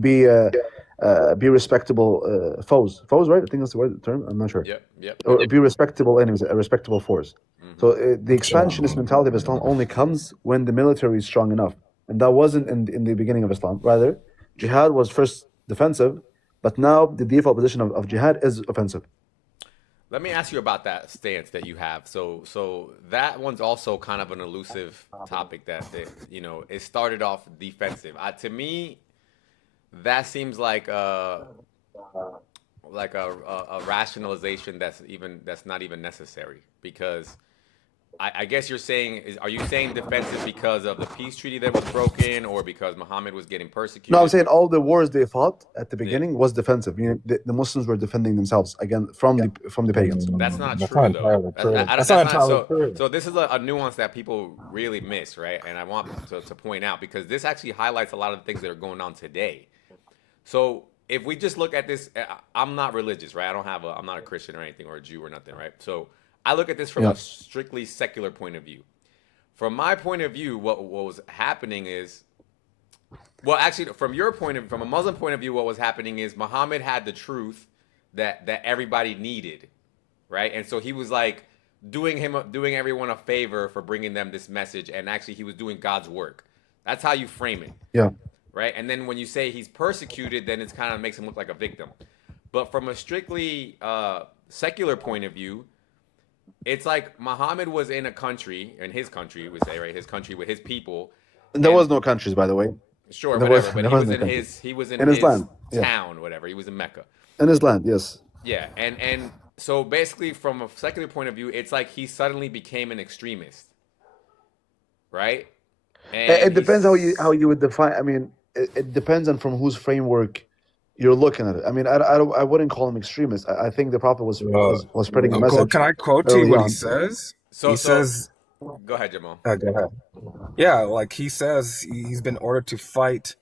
be be respectable foes, right? I think that's the word term. I'm not sure. Yep, yep. Or be respectable enemies, a respectable force. So Mm-hmm. the expansionist mentality of Islam only comes when the military is strong enough, and that wasn't in the beginning of Islam. Rather, jihad was first defensive, but now the default position of jihad is offensive. Let me ask you about that stance that you have. So that one's also kind of an elusive topic that it started off defensive. To me, that seems like a rationalization that's not even necessary because I guess you're saying are you saying defensive because of the peace treaty that was broken or because Muhammad was getting No, I'm persecuted? saying all the wars they fought at the Yeah. beginning was defensive. Meaning the Muslims were defending themselves again from the pagans. That's not That's not true though. entirely true. That's not That's not entirely so. true. So this is a nuance that people really miss, right? And I want to point out because this actually highlights a lot of the things that are going on today. So if we just look at this, I'm not religious, right? I'm not a Christian or anything or a Jew or nothing, right? So I look at this from Yeah. a strictly secular point of view. From my point of view, what was happening is, well, actually, from a Muslim point of view, what was happening is Muhammad had the truth that everybody needed, right? And so he was like doing everyone a favor for bringing them this message, and actually he was doing God's work. That's how you frame it, Yeah. right? And then when you say he's persecuted, then it's kind of makes him look like a victim. But from a strictly secular point of view, it's like Muhammad was in his country, we say, right? His country with his people, And there and was no countries, by the way. sure, There was whatever. But there he was was no in countries in his his land. Yeah, town, whatever. He was in Mecca. in his land. Yes. Yeah, and so basically, from a secular point of view, it's like he suddenly became an extremist, right? It And depends how he's you would define. I mean, it depends on from whose framework you're looking at it. I mean, I wouldn't call him extremist. I think the Prophet was spreading a Can message I quote to you early what he on. says? He so. says, Go ahead, Jamal. go ahead. Yeah, like he says he's been ordered to fight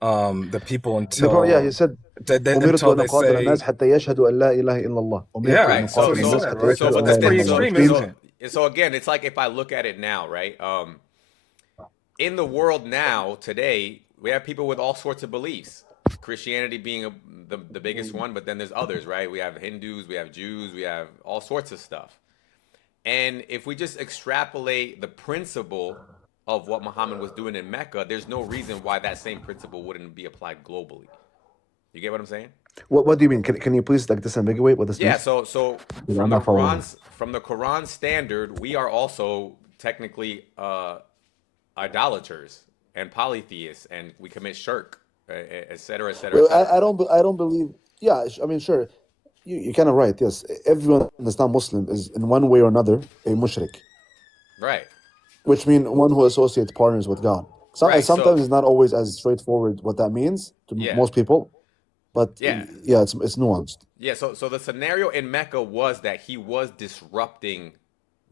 the people The Prophet, yeah, he until said, "أمرت until أن they أقاتل الناس say, حتى يشهدوا أن لا إله إلا الله." أمرت yeah, أن Right. that's So what أقاتل he الناس so said, حتى right? so يشهدوا but أن the لا That's إله thing pretty إلا الله. extreme, Which isn't means, it? so again, it's like if I look at it now, right? In the world now today, we have people with all sorts of beliefs. Christianity being the biggest one, but then there's others, right? We have Hindus, we have Jews, we have all sorts of stuff. And if we just extrapolate the principle of what Muhammad was doing in Mecca, there's no reason why that same principle wouldn't be applied globally. You get what I'm saying? what do you mean? Can you please like disambiguate what this Yeah, means? so I'm not following. From the Quran standard, we are also technically idolaters and polytheists, and we commit shirk, et cetera, et cetera, et Well, cetera. I don't believe. Yeah, I mean, sure, you're kind of right. Yes, everyone that's not Muslim is in one way or another a mushrik, Right, which means one who associates partners with God. right. So Sometimes it's not always as straightforward what that means to yeah, most people, but yeah, yeah, it's nuanced. yeah. So the scenario in Mecca was that he was disrupting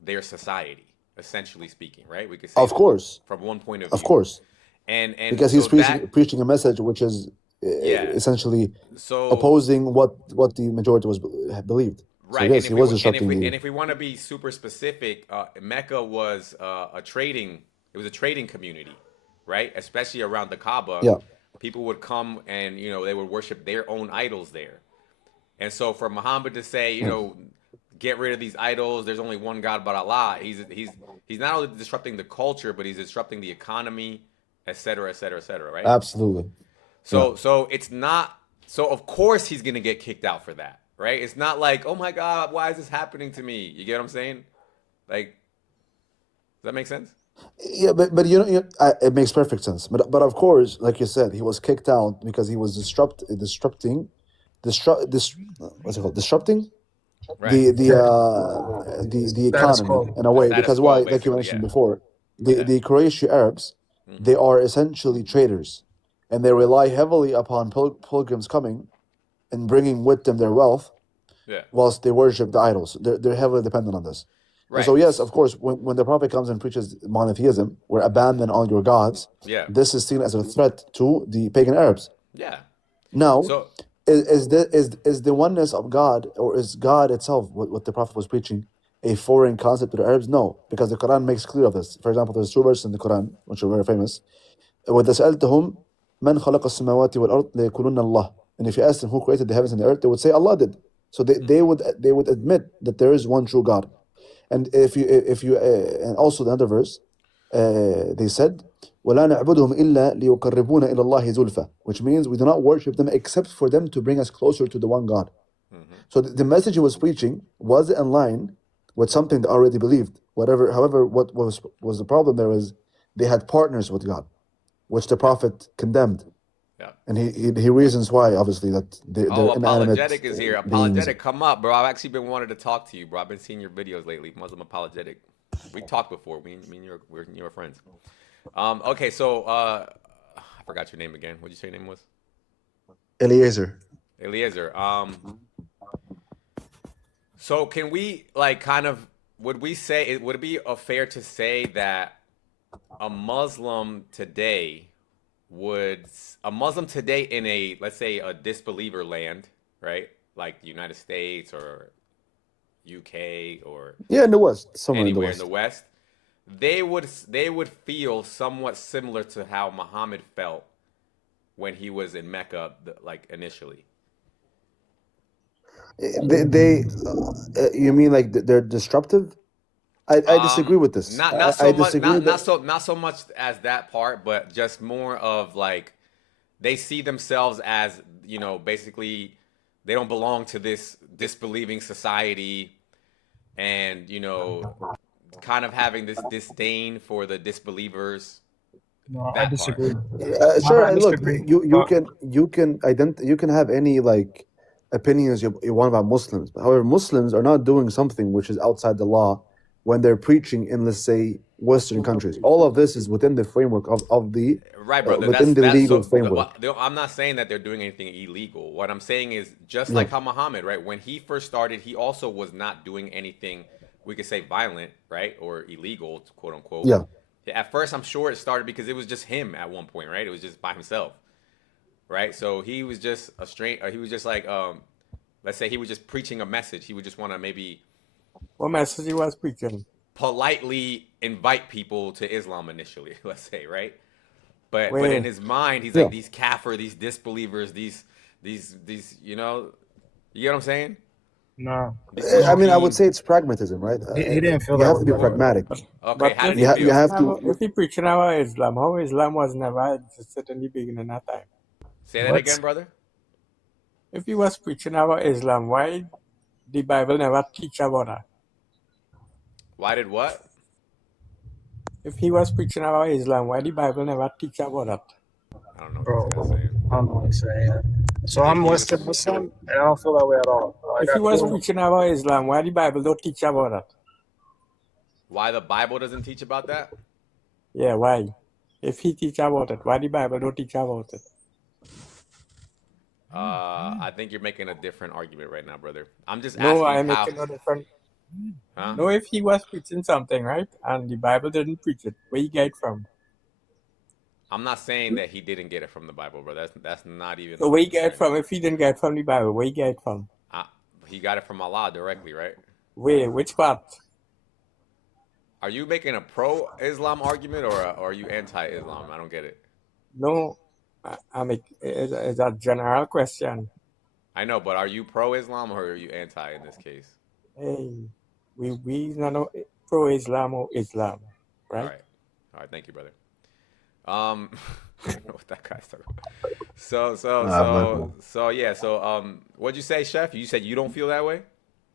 their society, essentially speaking. Right, we could say Of course, from one point of of view, course, and because so he's that preaching a message which is yeah. essentially So opposing what the majority was believed. So right, yes, he was disrupting and the. if we want to be super specific, Mecca was a trading. It was a trading community, right? Especially around the Kaaba, Yeah. people would come and they would worship their own idols there. And so for Muhammad to say, get rid of these idols, there's only one God but Allah. He's not only disrupting the culture, but he's disrupting the economy, et cetera, et cetera, et cetera, right? Absolutely. Yeah. So it's not. So of course he's gonna get kicked out for that, right? It's not like, oh my God, why is this happening to me? You get what I'm saying? Like, does that make sense? Yeah, but it makes perfect sense. But of course, like you said, he was kicked out because he was what's it called? Disrupting Right. the Status economy quo. in a The way. status Because quo, why? Like you basically. mentioned Yeah. before, Yeah. the Qurayshi Arabs, they Hmm. are essentially traders, and they rely heavily upon pilgrims coming and bringing with them their wealth, Yeah. whilst they worship the idols. They're heavily dependent on this. And so, Right. yes, of course, when the Prophet comes and preaches monotheism, where abandon all your gods, Yeah. this is seen as a threat to the pagan Arabs. Yeah. Now, So is the oneness of God, or is God itself, what the Prophet was preaching, a foreign concept to the Arabs? No, because the Quran makes clear of this. For example, there's two verses in the Quran, which are very famous. وَتَسْأَلْتُهُمْ من خلق السماوات والأرض ليقولون الله. And if you ask them who created the heavens and the earth, they would say Allah did. So they would admit that there is one true God. And if you and also the other verse, they said, ولا نعبدهم إلا ليقربونا إلى الله زلفى, which means we do not worship them except for them to bring us closer to the one God. So the message he was preaching was in line with something they already believed. However, what was the problem there is they had partners with God, which the Prophet condemned. Yeah. And he reasons why, obviously, that they're inanimate Apologetic is here. beings. Apologetic, come up, bro. I've actually been wanting to talk to you, bro. I've been seeing your videos lately. Muslim Apologetic. We talked before. Me and you were friends. Okay, so I forgot your name again. What'd you say your name was? Eliezer. Eliezer. So can we like kind of would it be fair to say that a Muslim today in a, let's say, a disbeliever land, right? Like the United States or UK or In the West, somewhere in the anywhere in West. the West, they would feel somewhat similar to how Muhammad felt when he was in Mecca, like initially. You mean like they're disruptive? I disagree with this. Not so I much disagree not so much as that part, but just more of like they see themselves as, basically they don't belong to this disbelieving society, and kind of having this disdain for the disbelievers. No, I That part. disagree. Sure, I look, disagree. you can have any like opinions you want about Muslims. However, Muslims are not doing something which is outside the law when they're preaching in, let's say, Western countries. All of this is within the framework of the Right, brother. within the legal framework. I'm not saying that they're doing anything illegal. What I'm saying is just like how Muhammad, right? When he first started, he also was not doing anything we could say violent, right, or illegal, quote unquote. Yeah. At first, I'm sure it started because it was just him at one point, right? It was just by himself, right? So he was just he was just like, let's say he was just preaching a message. He would just want to maybe What message he was preaching? politely invite people to Islam initially, let's say, right? But Wait. in his mind, he's like, these kafir, these disbelievers, these, you get what I'm saying? No, I mean, I would say it's pragmatism, right? he didn't feel You that have to be way. pragmatic. Okay, But how did You, he feel? you have to. If he preaching about Islam, how Islam was never existed in the beginning of time? Say that What? again, brother. If he was preaching about Islam, why the Bible never teach about that? Why did what? If he was preaching about Islam, why the Bible never teach about that? I don't know Bro, what this guy's saying. I don't know what he's saying. So I'm Western Muslim, and I don't feel that way at all. I If got he was cool- preaching about Islam, why the Bible don't teach about that? Why the Bible doesn't teach about that? Yeah, why? If he teach about it, why the Bible don't teach about it? I think you're making a different argument right now, brother. I'm just No, asking I'm how. making no different. Huh? No, if he was preaching something, right, and the Bible didn't preach it, where you get it from? I'm not saying that he didn't get it from the Bible, bro. That's not even. So where you get it from? If he didn't get it from the Bible, where you get it from? He got it from Allah directly, right? Where? Which part? Are you making a pro-Islam argument or are you anti-Islam? I don't get it. No, it's a general question. I know, but are you pro-Islam or are you anti in this case? Hey, we not know pro-Islam or Islam, All right? right. All right. Thank you, brother. I don't know what that guy's talking about. So, what'd you say, Chef? You said you don't feel that way?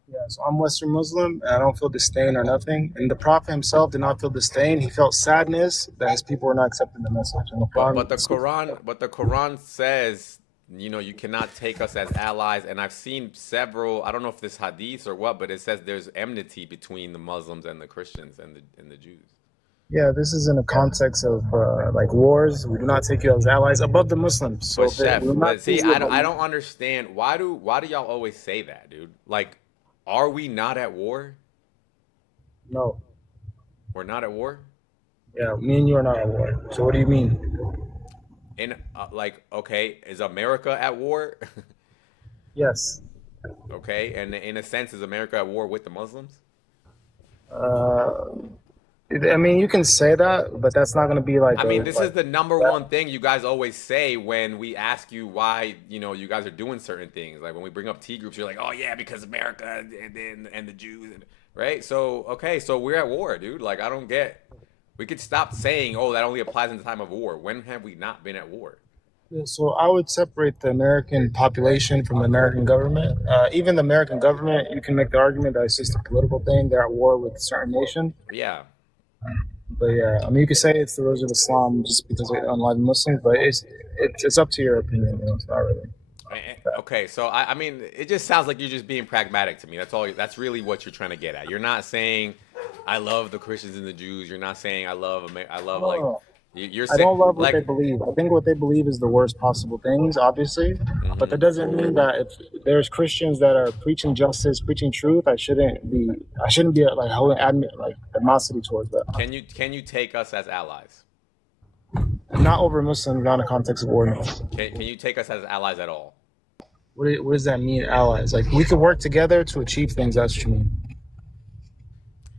Yeah, so I'm Western Muslim, and I don't feel disdain or nothing. And the Prophet himself did not feel disdain. He felt sadness that his people were not accepting the message. And the But the Quran says, you cannot take us as allies. And I've seen several, I don't know if this hadith or what, but it says there's enmity between the Muslims and the Christians and the Jews. Yeah, this is in a context of like wars. We do not take you as allies above the Muslims. So But Chef, we're not see, peaceful, I don't understand why do y'all always say that, dude? Like, are we not at war? No. We're not at war. Yeah, me and you are not at war. So what do you mean? And okay, is America at war? Yes. Okay, and in a sense, is America at war with the Muslims? I mean, you can say that, but that's not going to be like I a mean, this is like the number that. one thing you guys always say when we ask you why, you guys are doing certain things. Like when we bring up T groups, you're like, "Oh yeah, because America and the Jews," right? So, okay, so we're at war, dude. Like I don't get. We could stop saying, "Oh, that only applies in the time of war." When have we not been at war? So I would separate the American population from the American government. Even the American government, you can make the argument that it's just a political thing. They're at war with a certain nation. Yeah. But yeah, I mean, you could say it's the rose of Islam just because they unalive Muslims, but it's up to your opinion. It's not really. Okay, so I mean, it just sounds like you're just being pragmatic to me. That's all. That's really what you're trying to get at. You're not saying I love the Christians and the Jews. You're not saying I love I love like No, you're I saying don't love what they like believe. I think what they believe is the worst possible things, obviously. But that mhm. doesn't mean that if there's Christians that are preaching justice, preaching truth, I shouldn't be like holding like animosity towards that. Can you take us as allies? Not over Muslims, not in the context of war. No. Can you take us as allies at all? What does that mean, allies? Like we could work together to achieve things. That's what you mean.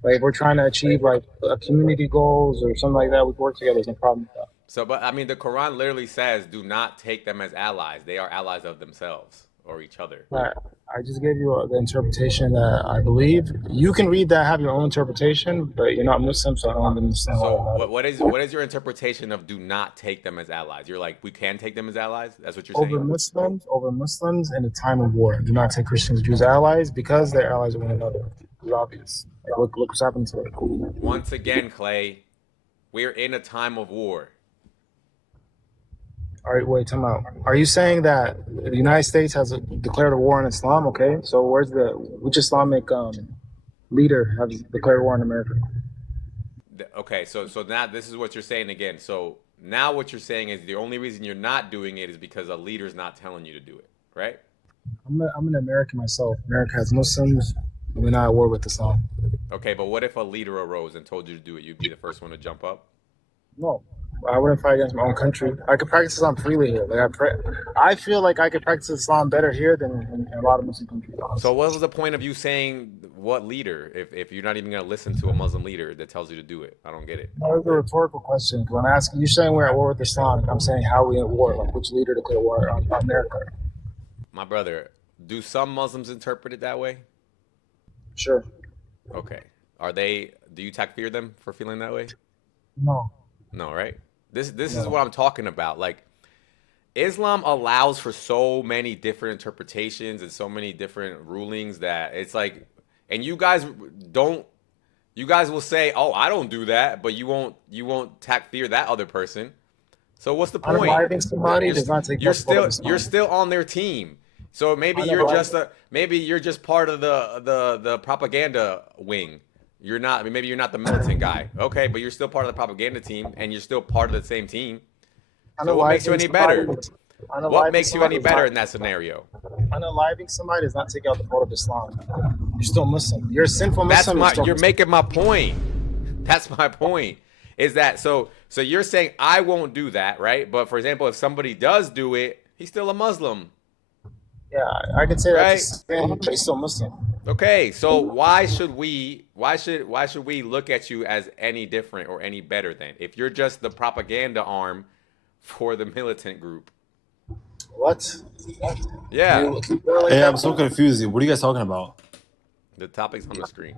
Like if we're trying to achieve like community goals or something like that, we can work together. There's no problem with that. So, but I mean, the Quran literally says, "Do not take them as allies. They are allies of themselves or each other." Right. I just gave you the interpretation that I believe. You can read that, have your own interpretation, but you're not Muslim, so I don't understand why So, that matters. what is your interpretation of "do not take them as allies"? You're like, we can take them as allies. That's what you're Over saying. Muslims in a time of war. Do not take Christians, Jews allies because they're allies of one another. It's obvious. Like, look what's happening to it. Once again, Clay, we're in a time of war. All right, wait, time out. Are you saying that the United States has declared a war on Islam? Okay, so which Islamic leader has declared war on America? Okay, so now this is what you're saying again. So now what you're saying is the only reason you're not doing it is because a leader's not telling you to do it, right? I'm an American myself. America has Muslims. We're not at war with Islam. Okay, but what if a leader arose and told you to do it? You'd be the first one to jump up? No, I wouldn't fight against my own country. I could practice Islam freely here. I feel like I could practice Islam better here than in a lot of Muslim countries. So Honestly. what was the point of you saying what leader if you're not even going to listen to a Muslim leader that tells you to do it? I don't get it. That was a rhetorical question. When I'm asking, you're saying we're at war with Islam. I'm saying how are we at war? Like which leader declared war on America? My brother, do some Muslims interpret it that way? Sure. Okay. Do you takfir them for feeling that way? No. No, right? This is No. what I'm talking about. Like Islam allows for so many different interpretations and so many different rulings that it's like, and you guys will say, "Oh, I don't do that," but you won't takfir that other person. So what's the point? Unaliving somebody You're does not take you're that part of still you're Islam. still on their team. So maybe you're just part of the propaganda wing. You're not. I mean, maybe you're not the militant guy. Okay, but you're still part of the propaganda team, and you're still part of the same team. So what makes you Unaliving any somebody, better? What unaliving makes you any somebody is better not in that scenario? unaliving somebody does not take out the part of Islam. You're still Muslim. You're a sinful That's Muslim. my. Still You're Muslim. making my point. That's my point. Is that so? So you're saying I won't do that, right? But for example, if somebody does do it, he's still a Muslim, Yeah, I can say that to right? Spain, but he's still Muslim. Okay, so why should we look at you as any different or any better than if you're just the propaganda arm for the militant group? What? Yeah, You feel like Hey, I'm that? so confused. What are you guys talking about? the topic's on the screen.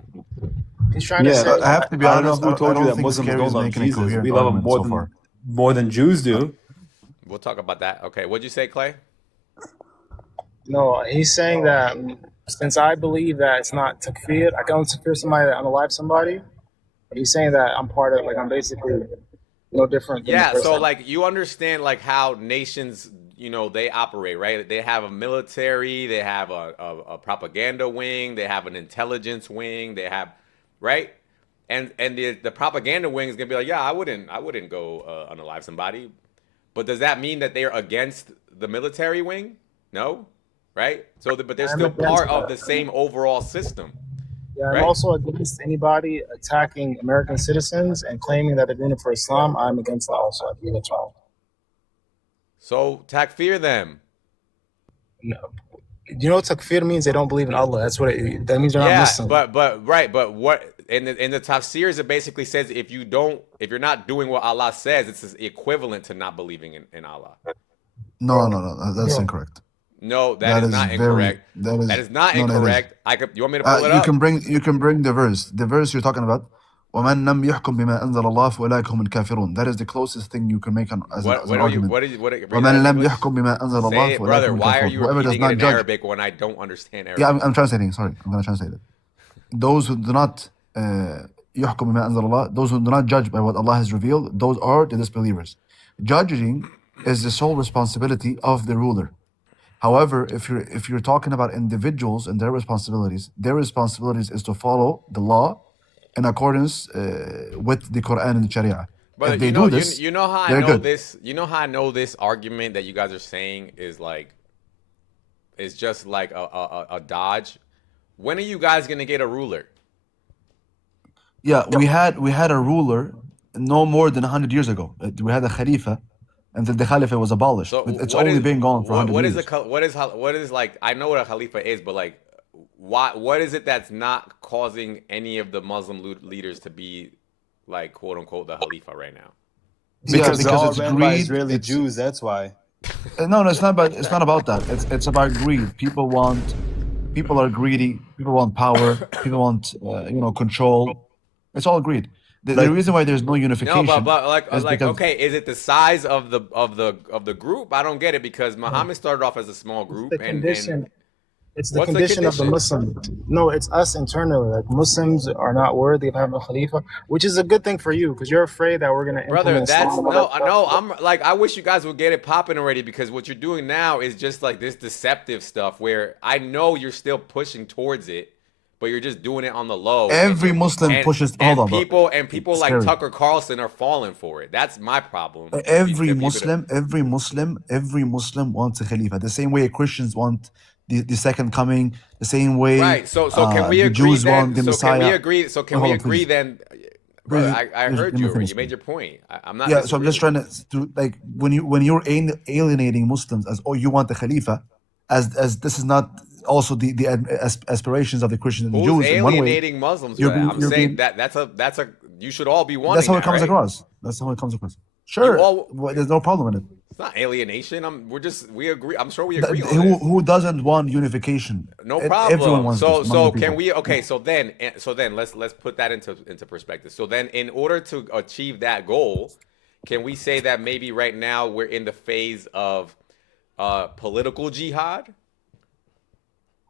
He's trying to Yeah, say I have to be I don't know honest. who I told you don't that think Muslims Scary don't is love making a Jesus. coherent We love him argument so far. more than Jews do. We'll talk about that. Okay, what'd you say, Clay? no. He's saying that since I believe that it's not takfir, I can only takfir somebody that unalive somebody. He's saying that I'm part of, like, I'm basically no different than the Yeah, so person. like you understand like how nations, they operate, right? They have a military, they have a propaganda wing, they have an intelligence wing, they have, right? And the propaganda wing is gonna be like, yeah, I wouldn't go unalive somebody. But does that mean that they're against the military wing? No, right? So, but they're I'm still against part of that. the same overall system, Yeah, I'm right? also against anybody attacking American citizens and claiming that they're doing it for Islam. I'm against that also. I believe that's wrong. So takfir them. No. You know what takfir means? They don't believe in Allah. That means they're not Yeah, Muslim. but right, but what in the tafsirs, it basically says if you're not doing what Allah says, it's equivalent to not believing in Allah. No, that's Yeah. incorrect. No, That that is is not very. incorrect. That is That is not no, no, it is. incorrect. You want me to pull it You up? can bring the verse. The verse you're talking about. وَمَنْ لَمْ يَحْكُمْ بِمَا أَنزَلَ اللَّهُ فَأُولَٰئِكَ هُمُ الْكَافِرُونَ. That is the closest thing you can make as What an what are you argument. what is what? Read وَمَنْ that in لَمْ English. يَحْكُمْ بِمَا أَنزَلَ اللَّهُ Say it, فَأُولَٰئِكَ brother. هُمُ Why are الْكَافِرُونَ. you Whoever does repeating it not in judge. Arabic when I don't understand Yeah, Arabic? I'm translating. Sorry, I'm gonna translate it. Those who do not يحكم بما أنزل الله, those who do not judge by what Allah has revealed, those are the disbelievers. Judging is the sole responsibility of the ruler. However, if you're talking about individuals and their responsibilities is to follow the law in accordance with the Quran and the Sharia. Brother, If they do this, you know how I they're know good. this. You know how I know this argument that you guys are saying is just like a dodge. When are you guys gonna get a ruler? Yeah, we had a ruler no more than 100 years ago. We had a Khalifa, and then the Khalifa was abolished. So It's what only is been gone for 100 what is years. what is like? I know what a Khalifa is, but like, what is it that's not causing any of the Muslim leaders to be like quote unquote the Khalifa right now? Because they're all it's ran by greed. Israeli Jews. That's why. No, it's not about that. It's about greed. People are greedy. People want power. People want control. It's all greed. The Like- reason why there's no unification. No, but is because- okay, is it the size of the group? I don't get it because Muhammad started off as a small group The condition. and It's the What's the condition of the condition? Muslim. No, it's us internally. Like Muslims are not worthy of having a Khalifa, which is a good thing for you because you're afraid that we're gonna brother, implement that's Islam and all that stuff. no. I'm like, I wish you guys would get it popping already because what you're doing now is just like this deceptive stuff where I know you're still pushing towards it, but you're just doing it on the low. Every Muslim pushes. And Hold on, bro. people It's like scary. Tucker Carlson are falling for it. That's my problem. Every If you Muslim wants a Khalifa. The same way Christians want the second coming. The same way. Right. So can we the agree Jews want then? the So can we Messiah. agree? So can Hold we on, agree please. then? Brother, Please, I please, heard let me you already. finish, You made your point. I'm not. Yeah, so I'm just disagreeing. trying to like when you're alienating Muslims as you want the Khalifa, as this is not also the aspirations of the Christians and the Who's Jews in one way. alienating Muslims? you're With that? being- I'm you're saying being- that's a. You should all be wanting. That's how it that, comes right? across. That's how it comes across. Sure, all- there's no problem in it. It's not alienation. We agree. I'm sure we agree on Who this. who doesn't want unification? No Everyone problem. wants So this among the can people. we? Okay. So then let's put that into perspective. So then, in order to achieve that goal, can we say that maybe right now we're in the phase of political jihad?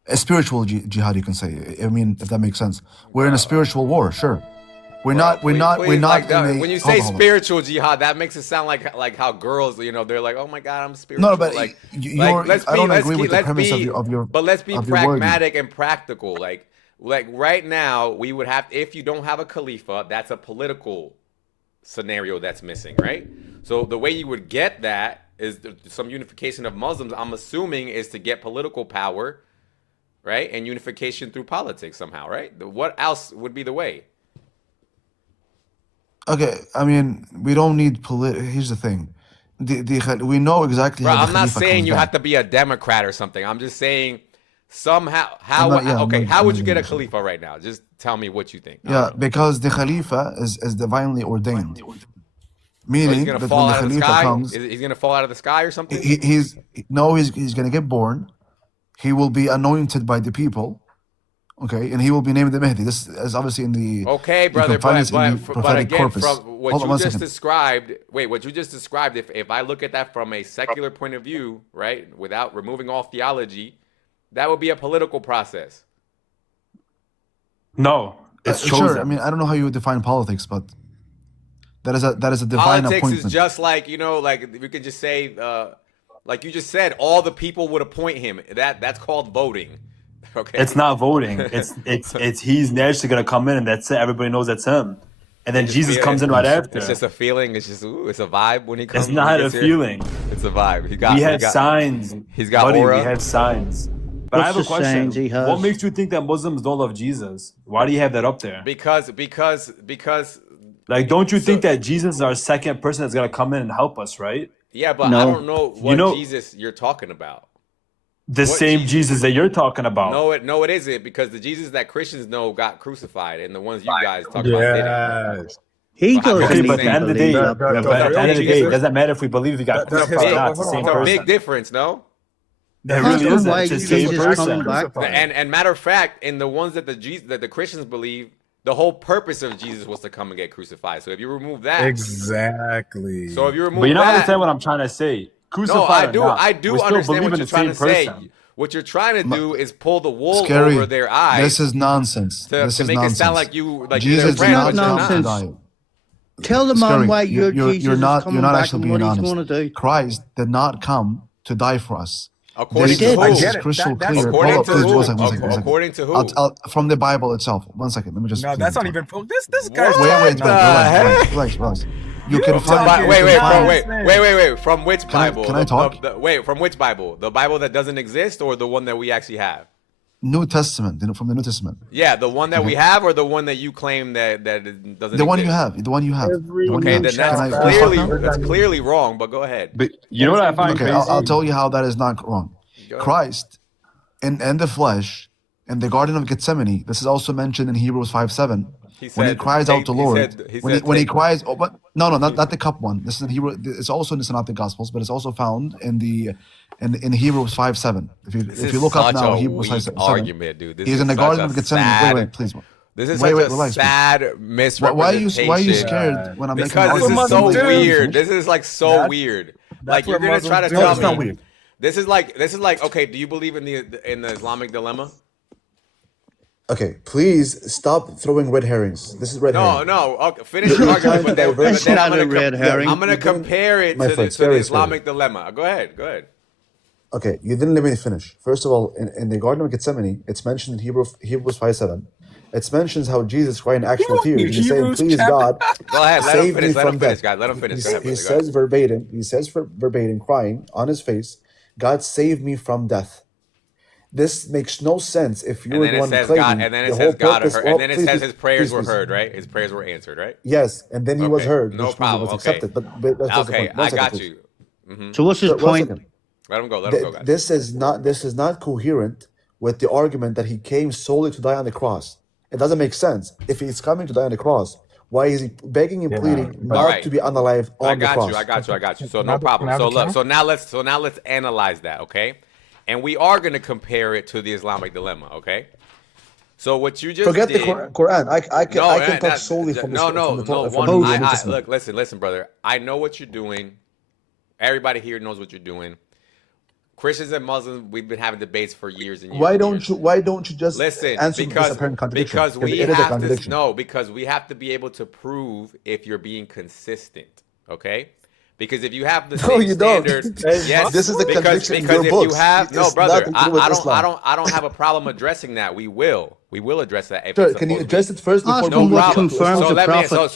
A spiritual jihad, you can say. I mean, if that makes sense. We're in a spiritual war, sure. We're not Please, in like a. that. When you say hold on. spiritual jihad, that makes it sound like how girls, they're like, oh my god, I'm spiritual. No, but like, you're, let's I don't let's agree with the let's premise be, of your. But let's be of your wording. pragmatic and practical. Like right now, we would have, if you don't have a Khalifa, that's a political scenario that's missing, right? So the way you would get that is some unification of Muslims. I'm assuming is to get political power, right, and unification through politics somehow, right? What else would be the way? Okay, I mean, we don't need Here's the thing, we know exactly Bro, how the I'm not Khalifa saying comes you down. have to be a Democrat or something. I'm just saying somehow I'm how would you not get a saying. Khalifa right now? Just tell me what you think. I Yeah, don't know. because the Khalifa is divinely ordained, So meaning he's gonna that fall when the out of the Khalifa sky. comes, He's gonna fall out of the sky or something. he's gonna get born. He will be anointed by the people, okay, and he will be named the Mahdi. This is obviously in the. Okay, you brother, can find this in the but prophetic again, corpus. from what Hold on you one just second. described, what you just described, if I look at that from a secular point of view, right, without removing all theology, that would be a political process. No, it's chosen. Sure, I mean, I don't know how you would define politics, but that is a divine Politics appointment. is just like like we could just say, like you just said, all the people would appoint him. That's called voting. Okay, It's not voting. It's he's naturally gonna come in, and that's it. Everybody knows that's him. And then Jesus comes in right after. It's just a feeling. It's just it's a vibe when he comes. It's not when he a gets here. feeling. It's a vibe. We have signs. He's got buddy, aura. We have signs. But I have a What's the signs question. he has? What makes you think that Muslims don't love Jesus? Why do you have that up there? because Like, don't you think So- that Jesus is our second person that's gonna come in and help us, right? yeah, but No. I don't know what know- Jesus you're talking about. The What same Jesus? Jesus that you're talking about. No, it isn't, because the Jesus that Christians know got crucified, and the ones you guys talk about didn't. Yes. He So how can Okay, doesn't it be the but at the even same? end of the day, believe The, that, the, but the brother. at the real end of the day, it Jesus, doesn't matter if we believe he got the It's a crucified or big, not. It's the same it's a big person. difference, no? It That's really not isn't. why It's the Jesus same Jesus was actually coming person. back. crucified. And matter of fact, in the ones that the Christians believe, the whole purpose of Jesus was to come and get crucified. So if you remove that, Exactly. so if you But remove you don't that, understand what I'm trying to say. no, Crucified or not, I we do still understand believe what in you're the trying same to say. person. What you're trying to Ma- do is pull the wool over Scary. their This eyes is nonsense. to This is make it sound nonsense. like you're their Jesus did friend, not but you're come to nonsense. not. die. Tell the man Scary, why your you're Jesus is not coming you're not back actually and what being he's honest. going to do. Christ did not come to die for us. According This to did. I who? this get is it. crystal That's clear. According Hold to up, please, who? one second. According to who? From the Bible itself. 1 second. Let me just. no, that's not even. This guy's What talking Wait, the nonsense. heck? relax. You You're can find. talking Wait. nonsense. From which Bible? Can I talk? Wait, from which Bible? The Bible that doesn't exist, or the one that we actually have? New Testament, from the New Testament. Yeah, the one that we have, or the one that you claim that it doesn't The one you exist? have. The one you have. Every The one you Okay, have. then Can I that's talk now? that's clearly wrong. But go ahead. But you know what I find Okay, crazy? I'll tell you how that is not wrong. Go ahead. Christ, in the flesh, in the Garden of Gethsemane, this is also mentioned in Hebrews 5:7. He When he said, cries take- out to he Lord, said- when he take- cries, but no, not the cup one. This is in Hebrew. It's also in the Synoptic Gospels, but it's also found in in Hebrews 5:7. This If is you look up such now, a Hebrews weak 5:7. argument, dude. This He's is in the such Garden a of Gethsemane. sad- Wait, please. This is Wait, such a relax, please. sad Why are misrepresentation. you scared when I'm making Because an this is argument? so Muslims do. weird. This is like so That's- weird. that's Like you're what gonna try to Muslims do. tell No, it's not me. weird. This is like okay. Do you believe in the Islamic dilemma? Okay, please stop throwing red herrings. This is red herring. No. Okay, finish your argument, but then, That's I'm not gonna a red herring. I'm gonna You didn't- compare it my to friend, the scary, Islamic dilemma. Go ahead. Okay, you didn't let me finish. First of all, in the Garden of Gethsemane, it's mentioned in Hebrews 5:7. It mentions how Jesus cried in actual You tears. want He's saying, Hebrews "Please, chapter- God, Go ahead. Let him save me finish. Let from him finish, death." guys. Let him finish. Go ahead, He brother. Go ahead. says verbatim. He says verbatim, crying on his face, "God save me from death." This makes no sense if And you're then the it one says claiming God. And then it the says whole God purpose. heard. Oh, And then it please, says please, his prayers please, were please. heard. Right? His prayers were answered. Right? Yes, and then he was Okay, heard, no which means he problem. was Okay. accepted. But that's just the Okay, point. One I second, got please. So you. what's his One point? second. Let him go. Let him go, guys. This is not coherent with the argument that he came solely to die on the cross. It doesn't make sense. If he's coming to die on the cross, why is he begging and pleading not Alright. to be unalive I on the got cross? you. I got you. So Can no I problem. have So a look. count? So now let's analyze that. Okay. And we are going to compare it to the Islamic dilemma. Okay. So what you just Forget did, the Quran. I can talk that- solely from no, the no, from the no. from One, the New I, Testament. look, listen, brother. I know what you're doing. Everybody here knows what you're doing. Christians and Muslims, we've been having debates for years and years. Why and don't years. you just Listen? answer this Because apparent contradiction? because we it is a have to contradiction. no because we have to be able to prove if you're being consistent. Okay. Because if you have the No, same you don't. standard, This yes, is the because contradiction in because your if books. you have no It's brother, nothing to do with Islam. I don't have a problem addressing that. We will address that. If Sure, it's can you supposed to address be. it first before Ask we him move what on to confirms Islam? the prophet.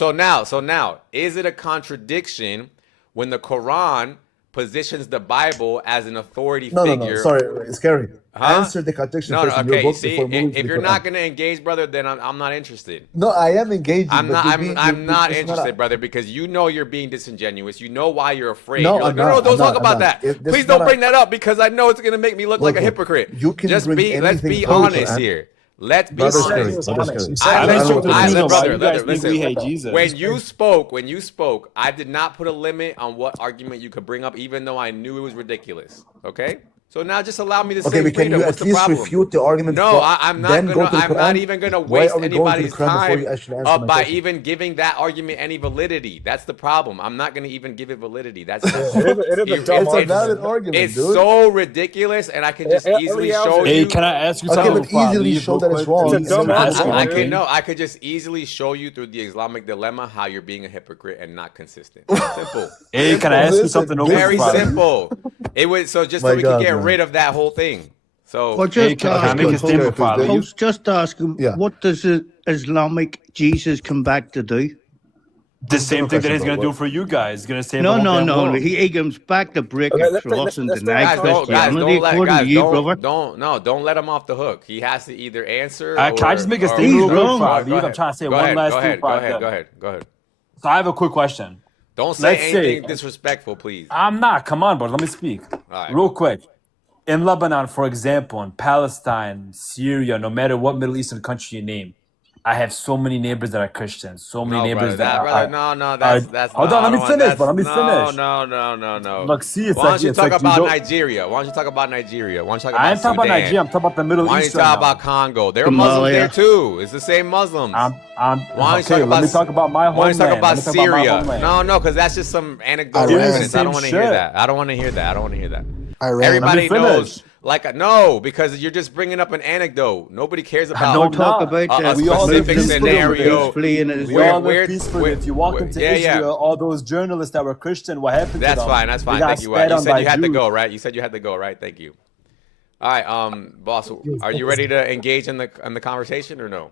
So now, is it a contradiction when the Quran positions the Bible as an authority No, figure? sorry, it's scary. Huh? Answer the contradiction No, first in your okay. book See, before moving to if the you're Quran. not gonna engage, brother, then I'm not interested. No, I am engaging. I'm but not. you're I'm, being- I'm you're- not it's interested, brother, because you know you're being disingenuous. You know why you're afraid. No, You're like, I'm no, not, don't I'm talk not, about I'm that. not. This Please is don't not bring that up because I know it's gonna make me look like a Look, hypocrite. you can Just bring be. Let's anything be from the honest Quran. here. Let's be Brother honest. Scary, He was brother honest. Scary. He said I that. don't I know don't the know reason what why brother, you guys listen. think we hate Jesus. When you spoke, I did not put a limit on what argument you could bring up, even though I knew it was ridiculous. Okay. So now just allow me to Okay, say but can freedom. you What's at the least problem? refute the argument? No, I'm not then gonna. go to the I'm not Quran? even gonna Why waste are we going to the anybody's Quran before you time actually answer my by question? even giving that argument any validity. That's the problem. I'm not gonna even give it validity. That's It is a dumb It's a argument. valid argument, it's dude. so ridiculous, and I can just easily show Hey, you. can I ask you Okay, something? but before I easily leave show real that it's quick? wrong. It's a dumb Can I ask you argument. one thing? I could just easily show you through the Islamic dilemma how you're being a hypocrite and not consistent. Simple. Hey, can I ask you Listen, something? real quick Very before I leave? simple. It was so just so My we God, could get man. rid of that whole thing. So Well, Hey, just can I ask make him. a statement before I Please do. leave? Folks, just ask him. Yeah. What does the Islamic Jesus come back to do? The same thing that he's question, gonna bro. do for you guys. He's gonna save No, the whole no, damn no. world. He comes back to break Okay, your let's- trust and let's deny stay on topic. Christianity, according to you, brother. don't let him off the hook. He has to either answer. Can I just make a or- statement He's real quick wrong. before I Go leave? ahead. I'm trying to say Go one ahead, last go thing ahead, before go I ahead, done. go ahead, go ahead. So I have a quick question. Don't say Let's say- anything disrespectful, please. I'm not. Come on, bro. Let me speak. All right. Real quick. in Lebanon, for example, in Palestine, Syria, no matter what Middle Eastern country you name, I have so many neighbors that are Christians. So many No, neighbors brother. that No. are That's hold no. on, I let me don't want. finish, That's but let me no, finish. no. Look, see, it's Why don't like you it's talk like you about don't. Nigeria? Why don't you talk about Nigeria? Why don't you talk I about ain't talking about Sudan? Nigeria. I'm talking about the Middle Why don't you East right talk now. about Congo? There are Muslims there Somalia. too. It's the same Muslims. I'm Why don't you okay. talk Let about? me talk about my Why don't you talk homeland. about Let me talk about my Syria? homeland. No, because that's just some anecdotal Iran. evidence. I don't Same want to hear shit. that. I don't want to hear that. I don't want to hear that. Iran. Everybody Let me knows. finish. Like no, because you're just bringing up an anecdote. Nobody cares I about know We'll talk not. about a We all live specific Muslims living scenario. peacefully in We Israel. all live peacefully. If you walk into Yeah. Israel, all those journalists that were Christian, what happened to That's them? fine. That's They fine. got Thank you. spat You on said by you had to Jews. go, right? You said you had to go, right? Thank you. All right, boss, are you ready to engage in the conversation or no?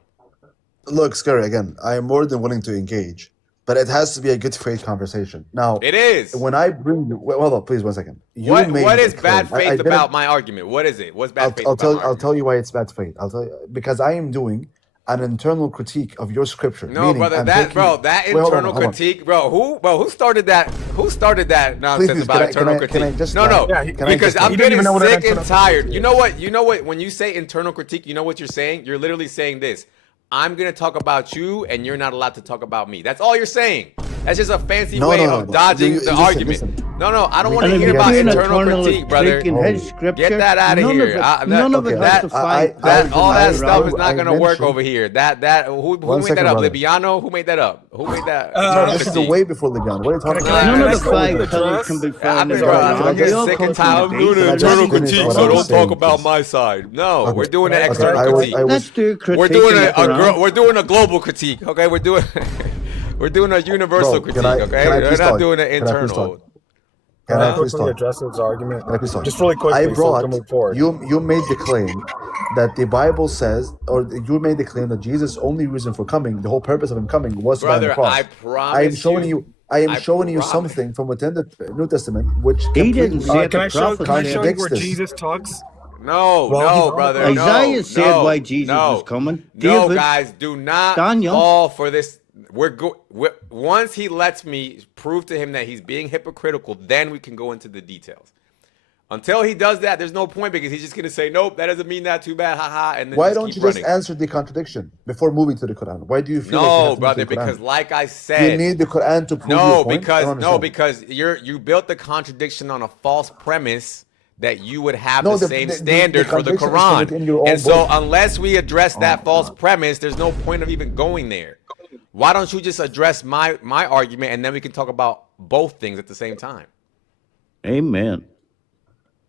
Look, Scary, again, I am more than willing to engage, but it has to be a good faith conversation. Now, It is. when I bring you, hold on, please, 1 second. You What made is a claim. bad faith I didn't. about my argument? What is it? What's bad faith I'll about my I'll argument? tell you why it's bad faith. I'll tell you because I am doing an internal critique of your scripture. No, Meaning brother, I'm that taking. that Wait, hold on, internal hold on. critique, bro. Who started that? Who started that nonsense Please, about can internal I critique? just No, land? Yeah, Can I because just I'm he land? didn't getting even know what an sick and internal tired. critique You is. know what? You know what? When you say internal critique, you know what you're saying? You're literally saying this. I'm gonna talk about you, and you're not allowed to talk about me. That's all you're saying. That's just a fancy No, way no, no, of no. dodging the Listen, argument. listen. No, I don't We- want to And if hear you're about doing internal eternal critique, brother. critique in his Oh. scripture, Get that out of none here. none of it Okay, has to fight. All that stuff is I not gonna work mentioned. over here. Who One made that second, up? brother. Libiano? Who made that up? Who made that? No, internal this is critique? way before Legion. What are you talking Can I- about? None can of I the go five with the pillars dress? can be I found in think, the bro, Can I I'm Quran. They just- getting all sick come and from tired. the I'm doing base. an Can I just internal finish critique, what so I was don't talk saying, about please? my side. No, Okay. we're doing an Okay, external I was. critique. Let's do a critique We're doing in the Quran. we're doing a global critique. Okay, we're doing we're doing a universal Bro, critique. Okay, can I we're please not talk? doing an Can I please internal. talk? Can Can I I please quickly talk? address his argument? Can I please talk? Just really I quickly so we can brought move forward. you made the claim that the Bible says, or you made the claim that Jesus' only reason for coming, the whole purpose of him coming, was to die on the Brother, cross. I promise I am showing you. I am I showing you promise. something from within the New Testament which He completely didn't say it. Can The I show prophet can I said show it. you where this. Jesus talks? No, Well, he's on the brother, cross. Isaiah said why Jesus no, was coming. No, David, guys, do not Daniel. fall for this. Once he lets me prove to him that he's being hypocritical, then we can go into the details. Until he does that, there's no point because he's just gonna say, "Nope, that doesn't mean that. Too bad, haha." And then Why just don't keep you running. just answer the contradiction before moving to the Quran? Why do you feel like you No, have to brother, move to the Quran? because like I You said, need the Quran to prove your no, point? I don't understand. because you built the contradiction on a false premise that you would have No, the the- same the standard for the contradiction is from within your Quran. own And so book. unless we address that my false God. premise, there's no point of even going there. Why don't you just address my argument and then we can talk about both things at the same time? Amen.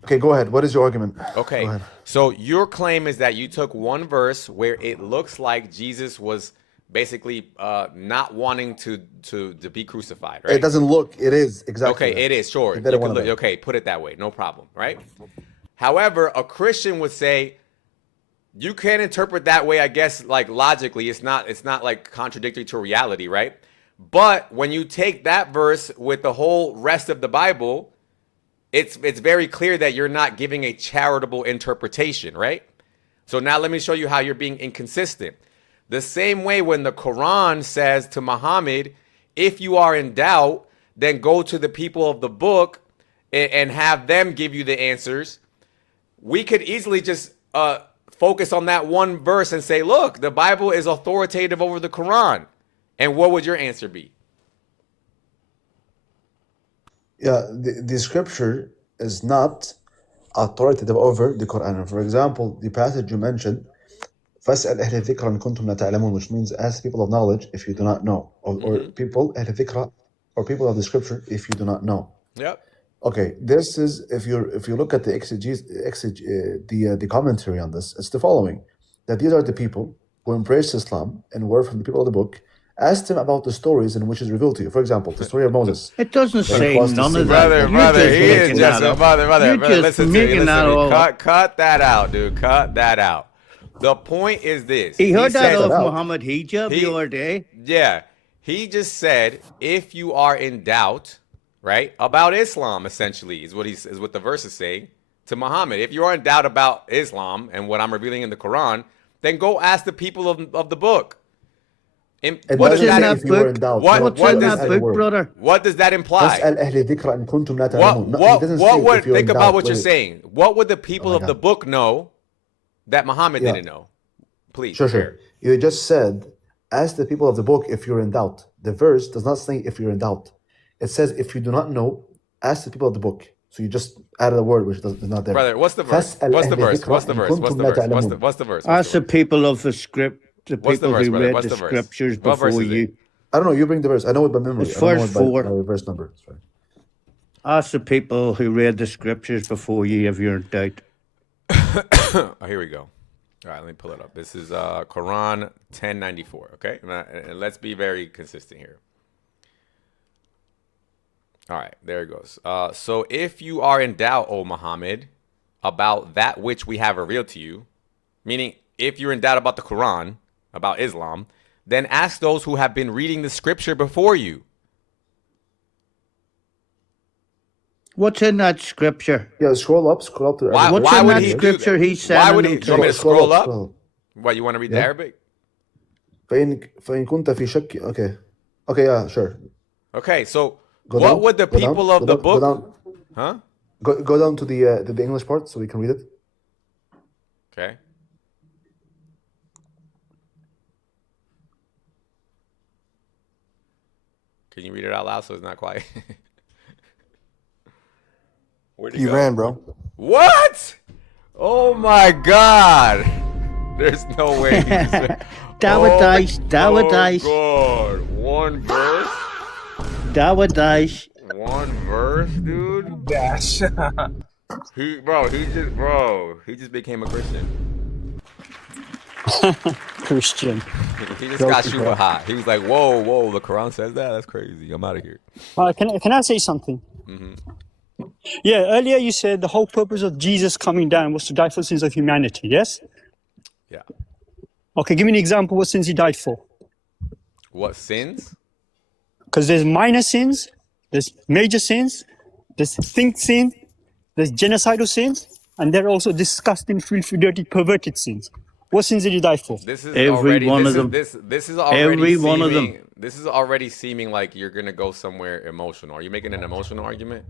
Okay, go ahead. What is your argument? Okay. Go ahead. So your claim is that you took one verse where it looks like Jesus was basically not wanting to be crucified, right? It doesn't look. It is exactly. Okay, that. it is, sure. He You didn't can want look, that. okay, put it that way, no problem, right? However, a Christian would say you can't interpret that way, I guess, like logically. It's not like contradictory to reality, right? But when you take that verse with the whole rest of the Bible, it's very clear that you're not giving a charitable interpretation, right? So now let me show you how you're being inconsistent. The same way when the Quran says to Muhammad, if you are in doubt, then go to the people of the book and have them give you the answers. We could easily just focus on that one verse and say, look, the Bible is authoritative over the Quran. And what would your answer be? Yeah, the scripture is not authoritative over the Quran. For example, the passage you mentioned, فَاسْأَلْ أَهْلَ الذِّكْرَ إِن كُنتُمْ لَا تَعْلَمُونَ, which means ask people of knowledge if you do not know, or people أهل الذِّكْرَ, or people of the scripture if you do not know. Yep. Okay, this is if you look at the the commentary on this, it's the following: that these are the people who embraced Islam and were from the people of the book. Ask them about the stories in which is revealed to you. For example, the story of Moses. It doesn't say crossed the none sea. of that. Brother, You're just he is making just that up. brother. You're just Listen to me. making that all up. Cut that out, dude. Cut that out. The point is this. He heard that said- of out. Muhammad Hijab the other day. Yeah. He just said, if you are in doubt, right, about Islam, essentially, is what the verse is saying to Muhammad. If you are in doubt about Islam and what I'm revealing in the Quran, then go ask the people of the book. It What does What's in doesn't say that? that if you were book? in doubt. What- No, What's what in does- that that's the book, word. brother? What does that imply? فاسأل أهل الذكر إن كنتم لا What? تعلمون. No, it What? doesn't What say would if you're think in about doubt. what you're Wait. saying? What would the people Oh my of the God. book know that Muhammad Yeah. didn't know? Please. Sure, share. sure. You just said, ask the people of the book if you're in doubt. The verse does not say if you're in doubt. It says if you do not know, ask the people of the book. So you just added a word which is not there. Brother, what's the verse? فاسأل What's the أهل verse? الذكر What's the إن verse? What's كنتم the لا verse? What's the تعلمون. what's the verse? Ask the people of the script, the What's the people verse, who brother? read What's the the verse? scriptures What verse before is it? you. I don't know. You bring the verse. I know it by memory. It's I don't know verse it by 4. verse number. Sorry. Ask the people who read the scriptures before you if you're in doubt. Oh, here we go. All right, let me pull it up. This is Quran 1094. Okay, and let's be very consistent here. All right, there it goes. So if you are in doubt, O Muhammad, about that which we have revealed to you, meaning if you're in doubt about the Quran, about Islam, then ask those who have been reading the scripture before you. What's in that scripture? Yeah, scroll up to Why- What's why in would that he do scripture that? he's Why sending would he? them Do you want me to? to scroll up? scroll. What, you want to read the Yeah. Arabic? فإن كنت في شك. Okay, yeah, sure. Okay, so Go what down, would the go down, people of go the down, go book? down. Huh? Go down to the English part so we can read it. Okay. Can you read it out loud so it's not quiet? Where'd He go? ran, bro. What? Oh my God! There's no way. Dawadish, Dawadish, Oh God! One verse. Dawadish. One verse, dude. Dash. He just became a Christian. Christian. He just got super hot. He was like, whoa, the Quran says that? That's crazy. I'm out of here. Can I say something? Yeah, earlier you said the whole purpose of Jesus coming down was to die for sins of humanity, yes? Yeah. Okay, give me an example what sins he died for. What sins? Because there's minor sins, there's major sins, there's think sin, there's genocidal sins, and there are also disgusting, filthy, dirty, perverted sins. What sins did he die for? This is Every already one this of is, them. This is already Every seeming, one of them. This is already seeming like you're gonna go somewhere emotional. Are you making an emotional argument?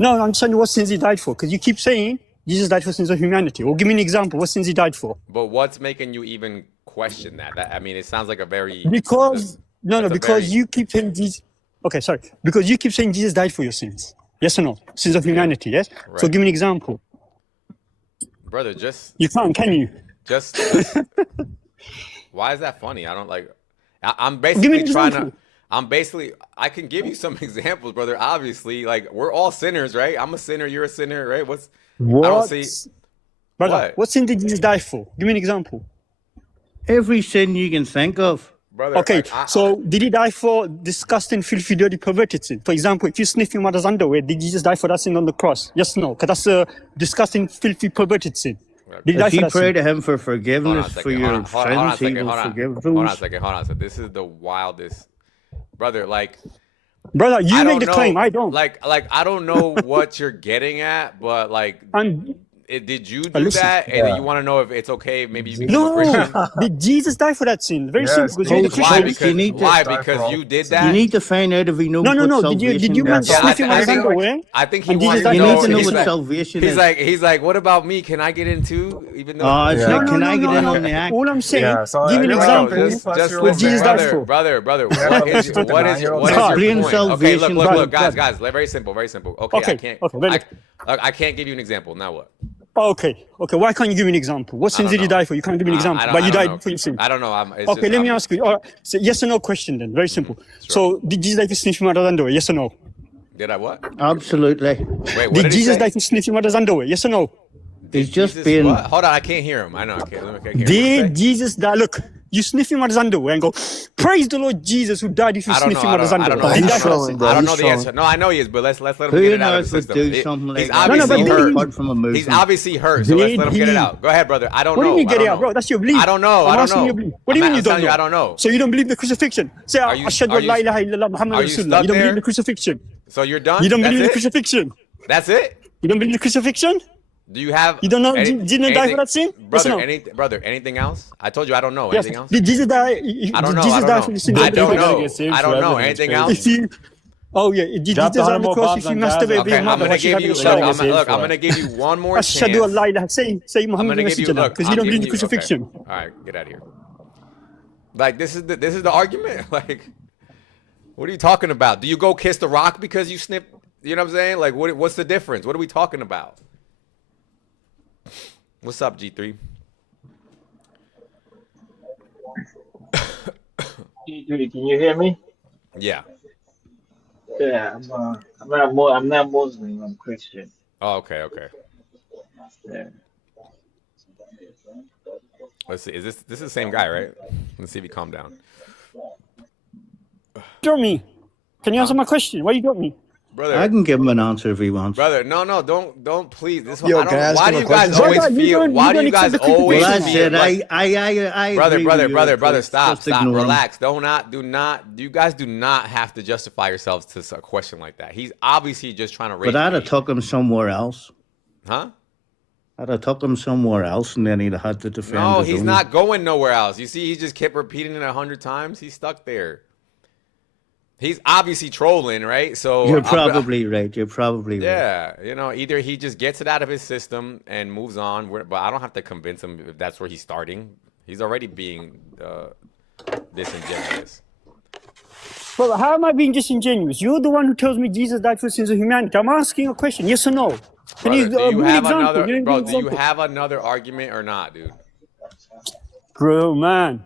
No, I'm saying what sins he died for. Because you keep saying Jesus died for sins of humanity. Or give me an example, what sins he died for. But what's making you even question that? I mean, it sounds like a very Because that's a because very- you keep saying Jesus. Okay, sorry. Because you keep saying Jesus died for your sins. Yes or no? Sins of humanity. Yes. So Right. give me an example. brother. Just You can't, can you? Just why is that funny? I don't like. I'm Give me basically an trying to. example. I can give you some examples, brother. Obviously, like we're all sinners, right? I'm a sinner. You're a sinner, right? I don't see. Brother, what sin did Jesus die for? Give me an example. Every sin you can think of. Brother, Okay, so did he die for disgusting, filthy, dirty, perverted sin? For example, if you sniff your mother's underwear, did Jesus die for that sin on the cross? Yes or no? Because that's a disgusting, filthy, perverted sin. Did he die If for you that pray sin? to him for hold on a forgiveness second. for your Hold on a sins, he second. will Hold on. forgive Hold on a those. second. Hold on a second. This is the wildest, brother. Like Brother, you I make don't the know. claim, I don't. Like I don't know what you're getting at, but like. Did you do listen. that? And then you want to know if it's okay? Maybe you become a No, Christian. did Jesus die for that sin? Very simple. Because you're the Why? Christian. Why? Because you did that. You need to find out if he knows No. what Did salvation you man is. sniff your mother's underwear? I think he And wants Jesus to died You for need that to know sin? what like, salvation he's is. he's like, what about me? Can I get in too? Even though It's I'm a like, Christian? can I get in on the act? All I'm saying, Yeah, so give me an I example. don't know, just what Jesus died for. brother. Yeah, What is but what is nine-year-old what is God. your Plain point? Okay, salvation, look, brother. guys, very simple. Okay, Okay, I can't. okay, very I can't give you an example. Now what? Okay. Why can't you give me an example? What sins don't did you know. die for? You can't give me an example. I But you don't died know. for your sin. I don't know. Okay, let me ask you. All right, so yes or no question then. Very simple. So did Jesus die for sniff your mother's underwear? Yes or no? Did I what? Absolutely. Wait, what Did did he Jesus say? die for sniff your mother's underwear? Yes or no? He's just Jesus, being. what? Hold on, I can't hear him. I know. I can't hear him. What did he Did Jesus die? Look, you sniff your mother's underwear and go, praise the Lord Jesus who died if you I don't sniff know. your mother's I underwear. don't know. Did he die He's for that trolling, sin? bro. I don't know He's the trolling. answer. No, I know he is, but let's let him Who get on it out of earth the would system. do something like He's that? obviously but did he- hurt. Apart from a movement. He's obviously hurt. So let's Did let him get it he- out. Go ahead, brother. I don't What do know. you mean get I it don't out, bro? know. That's your belief. I don't know. I'm I don't asking know. your belief. What do you mean you I'm don't telling know? you, I don't know. So you don't believe the crucifixion? Say, Are you- Ashhadu are an la you- ilaha illallah Muhammad are you Rasulullah. stuck You don't there? believe the crucifixion? So you're done? You don't That's believe the it? crucifixion? That's it? You don't believe the crucifixion? Do you have You don't know any, Jesus didn't die for anything, that sin? Yes or brother? no? Brother, anything else? I told you I don't know. Yes. Anything else? Did Jesus die? I don't Did know. Jesus I die don't for know. the sin? I of don't the gotta know. get saved I don't know. forever, that's Anything crazy. else? If you, oh yeah, did Drop the Jesus 100 on the more cross? bombs If you on Gaza. masturbate with Okay, your I'm mother, gonna what should give happen you. to Look, gotta I'm get saved look. I'm for gonna it. give you one more Ashhadu chance. an la ilaha. Say I'm Muhammad gonna is give you. Messenger Look, because I'm you don't giving believe the you. Okay. crucifixion. All right, get out of here. Like this is the argument. Like, what are you talking about? Do you go kiss the rock because you snip? You know what I'm saying? Like, what's the difference? What are we talking about? What's up, G3? Can you hear me? Yeah. Yeah, I'm not Muslim. I'm Christian. Oh, okay, okay. Yeah. Let's see. Is this is the same guy, right? Let's see if he calmed down. Drop me. Can you answer my question? Why you drop me? I Brother, can give him an answer if he wants. no, don't please. This Yo, one, I can I don't. ask Why him do a you guys question? always Brother, you feel? don't- Why you do don't you guys accept the always Well, crucifixion. that's feel it. like, I brother, agree brother, with brother, your brother? approach. Stop, Just stop, ignore him. relax. Do not. You guys do not have to justify yourselves to a question like that. He's obviously just trying to raise But I'd have bait. took him somewhere else. Huh? I'd have took him somewhere else, and then he'd have had to defend No, his he's own. not going nowhere else. You see, he just kept repeating it 100 times. He's stuck there. He's obviously trolling, right? So You're probably right. You're probably right. yeah, you know, either he just gets it out of his system and moves on, but I don't have to convince him if that's where he's starting. He's already being disingenuous. Well, how am I being disingenuous? You're the one who tells me Jesus died for the sins of humanity. I'm asking a question. Yes or no? Can Brother, you do you give me an have example? another, Give me bro? an Do you example. have another argument or not, dude? Bro, man.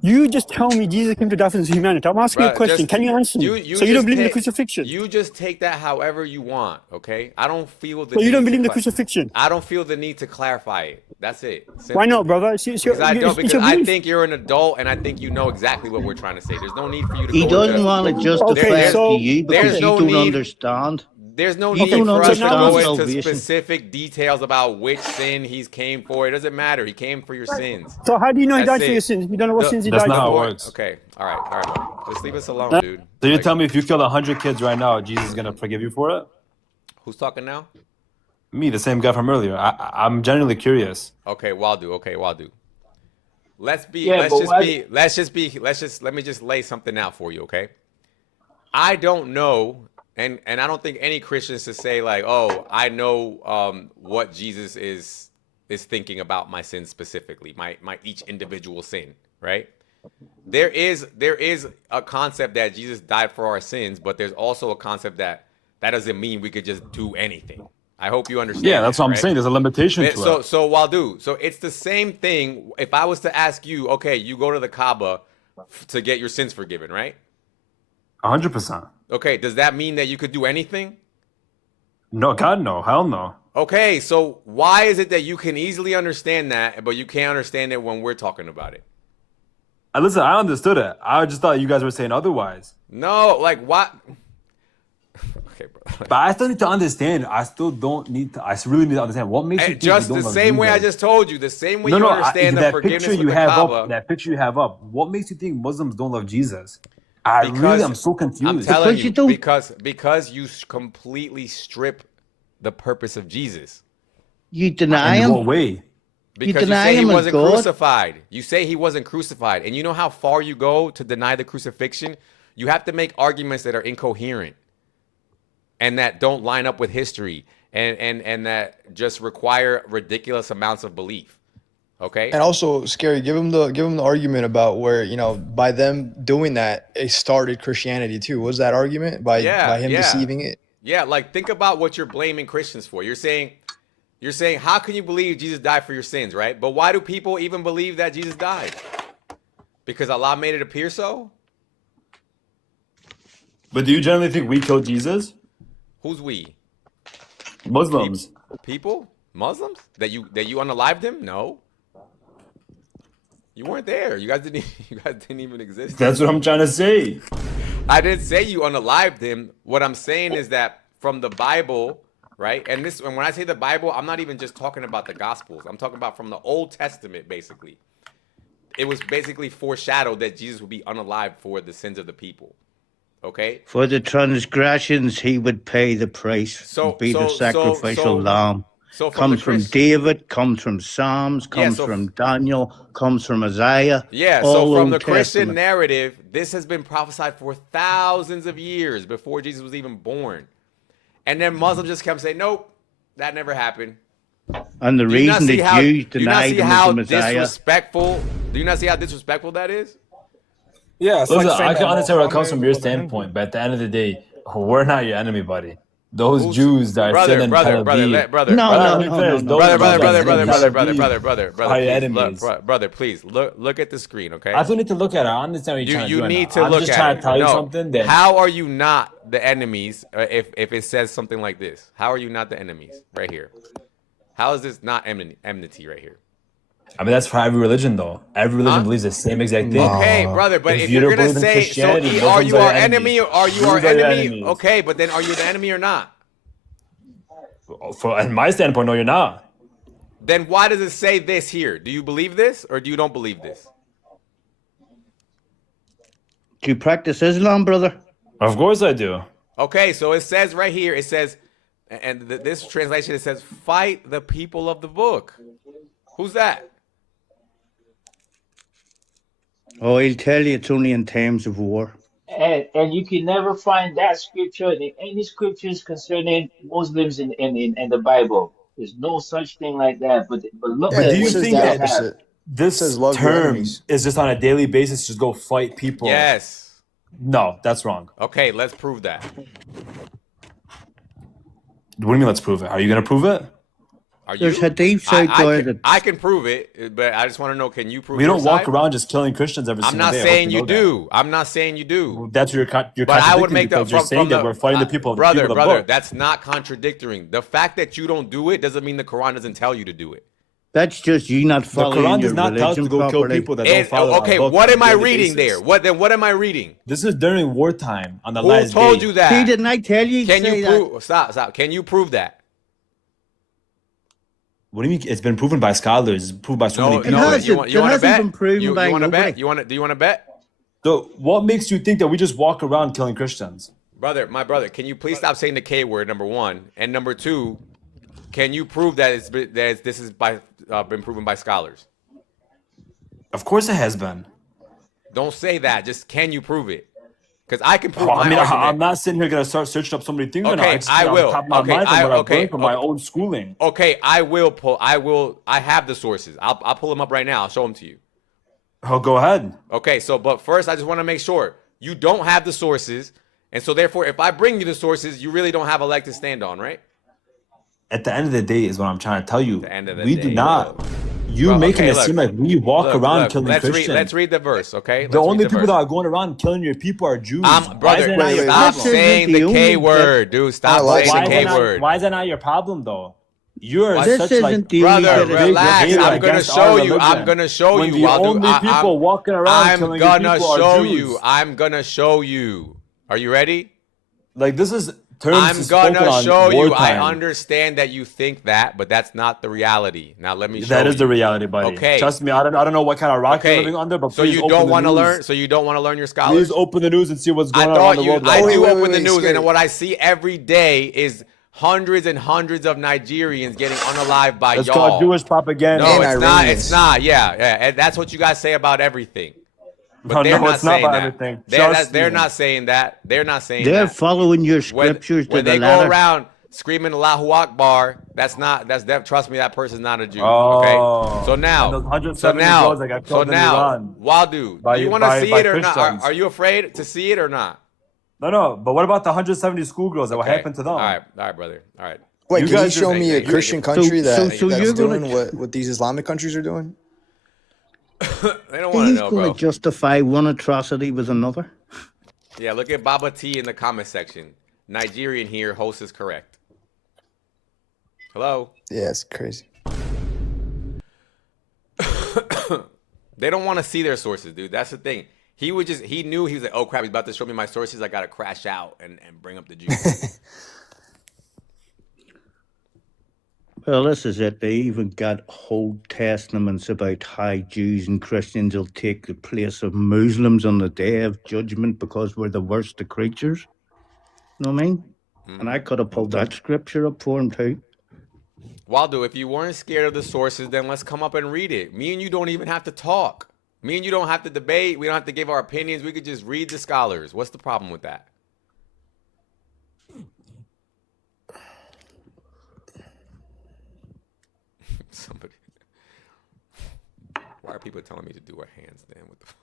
You just tell me Jesus came to die for the sins of humanity. I'm asking a Bro, question. just Can you answer me? So you just don't believe in the take- crucifixion? You just take that however you want, okay? I don't feel the. So you don't need believe in to the crucifixion? I don't feel the need to clarify it. That's it. Simple. Why not, brother? It's your, Because I don't. it's Because your I belief. think you're an adult, and I think you know exactly what we're trying to say. There's no need for you to. He go doesn't into, want to justify Okay, it so- to you because there's you no don't need- understand. There's no You need don't for us to understand go into salvation. specific details about which sin he's came for. It doesn't matter. He came for your sins. So how do you know he That's died for it. your sins? You don't know what The- sins he That's died not for. how it Point- works. Okay. All right. Just leave us alone, dude. So you Like, tell me if you killed 100 kids right now, Jesus is gonna forgive you for it? who's talking now? Me, the same guy from earlier. I'm genuinely curious. Okay, Waldo. Okay, Waldo. Let me just lay something out for you, okay? I don't know, and I don't think any Christians to say like, oh, I know what Jesus is thinking about my sin specifically, my each individual sin, right? There is a concept that Jesus died for our sins, but there's also a concept that doesn't mean we could just do anything. I hope you understand. Yeah, that's that, what I'm right? saying. There's a limitation to So, it. so Waldo, so it's the same thing. If I was to ask you, okay, you go to the Kaaba to get your sins forgiven, right? 100%. Okay, does that mean that you could do anything? No, God, no. Hell no. Okay, so why is it that you can easily understand that, but you can't understand it when we're talking about it? Listen, I understood it. I just thought you guys were saying otherwise. No, like what? Okay, bro. But I still need to understand. I really need to understand what makes you think Just you the don't love same way I Jesus. just told you, the same way No, you no. understand the That forgiveness picture with you the have Kaaba. up. That picture you have up. What makes you think Muslims don't love Jesus? I Because really am so confused. I'm telling Because you you, don't- because you completely strip the purpose of Jesus. You deny In him. what way? Because you deny say he him as wasn't God? crucified. You say he wasn't crucified. And you know how far you go to deny the crucifixion? You have to make arguments that are incoherent and that don't line up with history and that just require ridiculous amounts of belief. Okay? And also, Scary, give him the argument about where, by them doing that, it started Christianity too. What was that argument? By him deceiving it? Yeah, like think about what you're blaming Christians for. You're saying, how can you believe Jesus died for your sins, right? But why do people even believe that Jesus died? Because Allah made it appear so? But do you generally think we killed Jesus? Who's we? Muslims. People? Muslims? That you unalived him? No. You weren't there. You guys didn't even exist. That's what I'm trying to say. I didn't say you unalived him. What I'm saying is that from the Bible, right? And when I say the Bible, I'm not even just talking about the Gospels. I'm talking about from the Old Testament, basically. It was basically foreshadowed that Jesus would be unalived for the sins of the people. Okay? For the transgressions, he would pay the price. So- Be the so- sacrificial so- lamb. So from comes the from Christ- David, comes from Psalms, comes so from Daniel, comes from Isaiah. Yeah, all so from Old the Christian Testament. narrative, this has been prophesied for thousands of years before Jesus was even born. And then Muslims just kept saying, nope, that never happened. And the Do you not reason see the how, Jews do you not denied see him how as the Messiah. disrespectful? Do you not see how disrespectful that is? Yeah, it's Listen, like saying I can that understand where it comes Muhammad from your was an standpoint, angel. but at the end of the day, we're not your enemy, buddy. Those Who's- Jews that are brother, still in brother, Tel brother, Aviv, let- brother, No, brother, Let me no, finish. no, Those brother, no, brother, Jews brother, that are brother, in brother, Tel brother, Aviv brother, are your please, enemies. brother, please look at the screen, okay? I don't need to look at it. I understand what you're trying to do. You right need now. to I'm look just at trying it. to tell you No, something that how are you not the enemies if it says something like this? How are you not the enemies right here? How is this not enmity right here? I mean, that's for every religion, though. Every religion Huh? believes the same exact thing. Okay, brother, but If if you you're don't gonna believe in say, so Christianity, are Muslims you are our your enemy enemies. or are you Jews our are your enemy? enemies. Okay, but then are you the enemy or not? In my standpoint, no, you're not. Then why does it say this here? Do you believe this or do you don't believe this? Do you practice Islam, brother? Of course I do. Okay, so it says right here, it says, and this translation, it says, fight the people of the book. Who's that? Oh, he'll tell you it's only in times of war. And you can never find that scripture in any scriptures concerning Muslims in the Bible. There's no such thing like that. But look Yeah, But do at you it what says you think the guys that have. opposite. It this says love your term enemies. is just on a daily basis, just go fight people? Yes. No, that's wrong. Okay, let's prove that. What do you mean, let's prove it? Are you going to prove it? Are you? There's hadiths out there that I can prove it, but I just want to know, can you prove We your don't walk side? around just killing Christians every I'm single not day. I hope saying you know that. do. I'm not saying you do. That's what you're But I would contradicting make the because you're saying that we're fighting the people of brother, the brother. book. That's not contradicting. The fact that you don't do it doesn't mean the Quran doesn't tell you to do it. that's just you not The following Quran your does not tell us religion to go kill properly. people that don't And, follow okay, our book what on am a I daily reading basis. there? What am I reading? This is during wartime on the Who last told day. you See, that? didn't I tell you? Can say you that? prove? Stop. Can you prove that? What do you mean? It's been proven by scholars. It's proved by so No, many It people. no. hasn't- You want it to hasn't bet? been proven You by want to bet? nobody. Do you want to bet? So what makes you think that we just walk around killing Christians? My brother, can you please stop saying the K word? Number one, and number two, can you prove that this is been proven by scholars? Of course it has been. Don't say that. Just can you prove it? Because I can prove Oh, my I mean, argument. I'm not sitting here gonna start searching up so many things right now. Okay, It's I on will. top of my Okay, mind from what I've okay, learned from my okay. own schooling. Okay, I will pull. I have the sources. I'll pull them up right now. I'll show them to you. Oh, go ahead. Okay, so but first, I just want to make sure you don't have the sources, and so therefore, if I bring you the sources, you really don't have a leg to stand on, right? At the end of the day, is what I'm trying to tell you. The end of the We day, do not. bro. You Bro, making okay, it look. seem like we walk around killing let's Christians. let's read the verse, okay? The Let's only read the people verse. that are going around killing your people are Jews. Why is Brother, that not your wait, stop problem? saying This the isn't K the word, dude. Stop Alright, saying Why the is, K that not, word. why is that not your problem, though? You're What? This such isn't like the Brother, only big relax. hater I'm gonna against show our you. I'm religion. gonna show When you. the I'll do. only people walking around I'm killing your gonna people are show Jews. you. I'm gonna show you. Are you ready? Like this is terms I'm spoken gonna on show you. wartime. I understand that you think that, but that's not the reality. Now let me show That is you. the reality, buddy. Okay. Trust me, I don't know what kind of rock Okay. you're living under, but So please you open don't the want to news. learn. So you don't want to learn your scholars. Please open the news and see what's I going on around thought the you. world. I right do now. open the news, Scary. and what I see every day is hundreds and hundreds of Nigerians getting unalived by It's y'all. called Jewish propaganda. No, And it's not. Iranians. It's not. Yeah. And that's what you guys say about everything. But No, they're no, not it's not saying about that. everything. They're, Trust they're me. not saying that. They're not saying They're that. following your When, scriptures when to they the go letter. around screaming Allahu Akbar, that's not. Trust me, that person's not a Jew. Oh. Okay. So And now. those So 170 now. girls that got So killed in now. Iran Wadu, by- do you want to by- see by it or not? Christians. Are you afraid to see it or not? No, but what about the 170 schoolgirls that what Okay. happened to them? All right, brother. All right. Wait, You can you guys show are- me a you- Christian so- country so that's you're gonna- doing what these Islamic countries are doing? They don't want to He's know, going bro. to justify one atrocity with another. Yeah, look at Baba T in the comment section. Nigerian here, host is correct. Hello. Yeah, it's crazy. They don't want to see their sources, dude. That's the thing. He knew he was like, oh crap, he's about to show me my sources. I gotta crash out and bring up the Jews. Well, this is it. They even got whole testaments about how Jews and Christians will take the place of Muslims on the day of judgment because we're the worst of creatures. You know what I mean? And I could have pulled that scripture up for him too. Waldo, if you weren't scared of the sources, then let's come up and read it. Me and you don't even have to talk. Me and you don't have to debate. We don't have to give our opinions. We could just read the scholars. What's the problem with that? Somebody. Why are people telling me to do a handstand? What the fuck?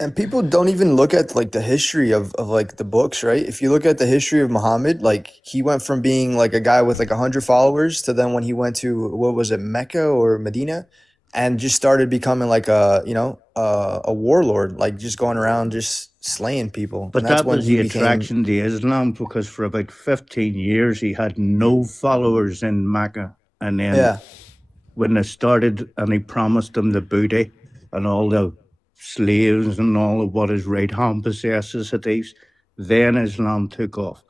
And people don't even look at like the history of like the books, right? If you look at the history of Muhammad, like he went from being like a guy with like 100 followers to then when he went to, what was it, Mecca or Medina, and just started becoming like a, you know, a warlord, like just going around just slaying people. But And that's that when was he the became, attraction to Islam, because for about 15 years he had no followers in Mecca. And then yeah, when they started and he promised them the booty and all the slaves and all of what his right hand possesses, hadiths, then Islam took off.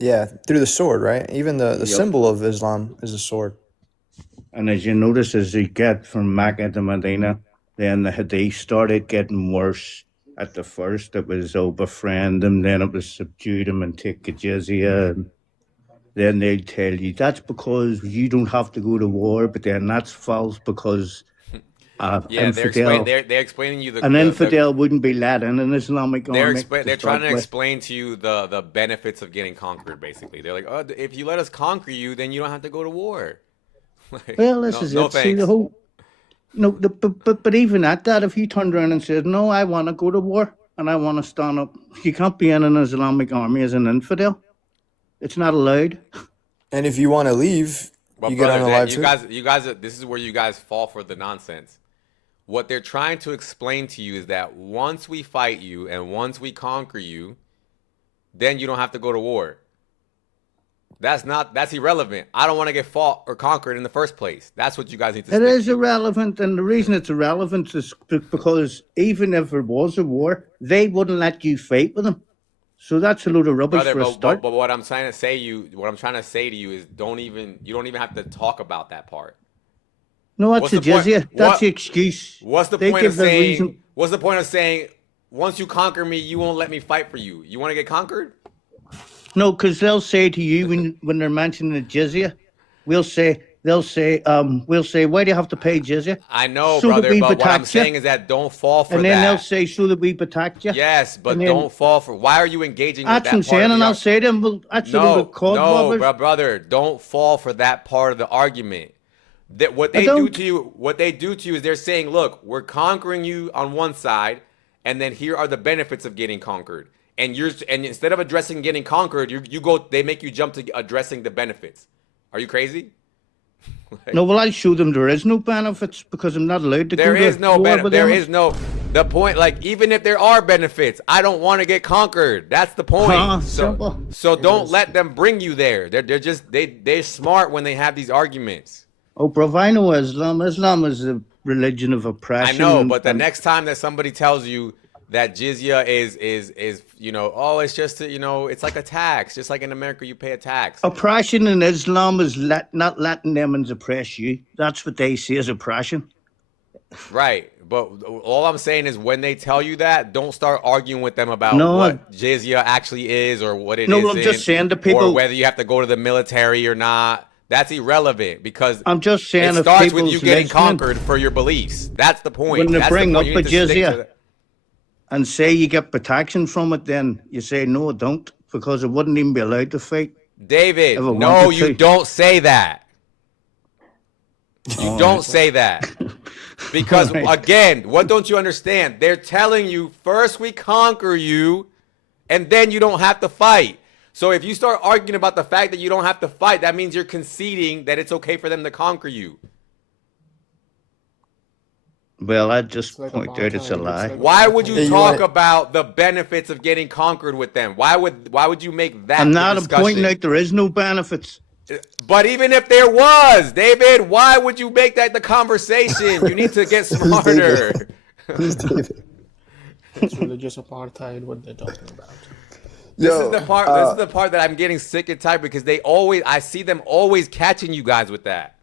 yeah, through the sword, right? Even the Yep. symbol of Islam is a sword. And as you notice, as you get from Mecca to Medina, then the hadith started getting worse. At the first, it was, oh, befriend them, then it was subdue them and take a jizya. And then they'd tell you, that's because you don't have to go to war, but then that's false because Yeah, they're explaining you an infidel wouldn't be let in an Islamic army. they're trying to explain to you the benefits of getting conquered. Basically, they're like, oh, if you let us conquer you, then you don't have to go to war. Like, Well, this no, is no it. See, thanks. the whole no, but even at that, if you turned around and said, "No, I want to go to war and I want to stand up," you can't be in an Islamic army as an infidel. It's not allowed. And if you want to leave, But you get brother, unalived too. you guys, this is where you guys fall for the nonsense. What they're trying to explain to you is that once we fight you and once we conquer you, then you don't have to go to war. That's irrelevant. I don't want to get fought or conquered in the first place. That's what you guys need to It stick is to. irrelevant, and the reason it's irrelevant is because even if there was a war, they wouldn't let you fight with them. So that's a load of rubbish Brother, for a start. but what I'm trying to say you, what I'm trying to say to you is you don't even have to talk about that part. No, that's What's the the point- jizya. That's what- the excuse. What's the They point give of the saying? reason- What's the point of saying? Once you conquer me, you won't let me fight for you. You want to get conquered? No, because they'll say to you when they're mentioning the jizya, they'll say, why do you have to pay jizya? I know, So that brother, we but what I'm protect you. saying is that don't fall for And then they'll that. say, so that we protect you. Yes, but and then- don't fall for. Why are you engaging with That's that what I'm part saying, of and the I'll argument? say to them, well, that's a little cod No, robbers. brother, don't fall for that part of the argument. That what they do to you is they're saying, look, we're conquering you on one side, and then here are the benefits of getting conquered. And instead of addressing getting conquered, they make you jump to addressing the benefits. Are you crazy? No, well, I'll show them there is no benefits because I'm not allowed to There go to is no war benefit. with There them. is no. The point, like, even if there are benefits, I don't want to get conquered. That's the point. Simple. So don't let them bring you there. They're smart when they have these arguments. Oh, bro, I know Islam. Islam is a religion of oppression. I know, and- but the and next time that somebody tells you that jizya is oh, it's just it's like a tax, just like in America you pay a tax. oppression in Islam is not letting them oppress you. That's what they see as oppression. Right. But all I'm saying is when they tell you that, don't start arguing with them about No, what jizya actually is or what it No, isn't, I'm just saying to or people- whether you have to go to the military or not. That's irrelevant because I'm just saying it if starts with you people's getting listening- conquered for your beliefs. That's the point. When they That's the bring point. up You a need to stick to jizya that. and say you get protection from it, then you say, no, I don't, because I wouldn't even be allowed to fight. David, If I no, wanted you to. don't say that. You don't say that. Because Alright. again, what don't you understand? They're telling you first we conquer you and then you don't have to fight. So if you start arguing about the fact that you don't have to fight, that means you're conceding that it's okay for them to conquer you. Well, I just like point out it's a apartheid. lie. It's like- Why would you Yeah, you talk wanna- about the benefits of getting conquered with them? Why would you make that I'm the not discussion? pointing out there is no benefits. But even if there was, David, why would you make that the conversation? You need to get smarter. Who's David? It's religious apartheid. What they're talking about. This is the part. This is the part that I'm getting sick and tired because I see them always catching you guys with that.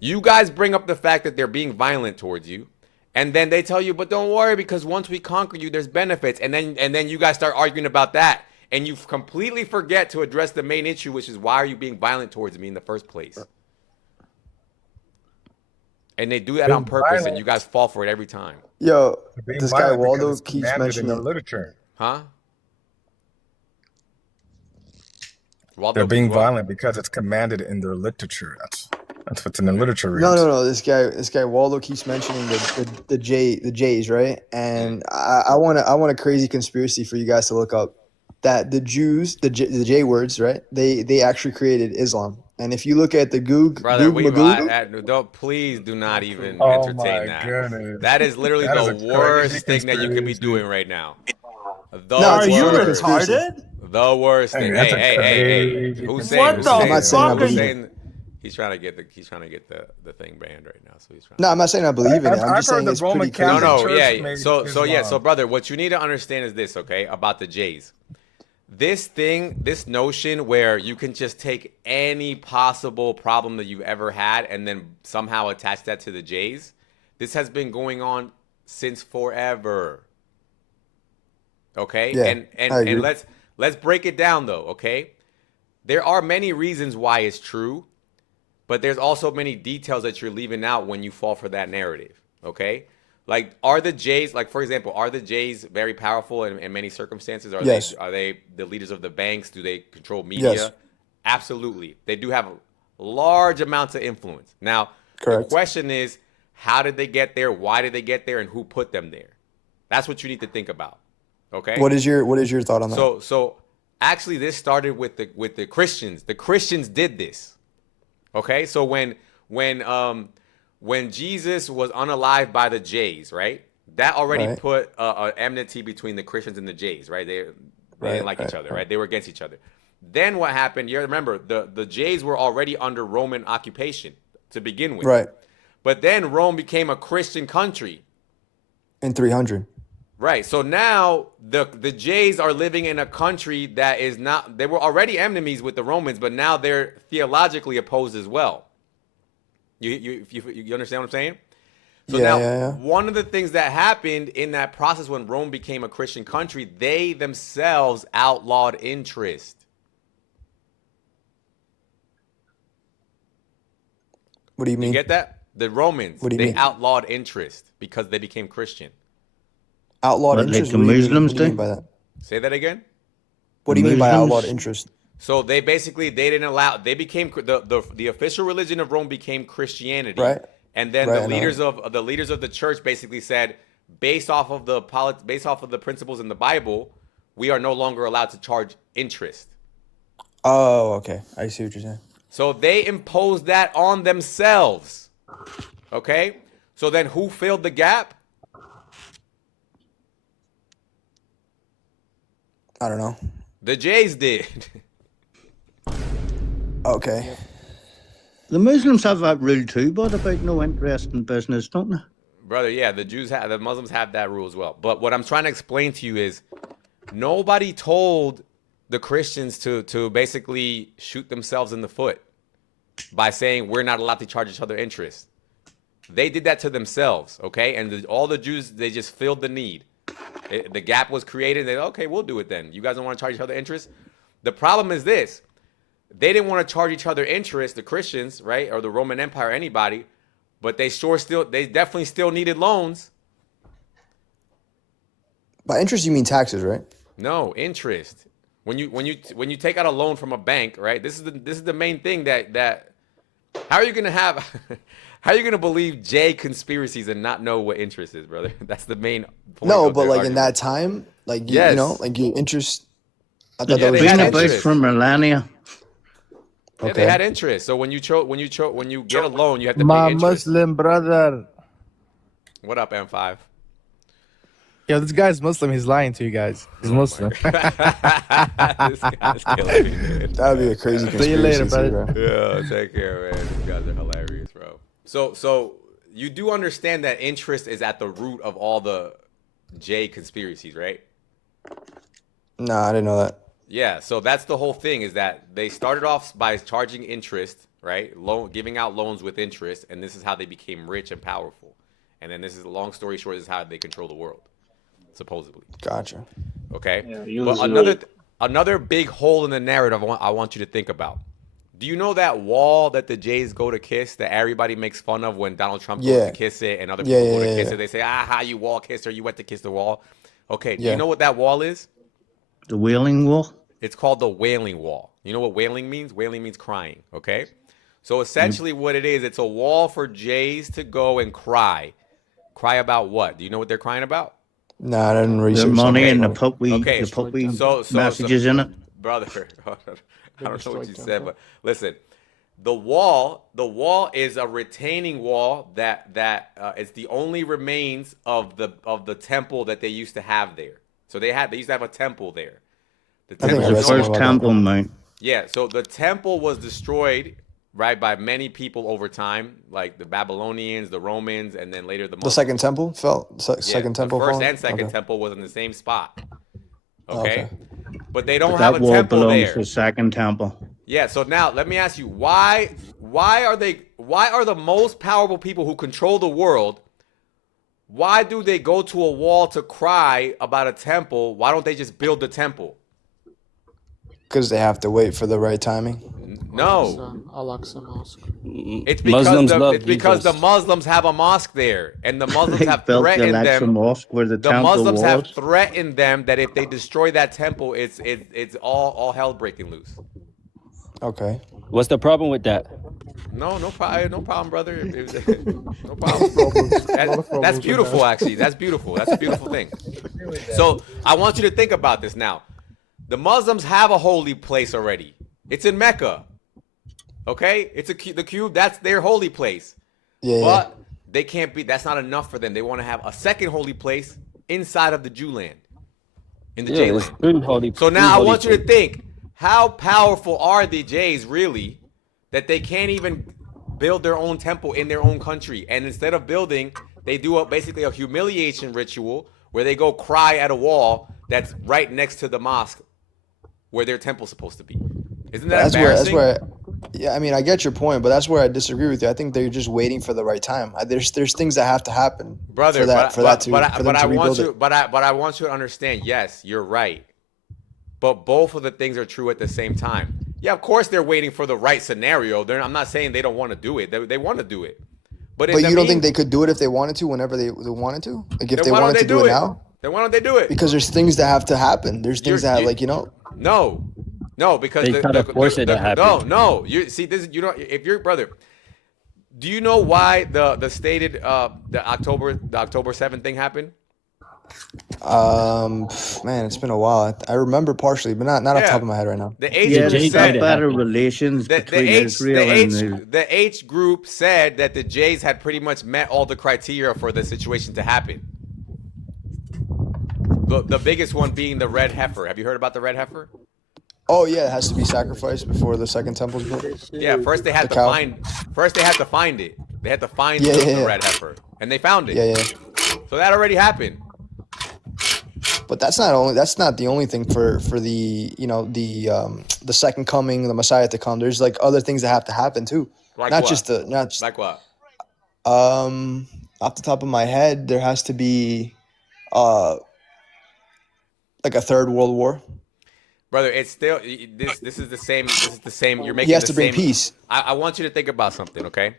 You guys bring up the fact that they're being violent towards you, and then they tell you, "But don't worry, because once we conquer you, there's benefits." And then you guys start arguing about that, and you completely forget to address the main issue, which is why are you being violent towards me in the first place? And they do that on Being purpose, and violent, you guys fall for it every time. Yo, they're being this guy violent because Waldo it's keeps commanded in their mentioning. literature. Huh? They're Waldo, being what? violent because it's commanded in their literature. That's what's in the literature No, reads. no. This guy Waldo keeps mentioning the Jays, right? And I want a crazy conspiracy for you guys to look up. That the Jews, the J words, right? They actually created Islam. And if you look at the Brother, Goog Magoo, don't, please do not even Oh entertain my that. goodness. That is literally That is the a crazy worst thing that you could be conspiracy. doing right now. The no, Are it's a you funny worst. conspiracy. retarded? The worst Hey, thing. that's a Hey. crazy Who's What saying? the I'm not saying I fuck? believe it. saying? He's trying to get the thing banned right now. So he's trying. No, I'm not saying I believe in it. I'm I've just heard saying the it's Roman pretty crazy. Catholic No, Church yeah. made So Islam. brother, what you need to understand is this, okay, about the Jays. This notion where you can just take any possible problem that you've ever had and then somehow attach that to the Jays, this has been going on since forever. Okay? Yeah, I agree. And let's break it down though, okay? There are many reasons why it's true, but there's also many details that you're leaving out when you fall for that narrative, okay? Like, are the Jays, like, for example, are the Jays very powerful in many circumstances? Yes. Are they the leaders of the banks? Do they control media? Yes. Absolutely. They do have large amounts of influence. Now, Correct. the question is, how did they get there? Why did they get there? And who put them there? That's what you need to think about, okay? What is your thought on that? So actually, this started with the Christians. The Christians did this, okay? So when Jesus was unalived by the Jays, right? That already Right. put an enmity between the Christians and the Jays, right? They didn't like each other, right? They were against each other. Then what happened? You remember the Jays were already under Roman occupation to begin with, Right. But then Rome became a Christian country, In 300. right? So now the Jays are living in a country that is not. They were already enemies with the Romans, but now they're theologically opposed as well. You understand what I'm saying? So Yeah, now, yeah. one of the things that happened in that process when Rome became a Christian country, they themselves outlawed interest. What do you You mean? get that? The Romans, What do you they mean? outlawed interest because they became Christian. Outlawed What, like interest? the What do you mean? Muslims What do you do? mean by that? Say that again? What do you mean by outlawed Muslims? interest? So they didn't allow. They became the official religion of Rome became Christianity, Right. And then Right, the I know. leaders of the church basically said, based off of the principles in the Bible, we are no longer allowed to charge interest. Oh, okay. I see what you're saying. So they imposed that on themselves. Okay? So then who filled the gap? I don't know. The Jays did. Okay. The Muslims have that rule too, but about no interest in business, don't they? Brother, yeah, the Muslims have that rule as well. But what I'm trying to explain to you is nobody told the Christians to basically shoot themselves in the foot by saying we're not allowed to charge each other interest. They did that to themselves, okay? And all the Jews, they just filled the need. The gap was created. They okay, we'll do it then. You guys don't want to charge each other interest? The problem is this. They didn't want to charge each other interest, the Christians, right? Or the Roman Empire, anybody. But they definitely still needed loans. By interest, you mean taxes, right? No, interest. When you take out a loan from a bank, right? This is the main thing that how are you gonna believe J conspiracies and not know what interest is, brother? That's the main point. No, of but their like in argument. that time, like you, Yes. you know, like you interest. I thought Yeah, that was they Been had about interest. for millennia. Yeah, they Okay. had interest. So when you get a loan, you have to My pay interest. Muslim brother. What up, M5? Yo, this guy's Muslim. He's lying to you guys. He's Muslim. This guy's killing me, dude. That would be a crazy See you later, conspiracy, brother. bro. Yeah, take care, man. These guys are hilarious, bro. So you do understand that interest is at the root of all the J conspiracies, right? No, I didn't know that. Yeah, so that's the whole thing is that they started off by charging interest, right? Giving out loans with interest, and this is how they became rich and powerful. And then this is a long story short, this is how they control the world, supposedly. Gotcha. Okay? Yeah, But usually. another big hole in the narrative I want you to think about. Do you know that wall that the Jays go to kiss that everybody makes fun of when Donald Trump goes to kiss it and other people go to kiss it? They say, how you wall kisser, you went to kiss the wall. Okay, do you know what that wall is? The Wailing Wall? It's called the Wailing Wall. You know what wailing means? Wailing means crying, okay? So essentially what it is, it's a wall for Jays to go and cry. Cry about what? Do you know what they're crying about? Nah, I didn't research The money that. and the puppy, Okay, the puppy so messages in it. brother, I don't know what you said, but listen, the wall is a retaining wall that is the only remains of the temple that they used to have there. So they used to have a temple there. The I think It I was read the something first about that. temple, man. Yeah, so the temple was destroyed, right, by many people over time, like the Babylonians, the Romans, and then later the The Muslims. second temple fell. Yeah, Second temple. the first fallen? and second Okay. temple was in the same spot. Oh, Okay, okay. but they don't But have that a wall temple belongs there. to the second temple. Yeah, so now let me ask you, why are the most powerful people who control the world, why do they go to a wall to cry about a temple? Why don't they just build the temple? Because they have to wait for the right timing. No, Al-Aqsa Mosque. it's because Muslims love it's because the Jesus. Muslims have a mosque there, and the Muslims They have built the threatened Al-Aqsa them. Mosque where the The temple Muslims have was. threatened them that if they destroy that temple, it's all hell breaking loose. Okay. What's the problem with that? No problem, brother. No problem. That's beautiful, actually. That's beautiful. That's a beautiful thing. So I want you to think about this now. The Muslims have a holy place already. It's in Mecca. Okay, it's the cube. That's their holy place. Yeah. But they can't be. That's not enough for them. They want to have a second holy place inside of the Jew land, in the J it's land. three holy. So three now I holy want you to places. think, how powerful are the Jays really that they can't even build their own temple in their own country? And instead of building, they do basically a humiliation ritual where they go cry at a wall that's right next to the mosque where their temple's supposed to be. Isn't that embarrassing? Yeah, I mean, I get your point, but that's where I disagree with you. I think they're just waiting for the right time. There's things that have to happen, Brother, for them to I want rebuild you, it. but I want you to understand. Yes, you're right, but both of the things are true at the same time. Yeah, of course they're waiting for the right scenario. I'm not saying they don't want to do it. They want to do it, but But you don't think they could do it if they wanted to, whenever they wanted to? Like if then they why don't wanted they to do it now? Then why don't they do it? Because there's things that have to happen. There's things No, because They try to force it to happen. No. You see, this is if you're brother. Do you know why the stated the October 7th thing happened? Man, it's been a while. I remember partially, but not off the top of my head right now. The H Yeah, group there's said not better relations between Israel and the H group said that the Jays had pretty much met all the criteria for the situation to happen. The biggest one being the red heifer. Have you heard about the red heifer? Oh yeah, it has to be sacrificed before the second temple's built. Yeah, first they had The to cow. find it. They had to find Yeah, the yeah. red heifer, and they found it. Yeah. So that already happened. But that's not the only thing for the the second coming, the Messiah to come. There's like other things that have to happen too. Like not what? just Like what? Off the top of my head, there has to be like a third world war. Brother, it's still this is the same. This is the same. You're making He has the to bring same- peace. I want you to think about something, okay?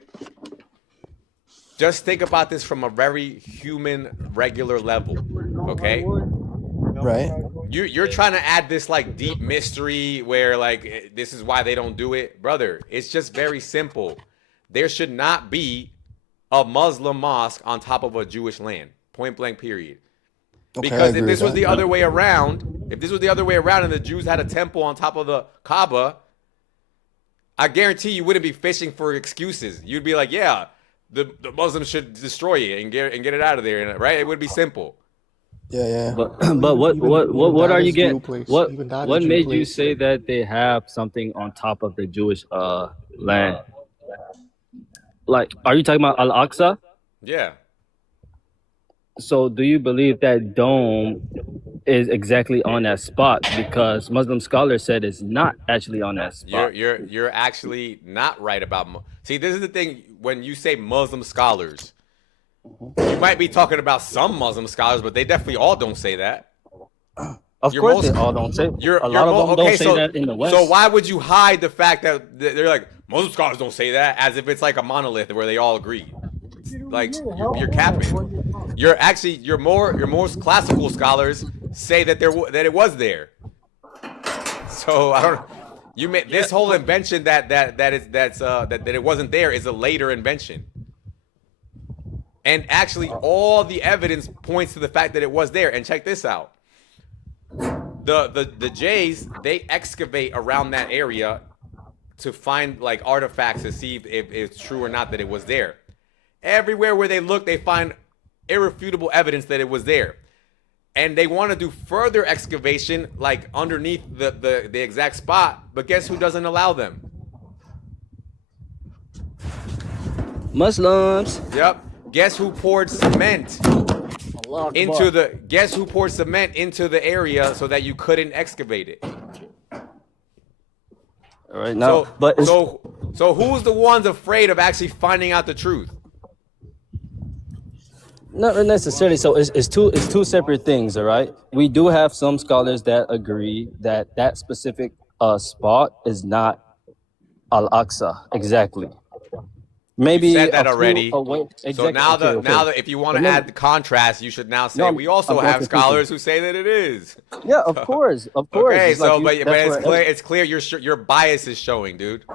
Just think about this from a very human, regular level, okay? Right. You're trying to add this like deep mystery where like this is why they don't do it, brother. It's just very simple. There should not be a Muslim mosque on top of a Jewish land. Point blank. Period. Okay, I Because if agree this with was that. the other way around, and the Jews had a temple on top of the Kaaba, I guarantee you wouldn't be fishing for excuses. You'd be like, yeah, the Muslims should destroy it and get it out of there, right? It would be simple. Yeah. But what are you getting? What Jew made you place. say that they have something on top of the Jewish land? Like, are you talking about Al-Aqsa? Yeah. So do you believe that dome is exactly on that spot? Because Muslim scholars said it's not actually on that spot. You're actually not right about. See, this is the thing. When you say Muslim scholars, you might be talking about some Muslim scholars, but they definitely all don't say that. Of You're course, most they all don't say. you're A lot of them okay. don't say that in the West. So why would you hide the fact that they're like Muslim scholars don't say that as if it's like a monolith where they all agree? Like you're capping. Your most classical scholars say that that it was there. So I don't. You made this whole invention that it wasn't there is a later invention. And actually, all the evidence points to the fact that it was there. And check this out: the Jays, they excavate around that area to find like artifacts to see if it's true or not that it was there. Everywhere where they look, they find irrefutable evidence that it was there. And they want to do further excavation, like underneath the exact spot. But guess who doesn't allow them? Muslims. Yep. Guess who poured cement into the? Guess who poured cement into the area so that you couldn't excavate it? All right now, So who's the ones afraid of actually finding out the truth? not necessarily. So it's two separate things. All right. We do have some scholars that agree that that specific spot is not Al-Aqsa exactly. Maybe You said that a few already. away- So exactly. now Okay. if you want But to let me- add the contrast, you should now say No, we also I'm have talking scholars who say that it is. Yeah, of course, of course. Okay, It's like so you- but that's it's where- clear. It's clear your bias is showing, dude.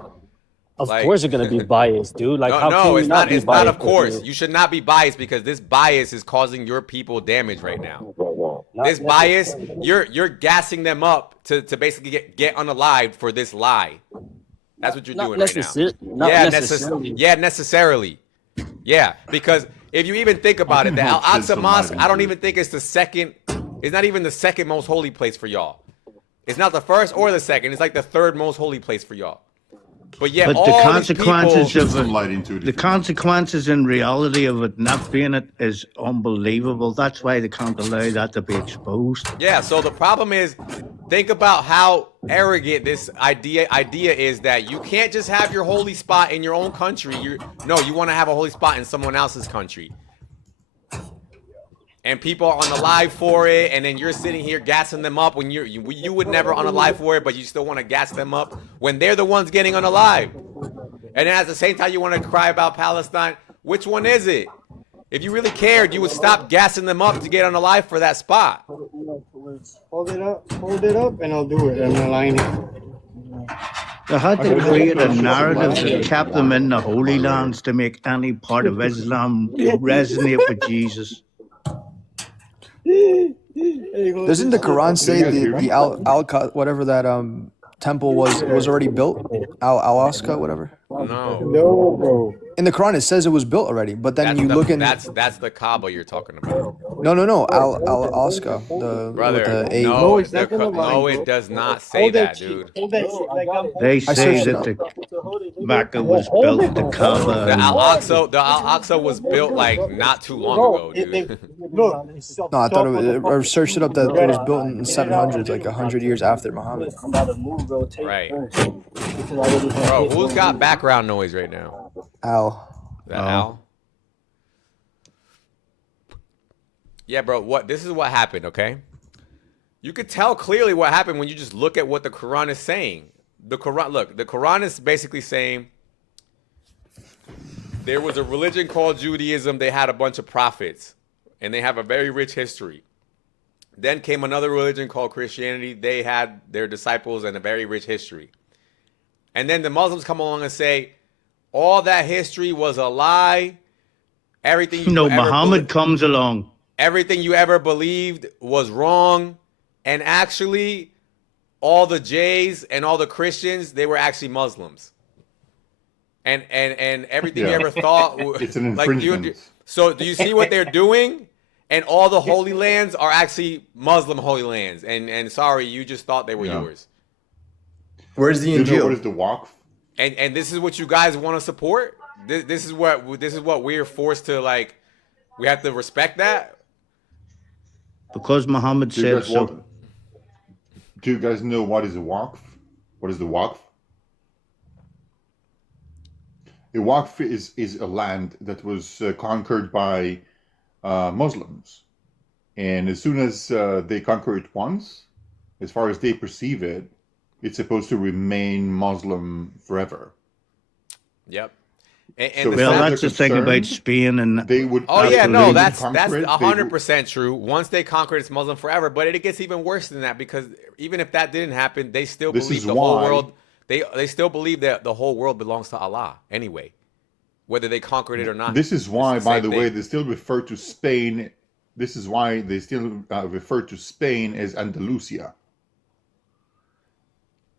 Of like- course, you're gonna be biased, dude. Like, how No, can you it's not. be It's not. Of biased course, if you should not be biased because this bias is causing your people damage right now. Not This bias, you're gassing them up to basically get unalived for this lie. That's what you're Not doing right necessar- now. not Yeah, necessarily. necessarily. Yeah, because if you even think about it, the can Al help shed Aqsa some Mosque, light I don't into even think it's the second. It's not even the second most holy place for y'all. It's not the first or the second. It's like the third most holy place for y'all. But yet, But the all these consequences people, of some light into it. the consequences in reality of it not being it is unbelievable. That's why they can't allow that to be exposed. yeah. So the problem is, think about how arrogant this idea is that you can't just have your holy spot in your own country. You want to have a holy spot in someone else's country. And people are on the live for it, and then you're sitting here gassing them up when you would never on a live for it, but you still want to gas them up when they're the ones getting on a live. And then at the same time, you want to cry about Palestine. Which one is it? If you really cared, you would stop gassing them up to get on a live for that spot. Hold it up, and I'll do it. I'm aligning. They had to create a narrative that kept them in the Holy Lands to make any part of Islam resonate with Jesus. Doesn't the Quran say the Al whatever that temple was already built? Al-Aqsa, whatever. No, No, bro. In the Quran, it says it was built already, but then you look in. that's the Kaaba you're talking about, No. Al-Aqsa, the brother. with the A. No, it's not gonna lie, no, bro. it does not say that, dude. Hold that shit like I'm They I say searched it that up. the Mecca was built, the The Kaaba. Al-Aqsa was built like not too long ago, dude. Look. No, I thought I searched it up that it was built in the 700s, like 100 years after Muhammad. I'm about to move, bro. Take Right. first. Because I already have Bro, it. who's got background noise right now? Al. That Al? Yeah, bro. This is what happened, okay? You could tell clearly what happened when you just look at what the Quran is saying. The Quran is basically saying there was a religion called Judaism. They had a bunch of prophets, and they have a very rich history. Then came another religion called Christianity. They had their disciples and a very rich history. And then the Muslims come along and say, all that history was a lie. Everything you ever Muhammad comes along. everything you ever believed was wrong. And actually, all the Jays and all the Christians, they were actually Muslims. And everything you Yeah. ever thought, It's an like infringement. so do you see what they're doing? And all the holy lands are actually Muslim holy lands. And sorry, you just thought they were Yeah. yours. Where's the Do you know what Injil? is the Waqf? And this is what you guys want to support? This is what we're forced to, like, we have to respect that? Because Muhammad Do you said guys so. do you guys know what is a Waqf? What is the Waqf? A Waqf is a land that was conquered by Muslims, and as soon as they conquer it once, as far as they perceive it, it's supposed to remain Muslim forever. Yep. So And the Well, as far as sad, that's they're the thing about concerned, Spain, and they would oh yeah, after no, they would that's conquer it, they would. 100% true. Once they conquer it, it's Muslim forever. But it gets even worse than that, because even if that didn't happen, they still This believe is the whole why. world. They still believe that the whole world belongs to Allah anyway, whether they conquered it or not. This is It's why, the by same the way, thing. they still refer to Spain. This is why they still refer to Spain as Andalusia,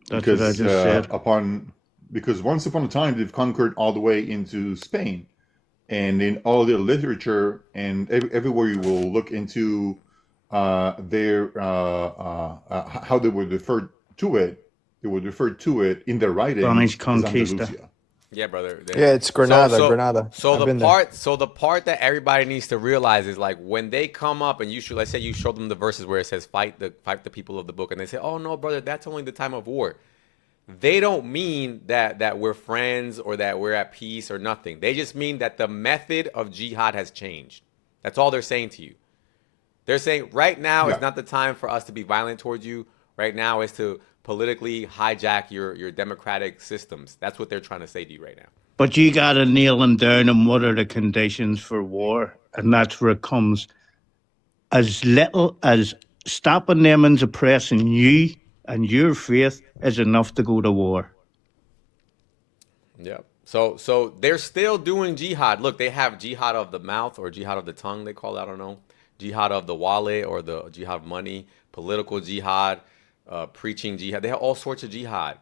that's what I because just said. because once upon a time they've conquered all the way into Spain, and in all their literature and everywhere you will look into their how they would refer to it, they would refer to it in their Spanish writings as conquista. Andalusia. Yeah, brother. Yeah, it's Granada. Granada. So I've the been there. part that everybody needs to realize is, like, when they come up and let's say you show them the verses where it says fight the people of the book, and they say, "Oh no, brother, that's only the time of war." They don't mean that we're friends or that we're at peace or nothing. They just mean that the method of jihad has changed. That's all they're saying to you. They're saying right now Yeah. is not the time for us to be violent towards you. Right now is to politically hijack your democratic systems. That's what they're trying to say to you right now. But you got to nail them down on what are the conditions for war. And that's where it comes. As little as stopping them and suppressing you and your faith is enough to go to war. Yeah. So they're still doing jihad. Look, they have jihad of the mouth or jihad of the tongue, they call it, I don't know. Jihad of the wallet or the jihad of money, political jihad, preaching jihad. They have all sorts of jihad.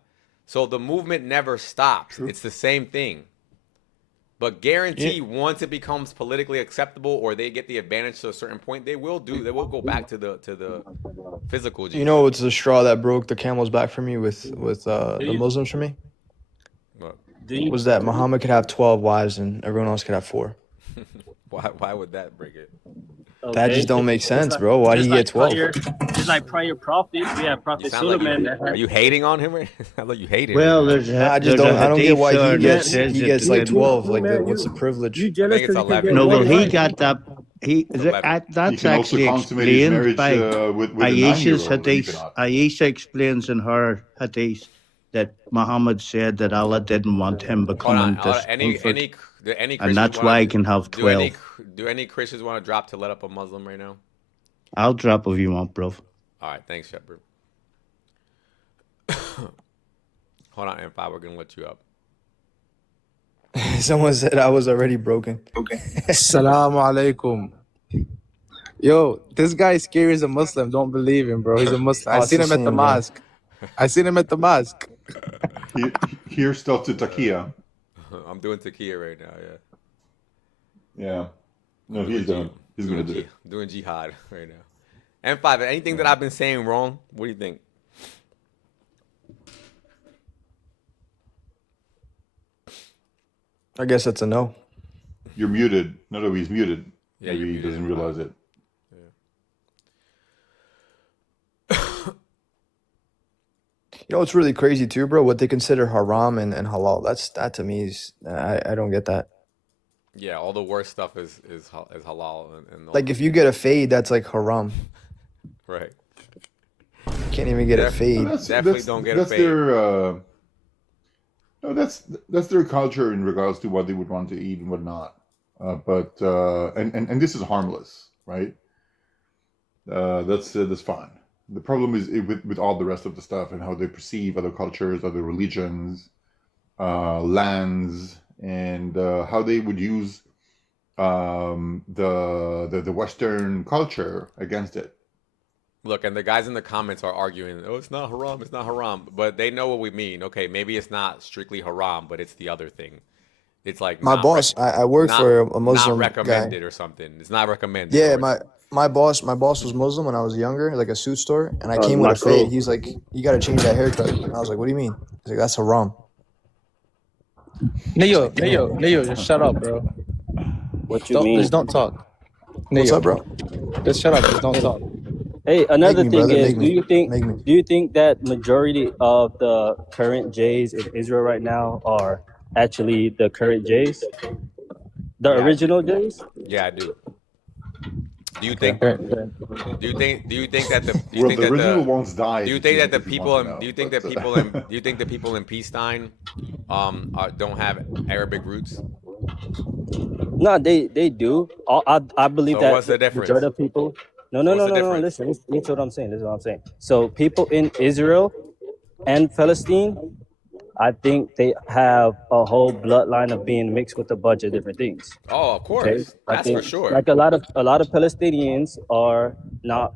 So the movement never stops. True. It's the same thing. But guarantee once it becomes politically acceptable or they get the advantage to a certain point, they will go back to the physical jihad. You know, it's the straw that broke the camel's back for me with the Muslims for me But was that Muhammad could have 12 wives and everyone else could have 4. why would that break it? That just don't make sense, bro. Why do you get 12? Just like prior prophets, we have You Prophet sound like Suleiman. are you hating on him? I thought you hate him. Well, there's a, I just there's a don't. I don't get hadith why there he that says gets that like the- 12. Like, what's the privilege? You I jealous think it's 11. No, well, he Why? got that. He 11. He that's can also actually consummate his explained marriage by with a Aisha's 9-year-old, believe it hadith. or not. Aisha explains in her hadith that Muhammad said that Allah didn't want him Hold becoming on. discomfort, Do any and Christians that's wanna- why he can have do any 12. do any Christians want to drop to let up a Muslim right now? I'll drop if you want, bro. All right, thanks, Shepard. Hold on, M5, we're gonna let you up. Someone said I was already broken. Assalamu alaikum. Yo, this guy is scary as a Muslim. Don't believe him, bro. He's a Muslim. I Oh, it's seen the him at the same, man. mosque. I seen him at the mosque. Here's stuff to Takia. I'm doing Takia right now. Yeah, Yeah. No, he's done. He's gonna do it. doing jihad right now. M5, anything that I've been saying wrong? What do you think? I guess that's a no. You're muted. No, he's muted. Yeah, Maybe you're he muted. doesn't realize it. You know what's really crazy too, bro? What they consider haram and halal. That to me is I don't get that. Yeah, all the worst stuff is halal and all Like that. if you get a fade, that's like haram. Right. You can't even get a Def- fade. Definitely don't get a that's fade. their no, that's their culture in regards to what they would want to eat and whatnot. But and this is harmless, right? That's fine. The problem is with all the rest of the stuff and how they perceive other cultures, other religions, lands, and how they would use the Western culture against it. Look, and the guys in the comments are arguing, oh, it's not haram, it's not haram. But they know what we mean. Okay, maybe it's not strictly haram, but it's the other thing. It's like My not boss, I work not- for a Muslim not guy. recommended or something. It's not recommended. Yeah, or my boss was Muslim when I was younger, like a suit store, and I Oh, came with a not cool. fade. He's like, "You got to change that haircut." And I was like, "What do you mean?" He's like, "That's haram." Neo, just shut up, bro. What you mean? Just don't talk. What's Neo, up, bro? just shut up. Just don't talk. Hey, another Make me, thing brother, is, make me. Make me. do you think that majority of the current Jays in Israel right now are actually the current Jays, the Yeah. original Jays? Yeah, I do. Do you Okay. think? Do you think that the do you Well, think the that original the ones died. do you think that the if you people want to in do you know, think that but, people in do you think the people in Peacetime don't have Arabic roots? No, they do. I believe So that what's the the majority difference? of people. No, So no, what's no, the no, no. difference? Listen to what I'm saying. This is what I'm saying. So people in Israel and Palestine, I think they have a whole bloodline of being mixed with a bunch of different things. Oh, of Okay, course, I that's for think sure. like a lot of Palestinians are not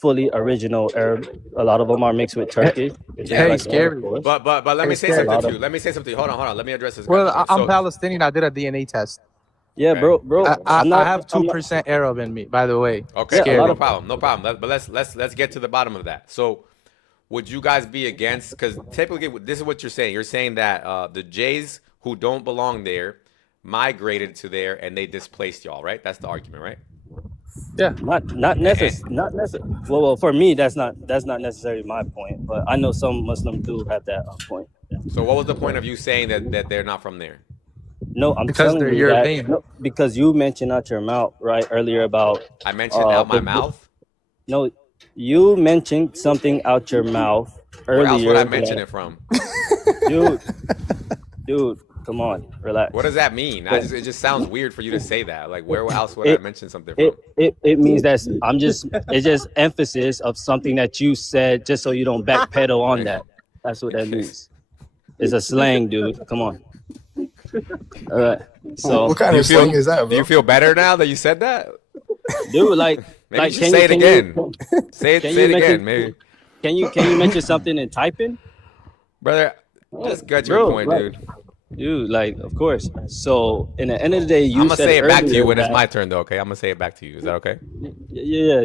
fully original Arab. A lot of them are mixed with Turkish and things Hey, like that, of scary. course. But let Hey, me say A scary. something lot to of you. Let me say something. Hold on. Let me address this guy. Well, I'm So Palestinian. I did a DNA test. yeah, okay, bro. I, I'm I not. have I'm not. 2% Arab in me, by the way. okay, Yeah, a no, lot no Scary. of. problem, no problem. But let's get to the bottom of that. So would you guys be against? Because typically this is what you're saying. You're saying that the Jays who don't belong there migrated to there and they displaced y'all, right? That's the argument, right? Yeah. Not not necessary. Well, for me, that's not necessarily my point, but I know some Muslims do have that point. Yeah. So what was the point But of you saying that they're not from there? no, I'm Because telling they're you that European. no, because you mentioned out your mouth right earlier about I mentioned out my the mouth. no, you mentioned something out your mouth Where else would I earlier mention that it from? dude, come on, relax. What does that mean? So It just sounds weird for you to say that. Like where else would I it mention something it from? it means that it's just emphasis of something that you said just so you don't backpedal on that. That's what that means. It's a slang, dude. Come on. All right. So, What kind Do you of slang feel is that, do you bro? feel better now that you said that? dude, like Maybe you like should say it again. Say can it you again, mention maybe. can you mention something in typing? Brother, Oh, just get your bro, point, like dude. dude, like of course. So, in the end of the day, I'm you gonna said say it back to you earlier when it's that my turn though, okay? I'm gonna say it back to you. Is that okay? yeah,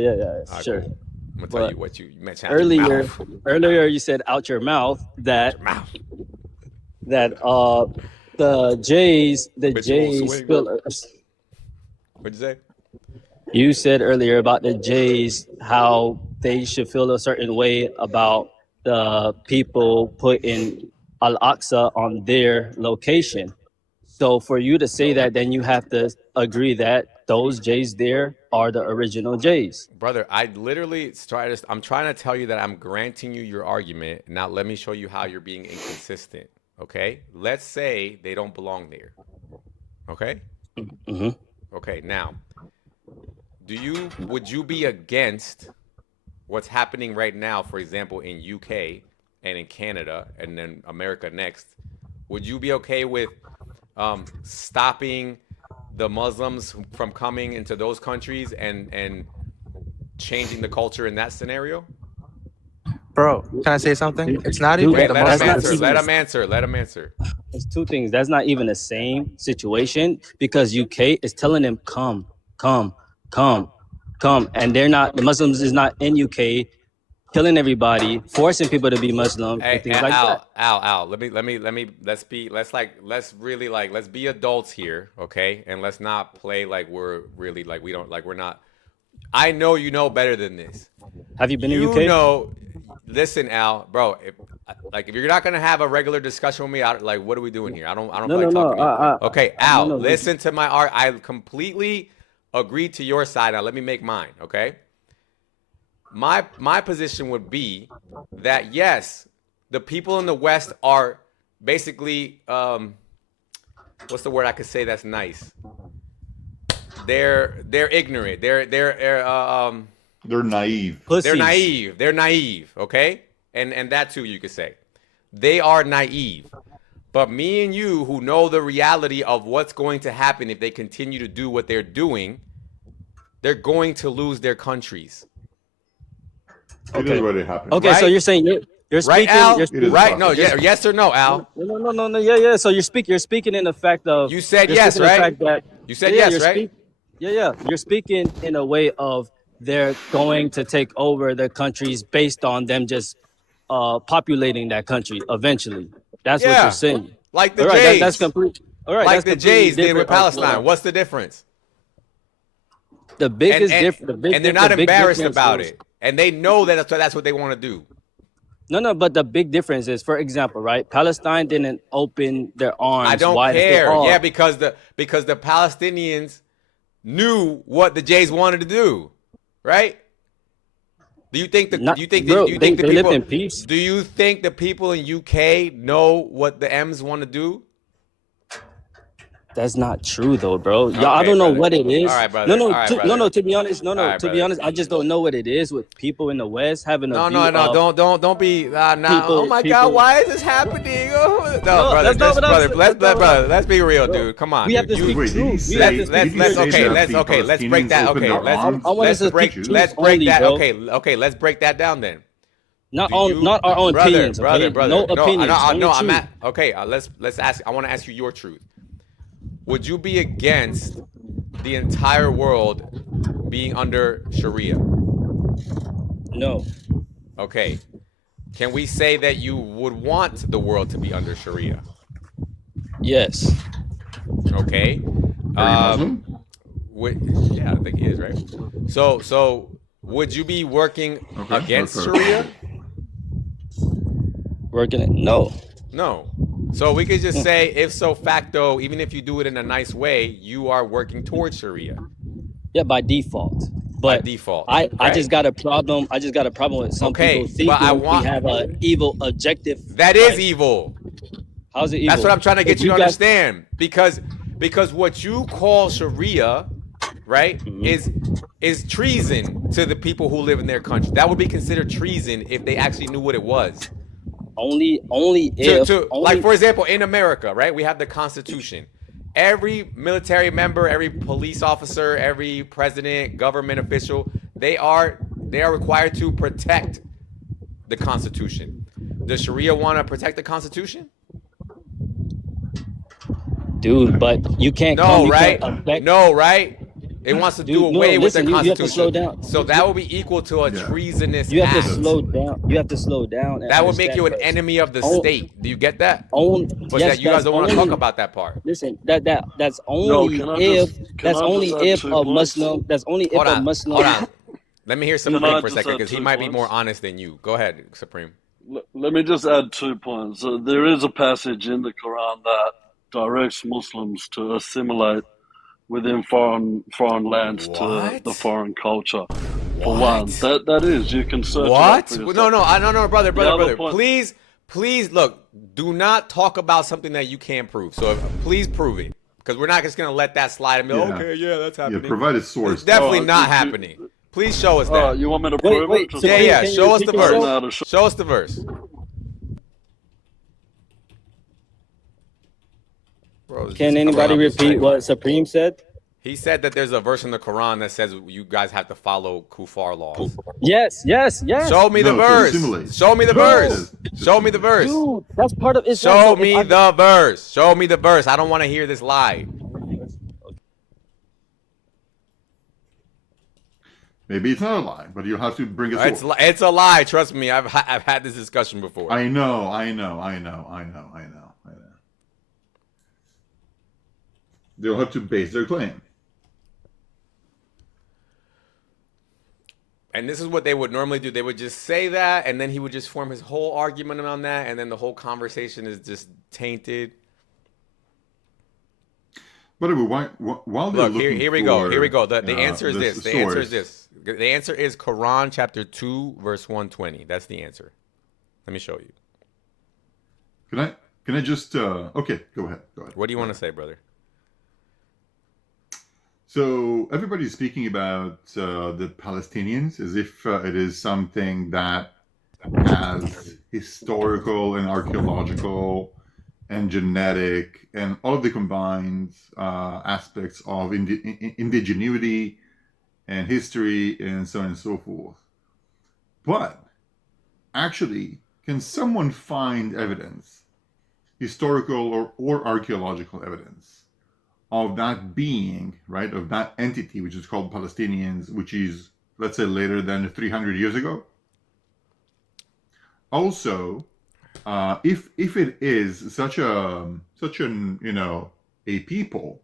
All right, sure. cool. I'm gonna tell But you what you mentioned out your earlier mouth. earlier you said out your mouth Out your mouth. that the Jays Habitual swing. feel. What'd you say? You said earlier about the Jays how they should feel a certain way about the people putting Al Aqsa on their location. So for you to say that, then you have to agree that those Jays there are the original Jays. Brother, I'm trying to tell you that I'm granting you your argument. Now let me show you how you're being inconsistent. Okay? Let's say they don't belong there. Okay? hmm Okay, now, would you be against what's happening right now, for example, in UK and in Canada and then America next? Would you be okay with stopping the Muslims from coming into those countries and changing the culture in that scenario? Bro, can I say something? It's not Dude, even Wait, the let him that's not answer. Muslims. even. Let him answer. It's two things. That's not even the same situation because UK is telling them come, come, come, come, and they're not. The Muslims is not in UK killing everybody, forcing people to be Muslim Hey, and things like that. Al. Let's really let's be adults here, okay? And let's not play like we're really like we don't like we're not. I know you know better than this. Have you been in You UK? know, listen, Al, bro. If you're not gonna have a regular discussion with me, what are we doing here? I don't No, feel like no, no. talking to you. Okay, Al, No. listen to my art. I completely agree to your side. Now let me make mine. Okay. My position would be that yes, the people in the West are basically what's the word I could say that's nice? They're ignorant. They're naive. Pussies. They're naive. Okay, and that too you could say. They are naive. But me and you, who know the reality of what's going to happen if they continue to do what they're doing, they're going to lose their countries. It is what it happened. Okay, Right? so you're saying you're speaking. Right, Al? You're It is Right? No, possible. yes or no, Al? No. Yeah. So you're speaking in the fact of. You said you're yes, speaking in the right? fact that, You said yeah, yes, you're right? Yeah. You're speaking in a way of they're going to take over their countries based on them just populating that country eventually. That's what Yeah. you're saying. Like the All right, Jays. that's complete. All right, Like that's the completely Jays did with different of what Palestine. What's the difference? the biggest And difference. and they're not embarrassed about it. And they know that that's what they want to do. No, but the big difference is, for example, right? Palestine didn't open their arms I don't wide as they care. are. Yeah, because the Palestinians knew what the Jays wanted to do, right? Do you think the Not, do you think bro, the, do you think the they lived people in peace. do you think the people in UK know what the M's want to do? That's not true though, bro. Y'all, I Okay, don't know brother. what it is. All right, brother. No, All right, no, brother. to be honest, All right, to be brother. honest, I just don't know what it is with people in the West having a No, view no, no! of Don't be now. people, Oh my God, people. why is this happening? Oh, no, No, brother, that's not just what I'm brother. saying. Let's That's not what brother. I'm, Let's be real, bro. dude. Come on, We have dude. to speak Wait, did he truth. We say? have to Let's speak Did he let's say truth. okay. that Let's the okay. Let's break Palestinians that. opened Okay, their arms? I want us let's to break speak truth let's break only, that. bro. Okay. Let's break that down then. Not Do on, you, not our own brother, opinions. Okay, brother? no No, opinions. Only no. I'm truth. at. Okay, let's ask. I want to ask you your truth. Would you be against the entire world being under Sharia? No. Okay. Can we say that you would want the world to be under Sharia? Yes. Okay. Are you Muslim? Yeah, I think he is, right? So would you be working Okay. against Okay. Sharia? Working it? No. No. So we could just say, if so facto, even if you do it in a nice way, you are working towards Sharia Yeah, by default. by But default. I Right. just got a problem. I just got a problem with some Okay, people but I thinking want we have a evil objective. that is Like, evil. how's it evil? That's what I'm trying to get If you to guys, understand. Because what you call Sharia, right, is treason to the people who live in their country. That would be considered treason if they actually knew what it was. only if Like, for example, in America, right, we have the Constitution. Every military member, every police officer, every president, government official, they are required to protect the Constitution. Does Sharia want to protect the Constitution? dude, but you can't come. No, You right? can't affect. No, right? It wants to Dude, do no, away with the listen, you have to slow Constitution. down. So that will be equal to a Yeah. treasonous You have to act. slow down. You have to slow down. And That would make understand you an first. enemy of the Own- state. Do you get that? Own, But yes, that you guys that's don't want to only. talk about that part. Listen, that's No, only can I if just that's only add if 2 a points? Muslim. That's only if Hold a on. Muslim. Hold on. Let me hear Can Supreme I for a just second add because he 2 might be more points? honest than you. Go ahead, Supreme. Let me just add 2 points. There is a passage in the Quran that directs Muslims to assimilate within foreign lands to the What? foreign culture. For one, What? that is you can search it up What? for No, yourself. no, brother. The other point, Please, look. Do not talk about something that you can't prove. So please prove it, because we're not just gonna let that slide and be Yeah. okay. Yeah, that's Yeah, happening. provide a It's source. definitely not you, happening. Please show us that. you want me to Wait, prove it? wait. Just Yeah, Supreme, yeah. can you Show us the repeat I don't know verse. how to show. Show us the verse. Bro, Can just anybody corrupt. repeat what Supreme said? He said that there's a verse in the Quran that says you guys have to follow kuffar laws. Yes, yes, yes. Show me the No, to verse. assimilate. Show me the Bro. verse. To Show me the verse. Dude, that's part of Islam. Show So if me I- the verse. Show me the verse. I don't want to hear this lie. Maybe it's not a lie, but you'll have to bring a source. It's a lie. Trust me. I've had this discussion before. I know. They'll have to base their claim. And this is what they would normally do. They would just say that, and then he would just form his whole argument on that, and then the whole conversation is just tainted. By the way, while they're Look, looking here we for, go. Here we go. The answer is this. The answer is source, this. The answer is Quran chapter 2, verse 120. That's the answer. Let me show you. Can I just okay, go ahead. What do you want to say, brother? So everybody's speaking about the Palestinians as if it is something that has historical and archaeological and genetic and all of the combined aspects of indigeneity and history and so on and so forth. But actually, can someone find evidence, historical or archaeological evidence, of that being, right, of that entity, which is called Palestinians, which is, let's say, later than 300 years ago? Also, if it is such an a people,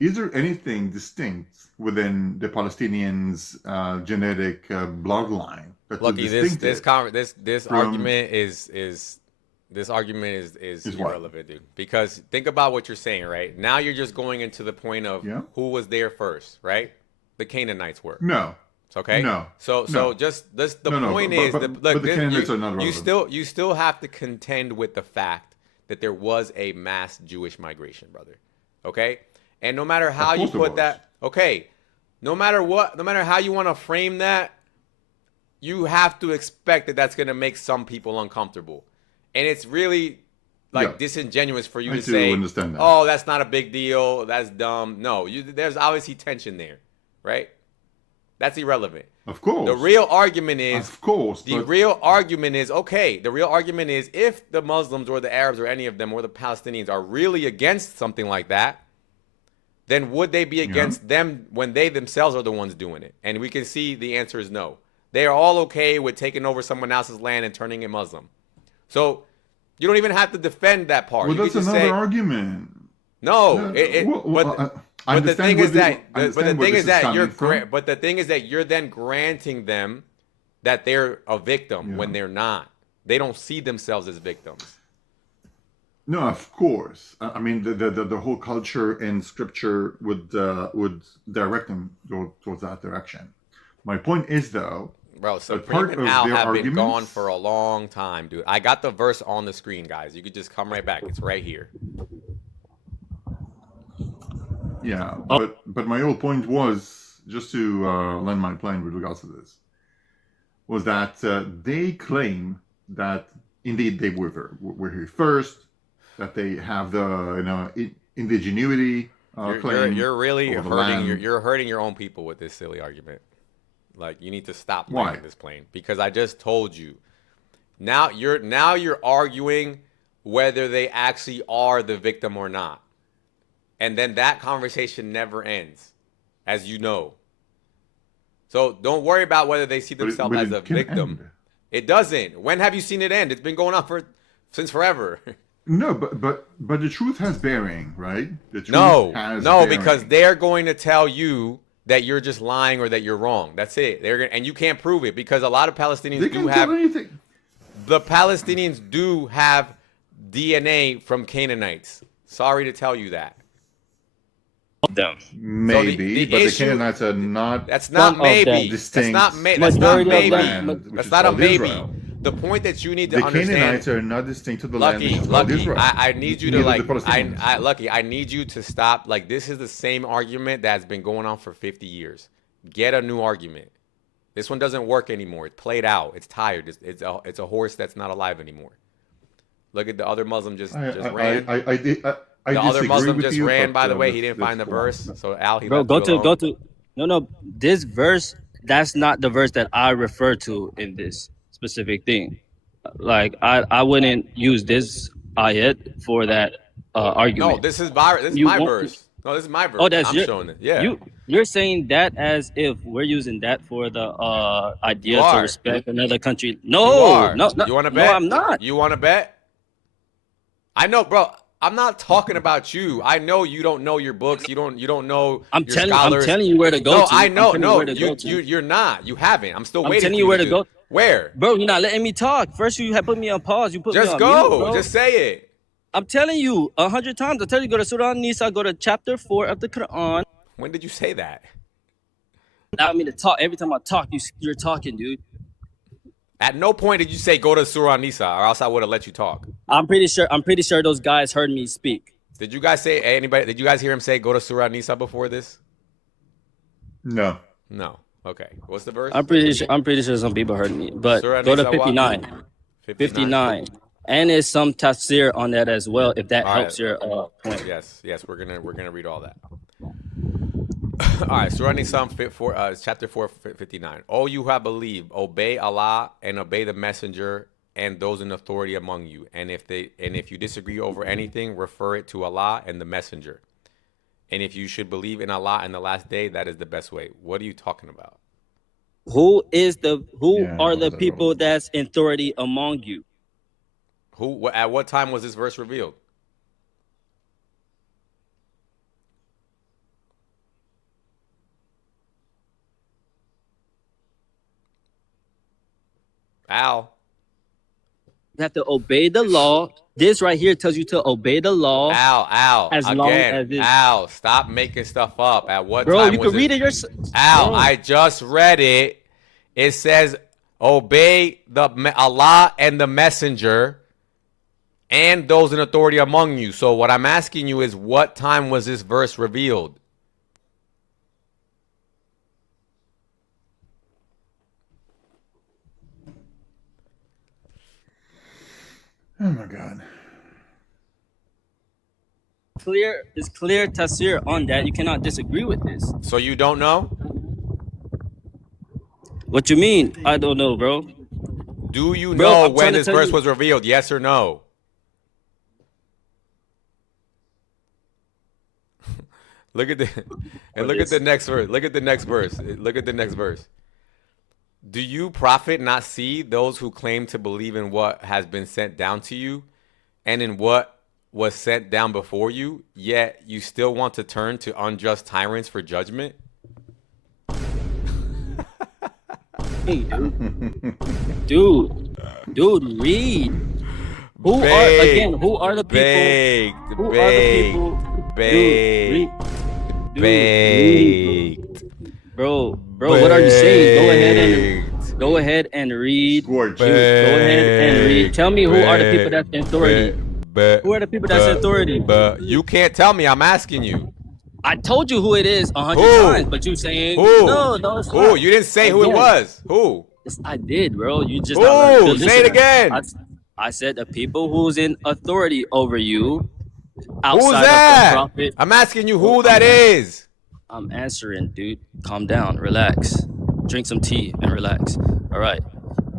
is there anything distinct within the Palestinians' genetic bloodline that would Lucky, distinct this it argument is This argument is Is what? irrelevant, dude. Because think about what you're saying, right? Now you're just going into the point of Yeah. who was there first, right? The Canaanites were. No. Okay. No. So No. just this the No, point but- is but- that but look, the this, Canaanites are not relevant. you still have to contend with the fact that there was a mass Jewish migration, brother. Okay? And no matter how you course there put was. that, okay, no matter how you want to frame that, you have to expect that that's going to make some people uncomfortable. And it's really like Yeah. disingenuous for you I to do say, understand that. "Oh, that's not a big deal. That's dumb." No, there's obviously tension there, right? That's irrelevant. Of course. The real argument is Of course. the but- real argument is okay. The real argument is if the Muslims or the Arabs or any of them or the Palestinians are really against something like that, then would they be against them when they themselves are the ones doing it? And we can see the answer is no. They are all okay with taking over someone else's land and turning it Muslim. So you don't even have to defend that part. Well, You that's can just another say, argument. No, I but the thing is that I understand where this is coming from. but the thing is that you're then granting them that they're a victim when they're not. They don't see themselves as victims. No, of course. I mean, the whole culture and scripture would direct them towards that direction. My point is, though, Bro, that part Supreme and of Al their have been arguments, gone for a long time, dude. I got the verse on the screen, guys. You could just come right back. It's right here. yeah. But my whole point was, just to land my plane with regards to this, was that they claim that indeed they were here first, that they have the indigenuity claim. You're really over the hurting. land. You're hurting your own people with this silly argument. Like you need to stop Why? landing this plane because I just told you. Now you're arguing whether they actually are the victim or not, and then that conversation never ends, as you know. So don't worry about whether they see themselves as a it can victim. end. It doesn't. When have you seen it end? It's been going on since forever. No, but the truth has bearing, right? The truth No, has no, bearing. because they're going to tell you that you're just lying or that you're wrong. That's it. And you can't prove it because a lot of Palestinians they do can have tell anything. the Palestinians do have DNA from Canaanites. Sorry to tell you that. Them. Maybe, but issue- the Canaanites are not. That's not Some of maybe. them. That's Distinct not from maybe. That's not Majority of maybe. them- land, which That's is not a called maybe. Israel. The point that you need to The understand. Canaanites are not distinct to the land which Lucky, is called Lucky, Israel. I need you to Neither like, the Palestinians. Lucky, I need you to stop. Like, this is the same argument that's been going on for 50 years. Get a new argument. This one doesn't work anymore. It's played out. It's tired. It's a horse that's not alive anymore. Look at the other Muslim just ran. I The other disagree Muslim with just you, ran. but, By the way, that's- he didn't that's find the cool. verse. So Al, he Bro, left go you to alone. no. This verse, that's not the verse that I refer to in this specific thing. Like I wouldn't use this ayat for that argument. No, this is my You my won't- verse. No, this is my verse. Oh, that's I'm your. showing it. Yeah. You're saying that as if we're using that for the idea You to are. respect another country. You No, are. no. You want to No, bet? I'm not. You want to bet? I know, bro. I'm not talking about you. I know you don't know your books. You don't know I'm your telling scholars. you where to go. No, to. I I'm know. telling No, where to go to. you're not. You haven't. I'm still I'm waiting. telling for you where to do- go. Where? Bro, you're not letting me talk. First, you had put me on pause. You put me Just on go. mute, bro. Just say it. I'm telling you 100 times. I tell you, go to Surah Nisa, go to chapter 4 of the Quran. When did you say that? Allow me to talk. Every time I talk, you're talking, dude. At no point did you say go to Surah Nisa, or else I would have let you talk. I'm pretty sure those guys heard me speak. Did you guys say anybody? Did you guys hear him say go to Surah Nisa before this? No. No. Okay. What's the verse? I'm pretty sure some people heard me. But Surah go to Nisa what? 59. 59. And there's some tafsir on that as well, if that All helps right. your point. Yes, we're gonna read all that. All right, Surah Nisa, chapter 4, 59. Oh, you who have believed, obey Allah and obey the messenger and those in authority among you. And if you disagree over anything, refer it to Allah and the messenger. And if you should believe in Allah and the last day, that is the best way. What are you talking about? Who Yeah, are the that's people irrelevant. that's in authority among you? At what time was this verse revealed? Al. You have to obey the law. This right here tells you to obey the law. Al, as long as again, it, Al, stop making stuff up. At what bro, time you was can read it? it yourself. Al, Bro, I just read it. It says, obey Allah and the messenger and those in authority among you. So what I'm asking you is, what time was this verse revealed? Oh my God. it's clear tafsir on that. You cannot disagree with this. So you don't know? What you mean? I don't know, bro. Do you Bro, know I'm when trying to this tell verse you. was revealed? Yes or no? Look at the and look at the next verse. Look at the next verse. Look at the next verse. Do you, prophet, not see those who claim to believe in what has been sent down to you and in what was sent down before you, yet you still want to turn to unjust tyrants for judgment? Hey, dude, read. Who are the people? Who are the people? Dude, read. Bro, what are you saying? Go ahead and read. Scorch. Go ahead and read. Tell me who are the people that's in authority? Who are the people that's in authority? But you can't tell me. I'm asking you. I told you who it is 100 Who? times, but you saying Who? no, it's Who? not. You didn't say who it Again. was. Who? Yes, I did, bro. You just Who? not good Say it listener. again. I said the people who's in authority over you outside Who's of that? the prophet. I'm asking you who that is. I'm answering, dude. Calm down, relax. Drink some tea and relax. All right.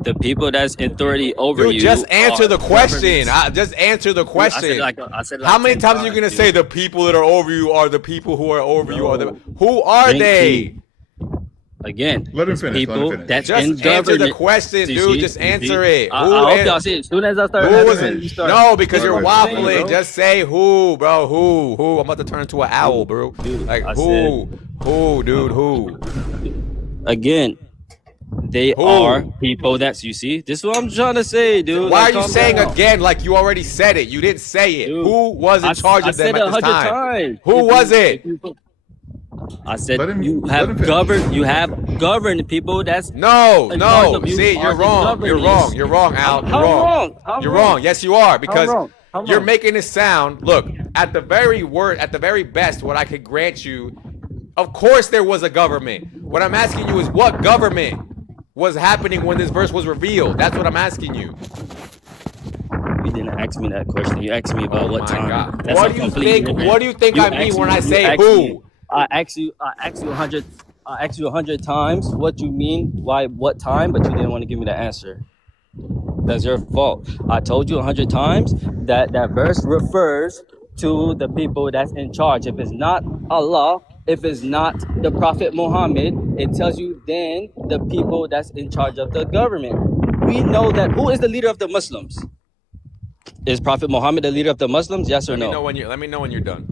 The people that's in authority over Dude, you. just answer are the question. governments. Just answer the Dude, question. I said How many 10 times are you gonna dude. say the people that are over you are the people who are over you are the No. who are Drink they? tea. Again, Let him it's finish, let him people finish. that's Just in answer the government. question, You dude. see? Just You see? answer it. I Who hope an- y'all see it. As soon as I start Who was answering, it? you start. No, because you're Start with waffling. bro. Just say who, bro. Who? I'm about to turn into an owl, bro. Dude, Like I who? Who, dude? Who? Again, they Who? are people that's, you see, this is what I'm trying to say, dude. Why Like, are you calm saying down. again like you already said it? You didn't say it. Dude, Who was in charge I of them said it at this 100 time? times. Who was it? I said Let him you finish. have governed people that's No, in charge no. of you See, are you're the wrong. You're governments. wrong. You're wrong, Al. You're How wrong. wrong? How You're wrong? wrong. Yes, you are. Because wrong? How you're wrong? making it sound. Look, at the very best, what I could grant you, of course there was a government. What I'm asking you is what government was happening when this verse was revealed? That's what I'm asking you. You didn't ask me that question. You asked me about Oh what my time. God. That's What a do you completely think? different- What do you think You I mean asked when me- I you say asked who? me- I asked you 100. I asked you 100 times what you mean, why, what time, but you didn't want to give me the answer. That's your fault. I told you 100 times that that verse refers to the people that's in charge. If it's not Allah, if it's not the Prophet Muhammad, it tells you then the people that's in charge of the government. We know that. Who is the leader of the Muslims? Is Prophet Muhammad the leader of the Muslims? Yes or Let me no? know when you're done.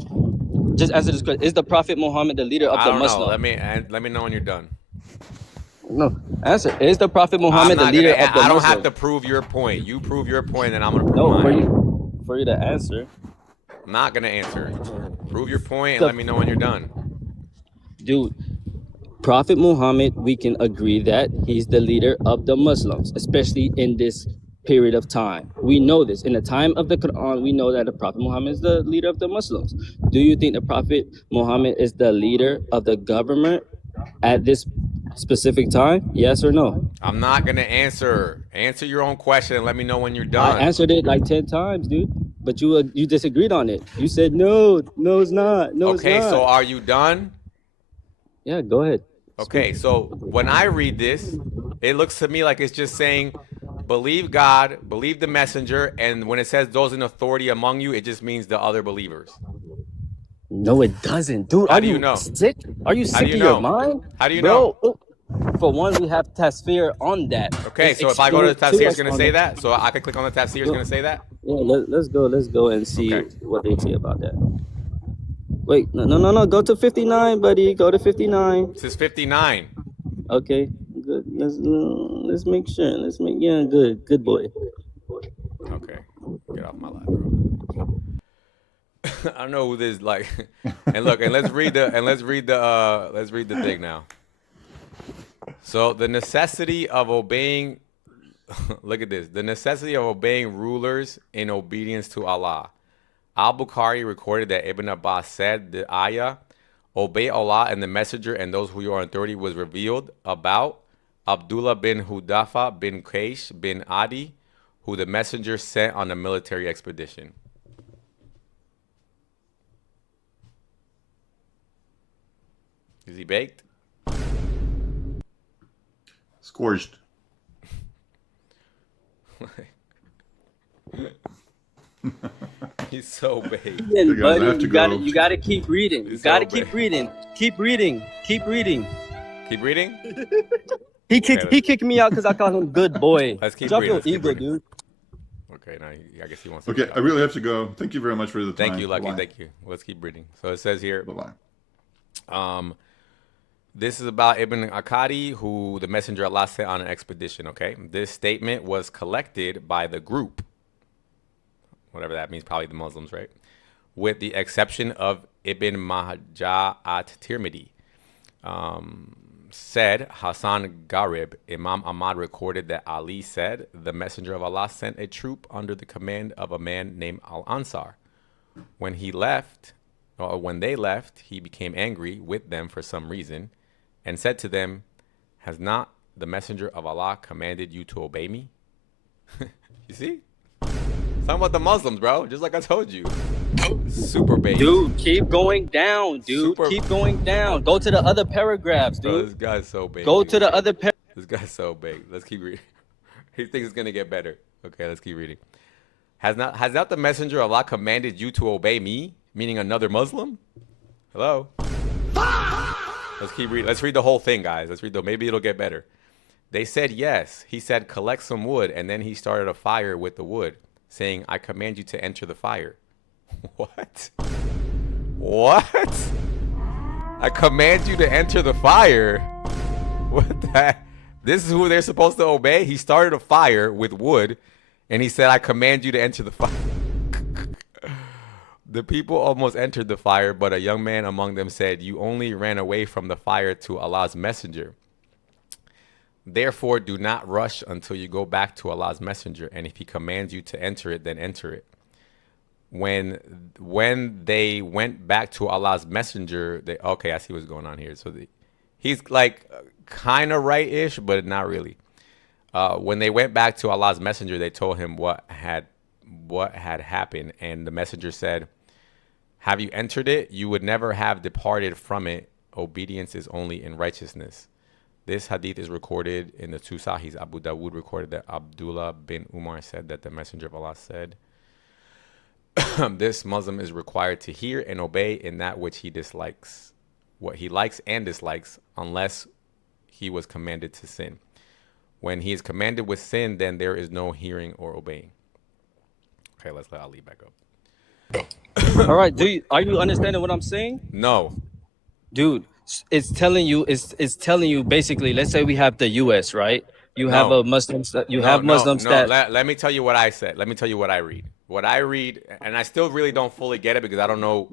Just answer this question. Is the Prophet Muhammad the leader of I the don't know. Muslims? Let me know when you're done. No. Answer. Is the Prophet I'm Muhammad the not leader gonna. of the I don't Muslims? have to prove your point. You prove your point, and I'm gonna prove No, mine. for you to answer. I'm not gonna answer. Prove your point and The- let me know when you're done. Dude, Prophet Muhammad, we can agree that he's the leader of the Muslims, especially in this period of time. We know this. In the time of the Quran, we know that the Prophet Muhammad is the leader of the Muslims. Do you think the Prophet Muhammad is the leader of the government at this specific time? Yes or no? I'm not gonna answer. Answer your own question and let me know when you're done. I answered it like 10 times, dude. But you disagreed on it. You said no, it's not. No, Okay, it's not. so are you done? Yeah, go ahead. Okay, so when I read this, it looks to me like it's just saying, believe God, believe the messenger, and when it says those in authority among you, it just means the other believers. No, it doesn't, dude. How Are do you you know? sick? Are you How sick do of you your know? mind? How do you Bro, know? for one, we have Tasfir on that. Okay, It's so if I go to the explained tafsir, it's us gonna on say it. that. So I can click on the tafsir, it's gonna say that. Yeah, let's go and see Okay. what they say about that. Wait, no. Go to 59, buddy. Go to 59. This is 59. Okay, good. Let's make sure. Good boy. I don't know who this like. And look, and let's read the thing now. So the necessity of obeying. Look at this. The necessity of obeying rulers in obedience to Allah. Al-Bukhari recorded that Ibn Abbas said the ayah, "Obey Allah and the Messenger and those who you are in authority," was revealed about Abdullah bin Hudafa bin Qaish bin Adi, who the Messenger sent on a military expedition. Is he baked? Scorched. He's so baked. Hey, guys, I Buddy, have to you gotta keep reading. You He's gotta so keep bad. reading. Keep reading. Keep reading. Keep reading? He Okay, kicked me out because I called him good boy. let's keep Drop reading. your Let's keep ego, reading. dude. Okay, now I guess he wants to Okay, get I out. really have to go. Thank you very much for the time. Thank you, Lucky. Bye-bye. Thank you. Let's keep reading. So it says here, Bye-bye. this is about Ibn Akadi, who the Messenger of Allah sent on an expedition, okay? This statement was collected by the group, whatever that means, probably the Muslims, right? With the exception of Ibn Majah at-Tirmidhi. Said Hassan Gharib, Imam Ahmad recorded that Ali said, the Messenger of Allah sent a troop under the command of a man named Al-Ansar. When they left, he became angry with them for some reason and said to them, has not the Messenger of Allah commanded you to obey me? You see? Talking about the Muslims, bro. Just like I told you. Super bait. Dude, keep going down, dude. Super- Keep going down. Go to the other paragraphs, Bro, dude. this guy's so big. Go to the other This guy's so big. Let's keep reading. He thinks it's gonna get better. Okay, let's keep reading. Has not the Messenger of Allah commanded you to obey me? Meaning another Muslim? Hello? Let's keep reading. Let's read the whole thing, guys. Maybe it'll get better. They said yes. He said, collect some wood, and then he started a fire with the wood, saying, I command you to enter the fire. What? What? I command you to enter the fire? What the? This is who they're supposed to obey? He started a fire with wood, and he said, I command you to enter the fire. The people almost entered the fire, but a young man among them said, you only ran away from the fire to Allah's messenger. Therefore, do not rush until you go back to Allah's messenger, and if he commands you to enter it, then enter it. When they went back to Allah's messenger, okay, I see what's going on here. So he's like kind of right-ish, but not really. When they went back to Allah's messenger, they told him what had happened, and the messenger said, have you entered it? You would never have departed from it. Obedience is only in righteousness. This hadith is recorded in the two Sahihs. Abu Dawood recorded that Abdullah bin Umar said that the Messenger of Allah said, this Muslim is required to hear and obey in that which he dislikes, what he likes and dislikes, unless he was commanded to sin. When he is commanded with sin, then there is no hearing or obeying. Okay, let's let Ali back up. All right, are you understanding what I'm saying? No. Dude, it's telling you basically, let's say we have the US, right? You have a Muslims that let me tell you what I said. Let me tell you what I read. What I read, and I still really don't fully get it because I don't know.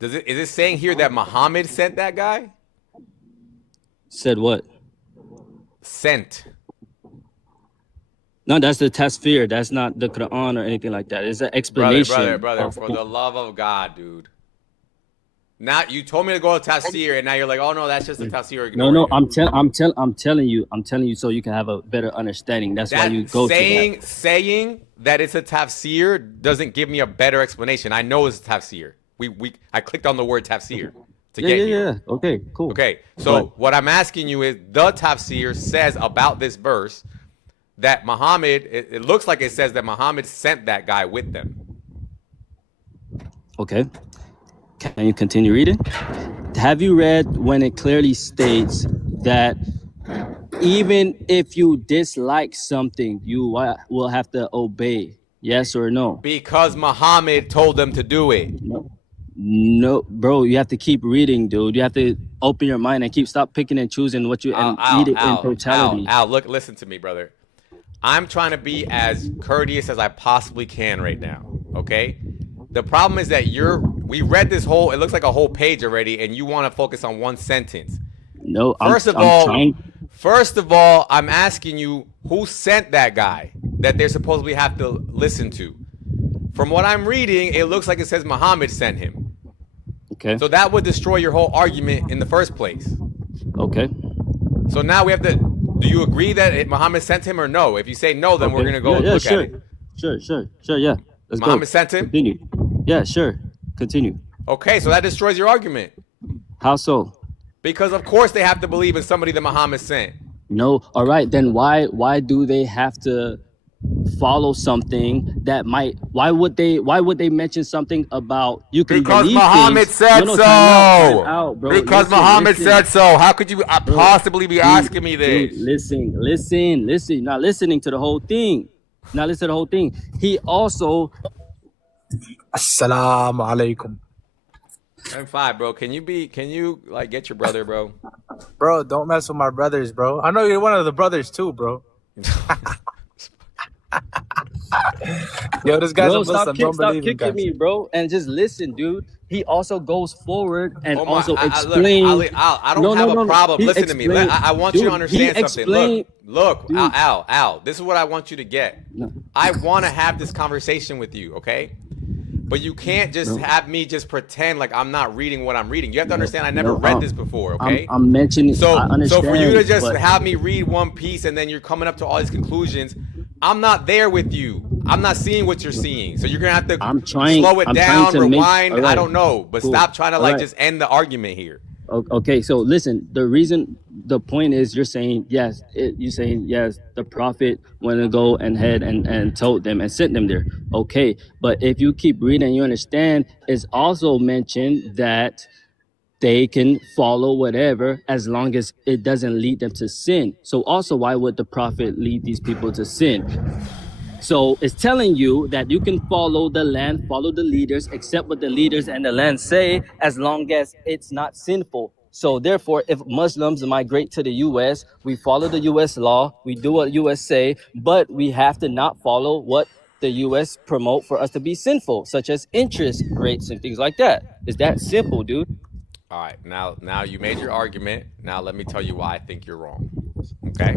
Is it saying here that Muhammad sent that guy? said what? Sent. No, that's the Tasfir. That's not the Quran or anything like that. It's an explanation. Brother, for the love of God, dude. Now you told me to go to Tafsir, and now you're like, oh no, that's just a Tafsir. No, I'm telling you so you can have a better understanding. That's why you go to that. Saying that it's a Tafsir doesn't give me a better explanation. I know it's a Tafsir. I clicked on the word Tafsir to get here. Yeah. Okay, cool. Okay, so what I'm asking you is, the Tafsir says about this verse that Muhammad, it looks like it says that Muhammad sent that guy with them. Okay. Can you continue reading? Have you read when it clearly states that even if you dislike something, you will have to obey? Yes or no? Because Muhammad told them to do it. No, bro, you have to keep reading, dude. You have to open your mind and stop picking and choosing what you and read it in totality. Listen to me, brother. I'm trying to be as courteous as I possibly can right now, okay? The problem is that we read this whole, it looks like a whole page already, and you want to focus on one sentence. No, First of all, I'm asking you, who sent that guy that they're supposedly have to listen to? From what I'm reading, it looks like it says Muhammad sent him. Okay. So that would destroy your whole argument in the first place. Okay. So now we have to, do you agree that Muhammad sent him or no? If you say no, then we're going to go look at it. Sure, yeah. Let's Muhammad go. sent him? Continue. Yeah, sure. Continue. Okay, so that destroys your argument. How so? Because of course they have to believe in somebody that Muhammad sent. No. All right. Then why do they have to follow something that might? Why would they mention something about you can Because believe Muhammad things? said No, so. time out, bro. Because Listen, Muhammad listen. said so. How could you possibly be asking me this? Dude, listen. Not listening to the whole thing. He also. Assalamu alaikum. M5, bro. Can you like get your brother, bro? Bro, don't mess with my brothers, bro. I know you're one of the brothers too, bro. Yo, this guy's a Muslim. Don't Stop believe him, kicking guys. me, bro, and just listen, dude. He also goes forward and Oh my, also look, explains. Ali, I don't have a problem. He Listen to me. explained- I want you to dude, understand he something. explained- Look, dude. Al, this is what I want you to get. I want to have this conversation with you, okay? But you can't just have me just pretend like I'm not reading what I'm reading. You have to understand I never read this before, okay? I'm mentioning. So, I understand, so for you to just but have me read one piece and then you're coming up to all these conclusions, I'm not there with you. I'm not seeing what you're seeing. So you're gonna have to slow it down, rewind. I don't know, but stop trying to like just end the argument here. Okay, so listen. The point is, you're saying yes. The prophet went to go and head and told them and sent them there. Okay, but if you keep reading, you understand. It's also mentioned that they can follow whatever as long as it doesn't lead them to sin. So also, why would the prophet lead these people to sin? So it's telling you that you can follow the land, follow the leaders, accept what the leaders and the land say, as long as it's not sinful. So therefore, if Muslims migrate to the U.S., we follow the U.S. law, we do what U.S. say, but we have to not follow what the U.S. promote for us to be sinful, such as interest rates and things like that. It's that simple, dude. All right, now you made your argument. Now let me tell you why I think you're wrong. Okay?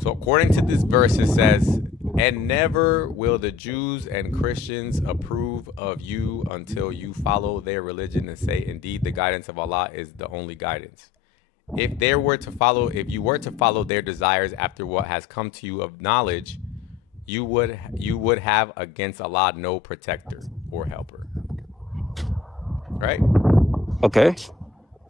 So according to this verse, it says, "And never will the Jews and Christians approve of you until you follow their religion and say, indeed, the guidance of Allah is the only guidance. If you were to follow their desires after what has come to you of knowledge, you would have against Allah no protector or helper." Right? Okay.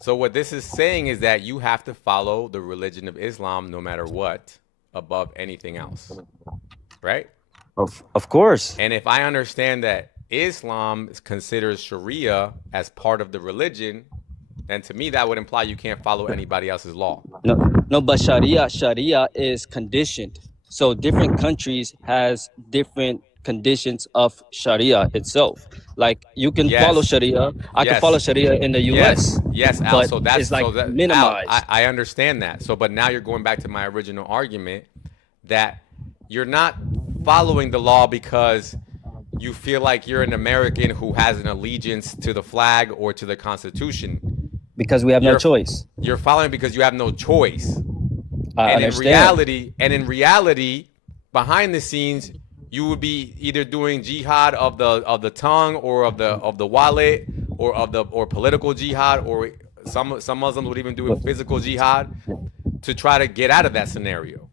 So what this is saying is that you have to follow the religion of Islam no matter what, above anything else. Right? Of course. And if I understand that Islam considers Sharia as part of the religion, then to me that would imply you can't follow anybody else's law. No, but Sharia is conditioned. So different countries has different conditions of Sharia itself. Like you can follow Sharia. I can follow Sharia in the U.S. Yes, Al. But So that's it's like so that, minimized. Al, I understand that. So, but now you're going back to my original argument that you're not following the law because you feel like you're an American who has an allegiance to the flag or to the Constitution. Because we have no choice. You're following because you have no choice. I and understand. in reality, behind the scenes, you would be either doing jihad of the tongue or of the wallet or political jihad, or some Muslims would even do physical jihad to try to get out of that scenario.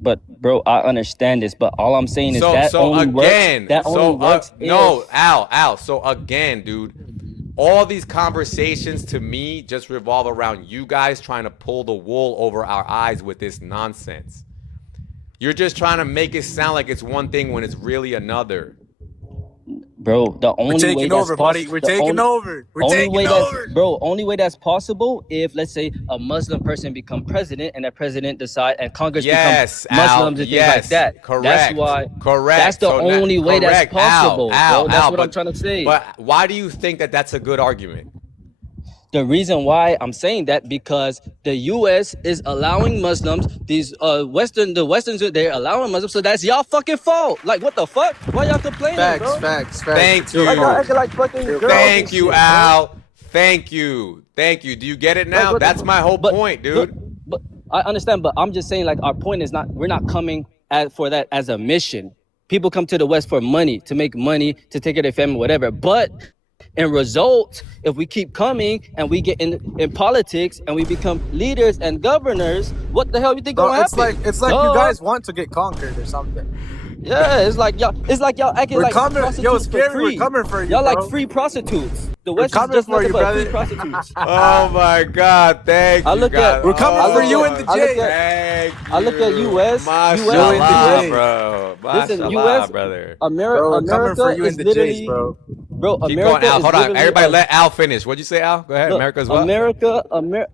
But bro, I understand this, but all I'm saying is that only works. Al. So again, dude, all these conversations to me just revolve around you guys trying to pull the wool over our eyes with this nonsense. You're just trying to make it sound like it's one thing when it's really another. Bro, the only We're taking way that's over, buddy. We're taking over. We're taking over. Bro, only way that's possible if, let's say, a Muslim person become president and that president decide and Congress becomes Muslims and things like that. Correct. That's why. Correct. That's the only way that's possible. Al, bro. That's what I'm trying to say. But why do you think that that's a good argument? The reason why I'm saying that because the U.S. is allowing Muslims, the Westerns, they're allowing Muslims, so that's y'all fucking fault. Like, what the fuck? Why y'all complaining, bro? Facts. Thank you. Like, y'all acting like fucking girls Thank and you, shit, bro. Al. Thank you. Do you get it now? Like, That's my whole point, dude. But I understand, but I'm just saying, like, our point is not, we're not coming for that as a mission. People come to the West for money, to make money, to take care of their family, whatever. But in result, if we keep coming and we get in politics and we become leaders and governors, what the hell you think Bro, gonna it's happen? like you guys want to get conquered or something. Yeah, it's like y'all acting We're like coming, prostitutes yo, for Scary, free. we're coming for you, Y'all bro. like free prostitutes. The We're West is coming just for nothing you, but brother. free prostitutes. Oh my God! Thank you. I look God. at- We're coming I for look you at- in the I look J. Thank you. I look at US. Mashallah, US. bro. Listen, Mashallah, US, brother. Bro, we're coming America for you is in the J's, literally, bro. bro. Keep America going, Al. is Hold on. literally Everybody, a- let Al finish. What'd you say, Al? Go ahead. Look, America's what?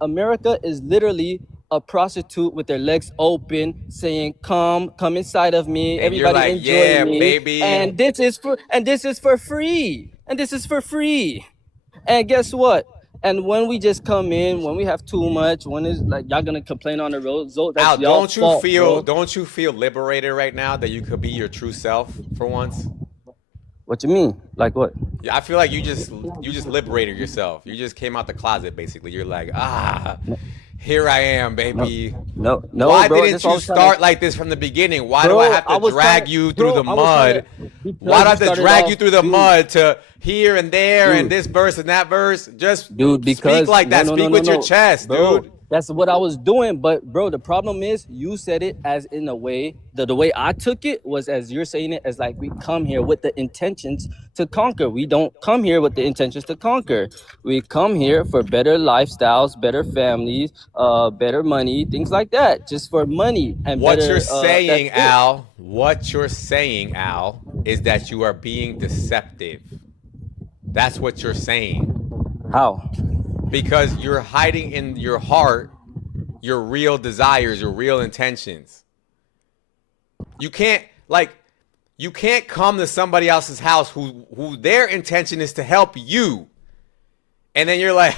America is literally a prostitute with their legs open, saying, "Come inside of me. And you're Everybody like, enjoy yeah, me." baby. And this is for free. And this is for free. And guess what? And when we just come in, when we have too much, when it's like y'all gonna complain on the road, so that's Al, y'all fault, don't you feel liberated right now that you could be your true self for once? What you mean? Like what? Yeah, I feel like you just liberated yourself. You just came out the closet, basically. You're like, here I am, baby. No, Why bro. didn't That's what I you was trying start to- like this from the beginning? Why Bro, do I have I to was drag trying- you through bro, the I was trying mud? to- Why do I have because to you drag started you through the off- mud to here and there and Dude. this verse and that verse? Just because speak like that. no, Speak with your chest, bro, dude. That's what I was doing, but bro, the problem is you said it as in a way the way I took it was as you're saying it as like we come here with the intentions to conquer. We don't come here with the intentions to conquer. We come here for better lifestyles, better families, better money, things like that, just for money and What better, you're saying, that's it. Al, what you're saying, Al, is that you are being deceptive. That's what you're saying. How? Because you're hiding in your heart your real desires, your real intentions. You can't come to somebody else's house who their intention is to help you. And then you're like,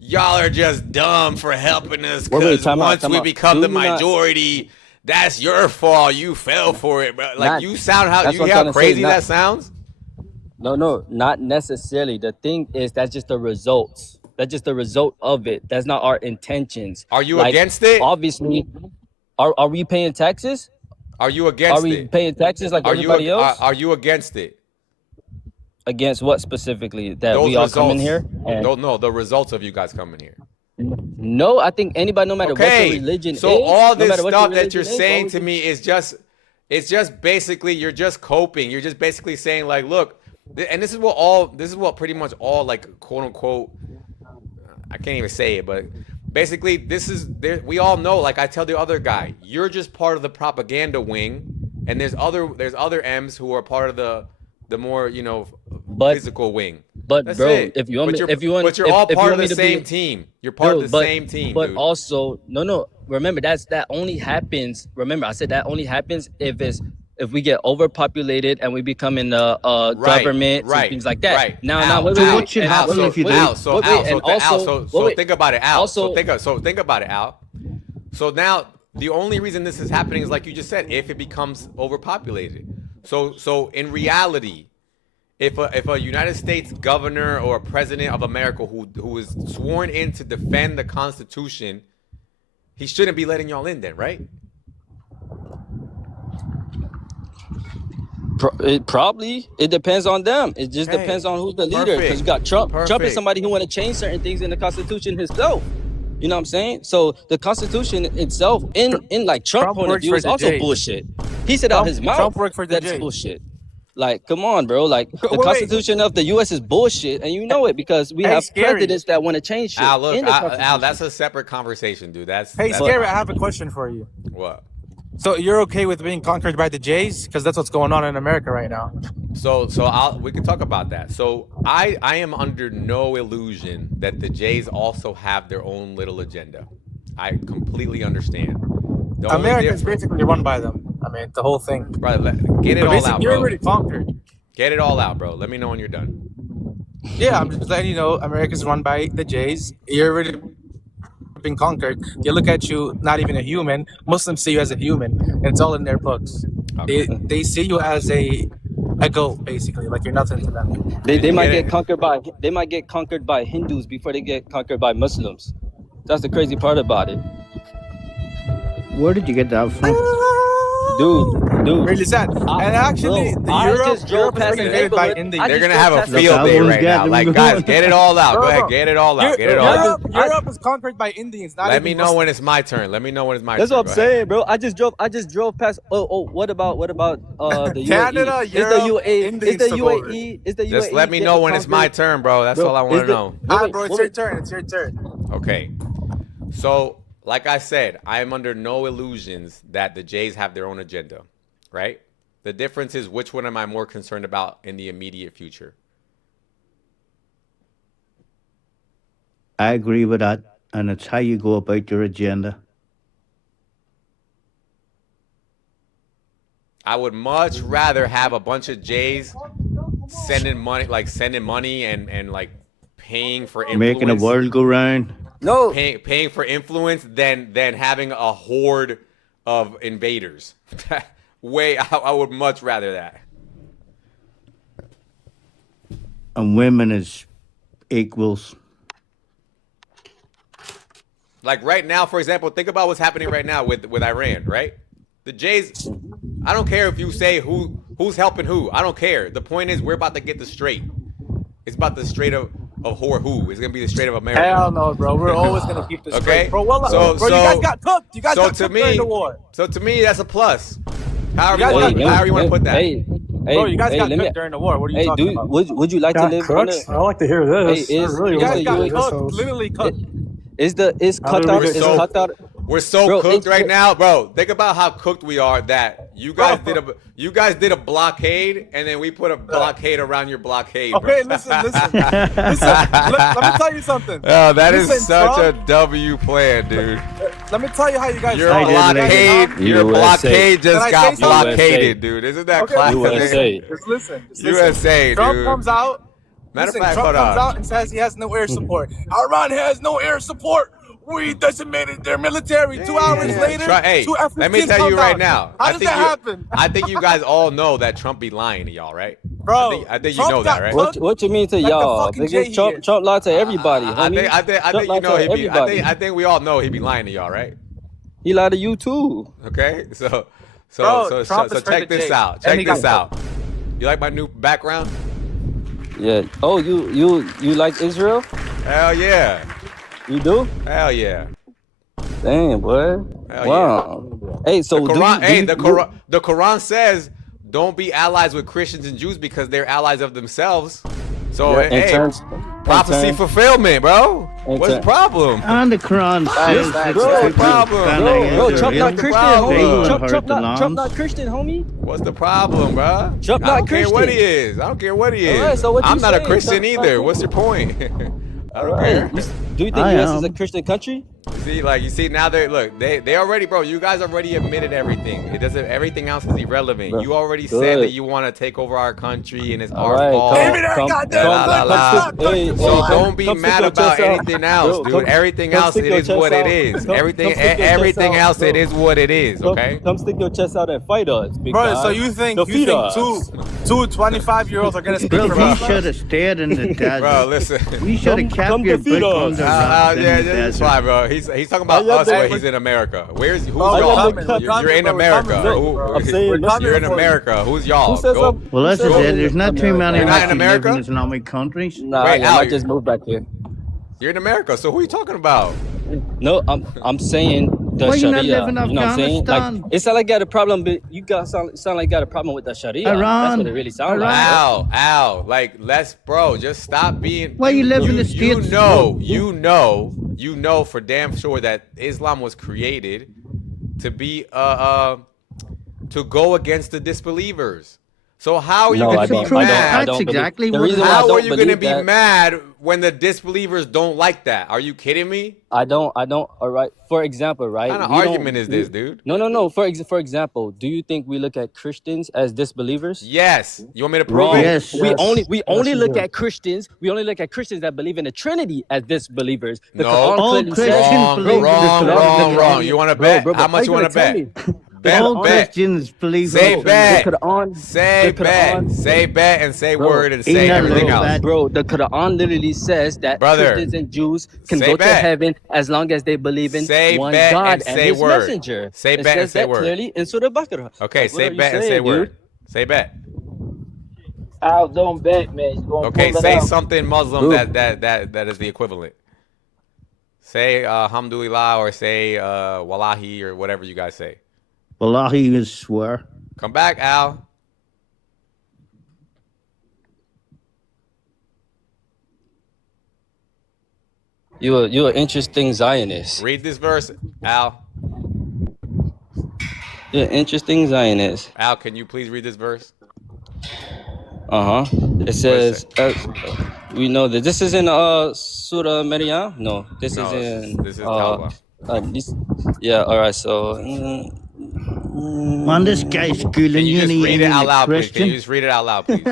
y'all are just dumb for helping us because once we become the majority, that's your fault. You fell for it, bro. Like, you sound how crazy that sounds? No, not necessarily. The thing is, that's just the results. That's just the result of it. That's not our intentions. Are you against it? Obviously. Are we paying taxes? Are you against it? Are we paying taxes like everybody else? Are you against it? Against what specifically? That Those we all results, come in here? No, the results of you guys coming here. No, I think anybody, no matter what your religion is. So all no this matter what your stuff that you're religion is, saying bro, to me is just basically you're just coping. You're just basically saying like, look, and this is what pretty much all like quote unquote, I can't even say it, but basically we all know, like I tell the other guy, you're just part of the propaganda wing, and there's other M's who are part of the more, physical wing. But That's bro, it. if you want but you're all part of the same team. You're part of the same team, But dude. also, no. Remember, that only happens. Remember, I said that only happens if we get overpopulated and we become in the government and things like that. Right. Now, wait, what should happen if you do? So think about it, Al. So think about it, Al. So now the only reason this is happening is like you just said, if it becomes overpopulated. So in reality, if a United States governor or a president of America who is sworn in to defend the Constitution, he shouldn't be letting y'all in then, right? It depends on them. It just depends on who's the leader. Because you got Trump. Trump is somebody who want to change certain things in the Constitution himself. You know what I'm saying? So the Constitution itself, in like Trump point of view, is also bullshit. He said out his mouth. Trump worked for the that's bullshit. Like, come on, bro. Like the Constitution of the U.S. is bullshit, and you know it because we have presidents that want to change shit. Al, look, Al, that's a separate conversation, dude. That's Scary, I have a question for you. What? So you're okay with being conquered by the Jays? Because that's what's going on in America right now. So we can talk about that. So I am under no illusion that the Jays also have their own little agenda. I completely understand. America is basically run by them. I mean, the whole thing. Right, get it all out, bro. You're already conquered. Get it all out, bro. Let me know when you're done. Yeah, I'm just letting you know, America's run by the Jays. You're already been conquered. They look at you not even a human. Muslims see you as a human, and it's all in their books. Okay. They see you as a goat, basically, like you're nothing to them. They might Get get it? conquered by Hindus before they get conquered by Muslims. That's the crazy part about it. Where did you get that from? Dude. Really sad. And actually, Bro, I just drove Europe is past an invaded by neighborhood. Indians. I They're just gonna drove have a past an field day Everyone's right now. got Like, them guys, going. get it all out. Go Bro, ahead, get it all out. Get it all out. Europe is conquered by Indians. Not Let even me know Muslims. when it's my turn. Let me know when it's my That's turn. what I'm Go ahead. saying, bro. I just drove past. What about the Canada, UAE? Europe, Indians took over. Is the UAE Just let me know when it's my turn, bro. That's all I want to know. Bro, it's your turn. It's your turn. Okay. So, like I said, I am under no illusions that the Jays have their own agenda, right? The difference is which one am I more concerned about in the immediate future? I agree with that, and it's how you go about your agenda. I would much rather have a bunch of Jays sending money and like paying for influence. Making the world go round. No. Paying for influence than having a horde of invaders. I would much rather that. And women is equals. Like right now, for example, think about what's happening right now with Iran, right? The Jays, I don't care if you say who's helping who. I don't care. The point is we're about to get the Strait. It's about the Strait of who. It's gonna be the Strait of America. Hell no, bro. We're always gonna keep this Okay. straight. Bro, well, So- bro, you guys got cooked. You guys got cooked during the war. So to me, that's a plus. However guys you got want to put that. Bro, you guys got cooked during the war. What are you talking about? Would you like to live under? I like to hear this. Hey, I really is You like guys the to hear got this. cooked. Literally cooked. Is How did we Qatar get is so- Qatar? We're so Bro, cooked it's- right now, bro. Think about how cooked we are that you guys did a blockade and then we put a blockade around your blockade. Bro. Okay, listen. Listen, let me tell you something. Oh, that is Listen, such Trump, a W plan, dude. Let me tell you how you guys Your felt. blockade, your USA. blockade Can just I got say something? blockaded, dude. Isn't that Okay, classic? USA. Just listen. USA, Trump dude. comes out. Matter of Listen, fact, Trump hold comes on. out and says he has no air support. Iran has no air support. We decimated their military. 2 hours later, Hey, two F-15s let me tell you come right down. now. How does that happen? I think you guys all know that Trump be lying to y'all, right? Bro, I think you Trump know that, got right? cooked. What you mean to Like the y'all? fucking Because J Trump here. Trump lied to everybody. I homie. think Trump you lied know to he be. everybody. I think we all know he be lying to y'all, right? He lied to you too. Okay, so Bro, Trump is check for the this J. out. And Check he got this out. You like my new background? Yeah. Oh, you like Israel? Hell yeah. You do? Hell yeah. Damn, boy. Hell Wow. Hey, so The do Quran, you, do you, the Quran says don't be allies with Christians and Jews because they're allies of themselves. So in hey, terms- prophecy in terms- fulfillment, bro. What's the problem? And the Quran says facts, that bro. the What's the problem? Bro, Trump Israel not Christian, problem? homie. They Trump, will Trump, hurt the not, Trump lambs. not Christian, homie. What's the problem, bro? Trump I not don't care what he Christian. is. I don't care what he is. Alright, so what I'm you not a saying? Christian Trump not either. What's your point? I don't Hey, care. do you think I U.S. is a am. Christian country? You see now they already, bro. You guys already admitted everything. It doesn't. Everything else is irrelevant. Bro, You already good. said that you want to take over our country and it's All our right, fault. Give me that goddamn La, la, la. Hey, So hey, don't be come stick mad your about chest out. anything else, Bro, dude. come- Everything come else, stick it your is chest what it out. is. Come Everything, stick your chest everything out, else, bro. it is what it is. Okay. Come stick your chest out and fight us, big Bro, guy. so you think Defeat us. two 25-year-olds are gonna speak Bro, for he us? should have stayed in the desert. Bro, listen. We should have kept come your defeat book us. on the rocks in Yeah, the that's desert. fine, bro. He's talking about yeah, us, but- but he's in America. Who's Bro, y'all? we're coming, You're in bro, we're America. coming, Who- bro. I'm saying, listen, You're in America. Who's y'all? Who says Go. I'm- Well, that's who says it. There's not too many You're not in that live America? in Islamic countries. Nah, Wait, yeah, Al, I just moved back here. You're in America. So who are you talking about? No, I'm saying the Why you not Sharia. live in You know what I'm saying? Afghanistan? Like, it's not like you got a problem, but you got sound like you got a problem with the Sharia. That's Iran. what it really sounds like. Al, like bro, just stop being. Why you live in the States? You know for damn sure that Islam was created to be to go against the disbelievers. So how are you No, gonna I be don't. True. mad? I don't That's believe- exactly the what reason it why I How don't are you gonna believe be that- mad when the disbelievers don't like that? Are you kidding me? I don't. All right. For example, right? What kind of we don't- argument is this, dude? No. For example, do you think we look at Christians as disbelievers? Yes. You want me to prove Wrong. it? Yes. We only you look do. at Christians. We only look at Christians that believe in the Trinity as disbelievers. The No. Quran All clearly says- Christians Wrong, believe wrong, the wrong, Quran. wrong. You want to Bro, bet? bro, How much you want to bet? Bet, All bet. Christians believe Say in bet. The Quran, Say the bet. Quran- Say bet and say Bro, word and ain't say that everything little else. bet? Bro, the Quran literally says that Brother, Christians and Jews can say go to bet. heaven as long as they believe in Say one bet God and and say His word. messenger. Say It bet and says say that word. clearly in Surah Baqarah. Okay, Like, what say are you bet and say saying, word. dude? Say bet. Al, don't bet, man. He's gonna Okay, pull it say out. something Muslim Bro. that is the equivalent. Say alhamdulillah or say wallahi or whatever you guys say. Wallahi is swear. Come back, Al. You're an interesting Zionist. Read this verse, Al. You're an interesting Zionist. Al, can you please read this verse? It says, we know that this is in Surah Maryam. No, this No, is in this is Tawbah. Yeah. All right. So. Man, this guy's schooling Can you you just and he read it ain't out a loud, please? Can Christian. you just read it out loud, please?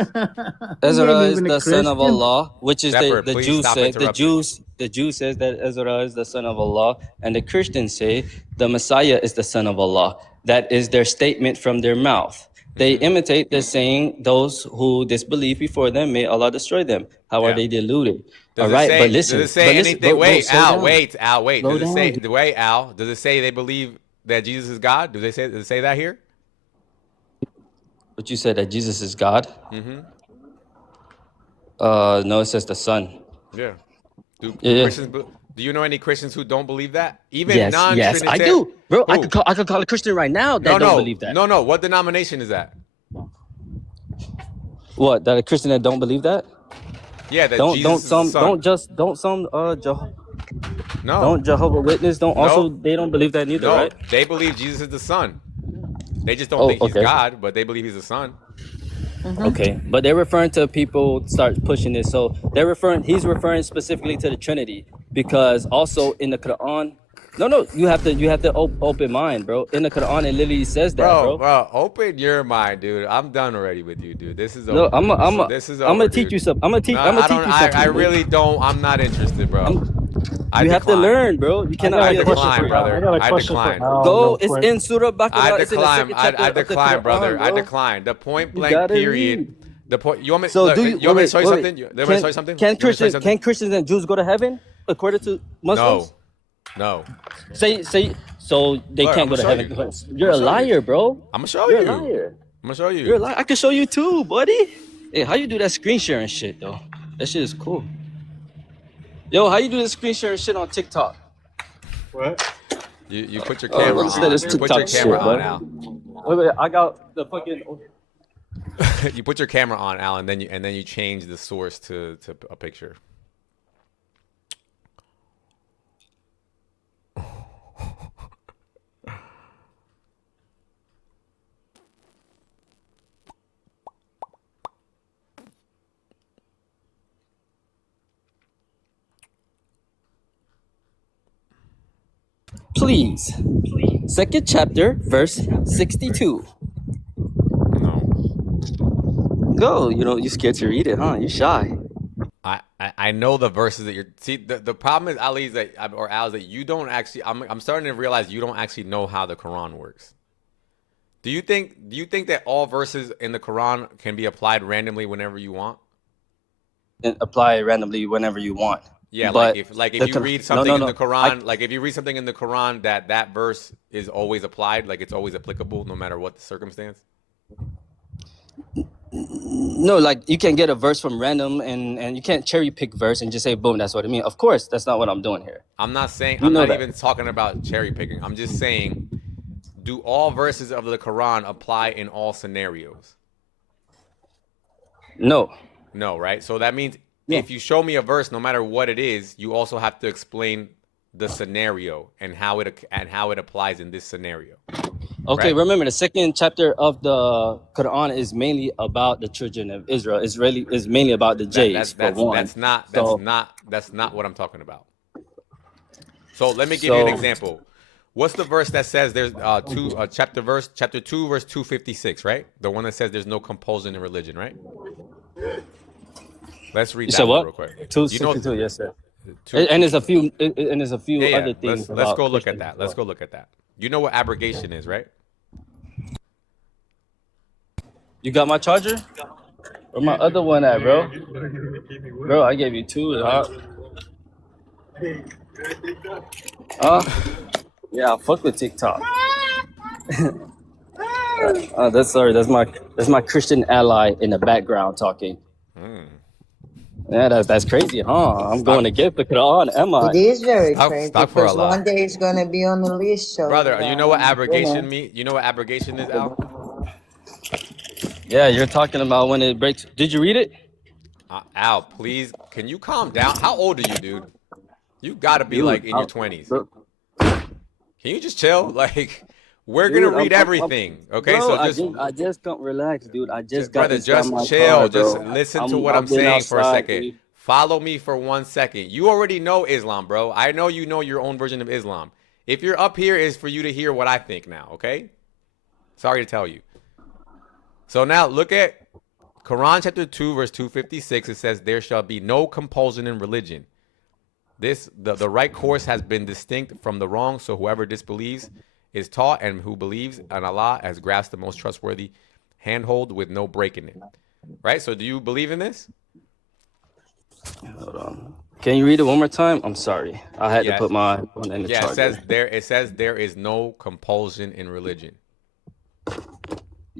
Ezra ain't is even a the son of Christian. Allah, which is Shepherd, the please Jews stop say the interrupting. Jews says that Ezra is the son of Allah, and the Christians say the Messiah is the son of Allah. That is their statement from their mouth. They imitate the saying, those who disbelieve before them, may Allah destroy them. How are Yeah. they deluded? Does All it right, say, but listen. does it say but listen, anything? bro, Wait, slow Al, down. wait, Al, wait. Slow Does it say? down. Wait, Al. Does it say they believe that Jesus is God? Does it say that here? But you said that Jesus is God? Mm-hmm. No, it says the Son. Yeah. Do Yeah. Christians? Do you know any Christians who don't believe that? Even Yes, I do, bro. I Who? could call a Christian right now that don't believe that. No. What denomination is that? What? That a Christian that don't believe that? Yeah, that Don't Jesus is the Son. No. Don't Jehovah Witness don't also they don't believe that neither, No, right? they believe Jesus is the Son. They just don't Oh, think he's okay. God, but they believe he's the Son. Okay, but they're referring to people start pushing this. So he's referring specifically to the Trinity because also in the Quran. No, you have to open mind, bro. In the Quran, it literally says that, bro. Open your mind, dude. I'm done already with you, dude. This is No, over. This is over, I'm gonna teach dude. you something. I'm gonna teach No, you I something. really don't. I'm not interested, bro. You have to learn, bro. You cannot I be a decline, Christian. brother. I decline. Go, it's in Surah Baqarah. I It's in the decline. second chapter I of the decline, Quran, brother. I bro. decline. The point You blank gotta period. read. The point. You want me? So look, do you? You want me to show you wait, something? You want me to show you something? Can You want me to show you Christians something? can Christians and Jews go to heaven according to Muslims? No. Say so they Look, can't I'ma go to show heaven. you. You're a I'ma show you. liar, bro. I'm gonna show You're you. a liar. I'm gonna show you. You're a liar. I can show you too, buddy. Hey, how you do that screen sharing shit though? That shit is cool. Yo, how you do the screen sharing shit on TikTok? What? You put your camera what's that? on. It's You put your TikTok camera shit, on, bro. Al. Wait, I got the fucking. You put your camera on, Al, and then you change the source to a picture. Please. Second chapter, verse 62. No. Go. You're scared to read it, huh? You're shy. I know the verses that you're. See, the problem is, Ali, is that, or Al, is that you don't actually. I'm starting to realize you don't actually know how the Quran works. Do you think that all verses in the Quran can be applied randomly whenever you want? And apply it randomly whenever you want. Yeah, But like if you read something in the Quran, like if you read something in the Quran that verse is always applied, like it's always applicable no matter what the circumstance. No, like you can get a verse from random and you can't cherry pick verse and just say boom, that's what I mean. Of course, that's not what I'm doing here. I'm not saying You I'm know not that. even talking about cherry picking. I'm just saying, do all verses of the Quran apply in all scenarios? No. No, right? So that means if you show me a verse, no matter what it is, you also have to explain the scenario and how it applies in this scenario. Okay, right? remember the second chapter of the Quran is mainly about the children of Israel. It's really is mainly about the Jays for one. So That's not what I'm talking about. So let me give you an so example. What's the verse that says there's chapter 2 verse 256, right? The one that says there's no compulsion in religion, right? Let's read you that said one what? real quick. You know 262, yes sir. two, And two, there's a few and there's a few yeah, other things let's about go look at Christians that. as Let's well. go look at that. You know what abrogation is, right? You got my charger? Where my other one at, bro? Bro, I gave you two, huh? Yeah, I fuck with TikTok. That's my Christian ally in the background talking. Yeah, that's crazy, huh? I'm going to get the Quran, am It I? is very crazy Stop for because one Allah. day it's gonna be on the list. So Brother, you know what you know. abrogation mean? You know what abrogation is, Al? Yeah, you're talking about when it breaks. Did you read it? Al, please, can you calm down? How old are you, dude? You gotta be Dude, like in your 20s. bro, Can you just chill? Like, we're gonna dude, read everything, okay? bro, So I just can't relax, dude. I just got brother, inside just my chill. car, Just bro. listen to what I'm I've been saying for a outside, second. dude. Follow me for 1 second. You already know Islam, bro. I know you know your own version of Islam. If you're up here, is for you to hear what I think now, okay? Sorry to tell you. So now look at Quran chapter 2, verse 256. It says, there shall be no compulsion in religion. The right course has been distinct from the wrong, so whoever disbelieves is taught, and who believes in Allah has grasped the most trustworthy handhold with no break in it. Right? So do you believe in this? Hold on. Can you read it one more time? I'm sorry. I had to Yes. put my phone in the Yeah, charger. it says there is no compulsion in religion.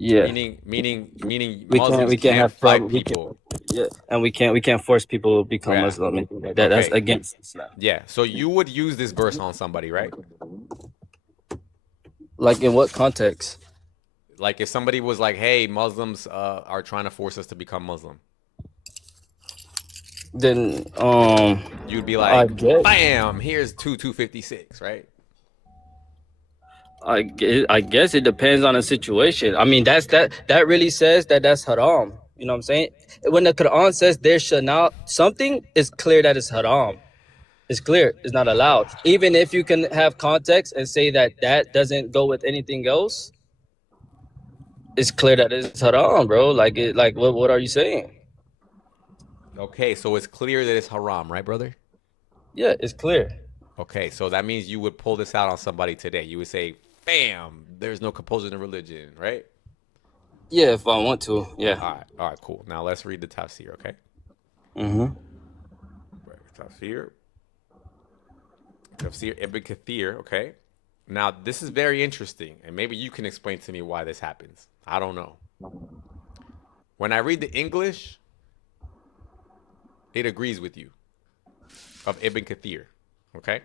Yeah. Meaning We Muslims can't can't have fight trouble. people. Yeah, and we can't force people to become Yeah. Muslim. And things like that. That's Okay. against Islam. Yeah. So you would use this verse on somebody, right? Like in what context? Like if somebody was like, hey, Muslims are trying to force us to become Muslim. Then You'd be I like, guess bam, here's 256, right? I guess it depends on the situation. I mean, that really says that that's haram. You know what I'm saying? When the Quran says there should not something, it's clear that it's haram. It's clear. It's not allowed. Even if you can have context and say that that doesn't go with anything else, it's clear that it's haram, bro. Like what are you saying? Okay, so it's clear that it's haram, right, brother? Yeah, it's clear. Okay, so that means you would pull this out on somebody today. You would say, bam, there's no compulsion in religion, right? Yeah, if I want to. Yeah. All right, cool. Now let's read the tafsir, okay? Mm-hmm. Tafsir Ibn Kathir, okay? Now, this is very interesting, and maybe you can explain to me why this happens. I don't know. When I read the English, it agrees with you of Ibn Kathir, okay?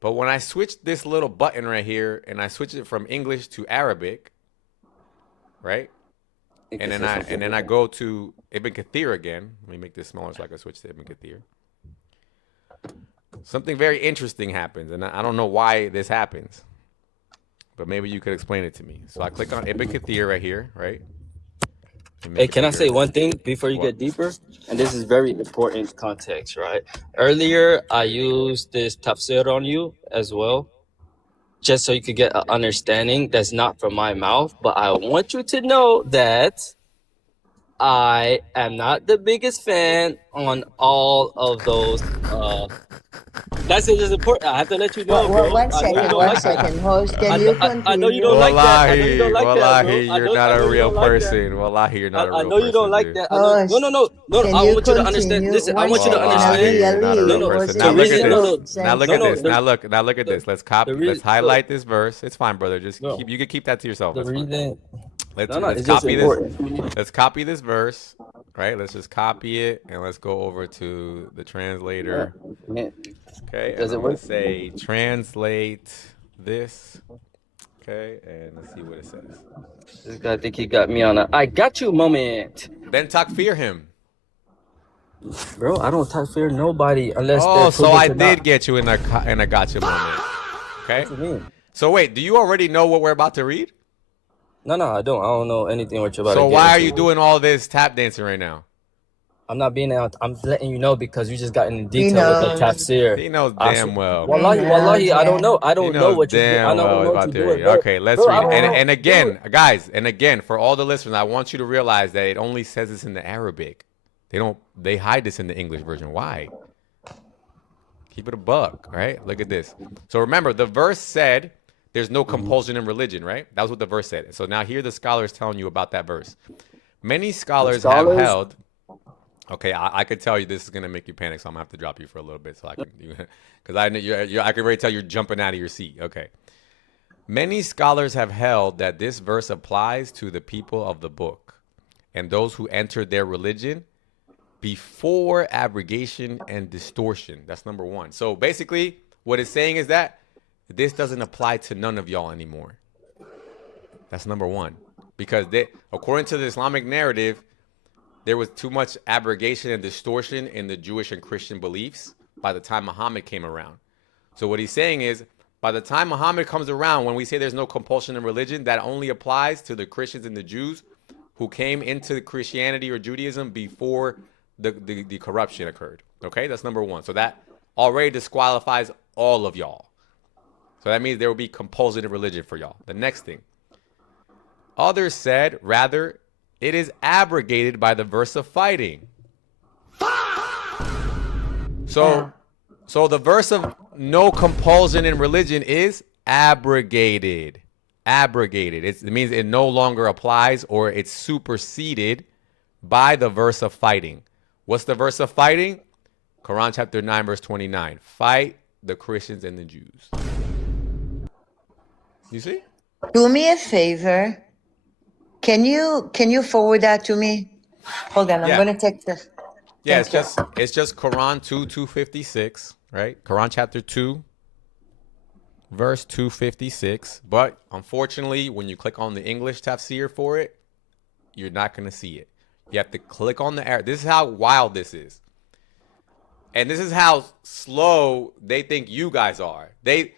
But when I switch this little button right here and I switch it from English to Arabic, right? And then I go to Ibn Kathir again. Let me make this smaller so I can switch to Ibn Kathir. Something very interesting happens, and I don't know why this happens, but maybe you could explain it to me. So I click on Ibn Kathir right here, right? Hey, can I say one thing before you get deeper? And this is very important context, right? Earlier, I used this tafsir on you as well, just so you could get an understanding that's not from my mouth. But I want you to know that I am not the biggest fan on all of those. That's it. It's important. I have to let you know, bro. One second, host. Can you continue? I know you don't like that. I know you don't like that, bro. Wallahi, you're not a real person. Wallahi, you're not a real person. I know you don't like that. Host, No. can I you want you to understand. continue? Listen, I want you to Wallahi, understand. You're not a real Ali, person. was Now it look at reason- this. Now look at this. No, Now look at this. Let's copy. the reason- Let's highlight this verse. It's fine, brother. Just No. you can keep that to yourself. The That's fine. reason. Let's It's just copy important. this. Let's copy this verse, right? Let's just copy it and let's go over to the translator. Man, Okay, and Does it I'm gonna work? say translate this. Okay, and let's see what it says. this guy think he got me on a I got you moment. Then takfir him. Bro, I don't fear nobody unless Oh, they're so proven I to did not. get you in a gotcha moment. Okay, What you mean? So wait, do you already know what we're about to read? No, I don't. I don't know anything what you're about to So get why are into. you doing all this tap dancing right now? I'm not being out. I'm letting you know because you just got in He detail with the knows. tafsir. He knows I damn well. Wallahi, He wallahi, knows, I don't yeah. know. I He don't know knows what you do. I damn don't well know he's what about you to do. read. Bro, Okay, let's bro, I read. don't know. And Bro, again, guys, and again, for all the listeners, I want you to realize that it only says this in the Arabic. They hide this in the English version. Why? Keep it a buck, right? Look at this. So remember, the verse said there's no compulsion in religion, right? That was what the verse said. So now here the scholars telling you about that verse. Many scholars have scholars. held. Okay, I could tell you this is gonna make you panic, so I'm gonna have to drop you for a little bit, so I can, because I can already tell you're jumping out of your seat. Okay. Many scholars have held that this verse applies to the people of the book and those who entered their religion before abrogation and distortion. That's number one. So basically, what it's saying is that this doesn't apply to none of y'all anymore. That's number one, because according to the Islamic narrative, there was too much abrogation and distortion in the Jewish and Christian beliefs by the time Muhammad came around. So what he's saying is, by the time Muhammad comes around, when we say there's no compulsion in religion, that only applies to the Christians and the Jews who came into Christianity or Judaism before the corruption occurred. Okay, that's number one. So that already disqualifies all of y'all. So that means there will be compulsion in religion for y'all. The next thing. Others said, rather, it is abrogated by the verse of fighting. So the verse of no compulsion in religion is abrogated. Abrogated. It means it no longer applies, or it's superseded by the verse of fighting. What's the verse of fighting? Quran chapter 9, verse 29. Fight the Christians and the Jews. You see? Do me a favor. Can you forward that to me? Hold on, I'm Yeah. gonna take this. Yeah, Thank you. it's just Quran 2:256, right? Quran chapter 2, verse 256. But unfortunately, when you click on the English tafsir for it, you're not going to see it. You have to click on the Arabic. This is how wild this is. And this is how slow they think you guys are. They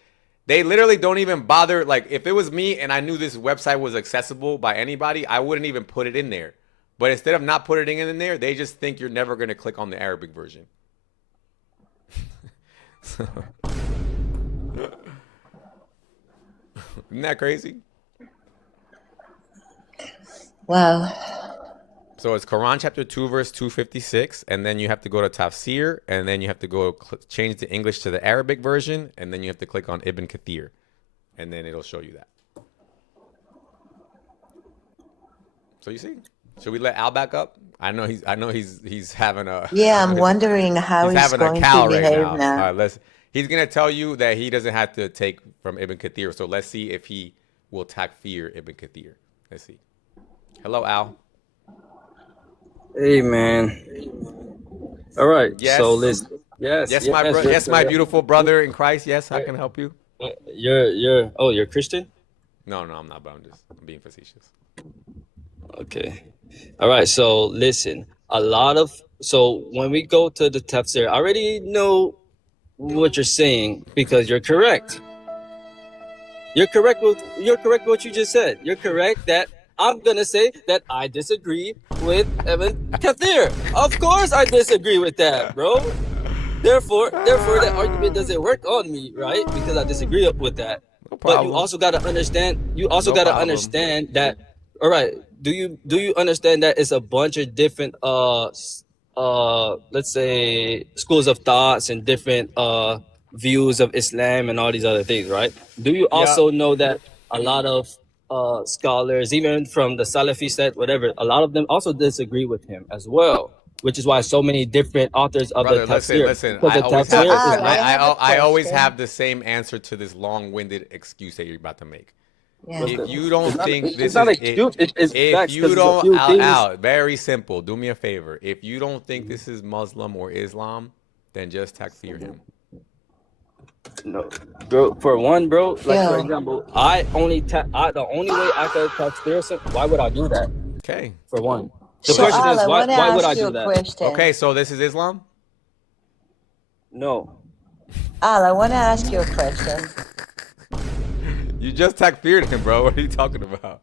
literally don't even bother. Like, if it was me and I knew this website was accessible by anybody, I wouldn't even put it in there. But instead of not putting it in there, they just think you're never going to click on the Arabic version. Isn't that crazy? Wow. So it's Quran chapter 2, verse 256, and then you have to go to Tafsir, and then you have to go change the English to the Arabic version, and then you have to click on Ibn Kathir, and then it'll show you that. So you see? Should we let Al back up? I know he's having a Yeah, I'm wondering how he's having a going cow to right behave now. now. All right, he's gonna tell you that he doesn't have to take from Ibn Kathir. So let's see if he will takfir Ibn Kathir. Let's see. Hello, Al. Hey, man. All right. Yes. So listen. Yes. Yes, my beautiful brother in Christ. Yes, I can help you. You're Christian? No, I'm not, but I'm being facetious. Okay. All right. So listen, so when we go to the tafsir, I already know what you're saying because you're correct. You're correct with what you just said. You're correct that I'm gonna say that I disagree with Ibn Kathir. Of course I disagree with that, bro. Therefore that argument doesn't work on me, right? Because I disagree with that. No But problem. you also gotta understand. You also No gotta problem. understand that. All right. Do you understand that it's a bunch of different let's say schools of thoughts and different views of Islam and all these other things, right? Do you also know that a lot of scholars, even from the Salafi sect, whatever, a lot of them also disagree with him as well, which is why so many different authors of Brother, the tafsir. listen. Because the tafsir is not. I always have the same answer to this long-winded excuse that you're about to make. Yeah. If you don't think this it's not is excuse, it's if facts, you 'cause it's a don't few things. out, very simple. Do me a favor. If you don't think this is Muslim or Islam, then just takfir him. No, bro. For one, bro. Like Yeah. for example, the only way I could tafsir some. Why would I do that? Okay. For one, the So question Al, is I why want to would I ask you do a that? question. Okay, so this is Islam? No. Al, I want to ask you a question. You just takfired him, bro. What are you talking about?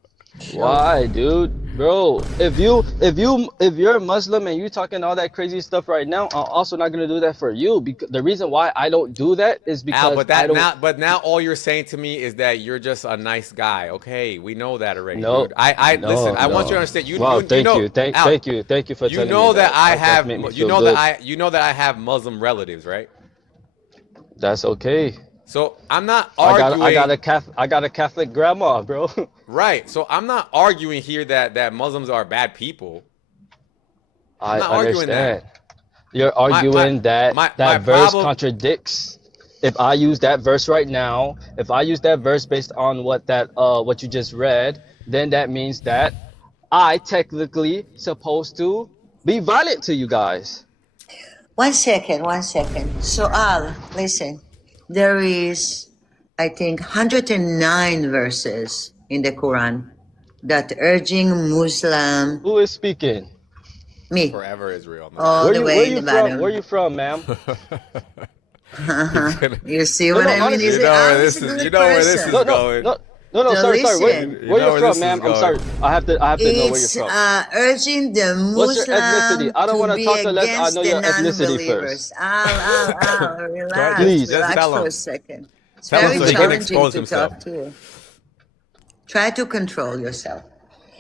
Why, dude? Bro, if you're a Muslim and you talking all that crazy stuff right now, I'm also not gonna do that for you. Because the reason why I don't do that is Al, because but I that don't. now, but now all you're saying to me is that you're just a nice guy. Okay, we know that already, No, dude. I no, listen. I want you to no. understand. Wow, You thank know, you, thank Al, you for you telling know me that that. I That have, made me you feel know good. that I have Muslim relatives, right? That's okay. So I'm not I got arguing. a Catholic grandma, bro. Right. So I'm not arguing here that Muslims are bad people. I'm I not arguing understand. that. You're arguing that My that verse problem. contradicts. If I use that verse right now, if I use that verse based on what you just read, then that means that I technically supposed to be violent to you guys. 1 second, 1 second. So Al, listen. There is, I think, 109 verses in the Quran that urging Muslim, Who is speaking? me, Forever Israel, man. all the Where way in you the from? Where bottom. you from, ma'am? He's gonna, You see No, what no, I mean? honestly. you know where Al is this a is. You good know where this No, is person. no, going. no, no, So sorry. listen, You Where know you where from, this is ma'am? I'm going. sorry. I have to know where you're it's from. urging the What's your ethnicity? Muslim I don't to want to be talk unless I against know the your ethnicity non-believers. first. Al, Right. relax, Please. Just relax tell for a him. second. It's Tell him very so he can Please. challenging expose to himself. talk to you. Try to control yourself.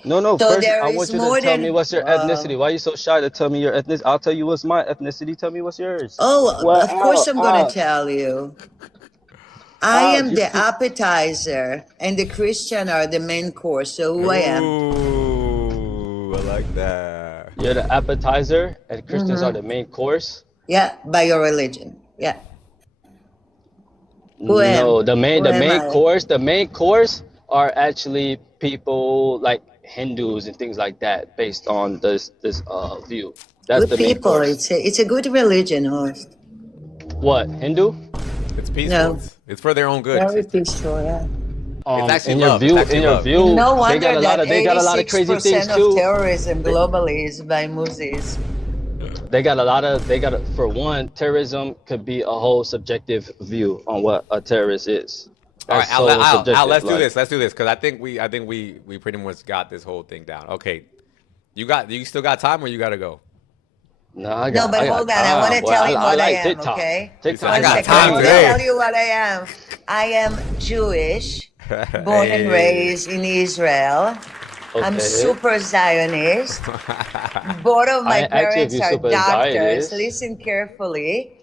No. So First, there I is want you to more tell me than, what's your ethnicity. Why are you so shy to tell me your ethnicity? I'll tell you what's my ethnicity. Tell me what's yours. oh, Well, of course I'm going to tell you. I am Just the appetizer and the Christian are the main course. So who I am. Ooh, I like that. you're the appetizer, and Christians are Hmm. the main course. Yeah, by your religion. Yeah. Who I am. No, the Who am main I? course, are actually people like Hindus and things like that, based on this view. That's Good the main people. course. It's a good religion, host. What, Hindu? It's peaceful. No, It's for their own good, very sister. peaceful. Yeah. It's actually In your love. It's view, actually love. No they got wonder a lot that of crazy things 86% of too. terrorism They, globally is by Muslims. for one, terrorism could be a whole subjective view on what a terrorist is. All That's right, Al, so Al, subjective. let's do Like, this. Let's do this because I think we pretty much got this whole thing down. Okay, you still got time or you gotta go? no, No, but I got hold on. I want time, to boy. tell you I what I like am, TikTok. okay? He said, TikTok I is 1 got my second. I time want to favorite. tell today. you what I am. I am Jewish, born and Hey. raised in Israel. I'm Okay. super Zionist. Both of I my ain't asked you if parents you are super doctors. Zionist. Listen carefully.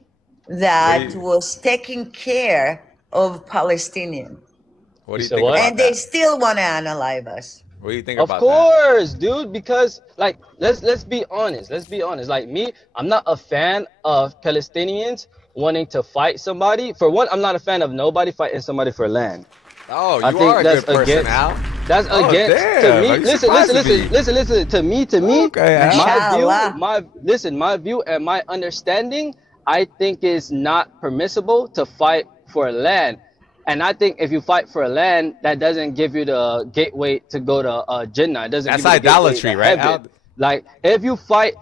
What do That you was taking care of Palestinians. What You do you said think what? about And they that? still want to unalive us. What do you think Of about that? course, dude, because like let's be honest. Let's be honest. Like me, I'm not a fan of Palestinians wanting to fight somebody. For one, I'm not a fan of nobody fighting somebody for land. Oh, I you are think a that's good person, against Al. that's Oh, against to damn. Are me. you Listen, surprising me? to me, Okay, Al. my view and my understanding, I think is not permissible to fight for land. And I think if you fight for land, that doesn't give you the gateway to go to Jannah. It doesn't That's give you the gateway idolatry, to right, heaven. Al? Like if you fight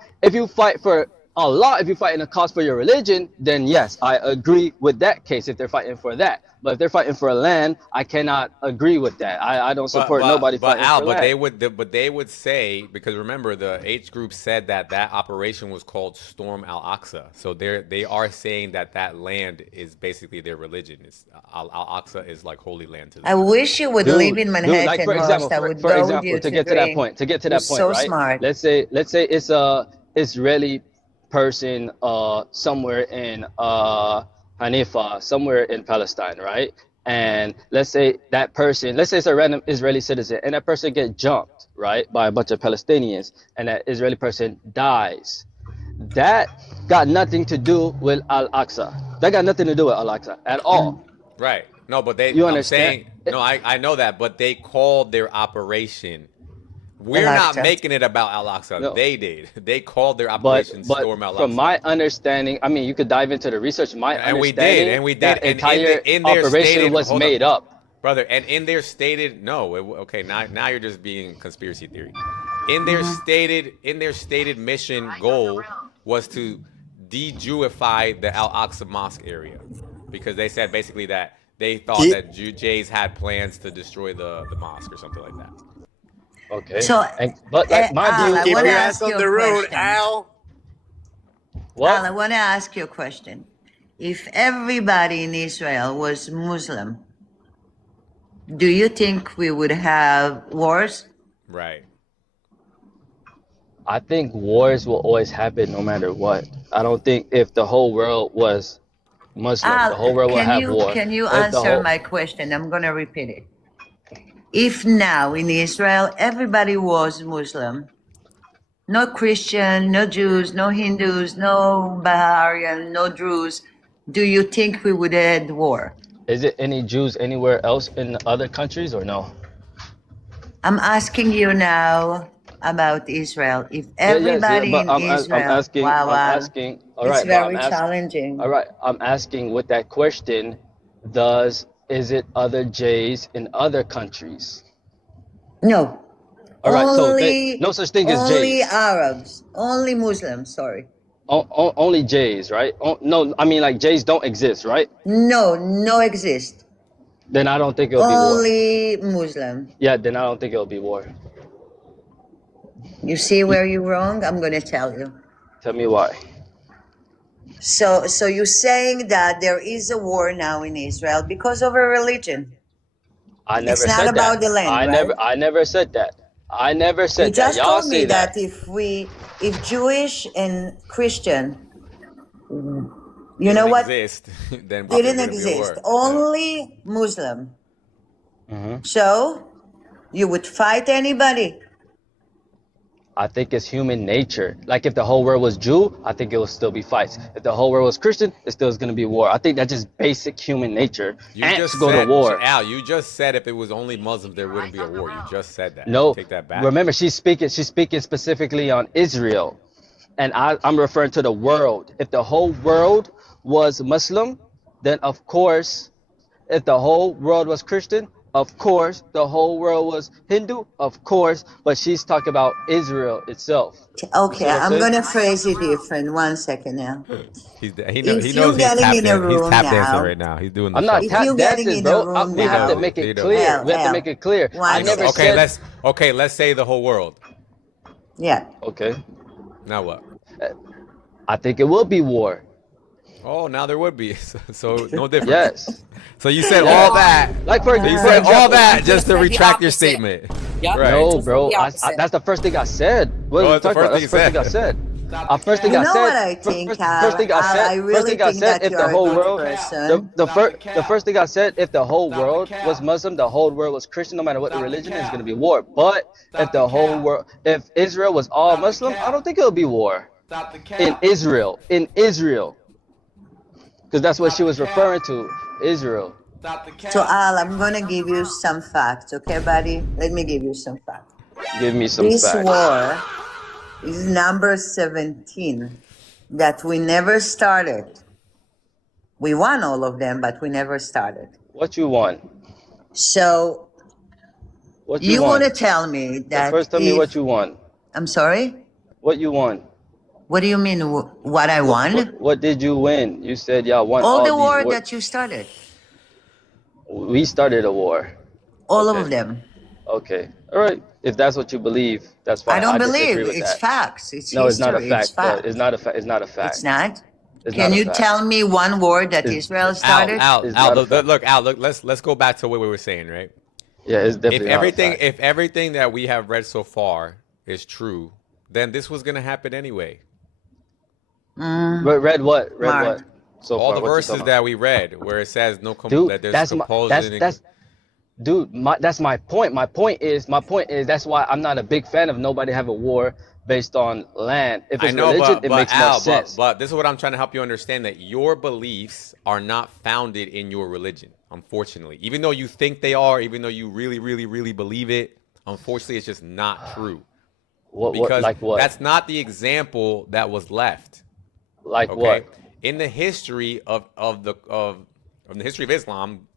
for Allah, if you fight in a cause for your religion, then yes, I agree with that case if they're fighting for that. But if they're fighting for a land, I cannot agree with that. I don't support nobody fighting Al, for land. they would say, because remember the H group said that operation was called Storm Al Aqsa. So they are saying that land is basically their religion. It's Al Aqsa is like holy land to I them. wish you would live in Like Manhattan, for example, host. I would for go with example, you to to get to that drink. point, You're so right? smart. Let's say it's a Israeli person somewhere in Hanifa, somewhere in Palestine, right? And let's say it's a random Israeli citizen, and that person get jumped, right, by a bunch of Palestinians, and that Israeli person dies. That got nothing to do with Al-Aqsa. That got nothing to do with Al-Aqsa at all. Right. No, but You I'm understand? saying, no, I know that, but they called their operation. We're not Al-Aqsa. making it about Al Aqsa. No. They did. They called their But operation Storm Al from Aqsa. my understanding, I mean, you could dive into the research. My And we understanding, did, and we did. that And entire in their operation stated, was hold made up, up. brother. And in their stated, no, okay, now you're just being conspiracy theory. In their stated mission goal was to de-Jewify the Al Aqsa Mosque area, because they said basically that they thought that Jays had plans to destroy the mosque or something like that. Okay. So, But like my Al, I view, want to ask you a question. what? Al, I want to ask you a question. If everybody in Israel was Muslim, do you think we would have wars? Right. I think wars will always happen no matter what. I don't think if the whole world was Muslim, the whole world will have war. Can you If the answer whole, my question? I'm going to repeat it. If now in Israel everybody was Muslim, no Christian, no Jews, no Hindus, no Baharian, no Druze, do you think we would end war? is it any Jews anywhere else in other countries or no? I'm asking you now about Israel. If Yeah, yes, yeah, everybody but in I'm Israel, asking, wow, wow, all it's right, but very challenging. all right, I'm asking with that question, is it other Jays in other countries? No, All right, so only no such thing as only Jays. Arabs, only Muslims. Sorry, Only Jays, right? No, I mean like Jays don't exist, right? no exist. Then I don't think it'll be war. Only Muslim. Yeah, then I don't think it'll be war. You see where you're wrong? I'm gonna tell you. Tell me why. So you're saying that there is a war now in Israel because of a religion. I never It's not said about that. the land, I right? never said that. I never You said that. just Y'all told say me that. that if Jewish and Christian, you Didn't know what, exist, then didn't wouldn't be a exist, war. only Muslim. Mhm. So you would fight anybody. I think it's human nature. Like if the whole world was Jew, I think it will still be fights. If the whole world was Christian, it still is going to be war. I think that's just basic human nature. You Ants just go said, to war. Al, you just said if it was only Muslims, there wouldn't be a war. You just said that. No, Take that back. remember she's speaking specifically on Israel, and I'm referring to the world. If the whole world was Muslim, then of course, if the whole world was Christian, of course, the whole world was Hindu, of course, but she's talking about Israel itself. You see Okay, what I'm I'm saying? gonna phrase it different. 1 second now. He If knows you're he's getting tap in a dan- he's room tap dancing now, right now. He's doing the I'm not if shuffle. tap you're getting dancing, in a bro. room We have to now, make it Vito. clear. We have to Al, make it clear. I one never Okay, second. said. let's say the whole world. Yeah. Okay, Now what? I think it will be war. Oh, now there would be. So no difference. Yes. So you said Yes. all that. Like for You for said all example. that just to retract your statement. Right. No, bro. That's the first thing I said. What are Oh, you that's the talking about? first That's thing the you first thing I said. said. First thing You I know said. what I think, First thing I Al? said. I First really thing I think said. that If you're the a whole good world, person. the first thing I said, if the whole world was Muslim, the whole world was Christian, no matter what the religion is, going to be war. But if the whole world, if Israel was all Muslim, I don't think it would be war. In Israel, because that's what she was referring to, Israel. So Al, I'm gonna give you some facts, okay, buddy? Let me give you some facts. Give me some This facts. war is number 17 that we never started. We won all of them, but we never started. What you want? So What you you want to want? tell me that First, tell me what if you want. I'm sorry, What you want? what do you mean what I won? What did you win? You said y'all won All all the these war wars. that you started, We started a war. all Okay. of them. Okay. All right. If that's what you believe, that's fine. I don't disagree believe with it's that. facts. It's No, it's not a history. It's fact. But fact. it's not a fact. It's not a fact. It's not. It's Can not a you fact. tell me one war that It's, Israel started? It's not a fact. Look, Al, look, let's go back to what we were saying, right? Yeah, it's definitely not a fact. If everything that we have read so far is true, then this was gonna happen anyway. Read what? Read Mark. what? So All far, the what you verses talking that we read, where it says Dude, that there's that's my compulsion. that's my point. My point is that's why I'm not a big fan of nobody have a war based on land. If I it's know, religion, but, it but makes Al, more sense. but this is what I'm trying to help you understand, that your beliefs are not founded in your religion, unfortunately. Even though you think they are, even though you really, really, really believe it, unfortunately, it's just not true. Because like what? that's not the example that was left. Like Okay? what? In the history of the history of Islam,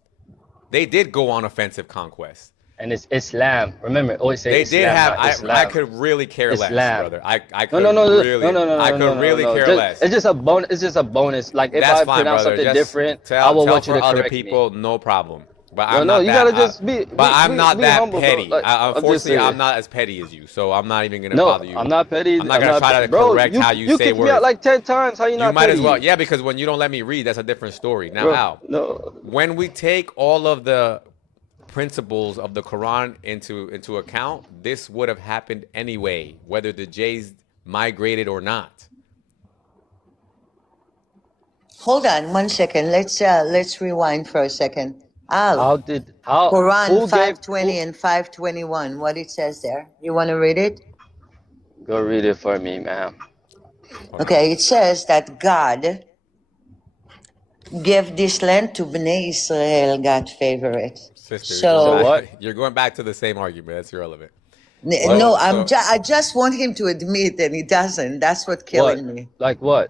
they did go on offensive conquest. and it's Islam. Remember, always say They Islam, did have. not I Islam. could really care less, Islam. brother. I No, could no, no, no, really, no, no, no, I no, could no, no, really no. care Just, less. it's just a bonus. It's just a bonus. Like if That's I fine, pronounce brother. something Just different, I tell will tell want you for to other correct me. people, no problem. But No, I'm no, not you that. gotta just be. But I'm not be that humble, bro. petty. Like, I'm just Unfortunately, I'm saying. not as petty as you, so I'm not even gonna No, bother you. I'm not petty. I'm not gonna try to bro, correct how you say kicked me words. out like 10 times. How you You not might petty? as well, yeah, because when you don't let me read, that's a different story. Now, Bro, Al, no. when we take all of the principles of the Quran into account, this would have happened anyway, whether the Jays migrated or not. Hold on 1 second. Let's rewind for a second. Al, How Quran who gave 520 and 521. What it says there? You want to read it? Go read it for me, man. Okay, it says that God gave this land to Bnei Israel, God favorite. Sister, So, you're going back to the same argument. That's irrelevant. No, I just want him to admit, and he doesn't. That's what's killing me. Like what?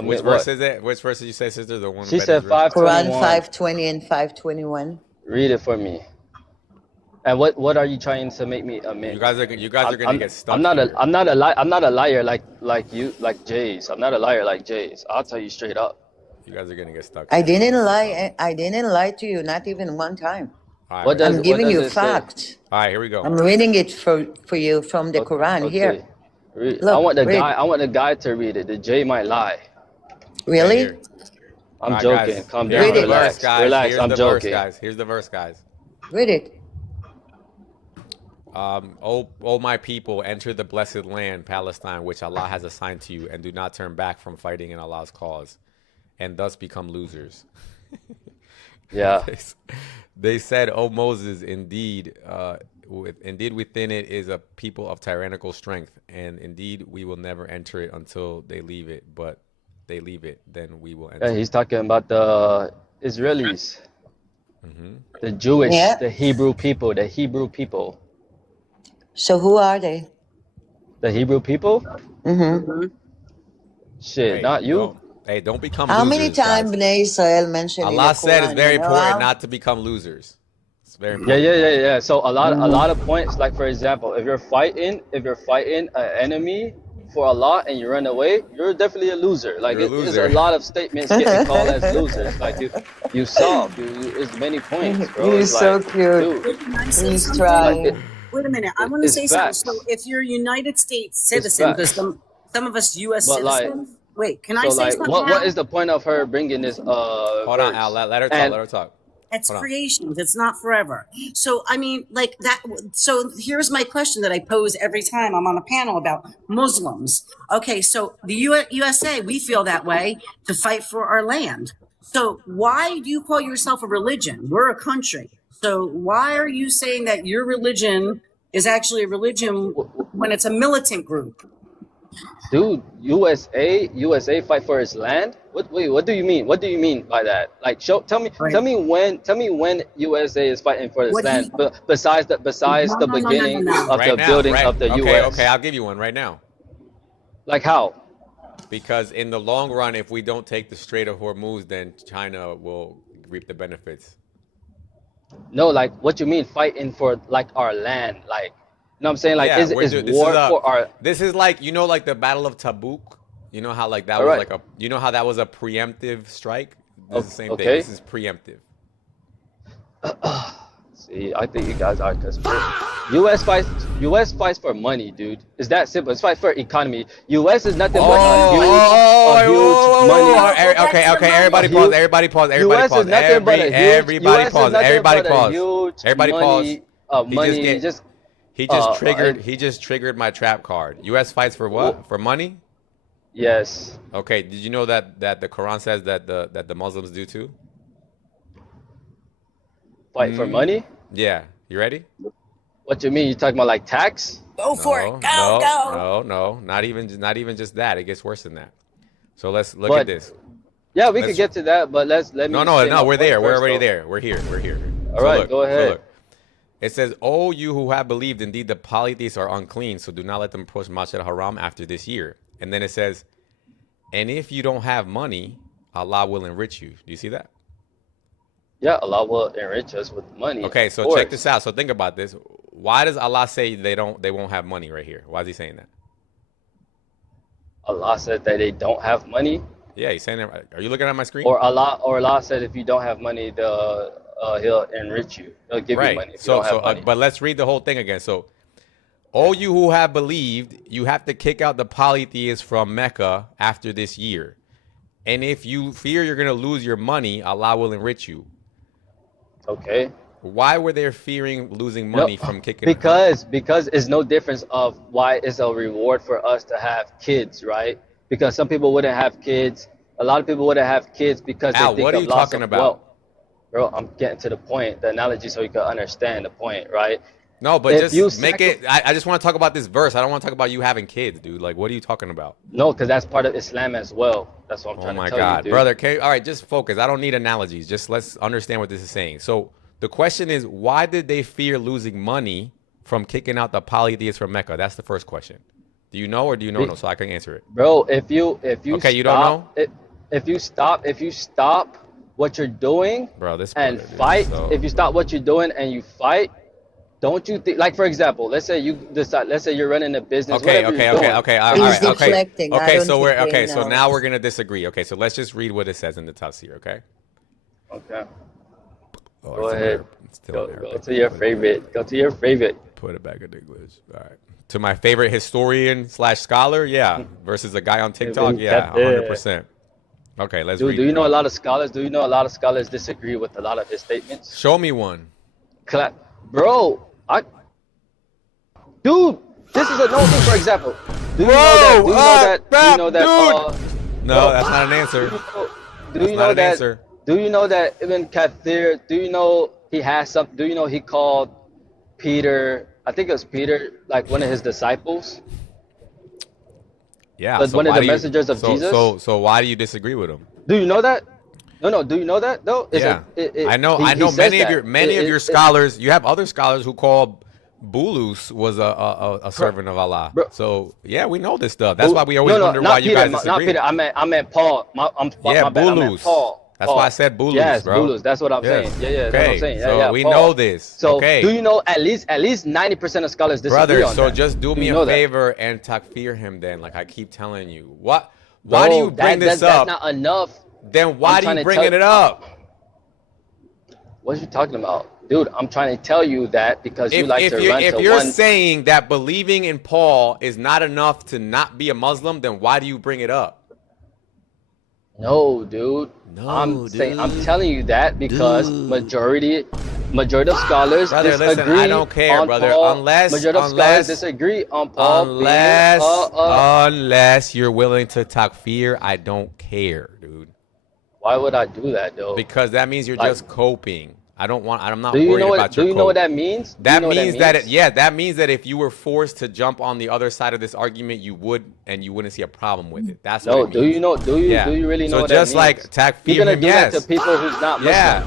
Which verse is it? Which verse did you say, sister? The one. She said 521. Quran 520 and 521. Read it for me. And what are you trying to make me admit? You guys are gonna get stuck. I'm not a liar like you, like Jays. I'm not a liar like Jays. I'll tell you straight up. You guys are gonna get stuck. I didn't lie. I didn't lie to you, not even one time. All right, I'm giving you facts. All right, here we go. I'm reading it for you from the Quran here. Read. Look, I want the read. guy. I want the guy to read it. The Jay might lie. Really? Right, I'm right, joking. guys. Calm Here's down. the Relax. verse, guys. Relax. Here's I'm the joking. verse, guys. Here's the verse, guys. Read it. O my people, enter the blessed land, Palestine, which Allah has assigned to you, and do not turn back from fighting in Allah's cause, and thus become losers. Yeah. They said, "O Moses, indeed within it is a people of tyrannical strength, and indeed we will never enter it until they leave it. But they leave it, then we will enter." Yeah, he's talking about the Israelis, Mm-hmm. the Jewish, Yeah. the Hebrew people. So who are they? The Hebrew people? Mm-hmm. Shit, Hey, not you. don't become How losers, many times guys. Bnei Israel mentioned in the Allah said it's Quran, very you know, important Al? not to become losers. It's very Yeah, important. yeah. So a lot of points. Like for example, if you're fighting an enemy for Allah and you run away, you're definitely a loser. Like You're a there's loser. a lot of statements getting called as losers. Like you saw, it's many points, bro. He's It's so like, cute. dude, Can I say He's something? trying. Wait a minute. I want to it's say something. facts. So, if you're a United States It's citizen, because facts. some of us U.S. But like, citizens. Wait, can I so say like, something? what Al? is the point of her bringing this Hold on, Al. verse? Let her talk. And Let her talk. It's Hold on. creations. It's not forever. So, I mean, like that. So, here's my question that I pose every time I'm on a panel about Muslims. Okay, so the USA, we feel that way to fight for our land. So, why do you call yourself a religion? We're a country. So, why are you saying that your religion is actually a religion when it's a militant group? dude, USA fight for its land. What do you mean? What do you mean by that? Like, tell me when USA is fighting for its What he- land. But besides the No. beginning of Right the now, building right? of the Okay, US. okay. I'll give you one right now. Like how? Because in the long run, if we don't take the Strait of Hormuz, then China will reap the benefits. No, like what you mean fighting for like our land? Like, you know what I'm saying? Like, Yeah, is war for our? This is like, you know, like the Battle of Tabuk. You know how like that was Alright. like you know how that was a preemptive strike. This is the same thing. Okay. This is preemptive. See, I think you guys are conspiracy. US fights for money, dude. It's that simple. It's fight for economy. US is nothing but a huge money. Okay, everybody pause. Everybody pause. Everybody US pause. is nothing but a huge. Everybody US is pause. nothing Everybody but a pause. huge Everybody money, pause. He just triggered. and- He just triggered my trap card. U.S. fights for what? For money? Yes. Okay. Did you know that the Quran says that the Muslims do too? Fight for money? Yeah. You ready? What you mean? You talking about like tax? Go for it. Go. No. Not even just that. It gets worse than that. So let's look But at this. Yeah, we Let's- could get to that, but let me. No. say my We're point there. We're first, already though. there. We're here. All right, go ahead. look. It says, "O you who have believed, indeed the polytheists are unclean, so do not let them approach Masjid al-Haram after this year." And then it says, "And if you don't have money, Allah will enrich you." Do you see that? Yeah, Allah will enrich us with money. Okay, of so course. check this out. So think about this. Why does Allah say they won't have money right here? Why is he saying that? Allah said that they don't have money, Yeah, he's saying that. Are you looking at my screen? or Allah said if you don't have money, He'll enrich you. He'll give you money if you don't have money. But let's read the whole thing again. So, all you who have believed, you have to kick out the polytheists from Mecca after this year. And if you fear you're going to lose your money, Allah will enrich you. Okay. Why were they fearing losing money from kicking? Because it's no difference of why it's a reward for us to have kids, right? Because some people wouldn't have kids. A lot of people wouldn't have kids because Al, they think what are of you loss talking of about? wealth. Bro, I'm getting to the point, the analogy, so you can understand the point, right? No, but If you just make it. I just want to talk about this verse. I don't want to talk about you having kids, dude. Like, what are you talking about? No, because that's part of Islam as well. That's what I'm Oh trying my to tell God, you, dude. brother. Okay, all right, just focus. I don't need analogies. Just let's understand what this is saying. So the question is, why did they fear losing money from kicking out the polytheists from Mecca? That's the first question. Do you know or do you know? No, so I can answer it. Bro, if you Okay, you don't know? If you stop what you're doing, bro, this and brother, dude, fight, so- if you stop what you're doing and you fight, don't you think, like, for example, let's say you decide, let's say you're running a business, Okay, whatever okay, you're doing. all right, He's okay, deflecting. I okay. don't So think they so know. now we're gonna disagree. Okay, so let's just read what it says in the tafsir. Okay. Okay. Oh, Go it's in ahead. Arab. It's still in Go Arabic. to your favorite. Go to your favorite. Put it back in English. All right. To my favorite historian / scholar, yeah, versus a guy on TikTok, Ibn yeah, Kathir. 100%. Okay, let's Dude, read. do you it. know a lot of scholars? Do you know a lot of scholars disagree with a lot of his statements? Show me one. Bro, dude, this is a no thing. For example, do you Whoa, know that? No, that's not an answer. Do That's you not know an that? answer. Do you know that Ibn Kathir? Do you know he has some? Do you know he called Peter? I think it was Peter, like one of his disciples. Yeah. Like so one of why the do you- messengers of Jesus? So why do you disagree with him? Do you know that? No. Do you know that though? Yeah, I know. I know many of your scholars. You have other scholars who call Bulus was a servant of Allah. So yeah, we know this stuff. That's why we always wonder why you guys disagree. Not Peter. I meant Paul. My bad. I meant Bulus. Paul. That's why I said Bulus, yes, bro. Bulus. That's what I'm saying. Yeah, that's what I'm saying. So we Paul. know this. So okay. do you know at least 90% of scholars disagree Brother, on so that? just do me you a know that? favor and takfir him then, like I keep telling you. Why do you bring this That's up? not enough. Then why I'm do trying you to bringing tell- it up? What are you talking about? Dude, I'm trying to tell you that because you like to run If to you're one. saying that believing in Paul is not enough to not be a Muslim, then why do you bring it up? No, dude. I'm telling you that because majority of scholars Brother, disagree listen, I don't care, on brother. Paul. Unless majority of scholars disagree on Paul. Unless you're willing to takfir, I don't care, dude. Why would I do that though? Because that means you're just coping. I'm not Do you worried know about your Do you know what that means? Do you That know what means that means? that means that if you were forced to jump on the other side of this argument, you would, and you wouldn't see a problem with it. That's No, what it means. do you really know So what just that means? like takfir You're gonna him, do yes. that to people who's not Muslim. Yeah.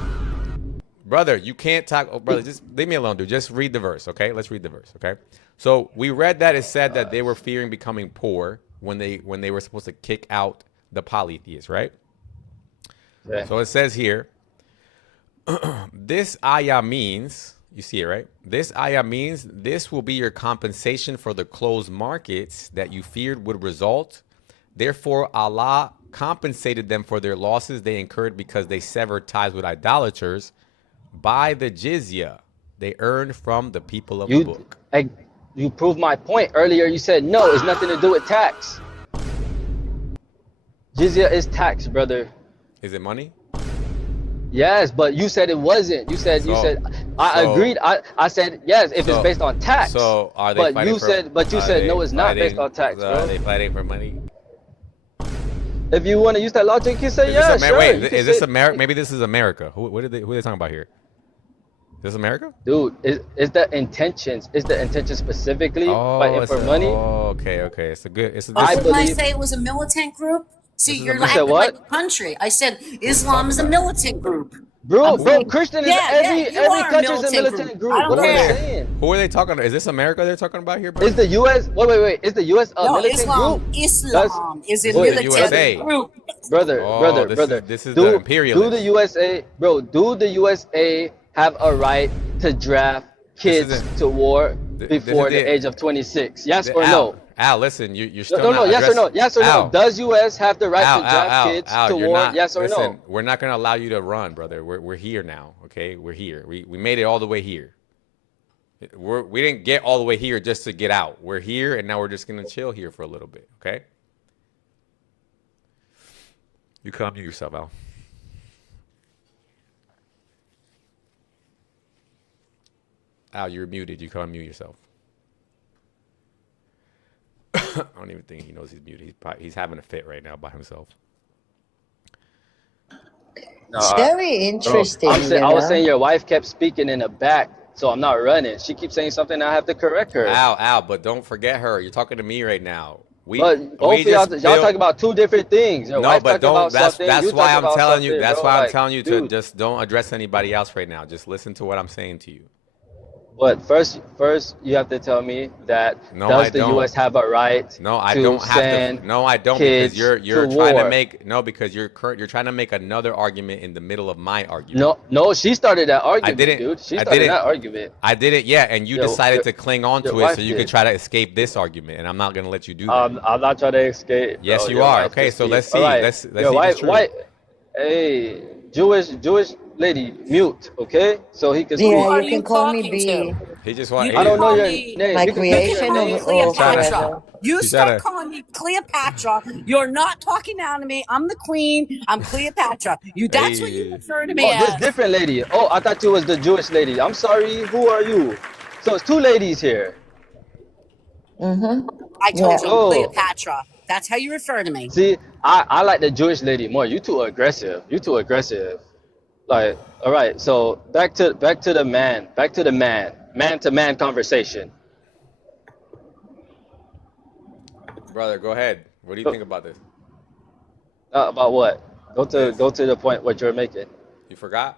Brother, you can't talk. Oh, brother, just leave me alone, dude. Just read the verse, okay? Let's read the verse, okay? So we read that it said that they were fearing becoming poor when they were supposed to kick out the polytheists, right? Yeah. So it says here, this ayah means, you see it, right? This ayah means this will be your compensation for the closed markets that you feared would result. Therefore, Allah compensated them for their losses they incurred because they severed ties with idolaters by the jizya they earned from the people of the book. You proved my point earlier. You said no, it's nothing to do with tax. Jizya is tax, brother. Is it money? Yes, but you said it wasn't. You said I agreed. I said yes if it's based on tax. So are they But fighting you for, said no, it's not based on tax, Are bro. they fighting for money? If you want to use that logic, you say Is yeah, this sure. Wait, You can is this say- America? Maybe this is America. Who are they talking about here? Is this America? Dude, it's the intentions. It's the intention specifically fighting for money. Oh, okay. It's a good. It's a I good. Didn't I believe- say it was a militant group? See, you're You said acting what? like a country. I said Islam is a militant group. Bro, I'm bro, saying, Christian is Yeah, every you are a country is a militant militant group. group. I don't What am I care. saying? Who are they talking about? Is this America they're talking about here, bro? Is the U.S. wait? Is the U.S. a No, militant group? Islam is a This is the Wait, militant USA. group. brother, Oh, this brother. is the Do the imperialists. USA, bro? Do the USA have a right to draft This kids isn't. to war This before is the the. age of 26? Yes or Al, no? Al, listen, you're No, still no, not yes or no? addressing. Yes or no? Al, Does U.S. have the right Al, to draft kids Al, to you're war? not. Yes or Listen, no? we're not gonna allow you to run, brother. We're here now. Okay, we're here. We made it all the way here. We didn't get all the way here just to get out. We're here, and now we're just gonna chill here for a little bit. Okay. You calm yourself, Al. Al, you're muted. You can't mute yourself. I don't even think he knows he's muted. He's having a fit right now by himself. it's very interesting, I you was know. saying your wife kept speaking in the back, so I'm not running. She keeps saying something, I have to correct her. Al, but don't forget her. You're talking to me right now. But both of y'all talking about two different things. Your No, wife but talking about don't. something, That's you why talking I'm about telling you. something, That's bro. why I'm Like, telling you to dude. just don't address anybody else right now. Just listen to what I'm saying to you. But first, you have to tell me that No, does I the don't. U.S. have a right No, I to don't have send to. No, I don't because kids you're to trying to war? make because you're trying to make another argument in the middle of my argument. No, she started that I argument, didn't. dude. She I started didn't. that argument. I didn't. Yeah, and you Your- decided your- to cling on your to it wife so you did. could try to escape this argument, and I'm not gonna let you do that. I'm not trying to escape. Yes, bro. you Your are. wife Okay, just so speak. let's see. All right. Let's Your see if it's wife, true. hey, Jewish lady, mute, okay? So he can speak. Yeah, are you you can call me talking B. to? He just You want. I don't know call your me name. My You can You say can your creation call of me name. oh, Cleopatra. forever. You He's start trying to. calling me Cleopatra. You're not talking down to me. I'm the queen. I'm Cleopatra. That's what you Hey. refer to me Oh, this as. different lady. Oh, I thought you was the Jewish lady. I'm sorry. Who are you? So it's two ladies here. Mm-hmm. I Yeah. told you I'm Oh, Cleopatra. That's how you refer to me. see, I like the Jewish lady more. You too aggressive. You too aggressive. Like, all right. So back to the man. Back to the man to man conversation. Brother, go ahead. What do you think about this? About what? Go This. to the point what you're making. You forgot?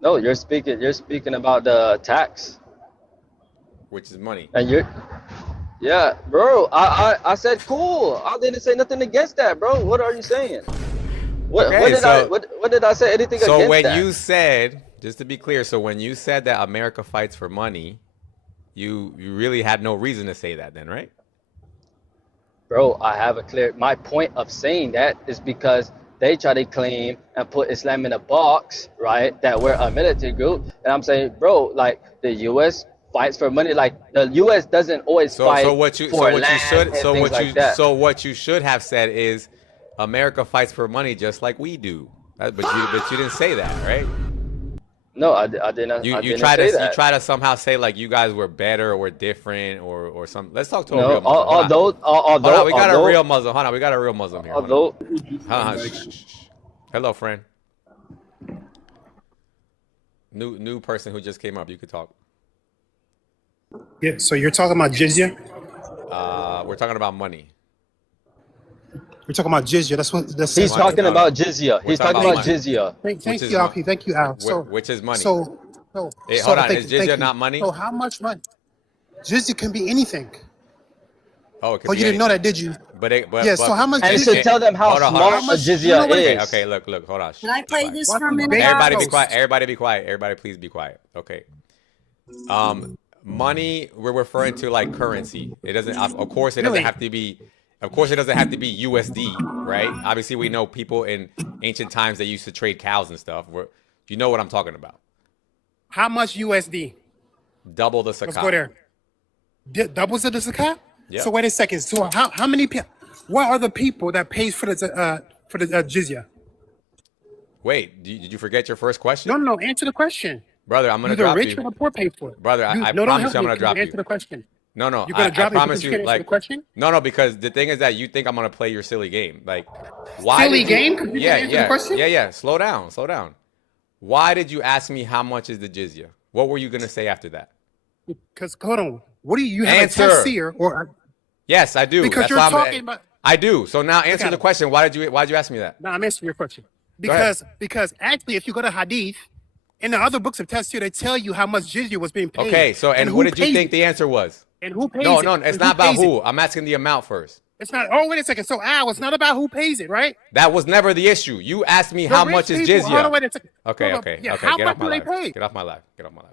No, you're speaking about the tax, Which is money. and yeah, bro. I said cool. I didn't say nothing against that, bro. What are you saying? What Okay, so what did I say anything so against when that? you said, just to be clear, so when you said that America fights for money, you really had no reason to say that then, right? Bro, I have a clear. My point of saying that is because they try to claim and put Islam in a box, right? That we're a military group, and I'm saying, bro, like the U.S. fights for money. Like the U.S. doesn't always fight So what you for land and things like that. so what you should have said is America fights for money just like we do. But you didn't say that, right? No, I didn't. You I didn't try say to that. you try to somehow say like you guys were better or were different or something. Let's talk to a No, real Muslim. Hold on, we got a real Muslim. Hold on, we got a real Muslim here. Hold on. Shh. Hello, friend. New person who just came up. You could talk. Yeah, so you're talking about jizya? We're talking about money. We're talking about jizya. He's talking about jizya. We're He's talking about jizya. Thank you, Alki. Thank you, Al. So, which is money. Hey, so hold on. thank Is you, thank jizya you. not money? So how much money? Jizya can be anything. Oh, it could Oh, be you didn't know that, anything. did you? But Yeah, so how much And jizya? to tell them how Hold on, small hold on. a jizya is. Okay, look, hold on. Can I play this Why for a don't you minute? bake Everybody be toast? quiet. Everybody be quiet. Everybody please be quiet. Okay. Money we're referring to like currency. It doesn't of course it doesn't Really? have to be USD, right? Obviously we know people in ancient times they used to trade cows and stuff. You know what I'm talking about. How much USD? Double the Let's go zakat. there. Doubles of the zakat? Yeah. So wait a second. So how many people? What are the people that pays for the jizya? Wait, did you forget your first question? No. Answer the question. Brother, I'm gonna Either drop rich you. or the poor pay for it. Brother, I Don't promise help you I'm me. gonna Can drop you you. answer the question? No, You're gonna drop I me promise because you you. can't answer Like, the question? no, because the thing is that you think I'm gonna play your silly game. Like, why? Silly did you, game? 'Cause you yeah, can't answer yeah, the question? yeah. Slow down. Why did you ask me how much is the jizya? What were you gonna say after that? Because hold on. What do you have Answer. a tafsir or? Yes, I do. Because That's you're why talking about. I do. So now answer got the it. question. Why'd you ask me that? No, I'm answering your question. Because actually, if you go to Hadith, in the other books of Tafsir, they tell you how much jizya was being paid. Okay, so and what did you think the answer was? And who pays No, it? no, And it's not who about pays it? who. I'm asking the amount first. It's not. Oh, wait a second. So, Al, it's not about who pays it, right? That was never the issue. You asked me The how rich much is people- hold on, wait jizya. a second. Okay, No, okay, yeah, okay. how Get much off my do they life. pay? Get off my life. Get off my life.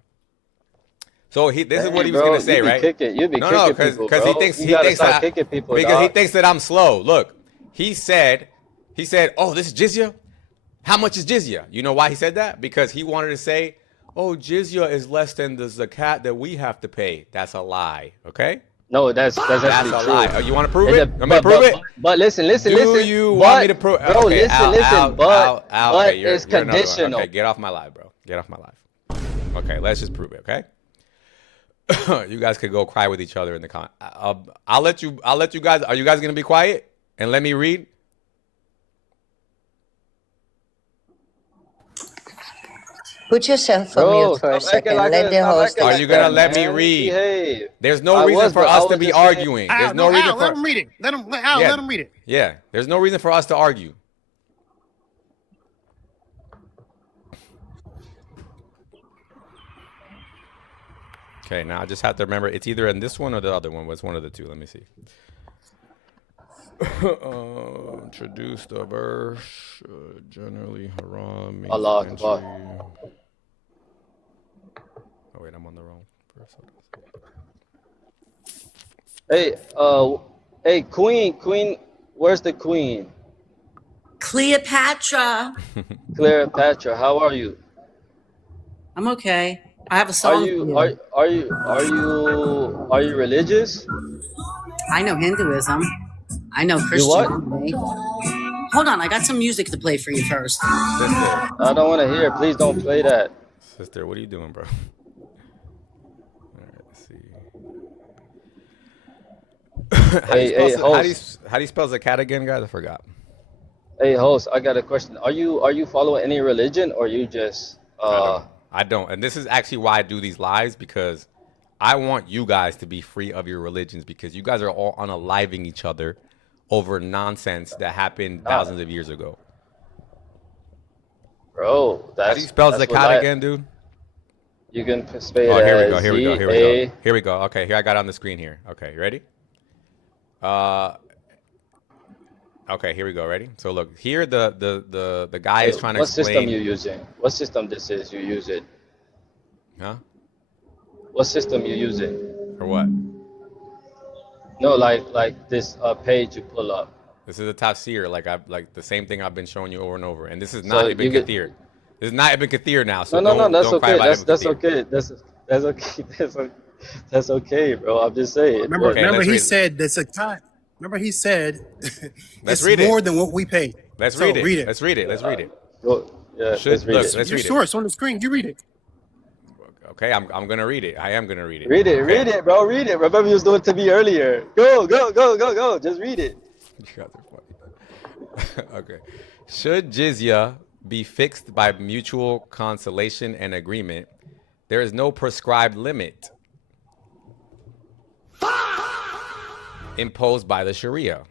So this is what he Hey, was bro, gonna say, you be right? kicking- you be no, kicking because people, he bro. thinks You he gotta thinks stop that kicking people, because he dog. thinks that I'm slow. Look, he said, oh, this is jizya. How much is jizya? You know why he said that? Because he wanted to say, oh, jizya is less than the zakat that we have to pay. That's a lie. Okay. No, that's actually That's a true. lie. Oh, you want to prove It's it? a- Want me to prove it? But listen, Do listen. you But- want me to prove? Bro, Okay, listen, Al, but okay, you're it's another one. conditional. Okay, get off my live, bro. Get off my live. Okay, let's just prove it. Okay. You guys could go cry with each other in the comment. I'll let you guys. Are you guys gonna be quiet and let me read? Put yourself on Bro, mute for a stop acting second. like Let a- the stop host acting Are like you gonna that, let me man. read? Behave. There's no I reason was, for but I us to was be just saying- arguing. Al, There's no no, reason Al, for. let him read it. Let him read it. Yeah, there's no reason for us to argue. Okay, now I just have to remember it's either in this one or the other one. It's one of the two. Let me see. Introduce the verse. Generally, haram means Allah entry. Akbar. Oh wait, I'm on the wrong verse. Hey, Queen, where's the Queen? Cleopatra. Cleopatra, how are you? I'm okay. I have a Are song. for you you. are you religious? I know Hinduism. I know what? Christianity. Hold on, I got some music to play for you first. Sister, I don't want to hear. Please don't play that. sister, what are you doing, bro? All right, let's see. Hey, How do you spell zakat again, guys? I forgot. Hey, host, I got a question. Are you following any religion, or you just I don't. And this is actually why I do these lives, because I want you guys to be free of your religions, because you guys are all unaliving each other over nonsense that happened thousands of years ago. Bro, that's How do you spell that's what zakat again, dude? You can spell it Oh, here we as go. Here we go. Here we Z-A- go. Here we go. Okay, here I got it on the screen here. Okay, you ready? Okay, here we go. Ready? So look, here the guy is trying to What explain. system you using? What system this is you use it? Huh? What system you using? For what? No, like this page you pull up. This is a tafsir, like the same thing I've been showing you over and over. And this is So not Ibn you get- Kathir. This is not Ibn Kathir now. So No, that's don't cry okay. about That's Ibn Kathir. okay. That's okay. That's okay, bro. I'm just saying. Remember, Okay, remember let's he read it. said that's a time. Remember he said Let's it's read it. more than what we pay. Let's So read it. read it. Let's read it. Let's read it. Go, yeah, Should- let's read look, it. let's You're read it. sure it's on the screen. You read it. Okay, I'm gonna read it. I am gonna read it. Read it, Okay. read it, bro. Read it. Remember you was doing it to me earlier. Go. Just read it. You guys are funny. Okay. Should jizya be fixed by mutual consolation and agreement, there is no prescribed limit imposed by the Sharia.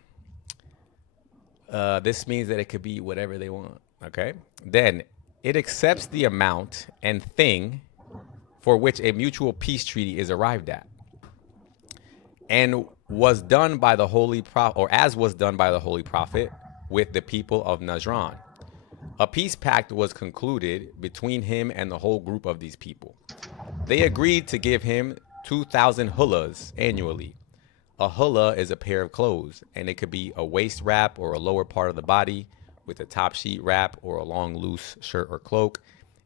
This means that it could be whatever they want. Okay. Then it accepts the amount and thing for which a mutual peace treaty is arrived at, and was done by the Holy Prophet, or as was done by the Holy Prophet with the people of Najran. A peace pact was concluded between him and the whole group of these people. They agreed to give him 2,000 hullas annually. A hulla is a pair of clothes, and it could be a waist wrap or a lower part of the body with a top sheet wrap or a long loose shirt or cloak.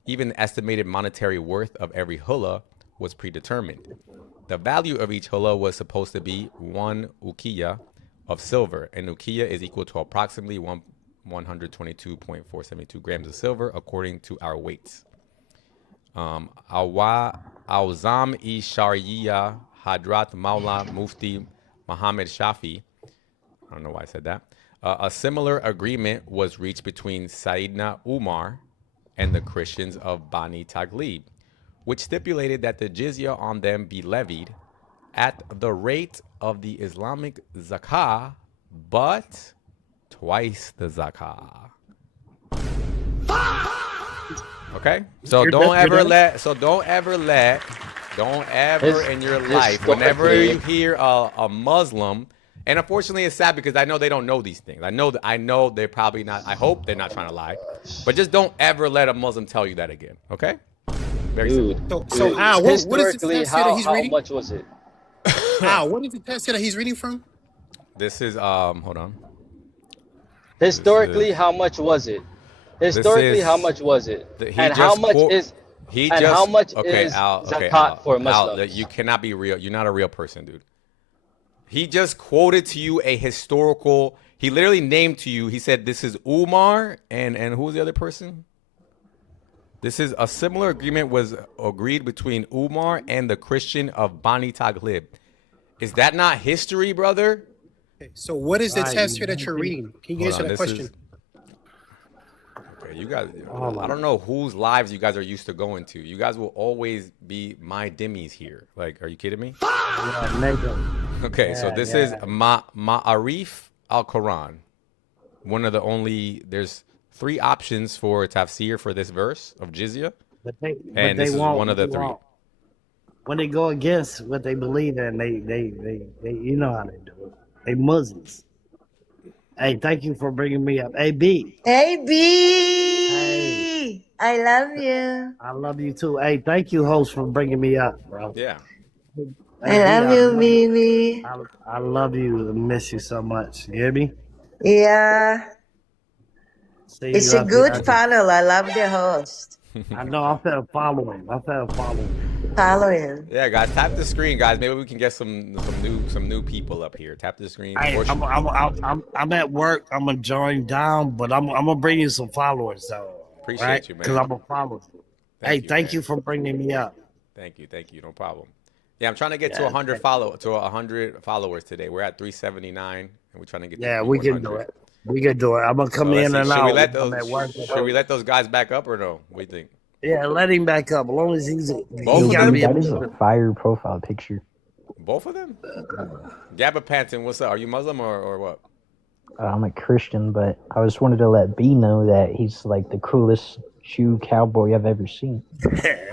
Even the estimated monetary worth of every hulla was predetermined. The value of each hulla was supposed to be 1 ukiya of silver. An ukiya is equal to approximately 122.472 grams of silver according to our weights. Awzam-e Shariya Hadrat Maula Mufti Muhammad Shafi, I don't know why I said that, a similar agreement was reached between Sayyidina Umar and the Christians of Bani Taglib, which stipulated that the jizya on them be levied at the rate of the Islamic zakah, but twice the zakah. Okay, so You're don't done- you're ever done? let. So don't ever in your life, whenever historically- you hear a Muslim, and unfortunately it's sad because I know they don't know these things. I know they're probably not. I hope they're not trying to lie, but just don't ever let a Muslim tell you that again. Okay? Very simple. So Al, what is the Historically, text here that he's how reading? much was it? Al, what is the text here that he's reading from? This is hold on. Historically, how much was it? Historically, is- how much was it? He And how just much quote- is He and just how much okay, is Al, okay, zakat for Al, Muslims? you cannot be real. You're not a real person, dude. He just quoted to you a historical. He literally named to you. He said, "This is Umar and who was the other person?" This is a similar agreement was agreed between Umar and the Christian of Bani Taghlib. Is that not history, brother? So what is the Right. text here that you're reading? Can you Hold answer on, that this question? is- Okay, you guys. I don't know whose lives you guys are used to going to. You guys will always be my dimmies here. Like, are you kidding me? Okay, so this is Ma'arif al-Quran. One of the only. There's 3 options for tafsir for this verse of jizya, and this is one of the 3. When they go against what they believe in, they you know how they do it. They Muslims. Hey, thank you for bringing me up. Hey, B. Hey, B. I love you. I love you too. Hey, thank you, host, for bringing me up, bro. Yeah. I love you, baby. I love you and miss you so much. You hear me? Yeah. See It's you a out good there. panel. I love the host. I know. I felt following. Follow him. Yeah, guys, tap the screen, guys. Maybe we can get some new people up here. Tap the screen. Hey, I'm at work. I'm gonna join down, but I'm gonna bring you some followers though. Appreciate you, man. Because I'm a follower. Thank you for bringing me up. Thank you, no problem. Yeah, I'm trying to get to Yeah, 100 followers today. We're at 379, and we're trying to get. Yeah, to we can 100. do it. We can do it. I'm gonna come So let's in see. and Should out. we let I'm at work. should we let those guys back up or no? What do you think? Yeah, let him back up. As long as he's Both he of gotta them? be a That is a fire profile picture. Both of them? Gabba Panton, what's up? Are you Muslim or what? I'm a Christian, but I just wanted to let B know that he's like the coolest Jew cowboy I've ever seen.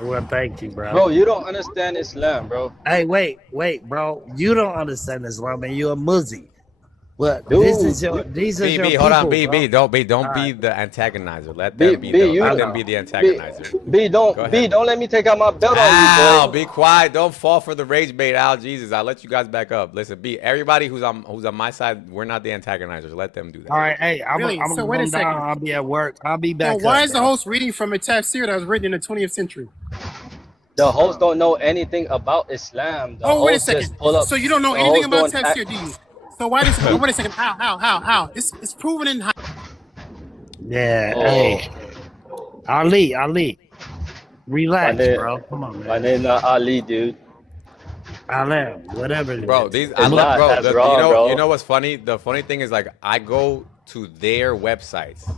Well, thank you, bro. Bro, you don't understand Islam, bro. Hey, wait, bro. You don't understand Islam, and you're a Muslim. But Dude. these are your B, hold on, people, B, bro. don't be the antagonizer. Let them be B, let them be the antagonizer. Go ahead. don't let me take out my belt Al, on you, be quiet. Don't fall for the rage bait, Al. Jesus, I'll let you guys back up. Listen, B, everybody who's on my side, we're not the antagonizers. Let them do that. All right, hey, I'm Really? gonna So wait a come down. second. I'll be at work. I'll be So back. why up, is the bro. host reading from a tafsir that was written in the 20th century? The host don't know anything about Islam. The Oh, wait a host just second. pull up- So you don't know the anything host about don't tafsir, act- do you? So why this? Wait a second. How? It's proven in. Yeah, Oh. hey, Ali, relax, My name- bro. Come on, man. My name not Ali, dude. Ali, whatever it is. Bro, I It's love, not. bro. That's wrong, bro. You know what's funny? The funny thing is, like, I go to their websites.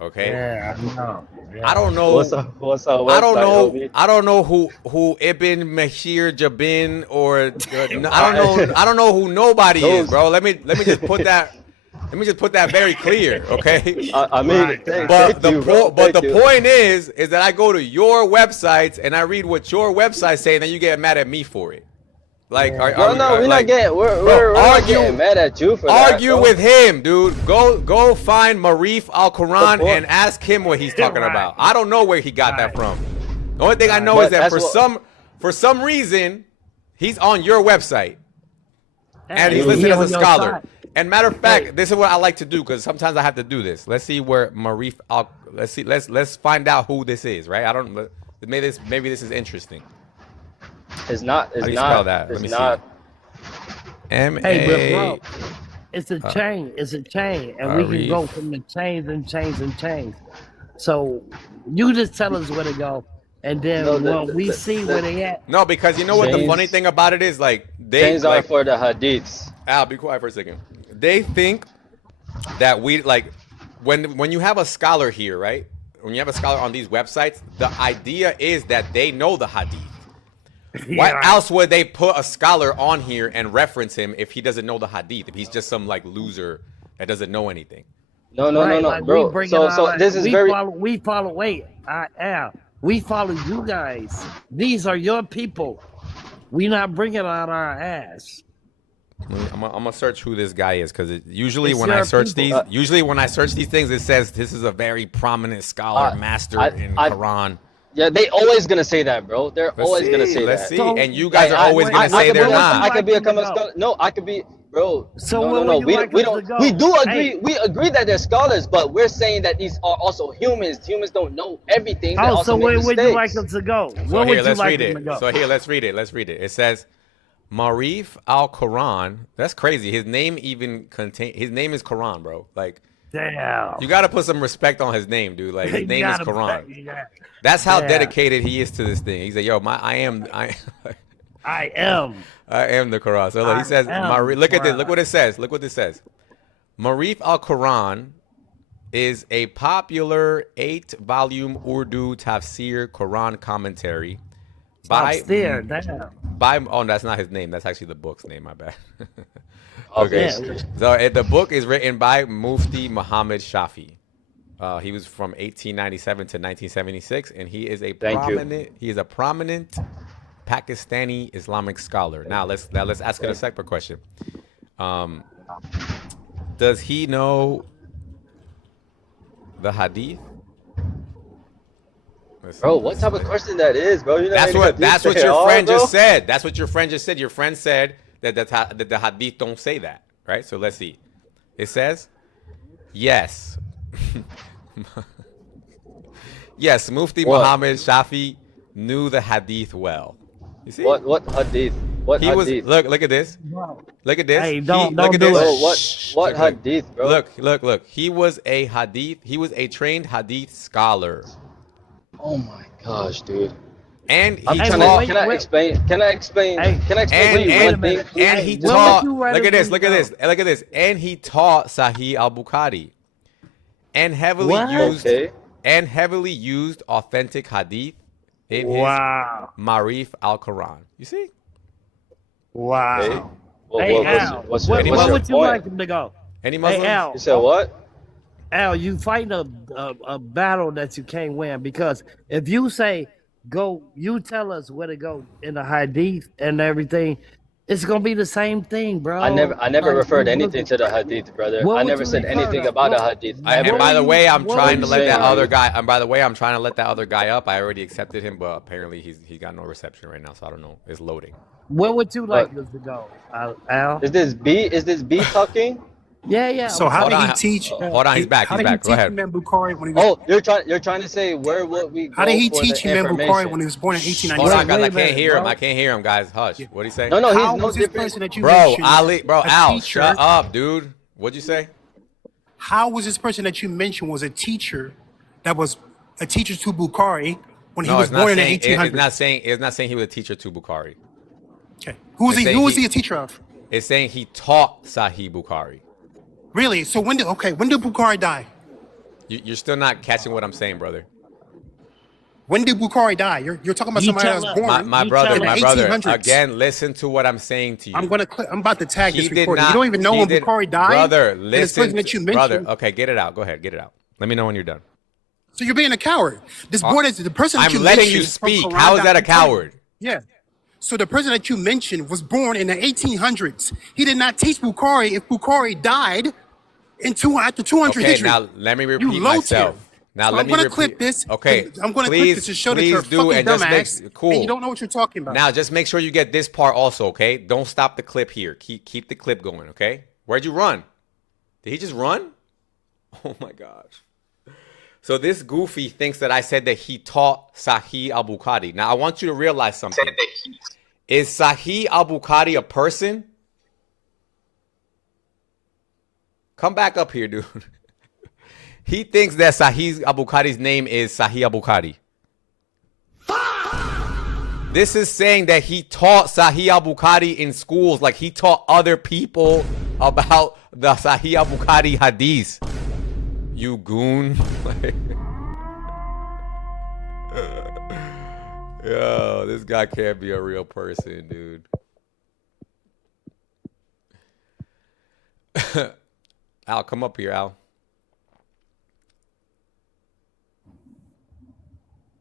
Okay. Yeah, I know. Yeah. I don't know. What's up? I don't website, know. homie? I don't know who Ibn Mashir Jabin or I don't know who nobody is, bro. Let me just put that. Let me just put that very clear, okay? I mean, thank but you, bro. but the Thank you. point is that I go to your websites and I read what your websites say, and then you get mad at me for it. Like, No, we're not getting. We're not getting mad at you for that. Argue bro. with him, dude. Go find Marif al-Quran and ask him what he's talking about. I don't know where he got that from. The only thing I know is that for some reason he's on your website and he's listed as a scholar. And matter of fact, this is what I like to do because sometimes I have to do this. Let's see where Marif al. Let's find out who this is, right? I don't. Maybe this is interesting. It's not. It's How do you not. spell that? Let It's me not. see. M Hey, but A. bro, it's a chain. It's a chain, and we can go from the chains and chains and chains. So you just tell us where to go, and then when we see where they at. No, because you know what the Chains- funny thing about it is, like they Chains are like, for the hadiths. Al, be quiet for a second. They think that we like when you have a scholar here, right? When you have a scholar on these websites, the idea is that they know the hadith. Why else would they put a scholar on here and reference him if he doesn't know the hadith? If he's just some like loser that doesn't know anything. No, no, no, Right, no, like we bro. bring it So, out. this is very. We follow. Wait, Al, we follow you guys. These are your people. We not bringing out our ass. I'm gonna search who this guy is because usually It's when I your search people. these things, it says this is a very prominent scholar, master in Quran. Yeah, they always gonna say that, bro. They're Let's always gonna see, say let's that. see. And you guys are always gonna say they're not. I could be a scholar. No, I could be, bro. So no, where no, no. would you like We us to don't. go? We do agree. Hey. We agree that they're scholars, but we're saying that these are also humans. Humans don't know everything. They Oh, also so make where would you like mistakes. us to go? So Where here, would you let's like read them to it. go? So here, let's read it. Let's read it. It says, Marif al-Quran. That's crazy. His name even his name is Quran, bro. Like, damn. you gotta put some respect on his name, dude. Like, his You name is gotta Quran. put- yeah. That's how Yeah. dedicated he is to this thing. He's like, yo, I am I am. I am the Quran. So look, he says, look at this. Look what it says. Look what this says. Marif al-Quran is a popular 8-volume Urdu tafsir Quran commentary by Tafsir, damn. oh, that's not his name. That's actually the book's name. My bad. Okay. Okay. So the book is written by Mufti Muhammad Shafi. He was from 1897 to 1976, and he is a prominent Pakistani Islamic scholar. Now let's ask it a separate question. Does he know the hadith? Bro, what type of question that is, bro? You know That's what your your friend just said. That's what your friend just said. Your friend said that the hadith don't say that, right? So let's see. It says, yes. Yes, Mufti Muhammad Shafi knew the hadith well. You see? What hadith? What he hadith? Look at this. Look at this. Hey, Look don't at do this. Bro, what hadith, bro? Look. He was a trained hadith scholar. Oh my gosh, dude. And he Can I explain? Can I explain one thing? And he taught. Look at this. And he taught Sahih al-Bukhari, and heavily used authentic hadith in his Marif al-Quran. You see? Wow. Okay. Well, Hey, Al, where would you like him to go? Any Muslims? Hey, Al, You said what? Al, you fighting a battle that you can't win, because if you say go, you tell us where to go in the hadith and everything, it's gonna be the same thing, bro. I never referred anything to the hadith, brother. What I would never you said refer anything to? about the What- hadith. And by the way, I'm what trying would to you let say? that other guy. And by the way, I'm trying to let that other guy up. I already accepted him, but apparently he got no reception right now, so I don't know. It's loading. Where would you like us to go, Al? Is this B talking? Yeah. So how Hold did on. he teach? Hold on, he's back. How He's did he back. Go teach ahead. Imam Bukhari when he was? Oh, you're trying to say where would we go? How did he for teach the Imam Bukhari information? when he was born in Hold on, 1897? guys. I Wait a can't minute, hear him. bro. I can't hear him, guys. Hush. What'd he say? No, How he's no was this different. person that you Bro, mentioned? Al, teacher? shut up, dude. What'd you say? How was this person that you mentioned was a teacher that was a teacher to Bukhari when he was born in the 1800s? It's not saying he was a teacher to Bukhari. Okay. Who was It's he? saying Who was he a teacher of? It's saying he taught Sahih Bukhari. Really? So when did Bukhari die? You're still not catching what I'm saying, brother. When did Bukhari die? You're talking about You somebody that tell was us. born My in brother. the 1800s. Again, listen to what I'm saying to you. I'm about to tag He this did recording. not- You don't even know he when did- Bukhari died. Brother, And this listen. person that you Brother, mentioned. okay, get it out. Go ahead, get it out. Let me know when you're done. So you're being a coward. This boy is the person that I'm you letting mentioned you from speak. Quran How is that a Dot- coward? Yeah. So the person that you mentioned was born in the 1800s. He did not teach Bukhari if Bukhari died after 200 Okay, history. now let me You repeat low myself. tier. Now So let I'm me gonna repeat. clip this. Okay, I'm gonna clip this to show that you're a do, fucking and just dumbass. make cool. And you don't know what you're talking about. Now just make sure you get this part also, okay? Don't stop the clip here. Keep the clip going, okay? Where'd you run? Did he just run? Oh my gosh. So this goofy thinks that I said that he taught Sahih al-Bukhari. Now I want you to realize something. Is Sahih al-Bukhari a person? Come back up here, dude. He thinks that Sahih al-Bukhari's name is Sahih al-Bukhari. This is saying that he taught Sahih al-Bukhari in schools, like he taught other people about the Sahih al-Bukhari hadith. You goon. Yo, this guy can't be a real person, dude. Al, come up here, Al.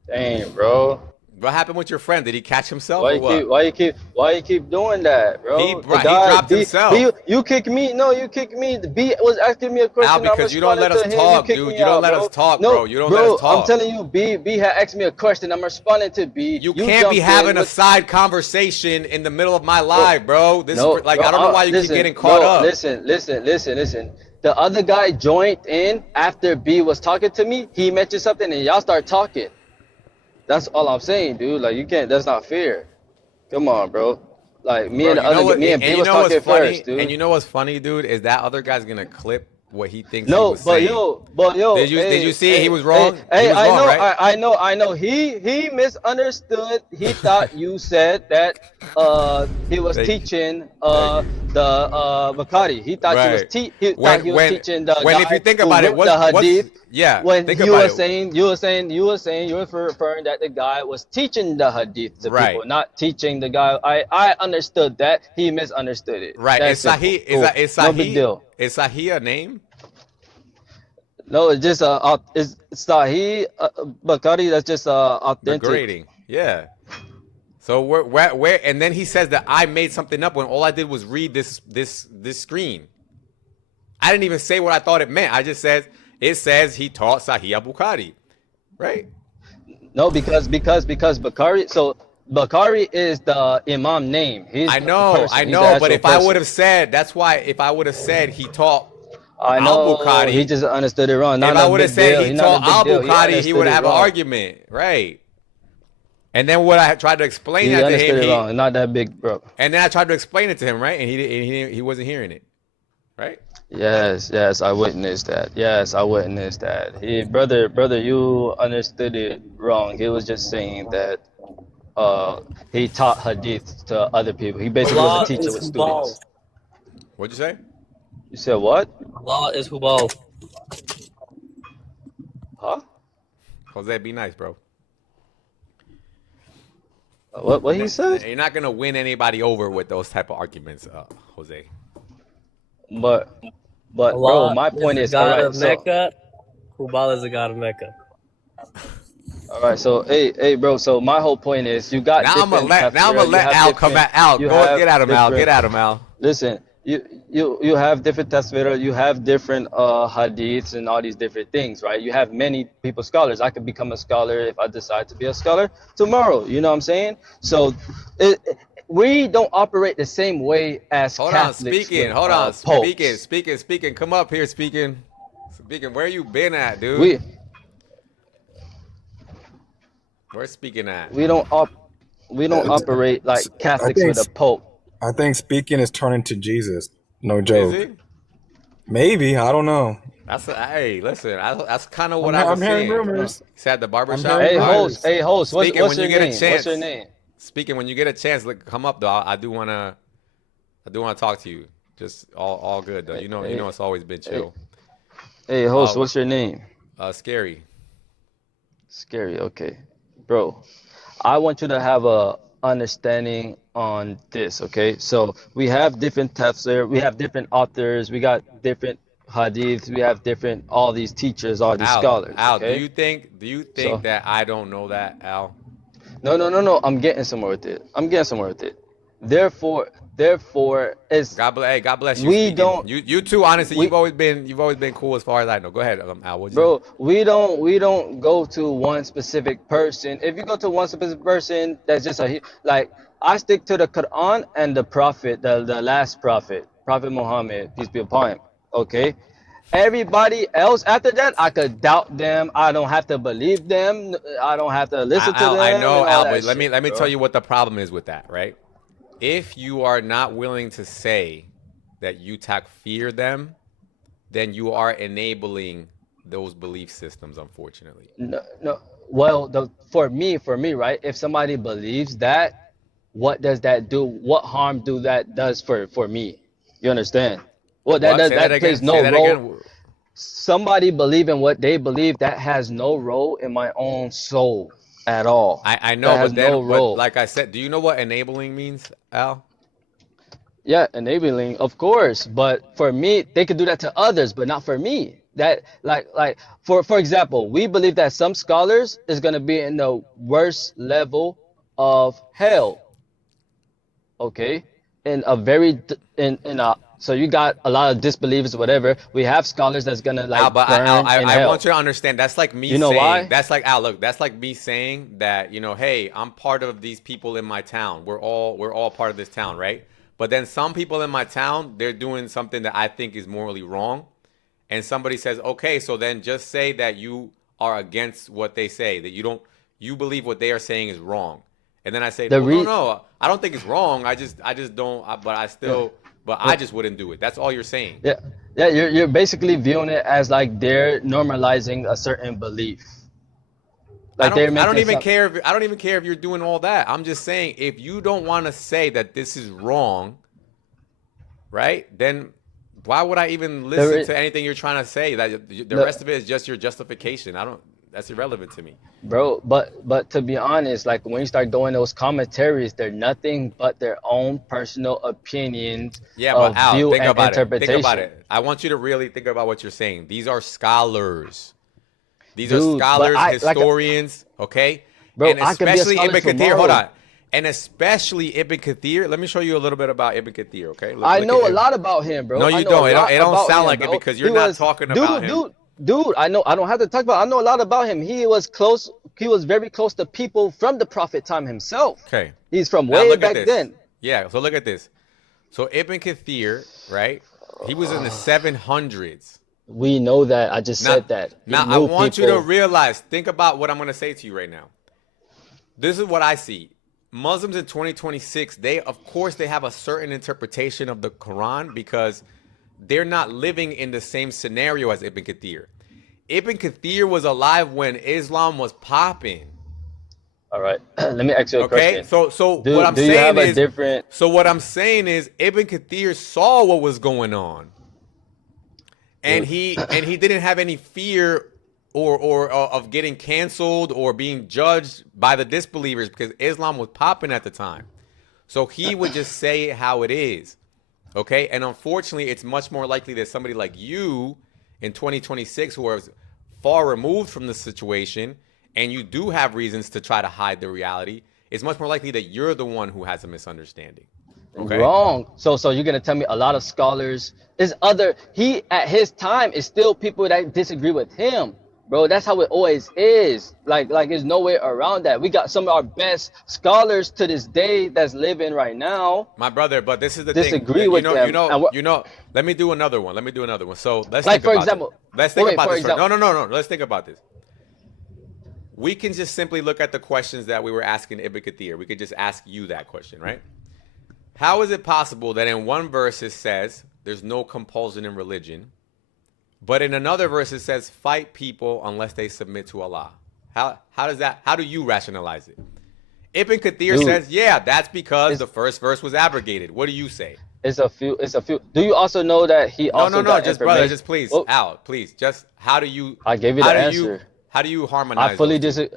Dang, bro. What happened with your friend? Did he catch himself Why or you what? keep doing that, bro? He The he guy, dropped himself. you kick me. No, you kick me. The B was asking me a Al, question. I'm because you don't responding let to us him. talk, You kick dude. me You don't out, let bro. us talk, No, bro. You don't let us I'm talk. telling you, B had asked me a question. I'm responding to B. You can't be jumped having in a with, side conversation in the middle of my live, bro. This no, is like bro. I don't know why you keep Listen, getting caught bro. up. Listen. The other guy joined in after B was talking to me. He mentioned something, and y'all start talking. That's all I'm saying, dude. Like you can't. That's not fair. Come on, bro. Like Bro, you know what? me and And B you was know what's talking funny? first, dude. And you know what's funny, dude, is that other guy's gonna clip what he thinks he No, was saying. but yo, Did you see it? He was hey, wrong. He hey, was wrong, right? I know. He misunderstood. He thought you said that he was Thank you. teaching Thank you. the Bukhari. He thought Right. he thought he was teaching the When if you guy think who about it, wrote the what's hadith. yeah, When think you about were it. saying you were referring that the guy was teaching the hadith to Right. people, not teaching the guy. I understood that. He misunderstood it. Right. That's Is simple. Sahih Cool. No big deal. Is Sahih a name? No, it's just it's Sahih Bukhari. That's just The authentic. grading. Yeah. So where and then he says that I made something up when all I did was read this screen. I didn't even say what I thought it meant. I just said it says he taught Sahih Bukhari. Right? No, because Bukhari. So Bukhari is the imam name. He's I the know, person. I He's the know, but actual if I person. would have said, that's why if I would have said he taught I know Al-Bukhari, he just understood it wrong. if Not I a would have big said deal. he He's not taught a big deal. Al-Bukhari, he understood would it have an wrong. argument. Right. And then when I tried to explain He that to understood him, it wrong. Not that big, bro. and then I tried to explain it to him, right? And he wasn't hearing it. Right? Yes, I witnessed that. Yes, I witnessed that. Brother, you understood it wrong. He was just saying that he taught hadith to other people. He basically was a Allah teacher is with Hubal. students. What'd you say? You said what? Allah is Hubal. Huh? Jose, be nice, bro. What he said? You're not gonna win anybody over with those type of arguments, Jose. But bro, Allah my point the is, God all right, of so Mecca. Hubal is the God of Mecca. all right, so hey, bro. So my whole point is, you got Now I'm different. gonna let Al come at Al. Go get at him, Al. Get at him, Al. Listen, you have different tafsir, you have different hadiths and all these different things, right? You have many people scholars. I could become a scholar if I decide to be a scholar tomorrow. You know what I'm saying? So we don't operate the same way as Hold on, Catholics. speaking. with, Hold on, popes. speaking. Come up here, speaking. Where you been at, dude? Where's speaking at? We don't operate like Catholics with a pope. I think speaking is turning to Jesus. No joke. Is it? Maybe, I don't know. Hey, listen. That's kind of what I'm I was hearing saying. rumors. He's at the barbershop. Hey host, Speaking, what's when your you name? get a chance. What's your name? Speaking, when you get a chance, come up though. I do wanna talk to you. Just all good though. You know it's always been chill. Hey host, what's your name? Scary. Scary, okay. Bro, I want you to have a understanding on this, okay? So we have different tafsir, we have different authors, we got different hadiths, we have different all these teachers, all these scholars. Al, okay? do you think that I don't know that, Al? No. I'm getting somewhere with it. Therefore, it's God bless you. we speaking. don't. You too. Honestly, you've always been cool as far as I know. Go ahead, Al. What'd you? Bro, we don't go to one specific person. If you go to one specific person, that's just like I stick to the Quran and the Prophet, the last Prophet, Prophet Muhammad, peace be upon him. Okay, everybody else after that, I could doubt them. I don't have to believe them. I don't have to listen to them. I know, and all Al, that but let me shit, tell you what the problem is with that, right? If you are not willing to say that you takfir them, then you are enabling those belief systems, unfortunately. No. Well, for me, right? If somebody believes that, what does that do? What harm do that does for me? You understand? Well, that plays no role. Somebody believe in what they believe, that has no role in my own soul at all. I know, that has but then, no role. like I said, do you know what enabling means, Al? Yeah, enabling, of course. But for me, they could do that to others, but not for me. that like for example, we believe that some scholars is gonna be in the worst level of hell. Okay, in a in a so you got a lot of disbelievers, whatever. We have scholars that's gonna Al, like but burn in I hell. want you to understand. That's like me You know saying. why? That's like Al. Look, that's like me saying that hey, I'm part of these people in my town. We're all part of this town, right? But then some people in my town, they're doing something that I think is morally wrong, and somebody says, okay, so then just say that you are against what they say, that you believe what they are saying is wrong, and then I say, The well, re no, I don't think it's wrong. I just don't. But I still. But I just wouldn't do it. That's all you're saying. Yeah, yeah, you're basically viewing it as like they're normalizing a certain belief. Like they're I don't making even some. care if I don't even care if you're doing all that. I'm just saying if you don't want to say that this is wrong, right? Then why would I even The listen re, to anything you're trying to say? That the the rest of it is just your justification. That's irrelevant to me. Bro, but to be honest, like when you start doing those commentaries, they're nothing but their own personal opinions Yeah, but of Al, view think and about it. Think about interpretation. it. I want you to really think about what you're saying. These are scholars. These are Dude, but scholars, I like historians, okay? bro, And I could be a especially scholar Ibn Kathir. Hold tomorrow. on. And especially Ibn Kathir. Let me show you a little bit about Ibn Kathir, okay? I Look know at a lot about him, No, bro. I you know a don't. lot It don't about sound him, like it bro. because He you're not was, talking about him. dude. I know. I don't have to talk about. I know a lot about him. He was close. He was very close to people from the Prophet time himself. Okay. He's from Now way look at back this. then. Yeah, so look at this. So Ibn Kathir, right? He was in the 700s. We know that. I just Now, said that. He now I knew want you to people. realize, think about what I'm going to say to you right now. This is what I see. Muslims in 2026, of course, they have a certain interpretation of the Quran because they're not living in the same scenario as Ibn Kathir. Ibn Kathir was alive when Islam was popping. All right. Let me ask you a Okay, question. so Do what I'm do you saying have a is, different? Ibn Kathir saw what was going on, and Dude. he didn't have any fear or of getting canceled or being judged by the disbelievers because Islam was popping at the time. So he would just say it how it is. Okay, and unfortunately, it's much more likely that somebody like you in 2026 who are far removed from the situation and you do have reasons to try to hide the reality, it's much more likely that you're the one who has a misunderstanding. Okay? Wrong. So you're gonna tell me a lot of scholars is other. He at his time is still people that disagree with him, bro. That's how it always is. Like there's no way around that. We got some of our best scholars to this day that's living right now My brother, but this is the disagree thing. with them. And what, Let me do another one. So let's like think for about example, this. Let's think wait, about for this. example, No. Let's think about this. We can just simply look at the questions that we were asking Ibn Kathir. We could just ask you that question, right? How is it possible that in one verse it says there's no compulsion in religion, but in another verse it says fight people unless they submit to Allah? How do you rationalize it? Ibn Kathir dude, says, yeah, that's because it's the first verse was abrogated. What do you say? it's a few. It's a few. Do you also know that he also No, got just brother, information? just please, Oh, Al, please, just I gave you the answer. how do you I harmonize fully those two?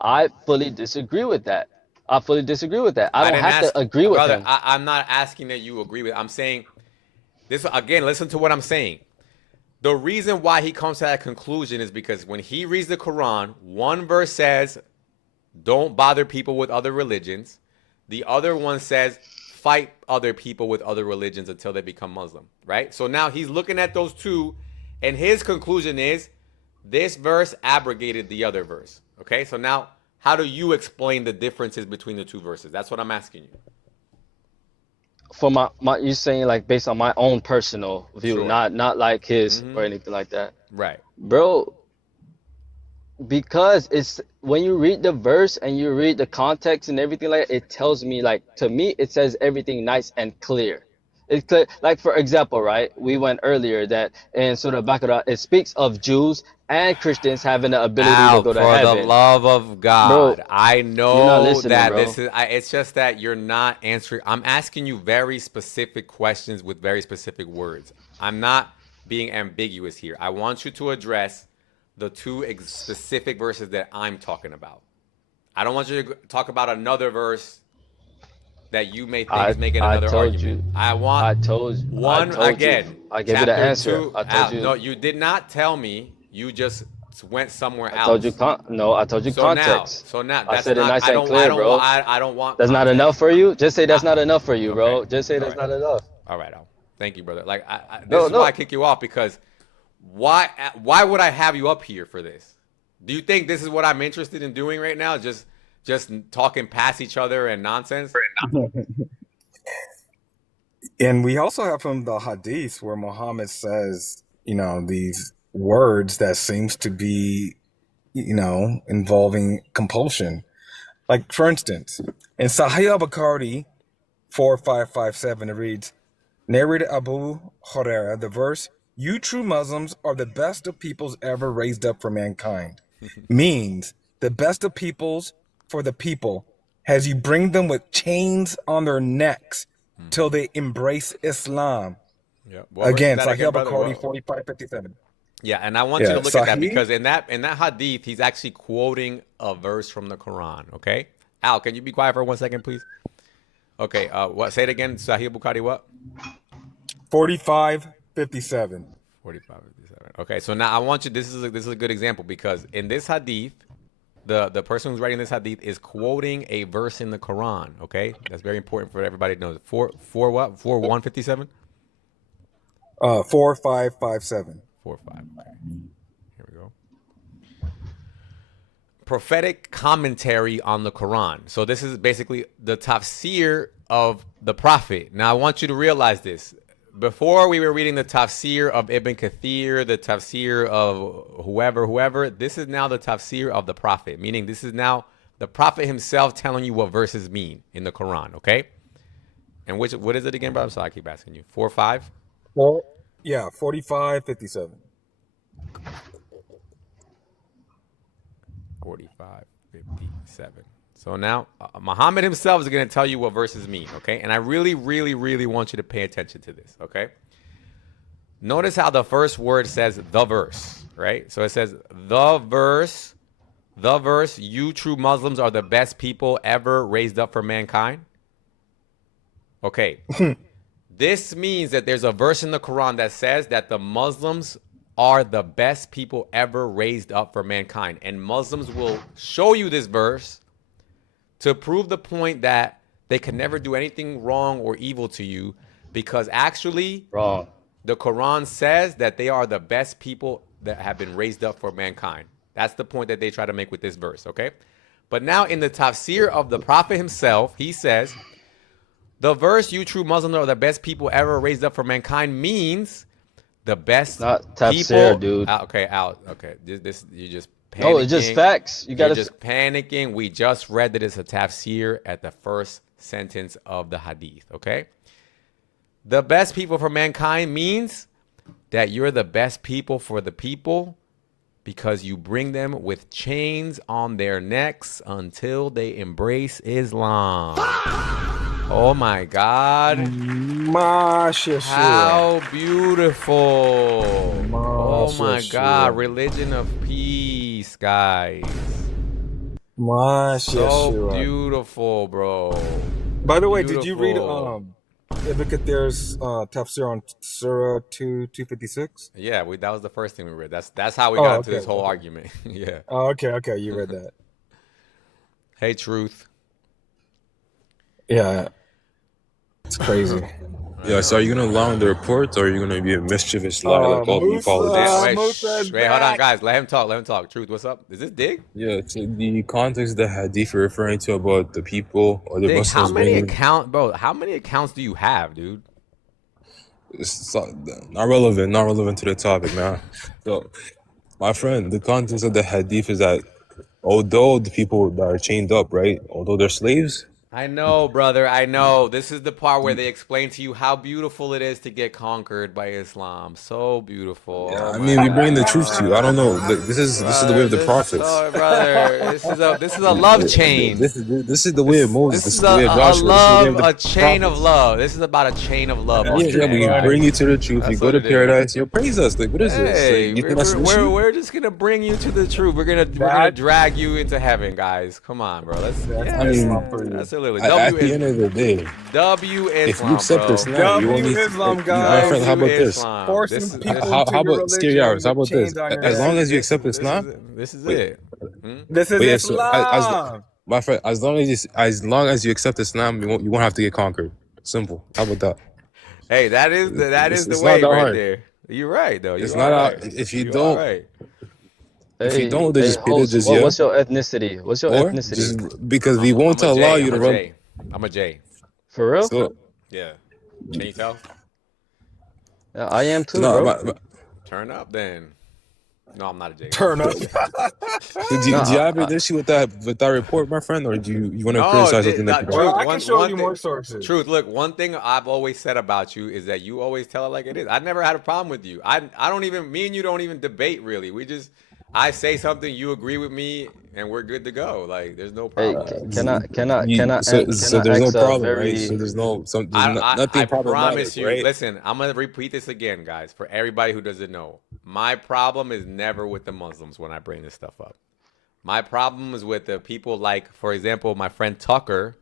I fully disagree with that. I fully disagree with that. I I don't didn't have ask, to agree with brother. him. I'm not asking that you agree with. I'm saying this again. Listen to what I'm saying. The reason why he comes to that conclusion is because when he reads the Quran, one verse says, "Don't bother people with other religions." The other one says, "Fight other people with other religions until they become Muslim." Right? So now he's looking at those two, and his conclusion is this verse abrogated the other verse. Okay? So now, how do you explain the differences between the two verses? That's what I'm asking you. For my you're saying like based on my own personal view, Sure. not like his Mm-hmm. or anything like that. Right. Bro, because it's when you read the verse and you read the context and everything like that, it tells me like to me it says everything nice and clear. It's clear. Like for example, right? We went earlier that in Surah Baqarah it speaks of Jews and Christians having the ability to Al, go to for the heaven. love of God, Bro, I you're not know listening, that bro. it's just that you're not answering. I'm asking you very specific questions with very specific words. I'm not being ambiguous here. I want you to address the two specific verses that I'm talking about. I don't want you to talk about another verse that you may think I is making I another told argument. you. I I want told one you. again. I gave you the Chapter answer. 2. I told you. No, you did not tell me. You just went somewhere I told you else. I told you context. So now I that's said it not. nice I and don't. clear, bro. I don't want That's not context. enough for you? Just say that's not enough for you, bro. Okay. Just say All that's right. not enough. All right, Al. Thank you, brother. Like, this No, is why I no. kick you off, because why would I have you up here for this? Do you think this is what I'm interested in doing right now? Just talking past each other and nonsense? And we also have from the Hadith where Muhammad says, these words that seems to be, involving compulsion. Like, for instance, in Sahih al-Bukhari 4557, it reads, narrated Abu Hurairah, the verse, "You true Muslims are the best of peoples ever raised up for mankind," means the best of peoples for the people, as you bring them with chains on their necks till they embrace Islam. Yeah. What verse is Again, that Sahih again, brother? al-Bukhari 4557. Yeah, and I want you Yeah, to look at that, Sahih. because in that hadith, he's actually quoting a verse from the Quran. Okay, Al, can you be quiet for 1 second, please? Okay, what? Say it again. Sahih Bukhari, what? 4557. 45:57. Okay, so now I want you. This is a good example, because in this hadith, the person who's writing this hadith is quoting a verse in the Quran. Okay, that's very important for everybody to know. 157. 4557. 45. Okay. Here we go. Prophetic commentary on the Quran. So this is basically the tafsir of the Prophet. Now I want you to realize this. Before we were reading the tafsir of Ibn Kathir, the tafsir of whoever, this is now the tafsir of the Prophet, meaning this is now the Prophet himself telling you what verses mean in the Quran, okay? And what is it again, brother? So I keep asking you. 4-5? 4557. 45:57. So now Muhammad himself is going to tell you what verses mean, okay? And I really, really, really want you to pay attention to this, okay? Notice how the first word says the verse, right? So it says the verse, you true Muslims are the best people ever raised up for mankind. Okay. This means that there's a verse in the Quran that says that the Muslims are the best people ever raised up for mankind. And Muslims will show you this verse to prove the point that they can never do anything wrong or evil to you, because actually Wrong. the Quran says that they are the best people that have been raised up for mankind. That's the point that they try to make with this verse, okay? But now in the tafsir of the Prophet himself, he says, the verse, you true Muslims are the best people ever raised up for mankind, means the best Not tafsir, people. dude. Okay, out. Okay, this you just panicking. No, it's just facts. You You're gotta just panicking. We just read that it's a tafsir at the first sentence of the hadith. Okay, the best people for mankind means that you're the best people for the people, because you bring them with chains on their necks until they embrace Islam. Oh my God. How beautiful. Oh my God. Religion of peace, guys. So beautiful, bro. By the way, did you read Beautiful. Ibn Kathir's tafsir on Surah 256? Yeah, that was the first thing we read. That's how we got into this whole argument. Yeah. Oh, okay, you read that. Hey, Truth. Yeah, it's crazy. Yeah, so are you gonna allow the reports, or are you gonna be a mischievous liar like all the apologists? Wait, hold on, guys. Let him talk. Truth, what's up? Is this Dig? Yeah, so the context of the hadith you're referring to about the people or the Dig, Muslims how many being how many accounts do you have, dude? it's not relevant to the topic, man. So, my friend, the context of the hadith is that although the people that are chained up, right, although they're slaves, I know, brother. I know. This is the part where they explain to you how beautiful it is to get conquered by Islam. So beautiful. yeah, Oh I my mean, we bring the God. truth to you. I don't know. This is the way of the prophets. Oh, brother, this is a love chain. This is the way of Moses. This is the way of Joshua. a chain of love. This is about a chain of love. Yeah, we bring you to the truth. That's You go what to it is. paradise. You praise us. Like, what is this? Hey, Like, you think that's an issue? we're just gonna bring you to the truth. We're gonna drag you into heaven, guys. Come on, bro. That's a Absolutely. At the end of the day, W if you Islam, accept bro. Islam, you W only. Islam, My guys. friend, how about this? Islam. Forcing This is people How into your about scary religion hours? How with about this? chains on your As neck. long as you accept Islam, this is wait, it. Hmm? This is but yeah, so Islam. my friend, as long as you accept Islam, you won't have to get conquered. Simple. How about that? Hey, that is It's the not way that right hard. there. You're right though. It's You not are out. right. If you You are don't, right. if you Hey, don't, they hey, just pay the host, jizya, what's your ethnicity? What's your or ethnicity? just because we I'm won't a allow J. you I'm to a run. J. I'm a J. For real? So Yeah. Can you tell? Yeah, I am too, no, bro. Turn up then. No, I'm not a J. Turn up. do No, you have an issue with that report, my friend, or do you want to No, criticize something that people? Well, truth. I can show you more sources. Truth. Look, one thing I've always said about you is that you always tell it like it is. I never had a problem with you. I don't even. Me and you don't even debate really. I say something, you agree with me, and we're good to go. Like there's no hey, problem. can I So there's no ask a problem, right? very So there's nothing I problematic, promise you. right? Listen, I'm gonna repeat this again, guys, for everybody who doesn't know. My problem is never with the Muslims when I bring this stuff up. My problem is with the people like, for example, my friend Tucker,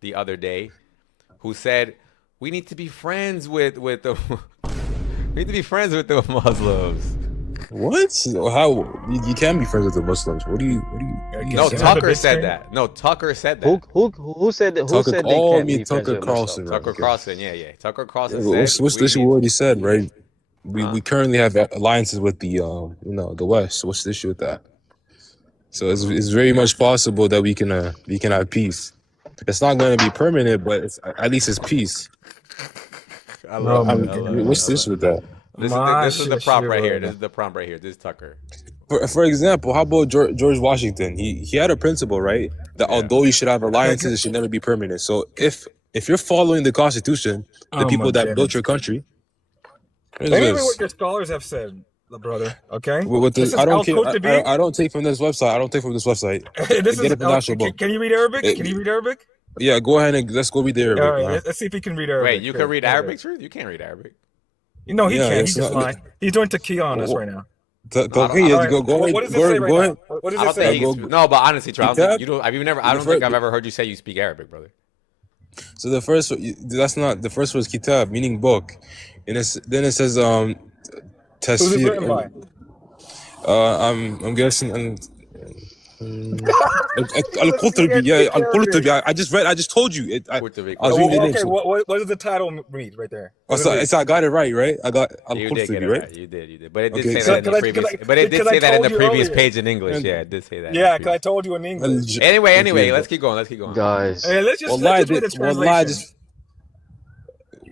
the other day, who said we need to be friends with the we need to be friends with the Muslims. What? How you can be friends with the Muslims? What do you? No, Tucker said that. No, Tucker said that. Who said that? Who Tucker, said they can't be friends Tucker with Carlson. Muslims? Tucker Carlson, yeah. Tucker Carlson What's said the issue we already said, right? We currently have alliances with the the West. What's the issue with that? So it's very much possible that we can have peace. It's not going to be permanent, but at least it's peace. I love it. What's the issue with that? This is the prompt right here. This is the prompt right here. This is Tucker. For example, how about George Washington? He had a principle, right? That although you should have alliances, it should never be permanent. So if you're following the Constitution, the people that built your country, Let me read what your scholars have said, brother. Okay. With This this, is I don't Al-Qurtubi. I don't take from this website. I don't take from this website. This Get is it from the actual book. Can you read Arabic? Can you read Arabic? Yeah, go ahead and let's go read the Arabic. All right. man. Let's see if he can read Arabic. Wait, you can read Arabic, Truth? You can't read Arabic. No, he Yeah, can't. it's He's just not- lying. He's doing tequila on us right now. Okay, All right. go ahead. What does it say right go now? ahead. What does I it don't say? think he can, no, but honestly, Trump, Kitab? you don't. I don't think I've ever heard you say you speak Arabic, brother. So the first, that's not the first was kitab, meaning book, and then it says Who's it written by? I'm guessing Al-Qurtubi. Yeah, Al-Qurtubi. I just told you. I was reading it. Okay, So, what does the title read right there? oh, so I got it right, right? I got You did get Al-Qurtubi, it right? right. You did. But it did Okay, say so- that in the previous. But it did because I say that in the told you previous earlier. page in English. Yeah, it did say that. Yeah, because I told you in English. Anyway, let's keep going. Guys, Hey, let's just Wallahi, read the wallahi, translation.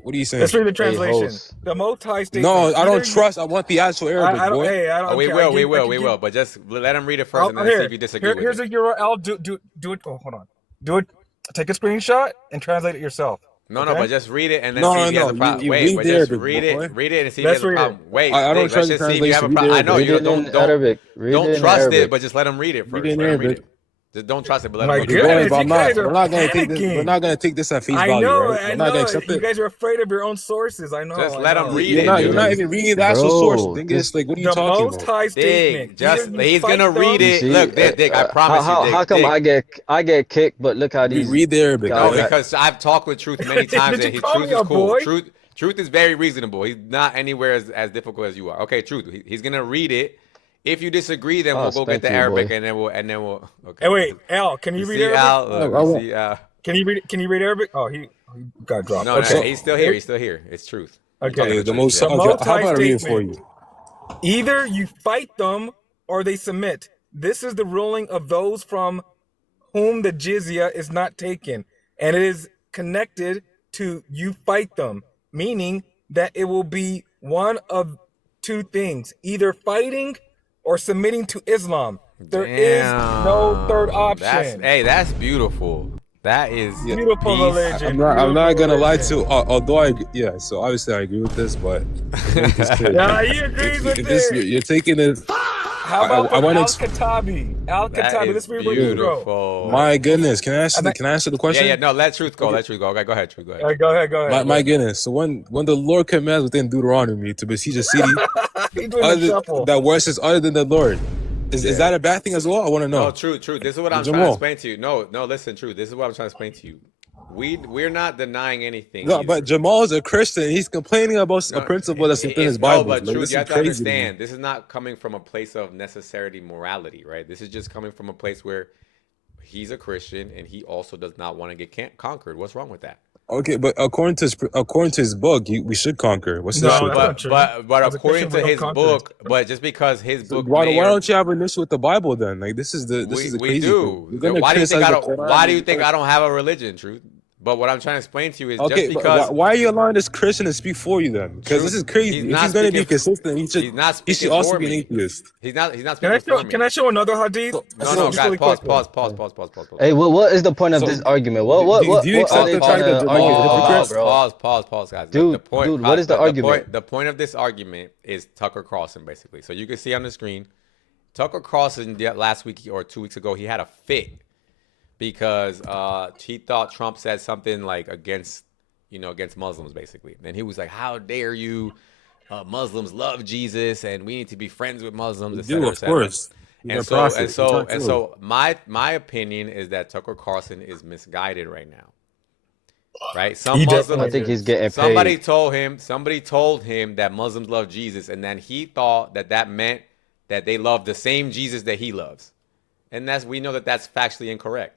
what are you saying? Let's read the translation. host. The Most High statement. No, I don't Either- trust. I want the actual Arabic, I don't. boy. Hey, I don't. Oh, we care. will. I We can will. give- But just let him read it first, and then see if you disagree with Here's it. a URL. Do it. Oh, hold on. Do it. Take a screenshot and translate it yourself. No, okay? but just read it and then No, see if he no, has a problem. you Wait, read but the just Arabic, read boy. it and see if Let's he has a read it. problem. Wait, I don't Dick, let's trust just the see if you have a translation. problem. I know Read you it in don't Arabic. Read it don't in trust Arabic. it, but just let him read it first. Read it in Let him read Arabic. it. Just don't trust it, but let My him read goodness, it. Going, but you guys are we're not gonna take this. panicking. We're not gonna take this at face I value, know. right? I We're not gonna know. accept You it. guys are afraid of your own sources. I know. Just I let know. him read You're it, not. dude. You're not even reading the actual Bro, source. The thing is, like, what are you The talking Most about? High Dick, statement. just Either you he's fight gonna read them- You it. see, Look, Dick, I promise you, Dick. How come Dick. I get kicked, but look how these Read the Arabic. No, boy. guys. because I've talked with Truth many times, Did and you Truth call me is a cool. boy? Truth is very reasonable. He's not anywhere as difficult as you are. Okay, Truth. He's gonna read it. If you disagree, then Oh, we'll go get thank the you, Arabic, boy. and then we'll. Okay. Hey, wait, Al, can you You read see, Arabic? Al? Look, I you won't. see, Can you read Arabic? Oh, he got dropped. no, Okay. he's still here. He's still here. It's Truth. Okay. The most. The Okay, Most how High about I read it for statement. you? Either you fight them or they submit. This is the ruling of those from whom the jizya is not taken, and it is connected to you fight them, meaning that it will be one of two things: either fighting or submitting to Islam. There is no third option. That's beautiful. That is Beautiful peace. religion. I'm not gonna lie Beautiful to. Although so obviously I agree with this, but to make this clear, Yeah, he agrees with this. you're taking it. How about I wanna Al-Katabi? That Al-Katabi. is Let's read what you wrote. beautiful. My goodness, can I answer the question? Yeah. No, let Truth go. Let Truth go. Okay, go ahead, Truth. Go ahead. Go ahead. My goodness. So when the Lord commands within Deuteronomy to besiege a city He's doing the shuffle. that worships other than the Lord, Is that a bad thing as well? I want to know. No, true. This is what I'm trying to Jamal. explain to you. No, listen, true. This is what I'm trying to explain to you. We're not denying anything. No, either. but Jamal is a Christian. He's complaining about a principle that's within his Bible. No, but Like, true, this you is have to crazy to me. understand. This is not coming from a place of necessarily morality, right? This is just coming from a place where he's a Christian and he also does not want to get conquered. What's wrong with that? Okay, but according to his book, we should conquer. What's the No, issue with that? but As a according Christian, to we his don't conquer. book, but just because his book, Why may don't you have an issue with the Bible then? Like this is the we crazy do. thing. You're gonna Why do you think criticize the Quran. Why do you think I don't have a religion, Truth? But what I'm trying to explain to you is Okay, just but because why are you allowing this Christian to speak for you then? Because this is crazy. He's If not he's gonna be speaking- consistent, he's not he should speaking also for be an me. atheist. He's not Can I speaking show? for me. Can I show another hadith? No, Just guys, really pause. quickly. Hey, what is the point of So, this argument? What do you are accept they the trying fact that to Jamal argue? is a hypocrite? Pause, guys. Dude, the point, dude, what is the argument? The point of this argument is Tucker Carlson, basically. So you can see on the screen, Tucker Carlson last week or 2 weeks ago, he had a fit because he thought Trump said something like against Muslims, basically. And he was like, "How dare you? Muslims love Jesus, and we need to be friends with Muslims." Et cetera, Of et cetera. course. He's a prophet. So my opinion is that Tucker Carlson is misguided right now. Right? Some He Muslims, definitely I think he's getting paid. somebody told him that Muslims love Jesus, and then he thought that meant that they love the same Jesus that he loves. And we know that that's factually incorrect.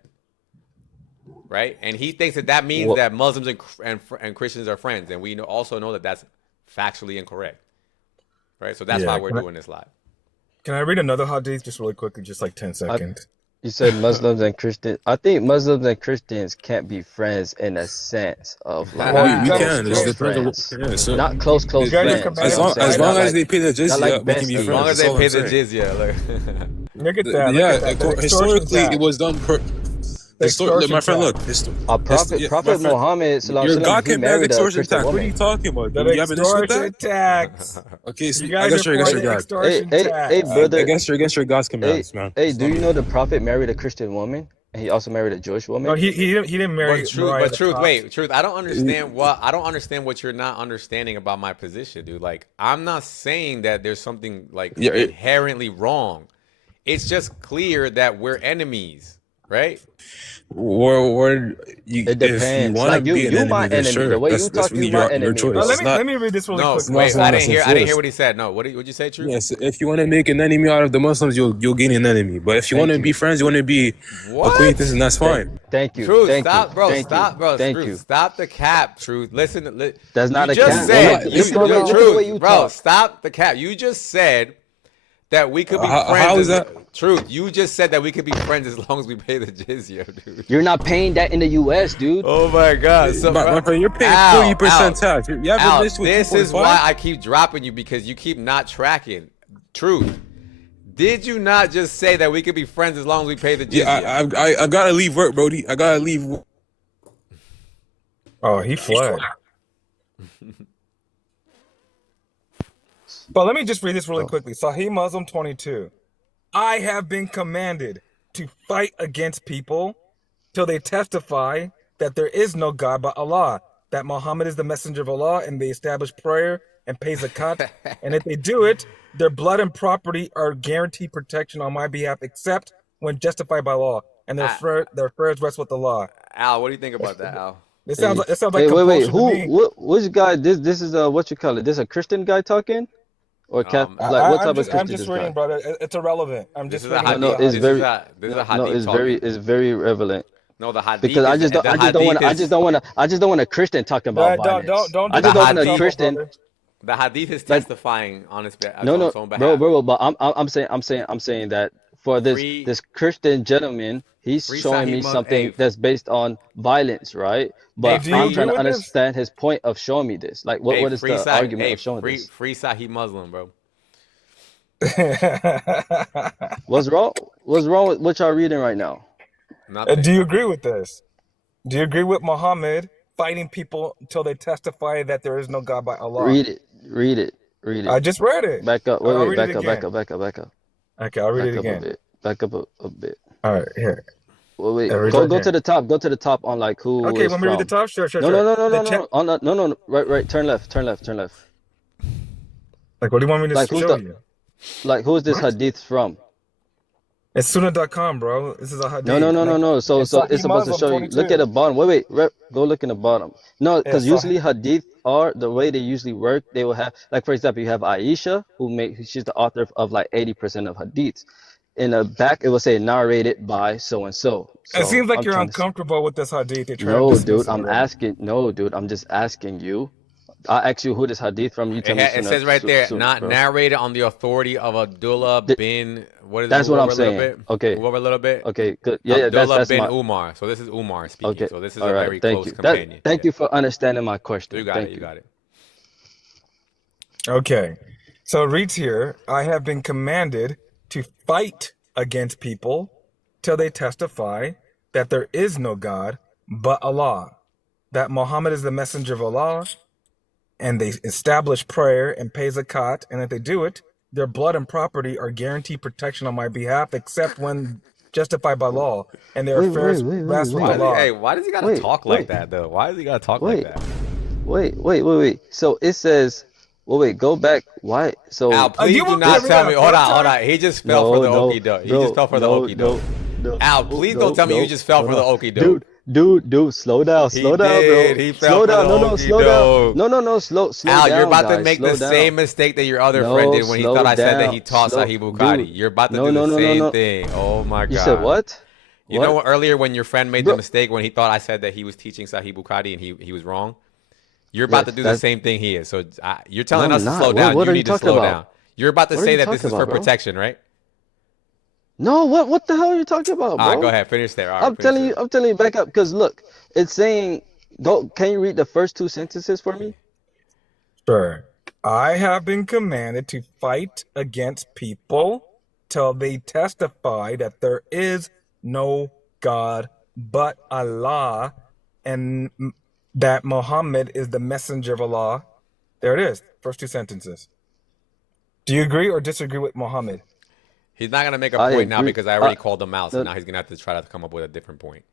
Right? And he thinks that means Well- that Muslims and Christians are friends, and we also know that that's factually incorrect. Right? So that's Yeah, why we're doing this live. Can I read another hadith just really quickly, just like 10 seconds? You said Muslims and Christians. I think Muslims and Christians can't be friends in a sense of like Well, we close can. It's close depends friends. yeah, so Not close You guys are friends. as You know long what I'm as saying? long Not as they pay the not jizya, like we can be besties. As long friends. as That's they all pay I'm the saying. jizya. Look at that. Yeah, Look at that. The historically extortion's it was done. extortion My friend, tax. look. Prophet Muhammad Your sallallahu God alaihi wasallam, he can beg married a extortion Christian tax. What are you woman. talking about? The Do you have an issue with extortion that? tax. Okay, so You I guys guess are you're for against the your God. extortion Hey, tax. brother. I guess you're against your God's Hey, commands, man. hey, It's do not you me. know the Prophet married a Christian woman, and he also married a Jewish woman? No, he didn't marry But truth, Mariah but the truth, Cox. wait, truth. I don't understand what you're not understanding about my position, dude. Like, I'm not saying that there's something like Yeah, inherently wrong. It's just clear that we're enemies, right? Or It if you depends. want to Like you, be an you enemy, my then enemy. sure. The way you That's talk, really you my your enemy, choice. Well, bro. It's not. let me read this really No, quickly. wait, I didn't hear fullest. what he said. No, what'd you say, truth? Yes, if you want to make an enemy out of the Muslims, you'll gain an enemy. But if you want to be friends, you want to be What? acquaintances, and that's fine. Thank you. Truth, Thank stop, you. bro. Thank Stop, you. bro. Thank Truth, you. stop the cap. Truth. Listen. That's not a You just cap. said, Look at the way truth, you bro. talk. Stop the cap. You just said that we could be How friends. is that? Truth. You just said that we could be friends as long as we pay the jizya, dude. You're not paying that in the U.S., dude. Oh my God! So, My friend, you're paying Al, 40% tax. You have Al, a list with this is 2.5? why I keep dropping you, because you keep not tracking. Truth. Did you not just say that we could be friends as long as we pay the jizya? Yeah, I gotta leave work, Brody. I gotta leave. Oh, he fled. But let me just read this really quickly. Sahih Muslim 22. I have been commanded to fight against people till they testify that there is no God but Allah, that Muhammad is the messenger of Allah, and they establish prayer and pay zakat. And if they do it, their blood and property are guaranteed protection on my behalf, except when justified by law, and their affairs rest with Allah. Al, what do you think about that, Al? It sounds like wait. compulsion to me. Which guy? This is what you call it? This a Christian guy talking, or like what type of Christian I'm just is reading, guy? brother. It's irrelevant. I'm This just is a reading. hadith. No, it's This very is a no, hadith it's very relevant. No, the hadith. Because I just don't want a Christian talking about violence. Don't I just don't want a hadith, Christian. brother. The hadith is Like- testifying on his No, on no, his own behalf. bro. But I'm saying that for Free- this Christian gentleman, he's Free showing me Sahih something Muslim. that's based on violence, right? But do you I'm agree trying to with this? understand his point of showing me this. Like, what is the argument of showing this? Free Sahih Muslim, bro. What's wrong? What's wrong with what y'all reading right now? Nothing. Do you agree with this? Do you agree with Muhammad fighting people until they testify that there is no God but Allah? Read it. I just read it. Back up. I'll Wait, read back it up. again. Okay, I'll read it again. Back up a bit. All right, here. Wait. Yeah, read Go it to again. the top. Go to the top on like who. Okay, is want me to read the from. top? Sure. No. The cha- No. Right. Turn left. Like, what do you want me to Like, who's show the- you? Like, who is this hadith from? It's Sunnah.com, bro. This is a hadith. No, no, no, no, Like, no. So it's it's supposed to Muslim show you. Look at 22. the bottom. Wait, go look in the bottom. No, Yeah, because Sahih. usually hadith are the way they usually work. They will have, like, for example, you have Aisha, she's the author of like 80% of hadiths. In the back, it will say narrated by so and so. It seems like I'm you're trying to. uncomfortable with this hadith. You're trying to No, dismiss dude, it, I'm bro. asking. No, dude, I'm just asking you. I ask you who this hadith from. You tell me. It says right there, not bro. narrated on the authority of Abdullah bin. What is That's it? what Move I'm over a little saying. bit. Okay. Move over a little bit. Okay, good. Yeah, Abdullah that's bin my. Umar. So this is Umar speaking. Okay. So this is All a right. very Thank close you. companion. Thank you for understanding my question. You got Thank it. You got it. Okay. So it reads here, I have been commanded to fight against people till they testify that there is no God but Allah, that Muhammad is the messenger of Allah, and they establish prayer and pay zakat, and if they do it, their blood and property are guaranteed protection on my behalf, except when justified by law, and their affairs rest with Allah. Hey, why does he gotta talk like that though? Why does he gotta talk like that? Wait. So it says, wait, go back. Why? So Al, please do not tell me. Hold on. He just fell for the okie doke. He just fell for the okie doke. Al, please don't tell me you just fell for the okie doke. Dude, slow down, bro. He fell Slow for down, the no, okie slow doke. down. No, slow Al, down, you're about to guys, make slow the down. same mistake that your other No, friend did when he slow thought I said that down. he taught Slow- Sahih Bukhari. dude. You're about to No, do no, the no, same no. thing. Oh my God. You said what? You know what, earlier when your friend made the mistake when he thought I said that he was teaching Sahih Bukhari and he was wrong? You're about Yes, to do the that's- same thing he is. So you're telling No, us I'm to not. slow What- down. what You are you need to talking slow about? down. You're about to What are say you that this talking is for about, bro? protection, right? No, what the hell are you talking about, bro? All right, go ahead. Finish there. All right, I'm telling you, back up, because look, it's saying, can you read the first two sentences for me? Sure. I have been commanded to fight against people till they testify that there is no God but Allah, and that Muhammad is the messenger of Allah. There it is. First two sentences. Do you agree or disagree with Muhammad? He's not gonna make a I point now agree. because I already called him out. So no- now he's gonna have to try to come up with a different point.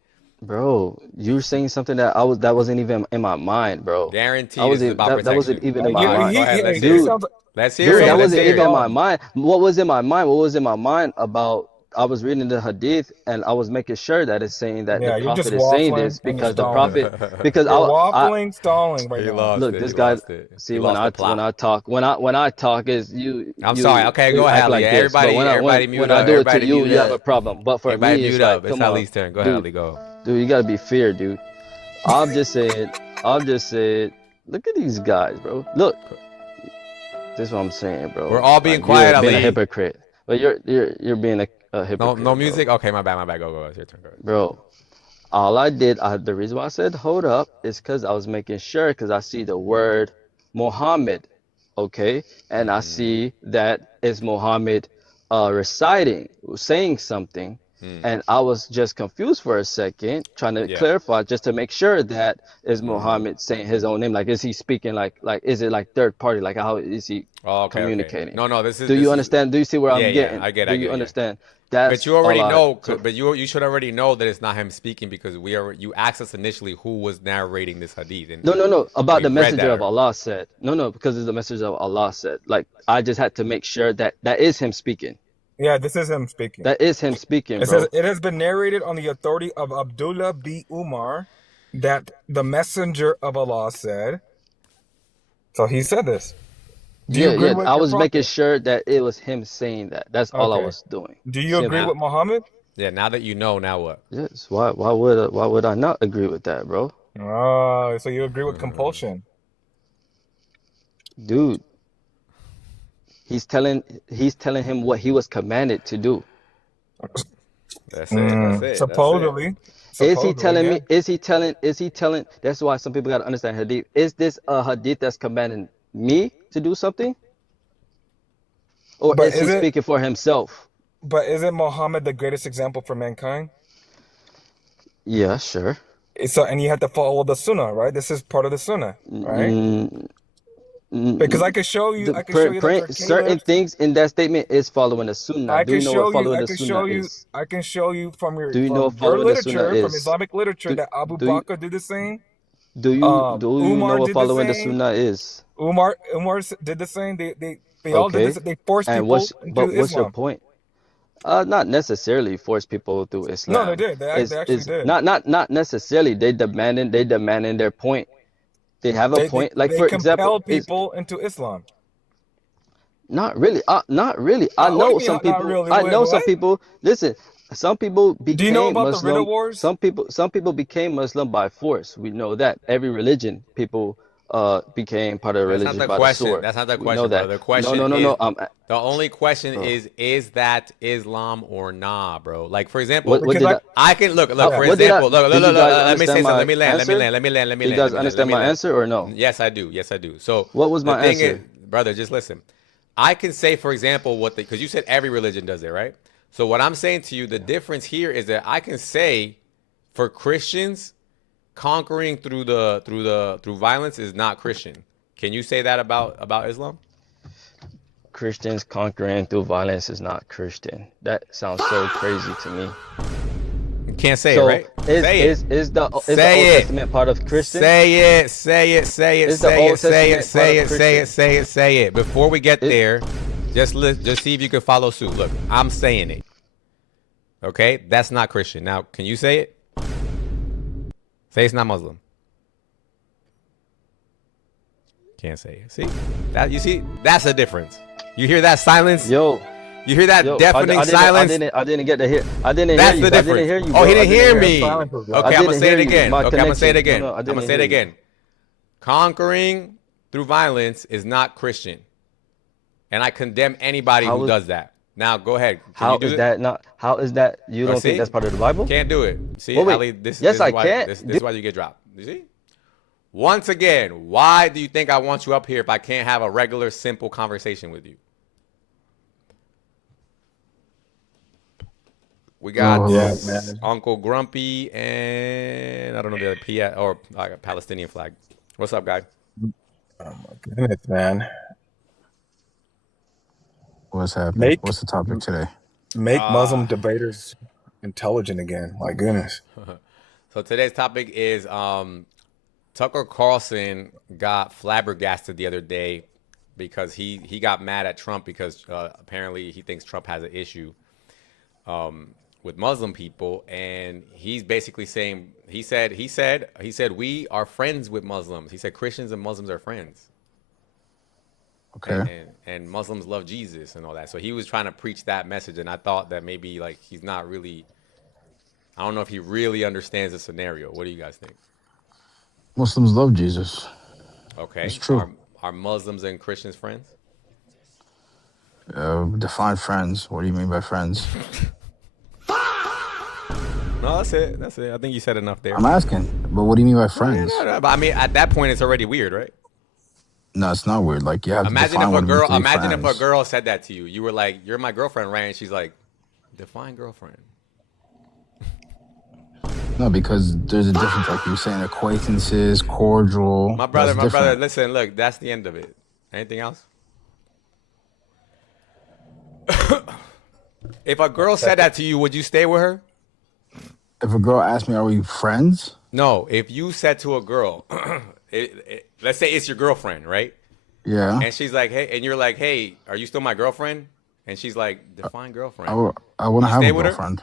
Bro, you're saying something that wasn't even in my mind, bro. Guaranteed I this is wasn't, about that wasn't protection. even in my All right, mind. go ahead. Let's hear Dude, it. Let's hear Dude, it. that Let's wasn't hear even it. in my mind. What was in my mind? What was in my mind about? I was reading the hadith and I was making sure that it's saying that Yeah, the you're just prophet is saying waffling this and because the stalling. prophet because You're waffling, stalling right now. look, this guy. See, when I talk is you. I'm you- sorry. Okay, you go act ahead, like Ali. this. Everybody, But when everybody mute when up. I do it to Everybody you, mute you have up. a problem. But for Everybody me, it's mute like, up. It's come on, Ali's turn. Go ahead, Ali. Go. dude, you gotta be fair, dude. I'm just saying. Look at these guys, bro. Look, this is what I'm saying, bro. We're all being Like, quiet, you're being a Ali. hypocrite. But you're being a hypocrite. No music. Okay, my bad. Go. It's your turn. Go. Bro, all I did, the reason why I said hold up is because I was making sure, because I see the word Muhammad, okay? And I see that it's Muhammad reciting, saying something. And I was just confused for a second, trying to clarify just to make sure that is Muhammad saying his own name. Like, is he speaking like is it like third party? Like, how is he communicating? No, this is. Do you understand? Do you see where I'm Yeah, getting? I get. Do you understand? That's But you already all I- know. so- But you should already know that it's not him speaking because you asked us initially who was narrating this hadith. And No. About we the read messenger that of Allah said. No, because it's the messenger of Allah said. Like, I just had to make sure that is him speaking. Yeah, this is him speaking. That is him speaking, It bro. says it has been narrated on the authority of Abdullah B. Umar that the messenger of Allah said. So he said this. Do you agree with I your was prophet? making sure that it was him saying that. That's all I Okay. was doing. Do you agree with Muhammad? Yeah. Now that you know, now what? Yes. Why would I not agree with that, bro? Oh, so you agree with compulsion? Dude, he's telling him what he was commanded to do. That's it. Supposedly. Is he telling me? Is he telling? That's why some people gotta understand hadith. Is this a hadith that's commanding me to do something, or But is he is it- speaking for himself? But isn't Muhammad the greatest example for mankind? Yeah, sure. So, and you have to follow the Sunnah, right? This is part of the Sunnah, right? Because I can show you. I can show you that certain things in that statement is following the Sunnah. I Do you can know show what you. following I the can Sunnah show you. is? I can show you from your Do you know what from your following the Sunnah literature, from is? Islamic literature, that Abu do you- Bakr did the same. Do you Umar know what did following the the same. Sunnah is? Umar did the same. They all did Okay. this. They forced And people what's into what's your Islam. point? Not necessarily force people through No, they Islam. did. They actually Is did. not necessarily. They demanding their point. They have a They point. Like they for example, compelled is people into Islam. not really. Not really. I What do you know mean some not people. really? I Wait, know some what? people. Listen, some people Do you know became about the Ridda Muslim. Wars? Some people became Muslim by force. We know that. Every religion, people became part of the That's not religion the by the question. sword. That's not the We know question, brother. that. The No, question no, no, is no. the only question Bro. is that Islam or nah, bro? Like for example, What Because did I can look yeah. for what did example, look, did you guys let me say understand something. my Let me land. answer? Did you guys understand my answer or no? Yes, I do. Yes, I do. So What was the my thing is, answer? brother, just listen. I can say, for example, because you said every religion does it, right? So what I'm saying to you, the difference here is that I can say for Christians, conquering through violence is not Christian. Can you say that about Islam? Christians conquering through violence is not Christian. That sounds so crazy to me. You can't say it, So right? Say it. is the Old Say it. Testament part of Christian? Say it. Say it. Say it. Is the Say Old it. Say it. Testament part Say of it. Say Christian? it. Say it. Say it. Before we get It, there, just see if you can follow suit. Look, I'm saying it. Okay, that's not Christian. Now, can you say it? Say it's not Muslim. Can't say it. See that? You see? That's the difference. You hear that silence? yo, You hear that yo, deafening silence? I didn't get to hear. I didn't That's hear you. the I didn't difference. hear you, Oh, bro. he I didn't hear didn't me. hear you. Okay, I I'm gonna didn't say hear it you. again. My Okay, I'm gonna say it connection. again. No, I I'm gonna didn't say it hear you. again. Conquering through violence is not Christian, and I condemn anybody How who is does that. Now, go ahead. Can how you do is it? that not? How is that? You Oh, don't think see, that's part of the Bible? can't do it. See, Well, wait. Ali, this Yes, is I why can't. this is why you get dropped. You see? Once again, why do you think I want you up here if I can't have a regular, simple conversation with you? We got Yeah, man. Uncle Grumpy and I don't know the other or Palestinian flag. What's up, guy? Oh my goodness, man. What's happening? Make What's the topic today? Muslim debaters intelligent again. My goodness. So today's topic is Tucker Carlson got flabbergasted the other day because he got mad at Trump because apparently he thinks Trump has an issue with Muslim people, and he's basically saying he said we are friends with Muslims. He said Christians and Muslims are friends. Okay. And Muslims love Jesus and all that. So he was trying to preach that message, and I thought that maybe like he's not really. I don't know if he really understands the scenario. What do you guys think? Muslims love Jesus. Okay. It's true. Are Muslims and Christians friends? Define friends. What do you mean by friends? No, that's it. That's it. I think you said enough there. I'm asking, but what do you mean by friends? No, but I mean, at that point, it's already weird, right? No, it's not weird. Like you have to Imagine define if a what it means girl, to be imagine if a friends. girl said that to you. You were like, "You're my girlfriend, right?" And she's like, "Define girlfriend." No, because there's a difference. Like you were saying, acquaintances, cordial. My brother, That's different. listen, look, that's the end of it. Anything else? If a girl said that to you, would you stay with her? If a girl asked me, "Are we friends?" No. If you said to a girl, let's say it's your girlfriend, right? Yeah. And she's like, "Hey," and you're like, "Hey, are you still my girlfriend?" And she's like, "Define girlfriend." I want You to have stay a with her? girlfriend.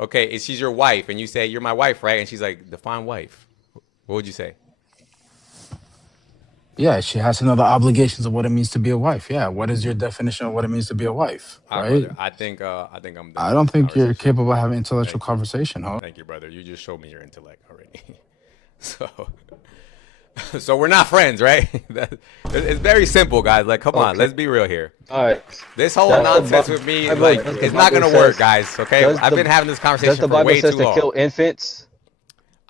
Okay, she's your wife, and you say, "You're my wife," right? And she's like, "Define wife." What would you say? Yeah, she has to know the obligations of what it means to be a wife. Yeah, what is your definition of what it means to be a wife? All right, Right? brother. I think I'm done I with don't this think you're conversation. capable of having intellectual Thank you. conversation, huh? Thank you, brother. You just showed me your intellect already. So we're not friends, right? It's very simple, guys. Like, come on, Okay. let's be real here. All right. This whole That's the nonsense Bi- with me, Bible- like, does the it's not Bible gonna work, says- guys. Okay, does I've the- been having this Does conversation the for Bible way says too to long. kill infants?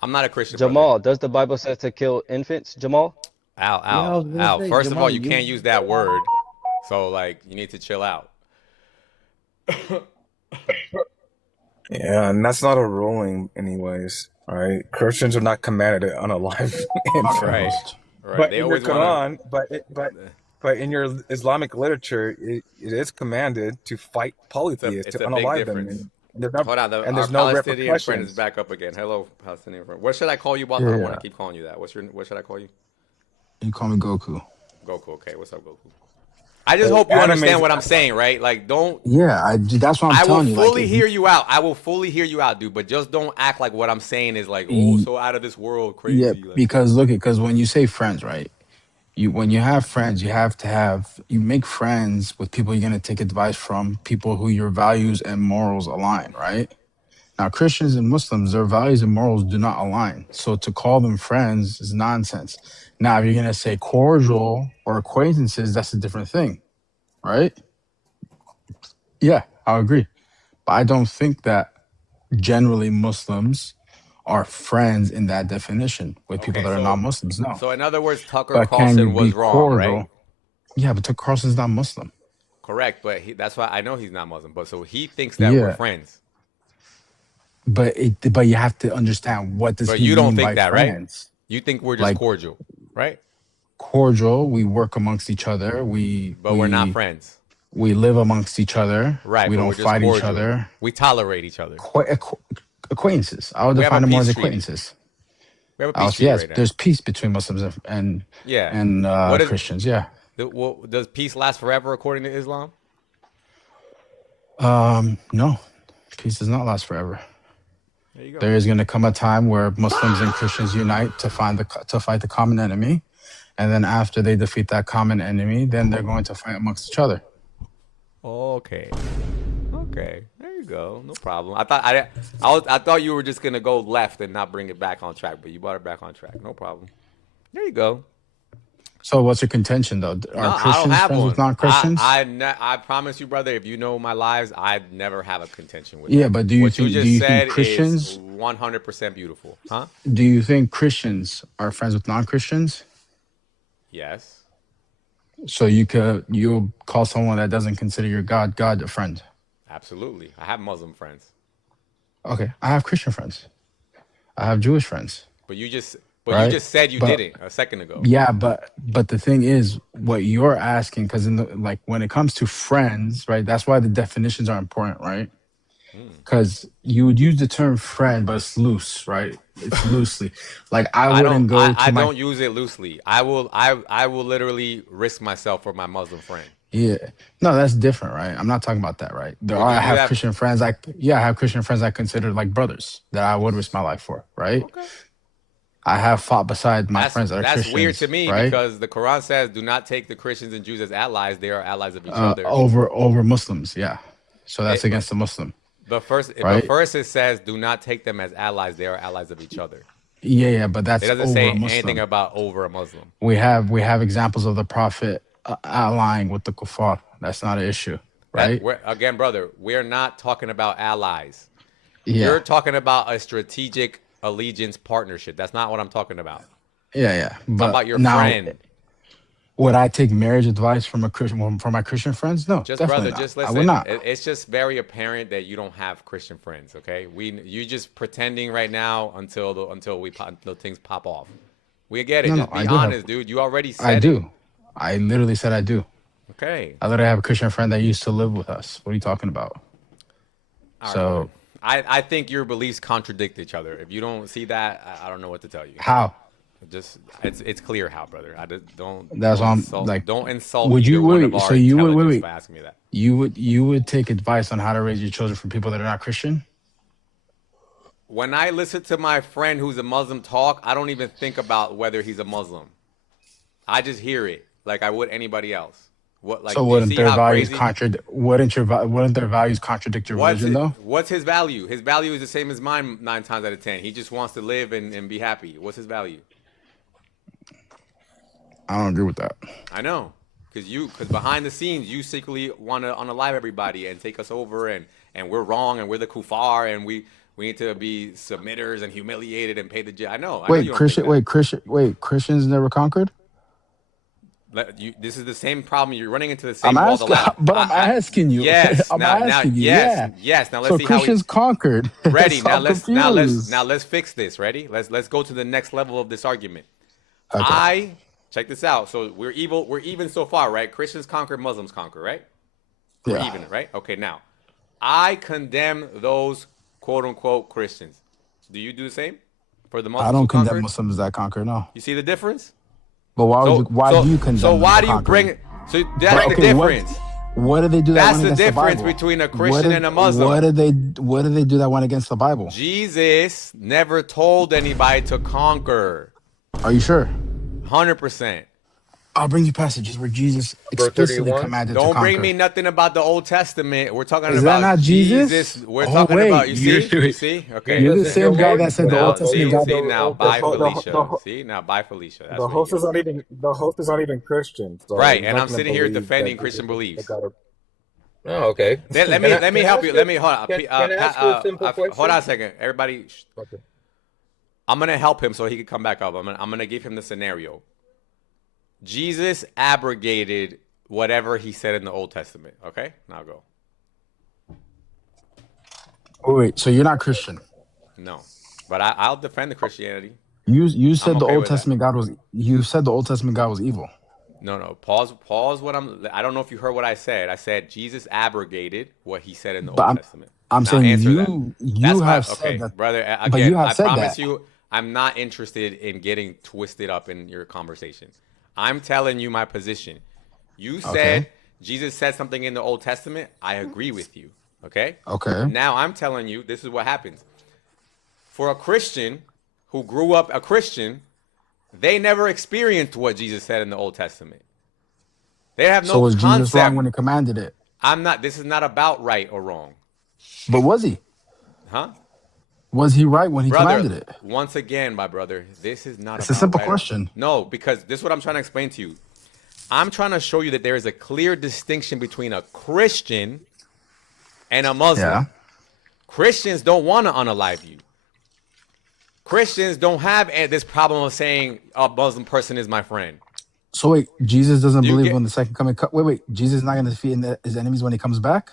I'm not a Christian, brother. Jamal, does the Bible says to kill infants? Jamal? Al, Yeah, I was gonna Al. say, First of all, Jamal, you can't use that word. So, like, you need to chill out. Yeah, and that's not a ruling, anyways. All right, Christians are not commanded to unalive infants. Right. Right. But They in your always want Quran, but in your Islamic literature, it is commanded to fight polytheists, it's to a big unalive them. difference. And there's no, Hold on, and our there's no Palestinian friend is repercussions. back up again. Hello, Palestinian friend. What should I call you, boss? I don't want Yeah. to keep calling you that. What should I call you? You call me Goku. Goku. Okay, what's up, Goku? I just hope you Anime understand is- what I'm saying, right? Like, don't. Yeah, that's what I'm I will telling you. fully Like, hear you out. I will fully hear you out, dude. But just don't act like what I'm saying is like, oh, Ye- so out of this world, yeah, crazy. Like, because look, because when you say friends, right? When you have friends, you make friends with people you're gonna take advice from, people who your values and morals align, right? Now, Christians and Muslims, their values and morals do not align. So to call them friends is nonsense. Now, if you're gonna say cordial or acquaintances, that's a different thing, right? Yeah, I agree. But I don't think that generally Muslims are friends in that definition with people okay, that are not Muslims. No. so in other words, Tucker But can you Carlson be was wrong, cordial? right? Yeah, but Tucker Carlson's not Muslim. Correct, but that's why I know he's not Muslim. But so he thinks that we're Yeah, friends. but you have to understand what does But he you don't mean think by that, right? friends? You think we're just Like cordial, right? cordial, we work amongst each other. But we're not friends, we live amongst each other. right? We But don't we're just fight each cordial. other. We tolerate each other. Acquaintances. I would We have a define them more as peace treaty. acquaintances. We have a peace treaty Yes, right now. there's peace between Muslims and Yeah. What is Christians. Yeah. does peace last forever according to Islam? No, peace does not last forever. There you go. There is going to come a time where Muslims and Christians unite to fight the common enemy, and then after they defeat that common enemy, then they're going to fight amongst each other. Okay. Okay. There you go. No problem. I thought you were just gonna go left and not bring it back on track, but you brought it back on track. No problem. There you go. So, what's your contention, though? No, Are I don't Christians have friends one. with non-Christians? I promise you, brother. If you know my lives, I'd never have a contention with Yeah, them. but do you What you think just said Christians? is 100% beautiful, huh? Do you think Christians are friends with non-Christians? Yes. So you'll call someone that doesn't consider your God a friend? Absolutely. I have Muslim friends, Okay, I have Christian friends. I have Jewish friends. but you just Right? said you But didn't a second ago. yeah, but the thing is, what you're asking, because like when it comes to friends, right? That's why the definitions are important, right? Because you would use the term friend, but it's loose, right? It's loosely. Like I wouldn't go to I my don't use it loosely. I will literally risk myself for my Muslim friend. yeah. No, that's different, right? I'm not talking about that, right? I have Christian friends. I have Christian friends I consider like brothers that I would risk my life for, right? I have fought beside my friends that are That's Christians. weird to me right? because the Quran says, "Do not take the Christians and Jews as allies; they are allies of each other." over Muslims, yeah. So that's It- against the Muslim. But first it says, "Do not take them as allies; they are allies of each other." Yeah, but that's It doesn't over say a Muslim. anything about over a Muslim. We have examples of the Prophet allying with the kuffar. That's not an issue, right? Again, brother, we're not talking about allies. Yeah. You're talking about a strategic allegiance partnership. That's not what I'm talking about. Yeah. I'm But about your now, friend. would I take marriage advice from my Christian friends? No, Just definitely brother, not. just I listen. would not. It's just very apparent that you don't have Christian friends. Okay, you just pretending right now until things pop off. We get it. No, Just I be do have- honest, dude. You already said I it. do. I literally said I do. Okay. I literally have a Christian friend that used to live with us. What are you talking about? All So I think your beliefs contradict each other. If you don't see that, I don't know what to tell you. how? Just it's clear how, brother. I just don't. That's don't why I'm insult, like. Don't insult. Would either you one wait? of our So you would intelligence wait. for asking me that. You would take advice on how to raise your children from people that are not Christian? When I listen to my friend who's a Muslim talk, I don't even think about whether he's a Muslim. I just hear it like I would anybody else. What like? So do you wouldn't see their how values crazy- contradict? Wouldn't their values contradict your religion though? What's his value? His value is the same as mine 9 times out of 10. He just wants to live and be happy. What's his value? I don't agree with that. I know, because behind the scenes you secretly want to unalive everybody and take us over, and we're wrong and we're the kuffar and we need to be submitters and humiliated and pay the I know. I know you don't think that. Christians never conquered? This is the same problem. You're running into the same I'm walls asking, a lot. but I'm asking you. Yes. I'm now, asking you. yes, Yeah. yes. Now let's So see Christians conquered. how we ready. So I'm confused. Now let's fix this. Ready? Let's go to the next level of this argument. Okay. Check this out. So we're evil. We're even so far, right? Christians conquer, Muslims conquer, right? We're Yeah. even, right? Okay. Now, I condemn those quote unquote Christians. Do you do the same for the Muslims? I don't who condemn conquered? Muslims that conquer. No. You see the difference? But why do you condemn? So them why for do you conquering? bring? So that's the difference. What did they do that That's went the against the difference Bible? between a Christian and a Muslim. What did they do that went against the Bible? Jesus never told anybody to conquer. Are you sure? 100%. I'll bring you passages where Jesus explicitly commanded to Don't conquer. bring me nothing about the Old Testament. We're talking Is about that not Jesus? We're Oh, talking wait. about, you see? Okay. You're the same guy that said the Now, Old Testament God. see, now, bye, the- Felicia. See, now, bye, Felicia. That's The what host you is not even Christian. So Right, he's and not I'm gonna sitting here believe defending that Christian Jesus beliefs. God of- Oh, okay. Let me help you. Let me hold on. Can I ask you a simple question? Hold on a second. Everybody, I'm gonna help him so he can come back up. I'm gonna give him the scenario. Jesus abrogated whatever he said in the Old Testament. Okay, now go. Oh, wait, so you're not Christian? No, but I'll defend the Christianity. You said I'm the okay Old with that. Testament God was. You said the Old Testament God was evil. No. Pause. What I don't know if you heard what I said. I said Jesus abrogated what he said in the But Old Testament. I'm Now saying answer that. you That's have okay, said that, brother. but Again, you have I said promise that. you, I'm not interested in getting twisted up in your conversation. I'm telling you my position. You said Jesus said something in the Old Testament. I agree with you. Okay. Okay. Now I'm telling you, this is what happens. For a Christian who grew up a Christian, they never experienced what Jesus said in the Old Testament. They have no So was Jesus concept. wrong when he commanded it? I'm not. This is not about right or wrong. But was he? Huh? Was he right when he Brother, commanded it? once again, my brother, this is not It's a about simple right or- question. No, because this is what I'm trying to explain to you. I'm trying to show you that there is a clear distinction between a Christian and a Muslim. Yeah. Christians don't want to unalive you. Christians don't have this problem of saying a Muslim person is my friend. So wait, Jesus doesn't You believe get- when the second coming. Wait, Jesus is not going to defeat his enemies when he comes back.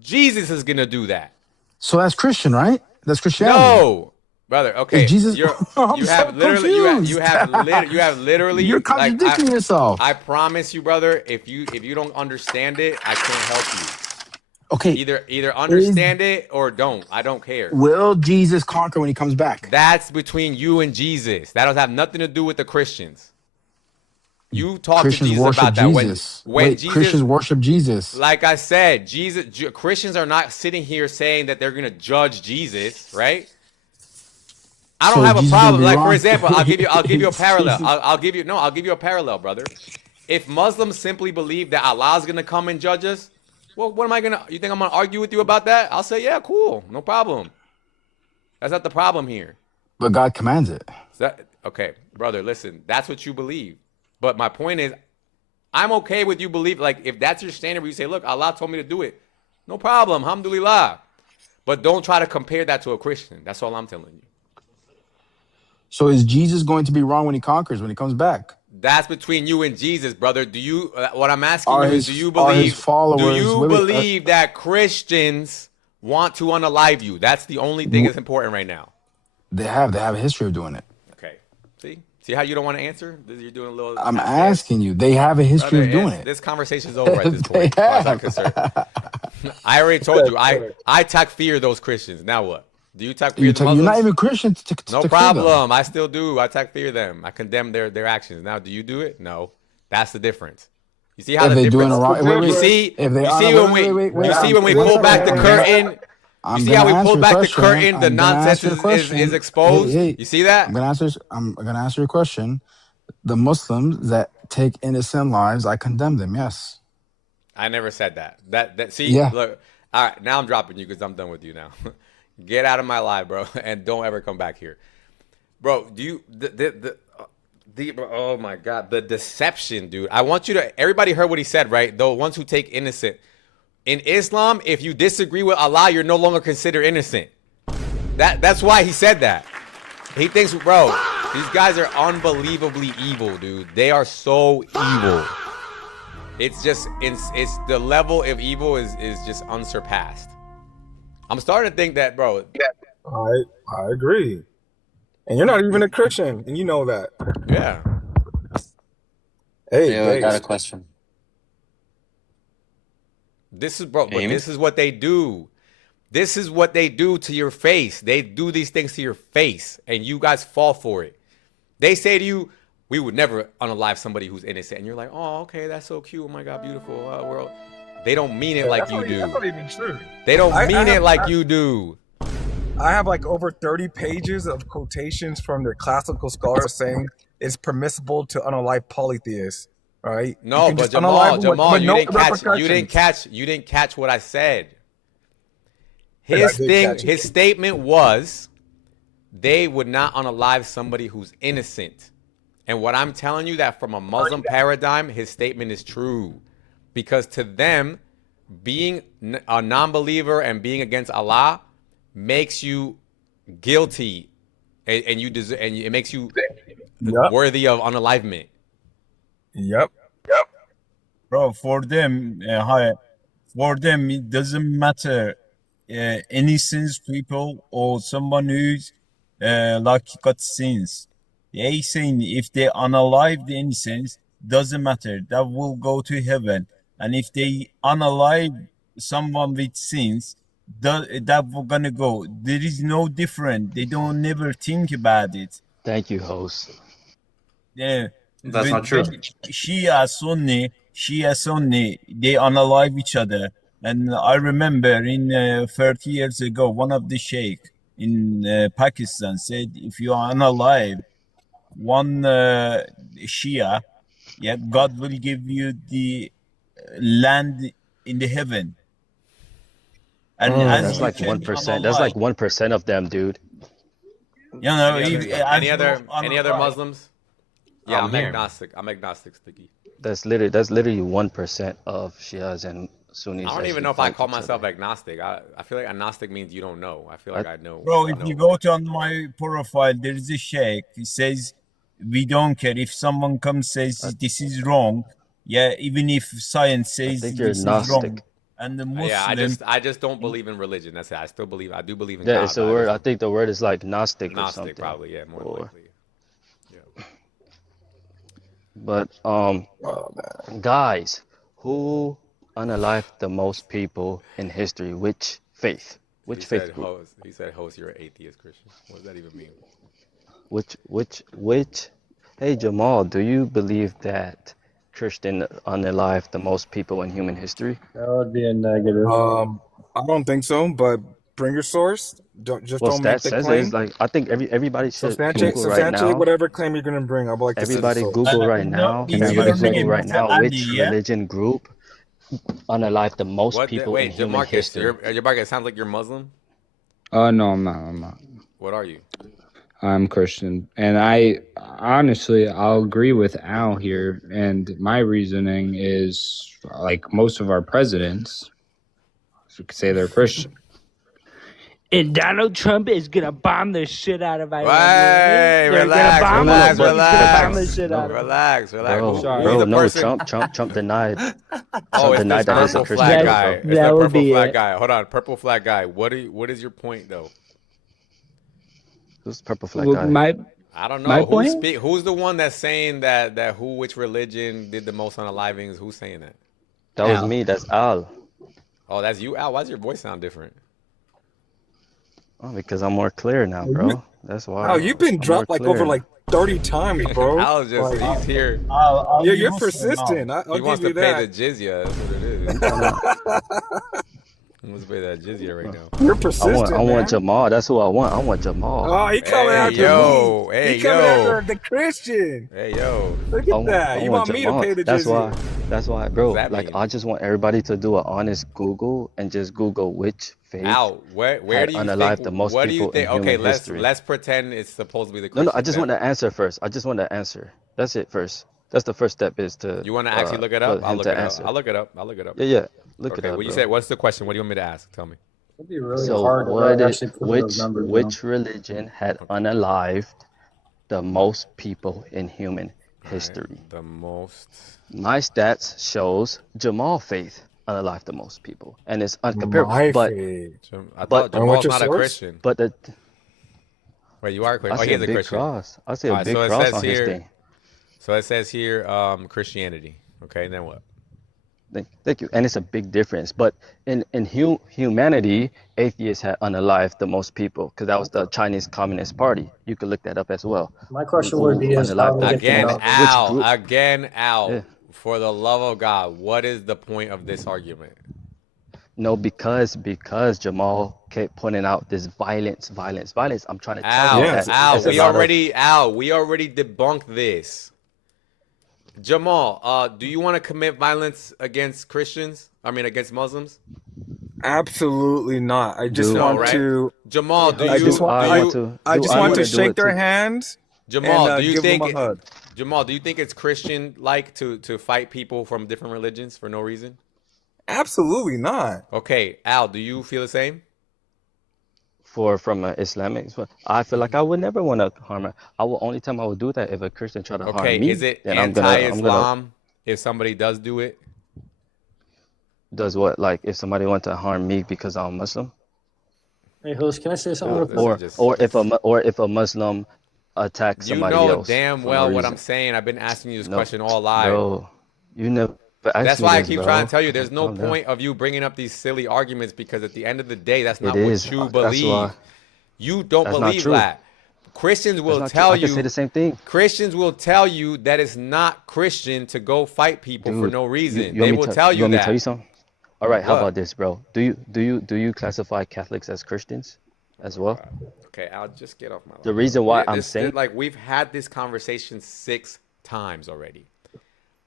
Jesus is going to do that. So that's Christian, right? That's Christianity. No, brother. Okay, Is Jesus? I'm you have so literally, confused. you have literally. You're contradicting yourself. I promise you, brother. If you don't understand it, I can't help you. Okay. Either understand it or don't. I don't care. Will Jesus conquer when he comes back? That's between you and Jesus. That doesn't have nothing to do with the Christians. You talk Christians to Jesus worship about that. Jesus. When Wait, Jesus, Christians worship Jesus. like I said, Christians are not sitting here saying that they're going to judge Jesus, right? I don't So have a Jesus problem. gonna be Like for wrong? example, I'll give you a parallel. Jesus. I'll give you a parallel, brother. If Muslims simply believe that Allah's going to come and judge us, well, what am I gonna? You think I'm gonna argue with you about that? I'll say, yeah, cool, no problem. That's not the problem here. But God commands it. Okay, brother, listen, that's what you believe. But my point is, I'm okay with you believe, like, if that's your standard where you say, look, Allah told me to do it, no problem, alhamdulillah. But don't try to compare that to a Christian. That's all I'm telling you. So is Jesus going to be wrong when he conquers, when he comes back? That's between you and Jesus, brother. Do you? What I'm asking Are you his- is, do you are his believe? followers- Do you wait, believe that Christians want to unalive you? That's the only thing that's important right now. They have a history of doing it. Okay. See how you don't want to answer? You're doing a little. I'm asking you. They have a history of doing it. This conversation is over at this point. As far as I'm concerned. I already told you. I takfir those Christians. Now what? Do you takfir the You're Muslims? not even Christian. No problem. I still do. I takfir them. I condemn their actions. Now, do you do it? No. That's the difference. You see how If the they difference? doing it wrong, You see if they you are- see when we wait, you see when we wait, pull wait, back the wait, curtain. I'm You see how gonna we answer pull your back the question. curtain? The I'm gonna nonsense answer your question. is exposed. Hey, You see that? I'm gonna answer your question. The Muslims that take innocent lives, I condemn them. Yes. I never said that. That see, Yeah. look. All right, now I'm dropping you because I'm done with you now. Get out of my life, bro, and don't ever come back here, bro. Do you oh my God, the deception, dude. I want you to. Everybody heard what he said, right? The ones who take innocent in Islam, if you disagree with Allah, you're no longer considered innocent. That's why he said that. He thinks, bro, these guys are unbelievably evil, dude. They are so evil. It's just, it's the level of evil is just unsurpassed. I'm starting to think that, bro. I agree. And you're not even a Christian, and you know that. Yeah. Hey, I got a question. This is, bro, but Amy? this is what they do. This is what they do to your face. They do these things to your face, and you guys fall for it. They say to you, we would never unalive somebody who's innocent. And you're like, oh, okay, that's so cute. Oh my God, beautiful world. They don't mean it like you do. That's not even true. They don't mean it like you do. I have like over 30 pages of quotations from their classical scholars saying it's permissible to unalive polytheists. Right? No, but Jamal, you didn't catch what I said. His statement was they would not unalive somebody who's innocent. And what I'm telling you, that from a Muslim paradigm, his statement is true. Because to them, being a non-believer and being against Allah makes you guilty, and it makes you worthy of unalivement. Yep. Bro, for them, it doesn't matter innocent people or someone who's like got sins. They saying if they unalive the innocents, doesn't matter. That will go to heaven. And if they unalive someone with sins, that will gonna go. There is no different. They don't never think about it. Thank you, host. Yeah. That's not true. Shia, Sunni, they unalive each other. And I remember in 30 years ago, one of the sheikh in Pakistan said, if you unalive one Shia, yeah, God will give you the land in the heaven. And that's like 1%. That's like 1% of them, dude. You know, any other Muslims? Yeah, I'm agnostic. I'm agnostic, Sticky. That's literally 1% of Shias and Sunnis. I don't even know if I call myself agnostic. I feel like agnostic means you don't know. I feel like I know. Bro, if you go to on my profile, there is a sheikh. He says, we don't care if someone comes says this is wrong. Yeah, even if science says this is wrong. And the Muslim, I just don't believe in religion. That's it. I do believe in God. God. It's a word. I think the word is like Gnostic or something. Gnostic, probably. Yeah, more likely. Yeah. But guys, who unalived the most people in history? Which faith? Which faith group? He said, "Host, you're an atheist Christian." What does that even mean? Which? Hey Jamal, do you believe that Christian unalived the most people in human history? That would be a negative. I don't think so, but bring your source. Don't make the claim. It's like I think everybody should substantiate whatever claim you're gonna bring. I'd like everybody to Google right now. Everybody Google right now which religion group unalived the most people in human history. Your Marcus sounds like you're Muslim. No, I'm not. What are you? I'm Christian, and I'll agree with Al here. And my reasoning is like most of our presidents, we could say they're Christian. And Donald Trump is gonna bomb the shit out of Iran. Hey, relax. Trump denied. Oh, denied that he's a purple flag guy. It's the purple flag guy. Hold on, purple flag guy. What is your point though? Who's purple flag guy? I don't know. Who's the one that's saying that which religion did the most unalivings? Who's saying that? That was me. That's Al. Oh, that's you, Al. Why does your voice sound different? Oh, because I'm more clear now, bro. That's why. Oh, you've been dropped like over like 30 times, bro. Al's just he's here. You're persistent. He wants to pay the jizya. That's what it is. He wants to pay that jizya right now. You're persistent. I want Jamal. That's who I want. I want Jamal. Oh, he coming after me. Hey, he coming after the Christian. Hey, yo. Look at that. You want me to pay the jizya? That's why, bro. Like, I just want everybody to do an honest Google and just Google which faith where do you unalived think, the most what do you people think? in Okay, human history. let's pretend it's supposed to be the Christian. No, I just want to answer first. I just want to answer. That's it first. That's the first step is to. You want to actually look it up? I'll look it up. I'll look it up. Yeah. Look it up. Well, you said, what's the question? What do you want me to ask? Tell me. It'd be really hard which religion had unalived the most people in human history? The most. My stats shows Jamal faith unalived the most people, and it's uncomparable. But Jamal's not a Christian. But wait, you are a Christian? I see a big cross. I see a big cross on his thing. So it says here, Christianity. Okay, and then what? Thank you. And it's a big difference. But in humanity, atheists had unalived the most people because that was the Chinese Communist Party. You could look that up as well. My question would be is how they get Again, the Al, Yeah. for the love of God, what is the point of this argument? No, because Jamal kept pointing out this violence. I'm trying to tell you that there's a lot of- we already debunked this. Jamal, do you want to commit violence against Christians? I mean, against Muslims? Absolutely not. I just No, want right? to. Jamal, do I you? just want, I just want to do shake it their too. hands. Jamal, and, do you give think? them a hug. Jamal, do you think it's Christian-like to fight people from different religions for no reason? Absolutely not. Okay, Al, do you feel the same? From an Islamic, I feel like I would never want to harm her. Only time I would do that if a Christian try to harm Okay, me. is it then I'm gonna anti-Islam if somebody does do it? does what? Like if somebody want to harm me because I'm Muslim, Hey, host, can I say something real quick? or if a Muslim attacks You somebody know else. damn for well no what reason. I'm saying. I've been asking you this No, question all live. Bro, you never asked That's me why I this, keep bro. trying to tell you there's no Calm down. point of you bringing up these silly arguments because at the end of the day, that's not It what is. you That's believe. why. You don't That's not believe true. that. Christians That's will not true. tell I can you say the same thing. Christians will tell you that it's not Christian to go fight people for Dude, no reason. you They want me will to, tell you you want me to that. tell you something? All right, how What? about this, bro? Do you classify Catholics as Christians as well? Okay, I'll just get off my. The reason why Yeah, I'm this- saying like we've had this conversation 6 times already.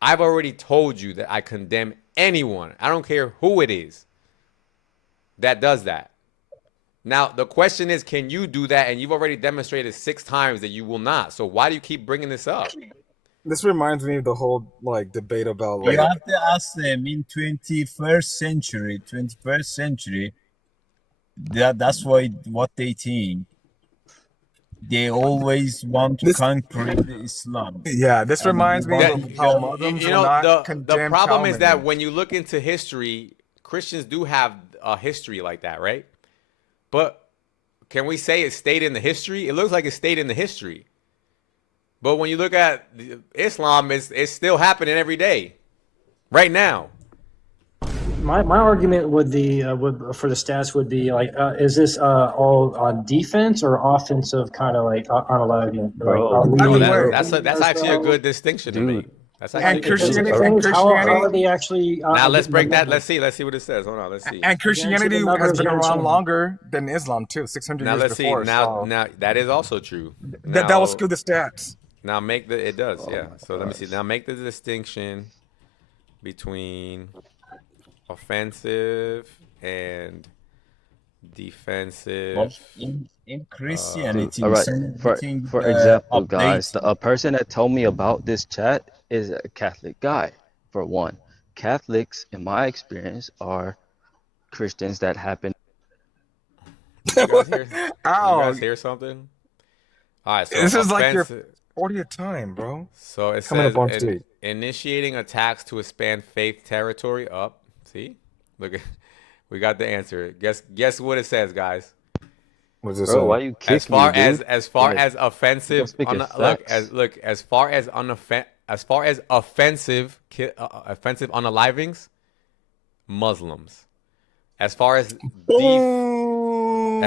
I've already told you that I condemn anyone. I don't care who it is that does that. Now the question is, can you do that? And you've already demonstrated 6 times that you will not. So why do you keep bringing this up? This reminds me of the whole like debate about You like have to ask them in 21st century, that's why what they think. They always want to conquer Islam. Yeah, this reminds me That- of how Muslims you will know, not the condemn problem is that Calvinism. when you look into history, Christians do have a history like that, right? But can we say it stayed in the history? It looks like it stayed in the history. But when you look at Islam, it's still happening every day, right now. My argument would be for the stats would be like, is this all on defense or offensive kind of like unalignment? Bro. That's actually a good distinction to make. That's And actually Christianity, How are they actually? Now let's getting break the that. numbers? Let's see what it says. Hold on, let's see. And Christianity numbers has been are around changing. longer than Islam too, 600 Now years let's see. before. Now so that is also true. that will skew the stats. Now make it does, yeah. So let me see. Now make the distinction between offensive and defensive. But in Christianity, All right. something, For example, updates. guys, a person that told me about this chat is a Catholic guy. For one, Catholics, in my experience, are Christians that happen. You guys hear, you Ow. guys hear something? All right. So This is like your offensive- 40th time, bro. So it Coming says up on stage. initiating attacks to expand faith territory up. See, look at, we got the answer. Guess what it says, guys. What's this? Bro, why you kick As far me, as dude? as far Like, as offensive, speak your as far as offensive offensive unalivings, Muslims. As far as Boom.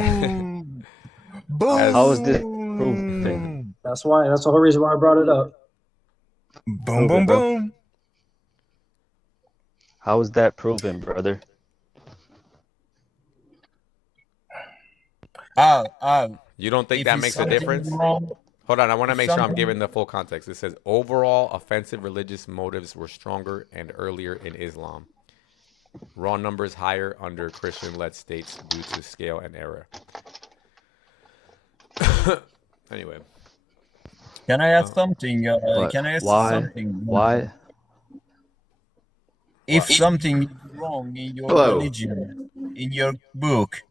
Boom. How is this proven? That's the whole reason why I brought it up. Boom, boom, bro. boom. How is that proven, brother? You don't think If that it's makes a something difference? wrong- Hold on, I want to if make sure I'm something- giving the full context. It says overall offensive religious motives were stronger and earlier in Islam. Raw numbers higher under Christian-led states due to scale and error. Anyway, Can I ask something? But Can I ask why? something? Why? If something is wrong in your Hello. religion, in your book,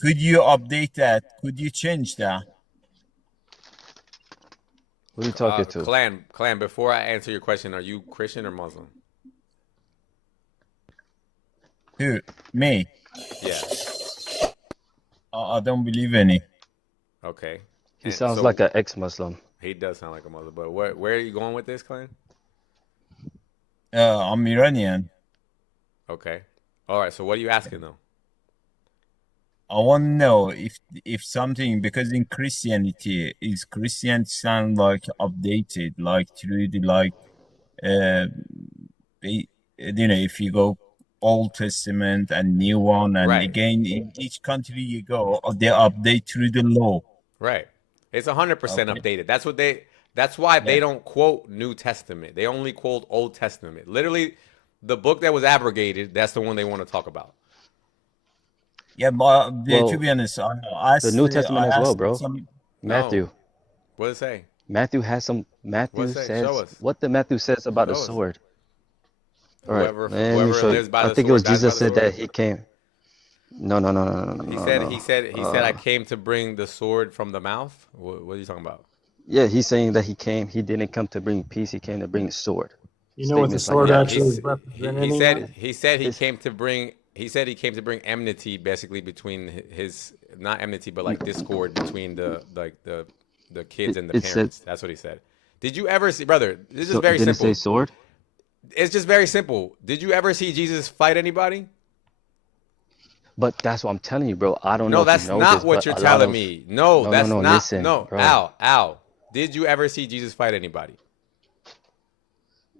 could you update that? Could you change that? Who are you talking to? Clan. Before I answer your question, are you Christian or Muslim? Who? Me? Yeah. I don't believe any. Okay. He And sounds so- like an ex-Muslim. He does sound like a Muslim, but where are you going with this, Clan? I'm Iranian. Okay. All right. So what are you asking though? I want to know if something, because in Christianity, is Christian sound like updated, like through the like if you go Old Testament and New one, and Right. again in each country you go, they update through the law. Right. It's 100% Okay. updated. That's why they Yeah. don't quote New Testament. They only quote Old Testament. Literally, the book that was abrogated, that's the one they want to talk about. Yeah, but to Well, be honest, the New Testament as well, bro. Matthew. No. What does it say? Matthew has some. Matthew What's it say? Show says us. what the Matthew says about the Show us. sword. All right, Whoever let me whoever show you. lives by I the think it was sword dies by Jesus the said that sword. he came. No, no, no, no, no, no, He no, said no. he said I came to bring the sword from the mouth. What are you talking about? Yeah, he's saying that he came. He didn't come to bring peace. He came to bring the sword. You know what the Statements like sword that. actually He representing? said he It's came to bring enmity basically between his not enmity but like discord between the kids and the it said. parents. That's what he said. Did you ever see, brother? This is So very it didn't say simple. sword. It's just very simple. Did you ever see Jesus fight anybody? But that's what I'm telling you, bro. I don't know No, if you that's know not this, what but you're a lot telling of me. No, no, that's no, not. listen, No, bro. Al. Did you ever see Jesus fight anybody?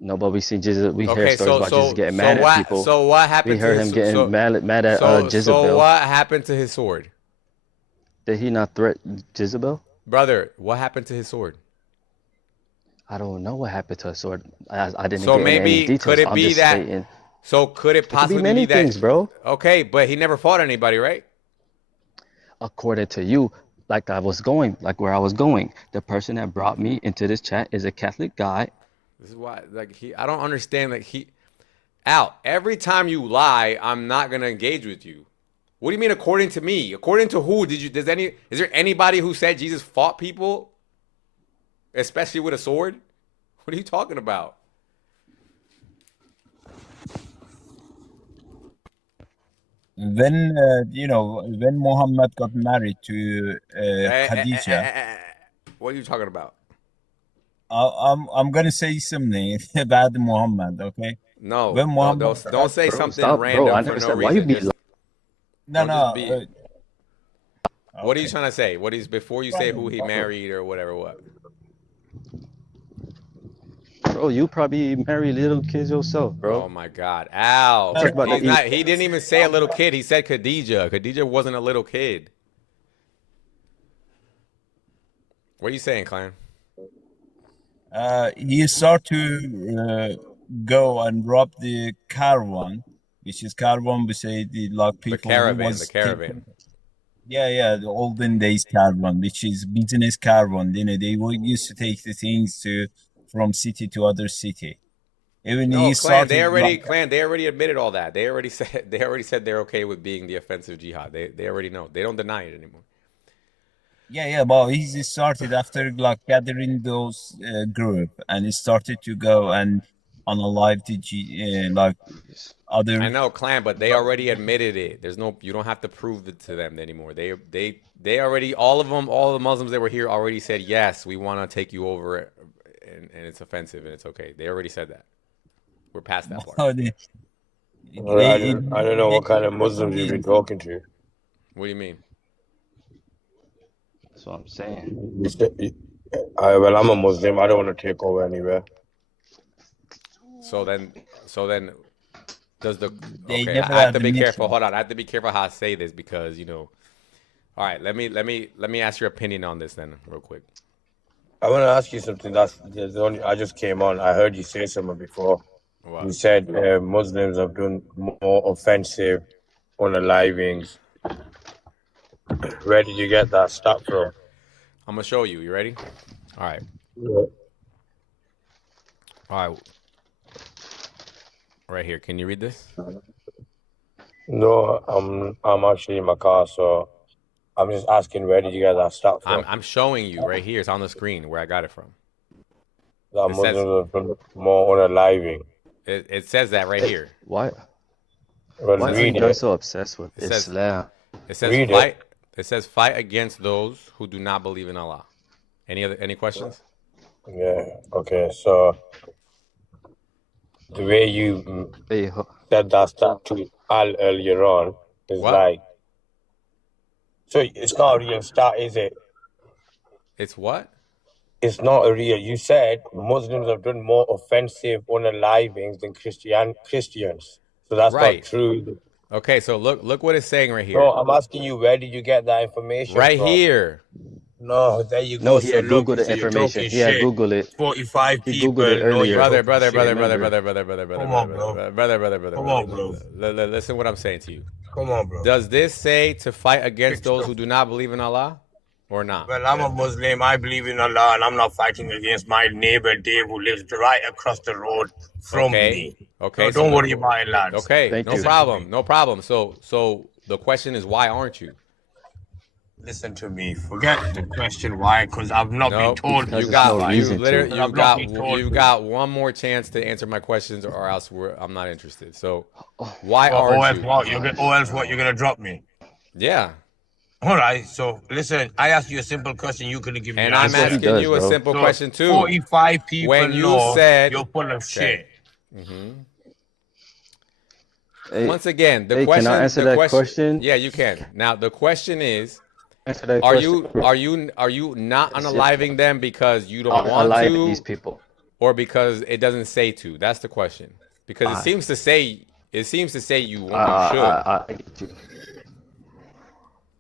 No, but we see Jesus. We hear Okay, stories about Jesus getting mad at people. so what happened We to heard his him getting so mad at so Jezebel. what happened to his sword? Did he not threaten Jezebel? Brother, what happened to his sword? I don't know what happened to his sword. I didn't So get into any maybe details. could it I'm be just that stating. so could it It could be possibly many be that things, bro. okay, but he never fought anybody, right? According to you, like where I was going, the person that brought me into this chat is a Catholic guy. This is why I don't understand Al, every time you lie, I'm not gonna engage with you. What do you mean according to me? According to who? Is there anybody who said Jesus fought people? Especially with a sword? What are you talking about? When when Muhammad got married to Khadija, What are you talking about? I'm gonna say something about Muhammad. Okay, No, when Muhammad, don't say Bro, something stop, bro. I random for never no said why you reason. be. Just no, don't just no, be. What are you okay. trying to say? What is before you say who he married or whatever? What? Bro, you probably marry little kids yourself, bro. Oh my God, Al! Talk about He's the not. He didn't even say a little kid. He said Khadija. Khadija wasn't a little kid. What are you saying, Clan? He started to go and rob the caravan, which is caravan. We say the like The people who caravan. was The caravan. yeah, the olden days caravan, which is business caravan. They used to take the things from city to other city. Even No, he Clan. started like They already admitted all that. They already said they're okay with being the offensive jihad. They already know. They don't deny it anymore. yeah, but he started after like gathering those group, and he started to go and unalive like I other. know, Clan, but they already admitted it. You don't have to prove it to them anymore. They already, all the Muslims that were here already said, yes, we want to take you over, and it's offensive and it's okay. They already said that. We're past that part. Well, I don't know what kind of Muslims you've been talking to. What do you mean? That's what I'm saying. Well, I'm a Muslim. I don't want to take over anywhere. So then, does the They okay? never I have had to the be careful. mission. Hold on, I have to be careful how I say this because All right, let me ask your opinion on this then, real quick. I want to ask you something. I just came on. I heard you say something before. What? You said Muslims have done more offensive unalivings. Where did you get that stat from? I'm gonna show you. You ready? All right. Yeah. All right. Right here. Can you read this? No, I'm actually in my car, so I'm just asking where did you get that stat from? I'm showing you right here. It's on the screen where I got it from. That It says Muslims have done more unaliving. it says that right here. Why? Well, Why are you read guys it. so obsessed with It says Islam? it says Read fight. it. It says fight against those who do not believe in Allah. Any questions? Yeah. Okay. So the way you Hey, said that stat to Al earlier on. It's What? like, so it's not a real stat, is it? It's what? It's not a real. You said Muslims have done more offensive unalivings than Christians. So that's Right. not true. Okay, so look what it's saying right here. No, I'm asking you, where did you get that information Right from? here. No, there you No, go. he So had look, Googled the so you're information. talking He had shit. Googled it. 45 He people Googled it know earlier. you're Brother, talking brother, shit. brother, brother, Remember. brother, brother, brother, Come brother, on, bro. brother. Come on, bro. Listen what I'm saying to you. Come on, bro. Does this say to fight against those who do not believe in Allah or not? Well, I'm a Muslim. I believe in Allah, and I'm not fighting against my neighbor Dave, who lives right across the road from Okay. me. Okay. So don't worry about it, lads. Okay. Thank No you. problem. No problem. So the question is, why aren't you? Listen to me. Forget the question why, because I've not been Nope. told. Because You there's no got you reason to. literally I've not been told. you got one more chance to answer my questions, or else I'm not interested. So why Or aren't else you? what? Or else what? You're gonna drop me. Yeah. All right. So listen, I asked you a simple question. You couldn't give me And an I'm answer. That's what he asking does, you a bro. simple So question too. 45 people When you know said you're full of shit. hmm Hey, Once again, the hey, question. can I answer the that question? Yeah, you can. Now the question is, Answer that are question. you not Yes, unaliving them because you don't I want lied to to, these people. or because it doesn't say to? That's the question. Because I, it seems to say you I, should. I get you.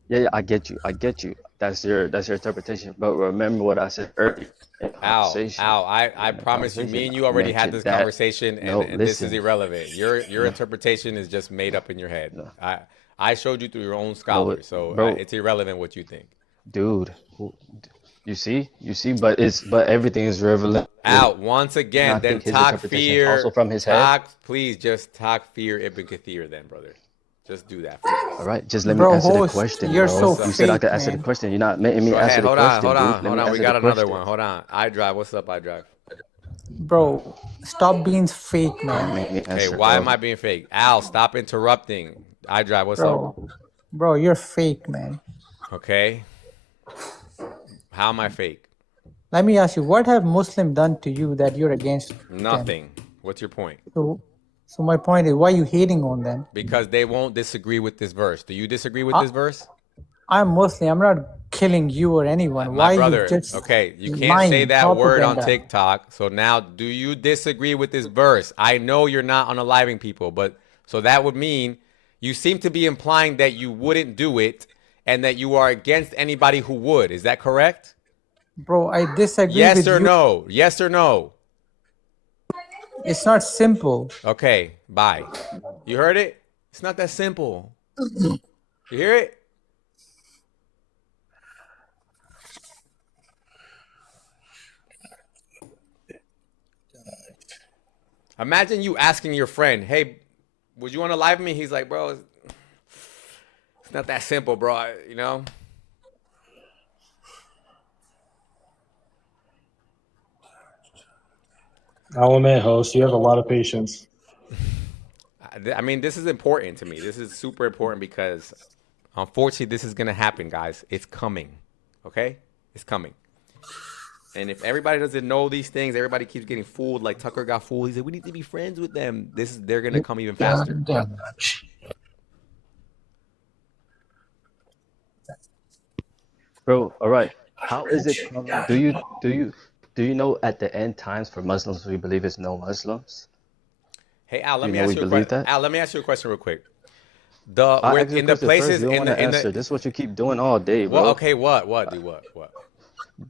Yeah, I get you. I get you. That's your interpretation. But remember what I said earlier in the conversation. I promise you, me and you already had this Mentioned that. conversation, No, and this is listen. irrelevant. Your No, interpretation is just made up in your head. no, I showed you through your own no, scholars, so bro, it's irrelevant what you think. dude. You see, but everything is relevant. Once And again, I then think his interpretation is also from his head. please just Takfir Ibn Kathir then, brother. Just do that for us. All right, just let me Bro, answer the host, question, you're bro. so You said I fake, could answer the man. question. You're not letting me Go answer ahead. the Hold on, question, hold dude. on, Let hold me on. We answer got the another question. one. Hold on. iDrive. What's up, iDrive? Bro, stop being fake, Don't man. make me Okay, answer, why bro. am I being fake? Al, stop interrupting. iDrive, what's up? Bro, you're fake, man. Okay. How am I fake? Let me ask you, what have Muslim done to you that you're against them? Nothing. What's your point? So my point is, why are you hating on them? Because they won't disagree with this verse. Do you disagree with I, this verse? I'm Muslim. I'm not killing you or anyone. My Why brother, you just okay, you can't say lying, that word on propaganda? TikTok. So now, do you disagree with this verse? I know you're not unaliving people, but so that would mean you seem to be implying that you wouldn't do it and that you are against anybody who would. Is that correct? Bro, I disagree Yes with or you. no? Yes or no? It's not simple. Okay, bye. You heard it? It's not that simple. You hear it? Imagine you asking your friend, hey, would you want to live me? He's like, bro, it's not that simple, bro. You know? I'll admit, host, you have a lot of patience. I mean, this is important to me. This is super important because unfortunately, this is going to happen, guys. It's coming. Okay? It's coming. And if everybody doesn't know these things, everybody keeps getting fooled like Tucker got fooled. He said, we need to be friends with them. They're going to come even faster. Bro, all right. How is it coming? Do you know at the end times for Muslims we believe it's no Muslims? Hey, Al, let You me know ask we you a believe question. that? Al, let me ask you a question real quick. I Where asked you a in the question first. places You don't in want to the answer. This is what you keep doing all day, bro. well, okay, what?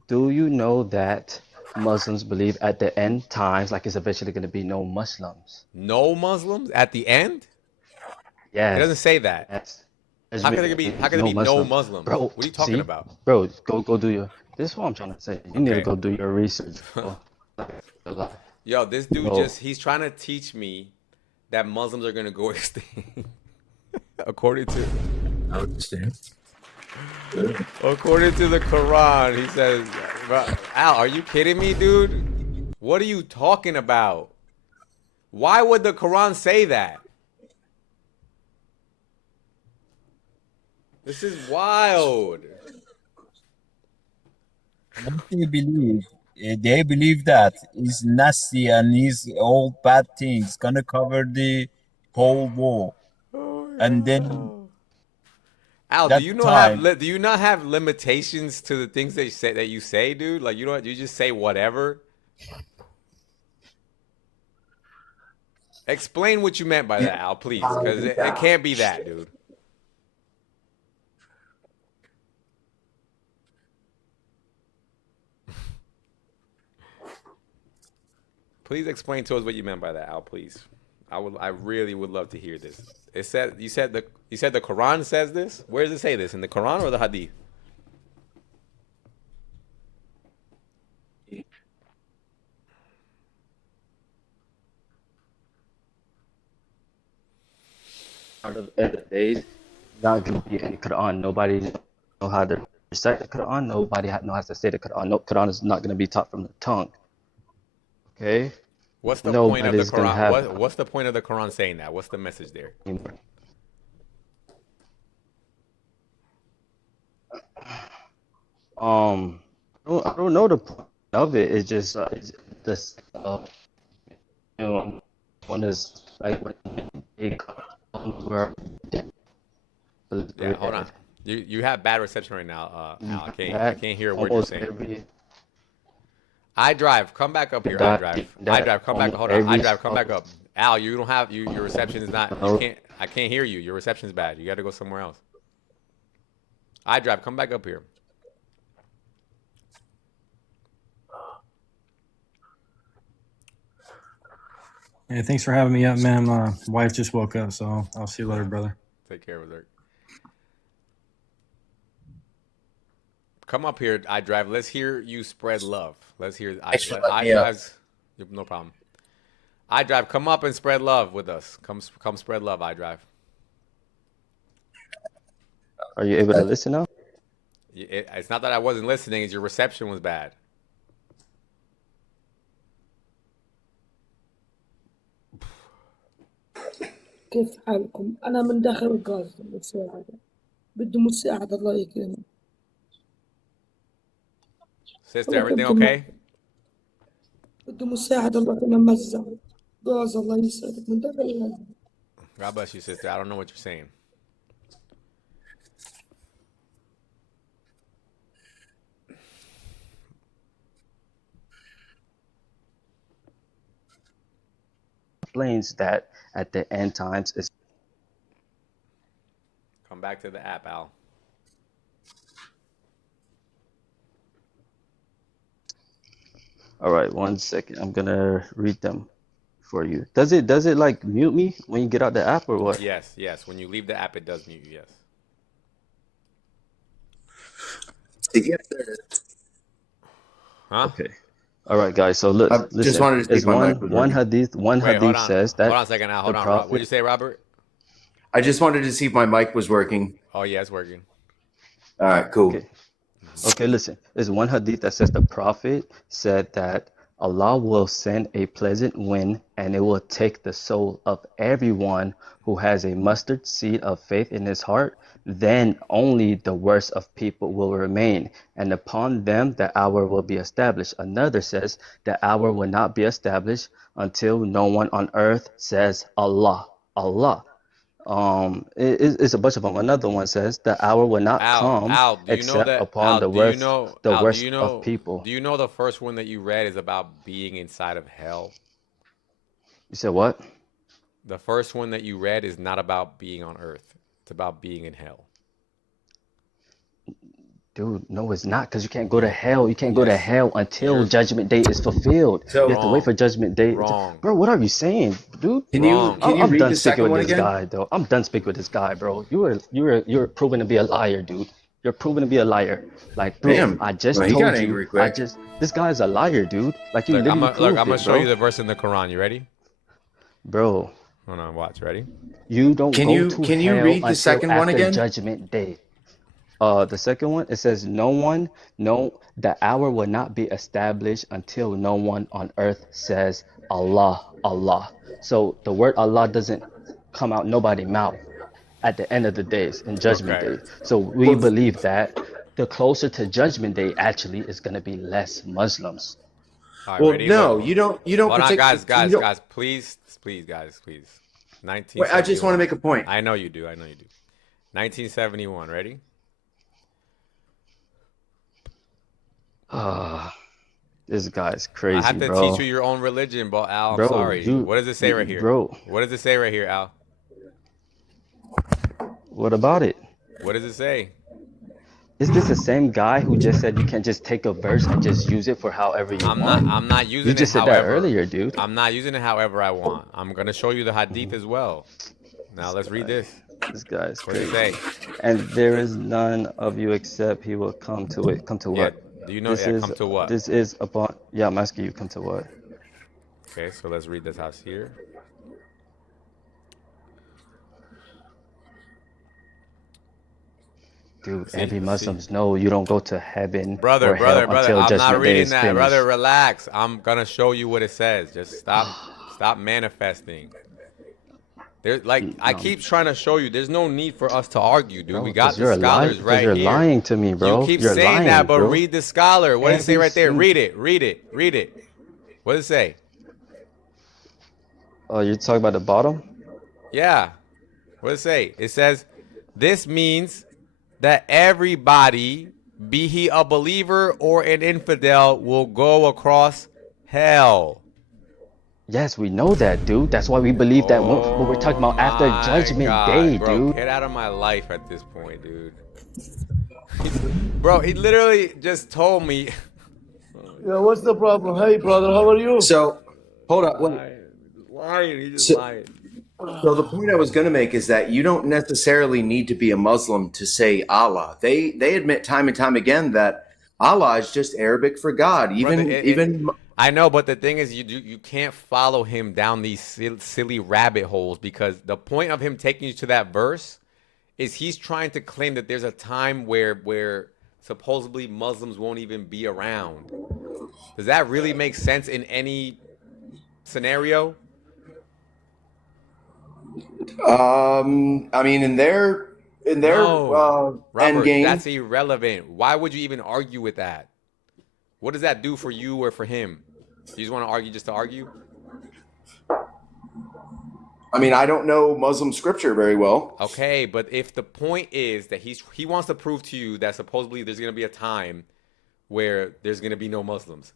Do you know that Muslims believe at the end times, like it's eventually going to be no Muslims? No Muslims at the end? Yes. It doesn't say that. Yes. How could there be no Muslims? Bro, What are you talking see? about? Bro, go do your. This is what I'm trying to say. You need to Okay. go do your research, bro. Yo, this dude Bro. he's trying to teach me that Muslims are gonna go extinct. According to the Quran, he says, Al, are you kidding me, dude? What are you talking about? Why would the Quran say that? This is wild. What they believe, they believe that is nasty and is all bad things gonna cover the Cold War, and then Al, that time. do you not have limitations to the things that you say, dude? Like you just say whatever. Explain what you meant by that, Al, please, because it can't be that, dude. Please explain to us what you meant by that, Al, please. I really would love to hear this. You said the Quran says this? Where does it say this? In the Quran or the Hadith? Out of the days, not gonna be in the Quran. Nobody know how to recite the Quran. Nobody know how to say the Quran. No, Quran is not gonna be taught from the tongue. Okay. What's the point of the Nobody's gonna have. Quran? What's the point of the Quran saying that? What's the message there? I don't know the point of it. It's just it's this one is like when it comes where Yeah, hold on. You have bad reception right now, Al. I can't hear a word you're saying. I drive. Come back up here. I drive. Come back. Hold on. I drive. Come back up. Al, you don't have your reception is not. You can't. I can't hear you. Your reception is bad. You got to go somewhere else. I drive. Come back up here. Hey, thanks for having me up, man. My wife just woke up, so I'll see you later, brother. Take care, Berserk. Come up here, I drive. Let's hear you spread love. Let's hear I drive. No problem. I drive. Come up and spread love with us. Come spread love. I drive. Are you able to listen now? It's not that I wasn't listening. It's your reception was bad. كيف حالكم؟ أنا من داخل غزة مساعدة بدي مساعدة الله يكرمك. Sister, everything okay? بدي مساعدة الله يكرمك ممزع غزة الله يسعدك من داخل غزة. God bless you, sister. I don't know what you're saying. Explains that at the end times is. Come back to the app, Al. All right, 1 second. I'm gonna read them for you. Does it like mute me when you get out the app or what? Yes. When you leave the app, it does mute you. Yes. Huh? Okay. All right, guys. So look, listen. Just wanted to It's speak my mic was one working. hadith. One Wait, hadith says that. Hold on a second, Al. Hold the on. Prophet. What did you say, Robert? I just wanted to see if my mic was working. Oh yeah, it's working. All right, cool. Okay, listen. There's one hadith that says the Prophet said that Allah will send a pleasant wind and it will take the soul of everyone who has a mustard seed of faith in his heart. Then only the worst of people will remain, and upon them the hour will be established. Another says the hour will not be established until no one on earth says Allah, Allah. It's a bunch of them. Another one says the hour will not come do you know except that? upon Al, the do worst, you know? the Al, worst do you know? of people. Do you know the first one that you read is about being inside of hell? You said what? The first one that you read is not about being on earth. It's about being in hell. Dude, no, it's not, because you can't go to hell. You can't go to hell until Judgment Day is fulfilled. You have to wait for Judgment Day. Bro, what are you saying, dude? Can you I'm read done the speaking second with one this again? guy, though. I'm done speaking with this guy, bro. You're proven to be a liar, dude. You're proven to be a liar. Like, bro, Damn. I just Well, he told got you. angry quick. This guy's a liar, dude. Like, you Look, I'm literally proved gonna it, show bro. you the verse in the Quran. You ready? Bro, Hold on, watch. Ready? you don't Can go you to can you hell read the until second one after again? Judgment Day. The second one, it says, the hour will not be established until no one on earth says Allah, Allah. So the word Allah doesn't come out nobody's mouth at the end of the days in Judgment Okay. Day. So we believe that the closer to Judgment Day actually is going to be less Muslims. All right, Well, ready? no, you don't Hold on, predict. guys, you don't- guys. Please, guys, please. Wait, I just want to make a point. I know you do. 1971. Ready? This guy's crazy, I have to bro. teach you your own religion, but Al, I'm Bro, sorry. What does it say right here? Bro. What does it say right here, Al? What about it? What does it say? Is this the same guy who just said you can't just take a verse and just use it for however you want? I'm not using it. You just said that earlier, dude. I'm not using it however I want. I'm gonna show you the hadith as well. Now let's read this. This guy's What does crazy. it say? And there is none of you except he will come to it. Come to what? Do you know? Come to what? This is upon. Yeah, I'm asking you. Come to what? Okay, so let's read this house here. Dude, every Muslims know you don't go to heaven Brother, or hell until I'm Judgment not Day reading is that. finished. Brother, relax. I'm gonna show you what it says. Just stop manifesting. There's I keep trying to show you. There's no need for us to argue, dude. Bro, We got 'cause you're the scholars right you're here. lying to me, bro. You keep You're saying lying, that, but bro. read the scholar. What does it say right there? Every Read it. Read it. Read it. What does it say? Oh, you're talking about the bottom? Yeah. What does it say? It says, this means that everybody, be he a believer or an infidel, will go across hell. Yes, we know that, dude. That's why we believe that when we're talking about after Judgment Day, bro, dude. Get out of my life at this point, dude. Bro, he literally just told me. Yeah, what's the problem? Hey, brother, how are you? So, hold up. Wait. Lying. He just lying. So the point I was going to make is that you don't necessarily need to be a Muslim to say Allah. They admit time and time again that Allah is just Arabic for God. Even I know, but the thing is, you can't follow him down these silly rabbit holes, because the point of him taking you to that verse is he's trying to claim that there's a time where supposedly Muslims won't even be around. Does that really make sense in any scenario? I mean, in their Robert, end game, that's irrelevant. Why would you even argue with that? What does that do for you or for him? You just want to argue just to argue? I mean, I don't know Muslim scripture very well. Okay, but if the point is that he wants to prove to you that supposedly there's going to be a time where there's going to be no Muslims.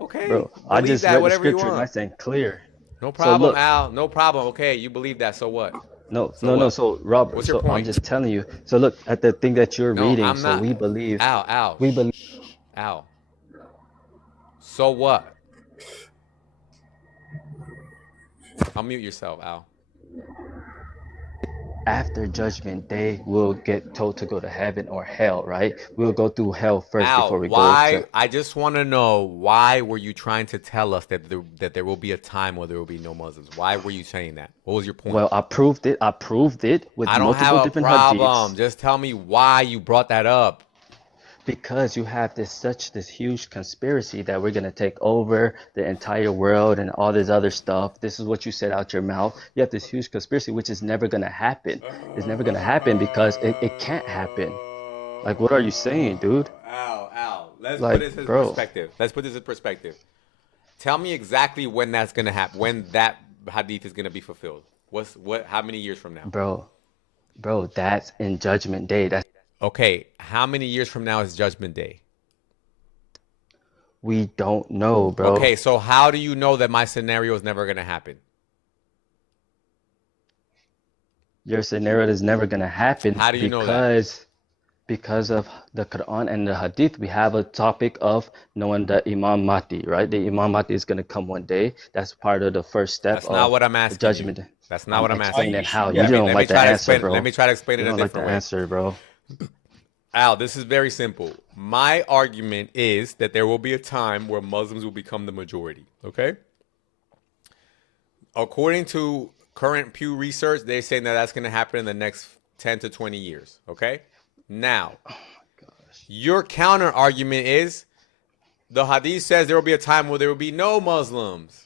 Okay, Bro, I believe just that, read the whatever you scripture want. nice and clear. No So problem, look- Al. No problem. Okay, you believe that. So what? No, So no. what? So Robert, What's your so I'm point? just telling you. So look at the thing that you're No, reading. I'm So not. we believe. Al. We believe. Al. So what? Unmute yourself, Al. After Judgment Day, we'll get told to go to heaven or hell, right? We'll go through hell first Al, before we why? go to. I just want to know, why were you trying to tell us that there will be a time where there will be no Muslims? Why were you saying that? What was your point? Well, I proved it. I proved it with I don't multiple have a different problem. hadiths. Just tell me why you brought that up. Because you have this huge conspiracy that we're gonna take over the entire world and all this other stuff. This is what you said out your mouth. You have this huge conspiracy which is never gonna happen. It's never gonna happen because it can't happen. Like, what are you saying, dude? Al, let's Like, put this in bro. perspective. Let's put this in perspective. Tell me exactly when that's gonna happen. When that hadith is gonna be fulfilled. How many years from now? Bro, that's in Judgment Day. That's Okay, how many years from now is Judgment Day? we don't know, bro. Okay, so how do you know that my scenario is never gonna happen? Your scenario is never gonna happen. How do you know that? Because of the Quran and the Hadith, we have a topic of knowing the Imam Mahdi, right? The Imam Mahdi is gonna come one day. That's part of the first step That's of not what I'm the asking Judgment you. Day. That's not what I'm asking. Explaining how Yeah, you don't like the answer, bro. Let me try to explain You it a don't like different the way. answer, bro. Al, this is very simple. My argument is that there will be a time where Muslims will become the majority, okay? According to current Pew Research, they're saying that that's going to happen in the next 10 to 20 years, okay? Now, your counter argument is the Hadith says there will be a time where there will be no Muslims.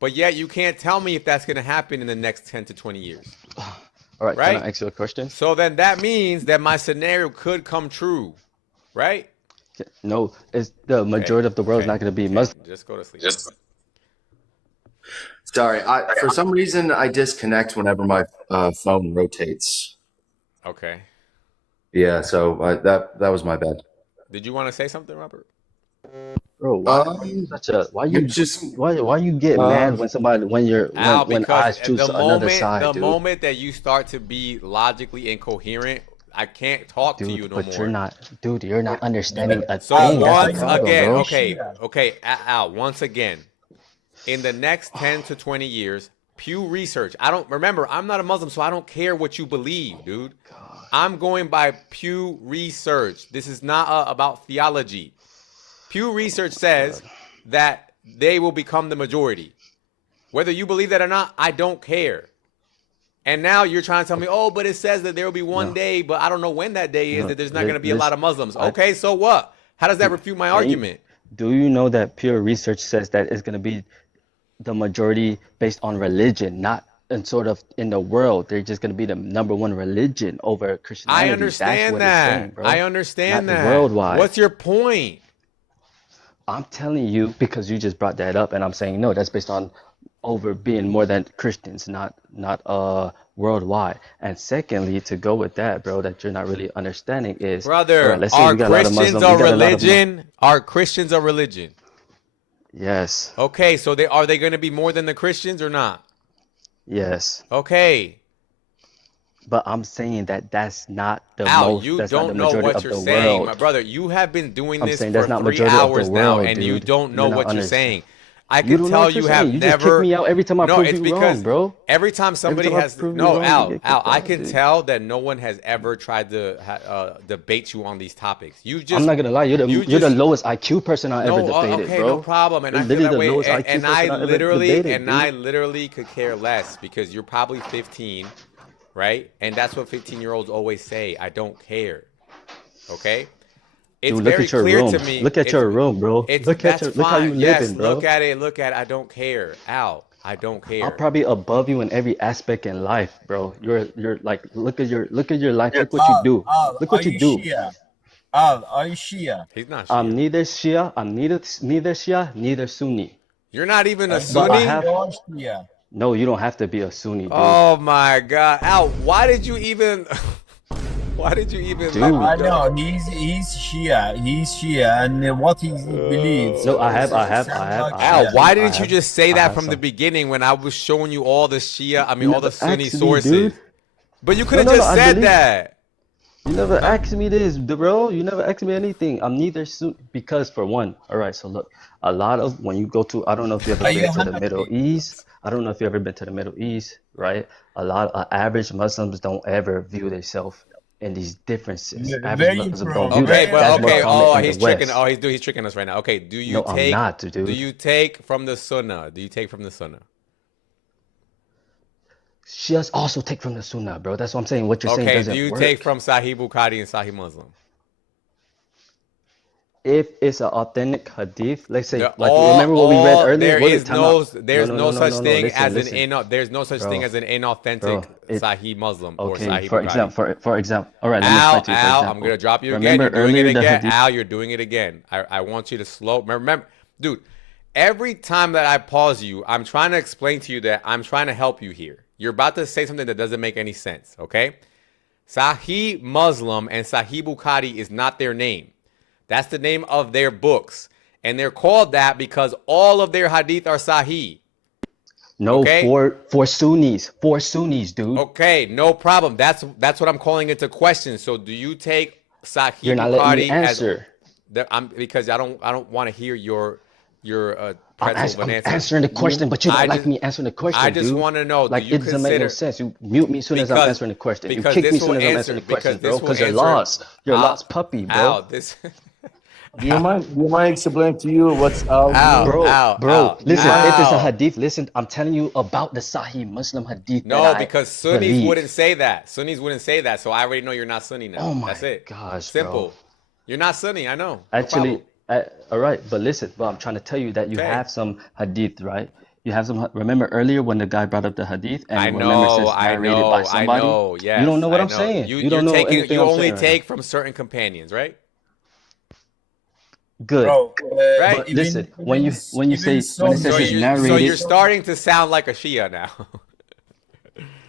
But yet you can't tell me if that's going to happen in the next 10 to 20 years. All right, Right? can I ask you a question? So then that means that my scenario could come true, right? No, it's the majority of the world is not going to be Muslim. Just go to sleep. Sorry, for some reason I disconnect whenever my phone rotates. Okay. Yeah, so that was my bad. Did you want to say something, Robert? Bro, why you get Um, mad when somebody Al, when because I choose another side, the dude? moment that you start to be logically incoherent, I can't talk to you no But more. you're not, dude. You're not understanding a So thing. That's once the problem, again, bro. okay, Al, once again, in the next 10 to 20 years, Pew Research, I'm not a Muslim, so I don't care what you believe, dude. I'm going by Pew Research. This is not about theology. Pew Research says that they will become the majority. Whether you believe that or not, I don't care. And now you're trying to tell me, oh, but it says that there will be one day, but I don't know when that day is, that there's not going to be a lot of Muslims. Okay, so what? How does that refute my argument? Do you know that Pure Research says that it's going to be the majority based on religion, not in sort of in the world? They're just going to be the number one religion over Christianity. I understand That's what that. it's saying, bro. I understand Not that. worldwide. What's your point? I'm telling you because you just brought that up, and I'm saying no. That's based on over being more than Christians, not worldwide. And secondly, to go with that, bro, that you're not really understanding is, Brother, all right, let's say are we got a lot of Christians Muslims, a we got a lot of religion? Are Christians a religion? Yes, Okay, so are they going to be more than the Christians or not? yes. Okay. But I'm saying that that's not the Al, most. you That's not the don't know majority what of you're the saying, world. my brother. You have been doing I'm this saying for that's not 3 majority of the hours now, world, and you dude. don't know You're not what you're understanding. saying. I You can don't know tell what you you're have saying. You just kick never. me out every time I No, prove it's you because wrong, bro. every time somebody time I has prove you no, wrong, you Al, get Al, kicked I out, can dude. tell that no one has ever tried to debate you on these topics. You just, I'm not gonna lie. You're the just lowest IQ person I ever no, debated, okay, bro. no problem. And You're I feel literally that the way. lowest IQ And person I ever debated, dude. I literally could care less because you're probably 15, right? And that's what 15-year-olds always say. I don't care. Okay? It's Dude, look very at your clear room. to me. Look at your room, bro. Look at That's your look how you fine. Yes, living, bro. look at it. Look at it. I don't care. Al, I don't I'm care. probably above you in every aspect in life, bro. You're like look at your life. Look what you do. Look Are what you you do. Shia? Al, are you Shia? He's not I'm Shia. neither Shia. I'm neither Shia, neither Sunni. You're not even a But I Sunni? have You're Shia. no. You don't have to be a Sunni, dude. Oh my God. Al, why did you even why did you even let me I go? know he's Shia. He's Shia, and what he believes. No, I have Al, why didn't you just say that from the some. beginning when I was showing you all the Shia, You all the never Sunni asked me, sources? dude. But you could have No, just I said believe. that. You never asked me this, bro. You never asked me anything. I'm neither Sunni because for one, all right. So look, a lot of when you go to, I don't know if you ever Are you been to the Middle Hanafi? East. I don't know if you ever been to the Middle East, right? A lot of average Muslims don't ever view themselves in these differences. Average Very Muslims true. don't do Okay, that. but That's more okay. common Oh, in he's the tricking. West. Oh, he's tricking us right now. Okay, do you No, I'm take? not, Do dude. you take from the Sunnah? Do you take from the Sunnah? Shias also take from the Sunnah, bro. That's what I'm saying. What you're saying Okay, do doesn't you work. take from Sahih Bukhari and Sahih Muslim? If it's an authentic hadith, let's say, The- like remember what we read earlier? There Was is it time no out? there's no such thing Listen, as listen. there's no such thing Bro, as an inauthentic bro, it, Sahih Muslim or okay, Sahih for Bukhari. example, for example, all right, let me Al, explain to you. For Al, I'm example, gonna drop you again. remember You're doing it earlier the again. hadith. Al, you're doing it again. I want you to slow. Remember, dude. Every time that I pause you, I'm trying to explain to you that I'm trying to help you here. You're about to say something that doesn't make any sense. Okay, Sahih Muslim and Sahih Bukhari is not their name. That's the name of their books. And they're called that because all of their hadith are Sahih. No, Okay? for Sunnis, dude. Okay, no problem. That's what I'm calling into question. So do you take Sahih You're not letting me Bukhari as answer. because I don't want to hear your I'm pretzel of an answer. answering the question, but you don't I like just- me answering the question, I just dude. want to know, Like do you it doesn't make no consider sense. You mute me as soon as I'm because- answering the question. You because kick me this as soon will as I'm answer- answering the because question, this bro. will Because you're answer- lost. You're Al- lost puppy, bro. Al, this Do you mind explaining to you what's out? Bro, listen, if it's a Al. hadith, listen, I'm telling you about the Sahih Muslim hadith. No, that I because Sunnis believe. wouldn't say that. Sunnis wouldn't say that. So I already know you're not Sunni now. Oh my That's it. gosh, Simple. bro. You're not Sunni. I know. No Actually, problem. all right, but listen, but I'm trying to tell you that you Okay. have some hadith, right? You have some. Remember earlier when the guy brought up the hadith, and I remember know, says I narrated know, by I somebody. know. Yes, You don't know what I I'm saying. You, You don't know taking. anything You I'm only saying right take from certain companions, right? Good. Bro, Right? But even listen, when you even when you even say when it says So it's you're narrated, starting to sound like a Shia now.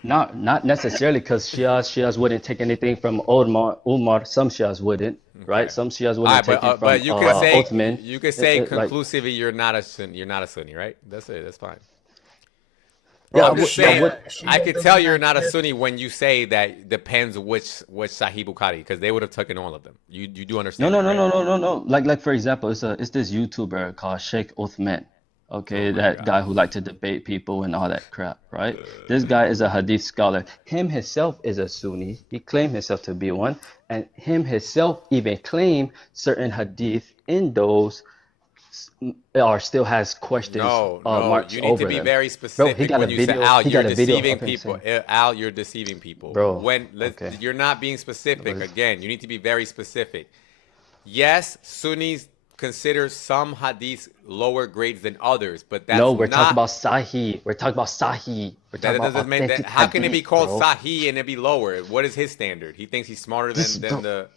not necessarily because Shias wouldn't take anything from Umar. Some Shias wouldn't, right? Some Shias All wouldn't right, take it from but you could say Uthman. you could say Like, conclusively you're not a Sunni, right? That's it. That's fine. yeah, I'm just saying, what I could tell you're not a Sunni when you say that depends which Sahih Bukhari, because they would have taken all of them. You do no, understand no, that, no, right? no, no, no, no. Like for example, it's this YouTuber called Sheikh Uthman. Okay, that guy who like to debate people and all that crap, right? This guy is a hadith scholar. Him himself is a Sunni. He claimed himself to be one, and him himself even claimed certain hadith in those or still has questions No, marks you need to over be them. very Bro, he specific got a when you say video. Al, He you're got a video deceiving of him people. saying, Al, you're deceiving people. bro, Let's, okay. you're not being specific. Again, you need to be very specific. Yes, Sunnis consider some hadiths lower grades than others, but that's No, we're not. talking about Sahih. We're talking about Sahih. We're That talking about doesn't make that. authentic How can it be hadith, called bro. Sahih and it be lower? What is his standard? He thinks he's smarter than the.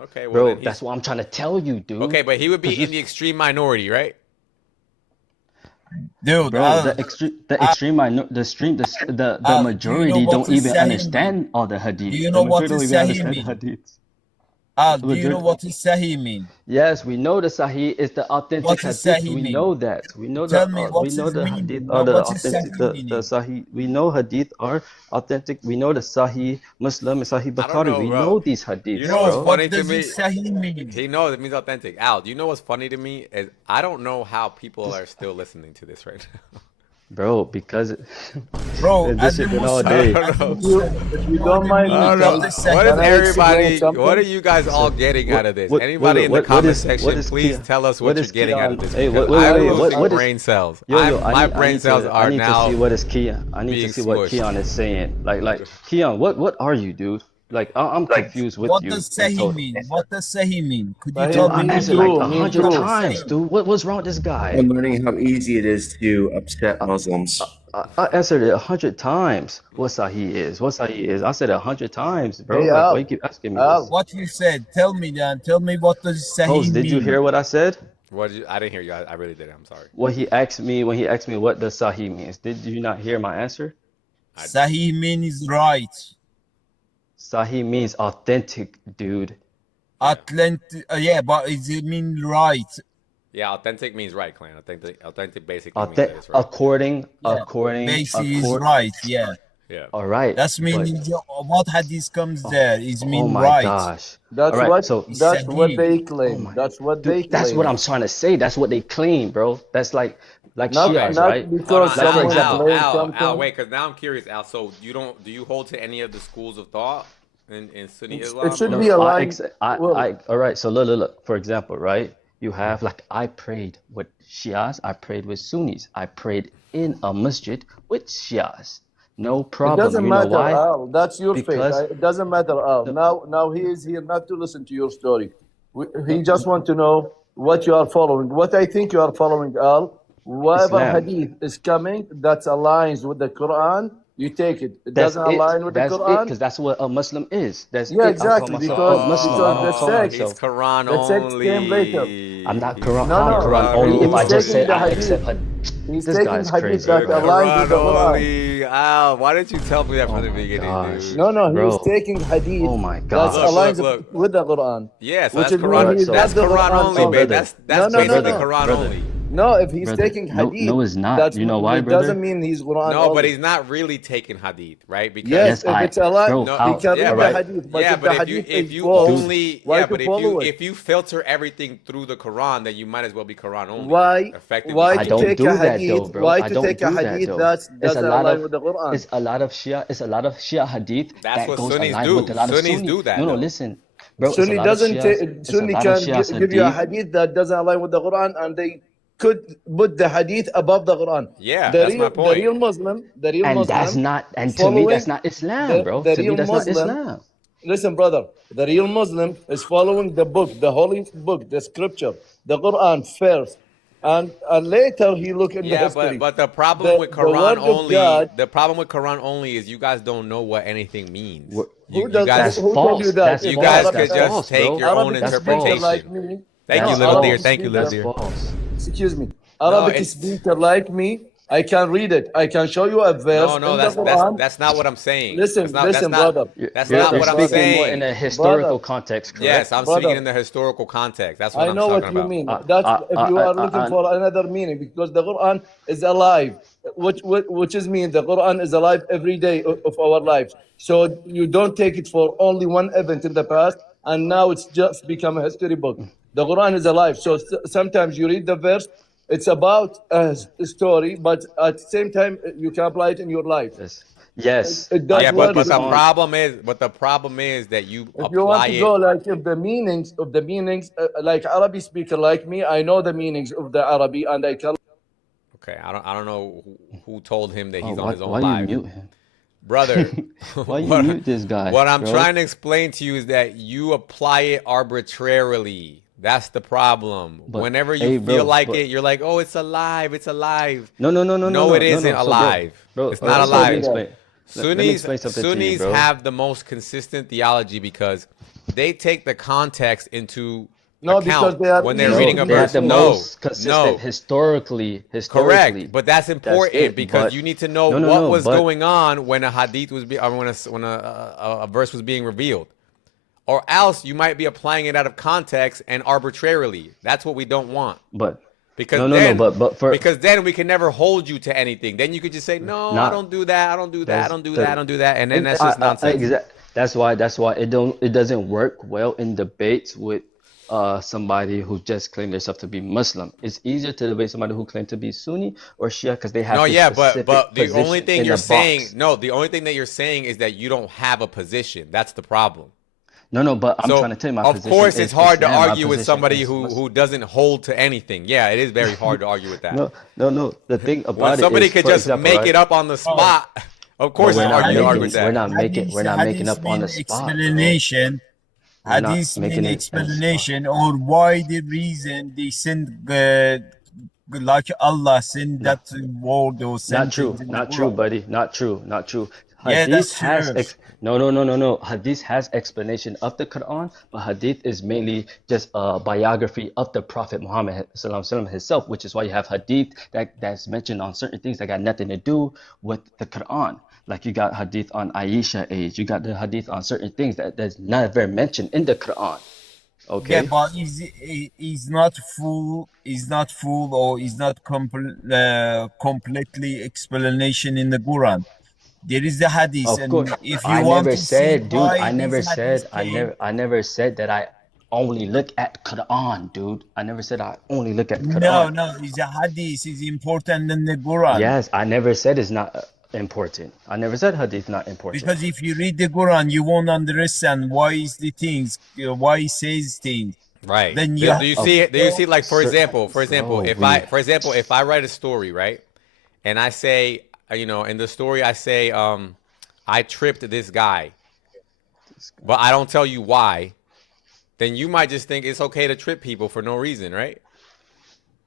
Okay, well Bro, then he's, that's what I'm trying to tell you, dude. okay, but he would be 'Cause in the extreme minority, right? dude, bro, the extreme the do you majority know what don't the even Sahih understand mean? all the hadiths. Do you The know what majority the don't even Sahih understand the mean? hadiths. Do you know what the Sahih mean? Yes, we know the Sahih is the authentic What does hadith. Sahih We mean? know that. We know Tell the me we what's know his the meaning. hadith are the What is authentic Sahih the meaning? Sahih. We know hadith are authentic. We know the Sahih Muslim and Sahih I don't Bukhari. know, We bro. know these You hadiths, know what's bro. funny What to does me? the Sahih mean? He knows it means authentic. Al, do you know what's funny to me is I don't know how people are still listening to this right now. Bro, because Bro, this shit been all day. I don't know. If you don't mind, I don't What know. the Sahih What is can I explain everybody? something? What are you guys all getting out of this? Anybody in the what comment is section, please Kia? tell us What what you're is getting Kia out of on? this. Hey, Because wait, I'm wait, losing what is brain cells. yo, My I brain need cells to are I need now to see what is Kia. I need being to see what smushed. Keon is saying. Like Keon, what are you, dude? Like I'm confused with What you does in Sahih total. mean? What does Sahih mean? Could you Sahih tell Dude, I me? me answered like too, me 100 too. times, dude. What's wrong with this guy? I'm learning how easy it is to upset Muslims. I answered it 100 times. What Sahih is? What Sahih is? I said it 100 times, bro. Hey, Like, Al. why you keep asking me Al. this? What you said? Tell me, Dan. Tell me what does Sahih Host, did you mean? hear what I said? I didn't hear you. I really didn't. I'm sorry. When he asked me what does Sahih means, did you not hear my answer? Sahih means right. Sahih means authentic, dude. Atlantic, yeah, but does it mean right? Yeah, authentic means right, clan. Authentic basically means that Authentic, it's right. according, Basically is right, yeah. Yeah. All right. That's meaning what hadith comes there is mean Oh my right. gosh. That's All right, what so that's what Sahih. they claim. That's what they claim. that's what I'm trying to say. That's what they claim, bro. That's like Not, Shias, not right? because Like, for someone example- claims Al, something. wait, because now I'm curious, Al. So do you hold to any of the schools of thought in Sunni It Islam? should or- be aligned. All right. So look. For example, right? You have like I prayed with Shias. I prayed with Sunnis. I prayed in a masjid with Shias. No It problem. doesn't You know matter, why? Al. That's your Because- faith. It doesn't matter, Al. Now he is here not to listen to your story. He just want to know what you are following. What I think you are following, Al. Whatever Islam. hadith is coming that aligns with the Quran, you take it. It doesn't align with the That's Quran. because that's what a Muslim is. That's Yeah, it. exactly, I call myself a Muslim. I because don't the call sex- He's myself. Quran the sex came later. only. I'm not He's Quran. No, I'm no, Quran only if I he's just taking said the I hadith. accept hadith. He's This taking guy's hadith crazy, that bro. aligns with the Quran. only. Al, why didn't you tell me that from the beginning, gosh. dude? No, Bro. he's taking hadith Oh my that God. aligns Look. with the Quran. Yeah, so Which that's is Quran. mean he's That's not the Quran Quran only, only. babe. brother. That's No, basically no. Quran Brother. only. No, if he's Brother, taking no, hadith, no, it's not. that's You know why, it brother? doesn't mean he's Quran No, but only. he's not really taking hadith, right? Because Yes, if it's aligned, bro, No, he can yeah, read but- the hadith. But yeah, if but the if hadith if is you false, only why yeah, to but follow it? if you filter everything through the Quran, then you might as well be Quran only. Why? Effectively. Why I to don't take do a that hadith? though, bro. Why I to don't take a do that hadith though. that It's doesn't a lot align of with the Quran? it's a lot of Shia. It's a lot of Shia hadith That's that what goes Sunnis aligned do. with a lot of Sunnis Sunni. do that, No, though. listen, bro. Sunni it's a lot doesn't. of Shias. Sunni it's a can lot of Shias give you a hadith. hadith that doesn't align with the Quran, and they could put the hadith above the Quran. Yeah, the that's real, my point. The real Muslim, And that's not. And to me, that's not Islam, bro. The To me, real that's not Muslim. Islam. Listen, brother. The real Muslim is following the book, the holy book, the scripture, the Quran first, and later he look in the Yeah, history. but the problem with the Quran word of only, God- the problem with Quran only is you guys don't know what anything means. Who does- guys, who told you that? you If guys Arab- could just take your own Arabic speaker interpretation. like me, Thank you, No, little dear. Arabic Thank you, little speaker. dear. False. Excuse me. No, Arabic it's speaker like me, I can read it. I can show you a verse no, in the that's Quran. not what I'm saying. Listen, listen, brother. That's You're, not Brother, what I'm speaking more saying. in a historical brother, context, correct? Yes, I'm brother. speaking in the historical context. That's what I I'm know talking what you about. mean. That's if you are looking for another meaning, because the Quran is alive, which is mean the Quran is alive every day of our lives. So you don't take it for only one event in the past, and now it's just become a history book. The Quran is alive. So sometimes you read the verse, it's about a story, but at the same time you can apply it in your life. Yes. It does Yeah, work. but the problem is that you If you want apply to it. go like if the meanings of the meanings, like Arabic speaker like me, I know the meanings of the Arabic, and I can. Okay, I don't know who told him that he's on why, his own why live. you mute him? Brother, Why you mute this guy? what I'm bro? trying to explain to you is that you apply it arbitrarily. That's the problem. But, Whenever you hey, feel bro, like but- it, you're like, oh, it's alive, it's alive. No, it isn't So, alive. bro, It's not so let me alive. explain. Let me explain something to you, Sunnis bro. have the most consistent theology because they take the context into No, because account they are when they're No, reading a they have verse. the No, most consistent historically. correct. But that's important it, because but- you need to know what was going on when a hadith was when a verse was being revealed, or else you might be applying it out of context and arbitrarily. That's what we don't want. But because for then we can never hold you to anything. Then you could just say, no, I don't do that. I don't do that. I don't do that. I don't do that. And then that's just nonsense. That's why it doesn't work well in debates with somebody who just claimed themselves to be Muslim. It's easier to debate somebody who claimed to be Sunni or Shia because they have No, this yeah, specific but the position only thing in you're the saying, box. no, the only thing that you're saying is that you don't have a position. That's the problem. No, but I'm So, trying to tell you my of position. course, is it's hard to Islam. My argue with position somebody is Muslim. who doesn't hold to anything. Yeah, it is very hard to argue with that. No. The thing about When it somebody is, could for just example, make right? it up on the spot, of course We're it's not hard to argue making. with that. We're not making up on the spot. Bro. Explanation. We're not Hadith making mean it on the spot. explanation or why the reason they send like Allah send that word or Not sentence true. in the Not true, Quran. buddy. Not true. Not true. Yeah, Hadith that's has true. no. Hadith has explanation of the Quran, but Hadith is mainly just a biography of the Prophet Muhammad sallallahu alaihi wasallam himself, which is why you have Hadith that's mentioned on certain things that got nothing to do with the Quran. Like you got Hadith on Aisha age, you got the Hadith on certain things that's never mentioned in the Quran. Okay. Yeah, but is not full, or is not completely explanation in the Quran. There is the hadith, Of and course, if you I want never to see said, dude. why I never this hadith said. came, I never said that I only look at Quran, dude. I never said I only look at no, Quran. is a hadith is important than the Quran. Yes, I never said it's not important. I never said Hadith not important. Because if you read the Quran, you won't understand why is the things, why he says things. Right. Then Do you you see it? Do you see, like, for example, Bro, if I write a story, right, and I say, in the story I say, I tripped this guy, but I don't tell you why, then you might just think it's okay to trip people for no reason, right?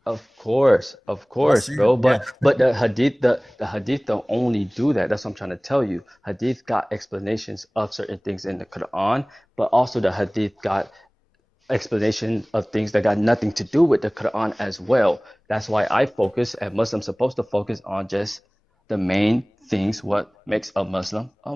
Of course, bro. But the hadith don't only do that. That's what I'm trying to tell you. Hadith got explanations of certain things in the Quran, but also the hadith got explanation of things that got nothing to do with the Quran as well. That's why I focus, and Muslims supposed to focus on just the main things, what makes a Muslim, and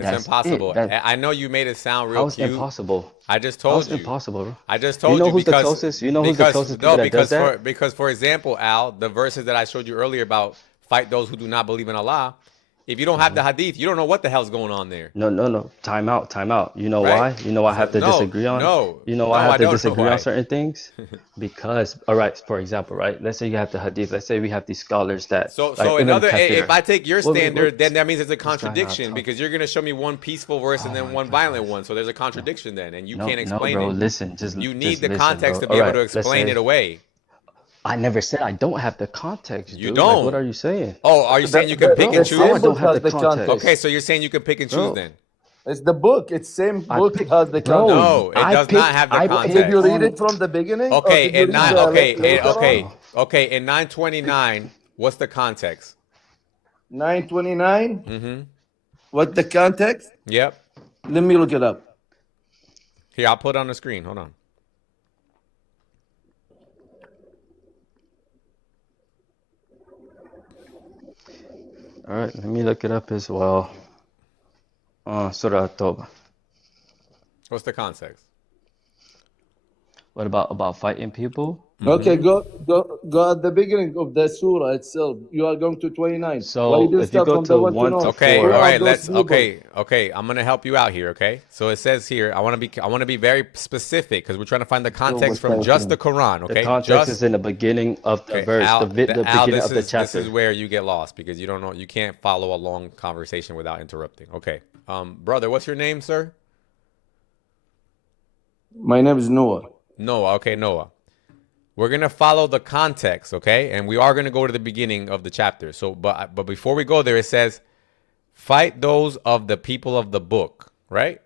It's that's impossible. it. I know you made it sound real How is cute. impossible? I just How told is you. impossible, bro? I just told you, who's because the closest? You know who's the closest people that does that? Because for example, Al, the verses that I showed you earlier about fight those who do not believe in Allah. If you don't have the hadith, you don't know what the hell's going on there. No. Time out. You know Right? why? You know I have to No, disagree on. no. You know No, why I I have to don't know disagree why. on certain things? Because, all right, for example, right? Let's say you have the hadith. Let's say we have these scholars that. So like, Ibn if Kathir. I take your Wait, standard, then that means it's a This guy not contradiction talking. because you're gonna show me one peaceful verse and then one violent one. So there's a contradiction then, and you can't explain bro, it. listen, You need just the listen, context bro. to be able Alright, to let's explain say- it away. I never said I don't have the context. You dude. don't. Like, what are you saying? Oh, are you saying you can pick bro, and how I choose? don't have the context. Okay, so you're saying you can pick and choose Bro. then? It's the book. It's same book has the bro, context. No, it does not have the context. Did you read it from the beginning? Okay, or did you in read nine. later on? In 929, what's the context? 929. Mm-hmm. What the context? Yep. Let me look it up. Here, I'll put it on the screen. Hold on. All right, let me look it up as well. Surah At-Tawbah. What's the context? What about fighting people? Okay, go at the beginning of the surah itself. You are going to 29. So Why you didn't if you start go from to the 1 to 1 to know? Okay, Four. all Who are right, those let's people? okay, I'm gonna help you out here, okay? So it says here, I want to be very specific because we're trying to find the context from just the Quran, okay? The context is in the beginning of the Okay, verse, Al, the Al, beginning this of the is chapter. this is where you get lost because you don't know, you can't follow a long conversation without interrupting. Okay, brother, what's your name, sir? My name is Noah. Noah. Okay, Noah. We're gonna follow the context, okay? And we are gonna go to the beginning of the chapter. So, but before we go there, it says, "Fight those of the people of the book," right?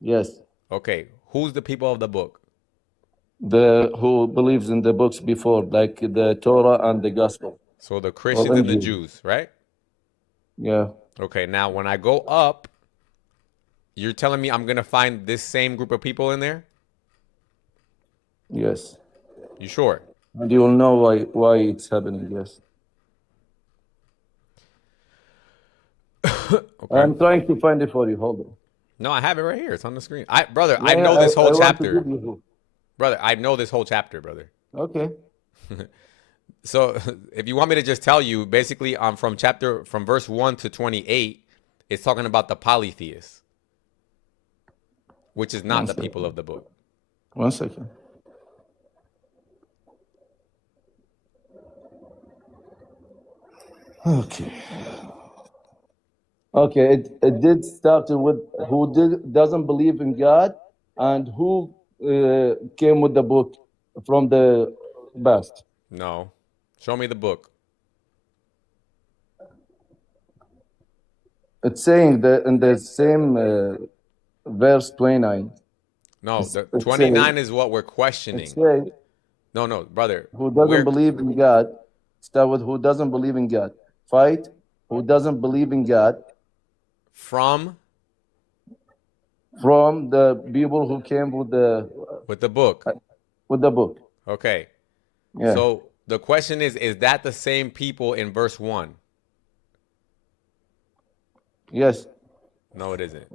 Yes. Okay, who's the people of the book? The who believes in the books before, like the Torah and the Gospel. So the Christians and the Injil. Jews, right? Yeah. Okay, now when I go up, you're telling me I'm gonna find this same group of people in there? Yes. You sure? And you will know why it's happening. Yes. I'm trying to find it for you. Hold on. No, I have it right here. It's on the screen. Brother, Yeah, I know this I whole want to chapter. give you- Brother, I know this whole chapter, brother. Okay. So if you want me to just tell you, basically, from verse 1 to 28, it's talking about the polytheists, which is not the people of the book. 1 second. Okay. Okay, it did start with doesn't believe in God and who came with the book from the past. No. Show me the book. It's saying that in the same verse 29. No, It's the saying- 29 is what we're questioning. It's saying No, brother. who doesn't believe in God. Start with who doesn't believe in God. Fight who doesn't believe in God. From the people who came with the book. With the book. Okay. Yeah. So the question is that the same people in verse 1? Yes. No, it isn't.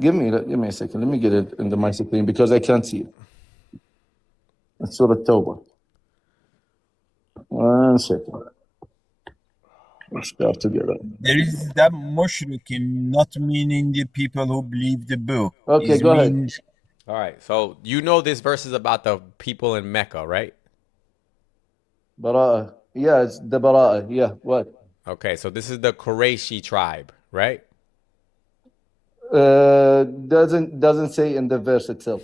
Give me a second. Let me get it into my screen because I can't see it. It's Surah Tawbah. 1 second. Let's start together. There is that mushrikin, not meaning the people who believe the book. Okay, It go ahead. means- All right. So you know this verse is about the people in Mecca, right? Bara'ah. Yeah, it's the Bara'ah. Yeah, what? Okay. So this is the Qurayshi tribe, right? Doesn't say in the verse itself.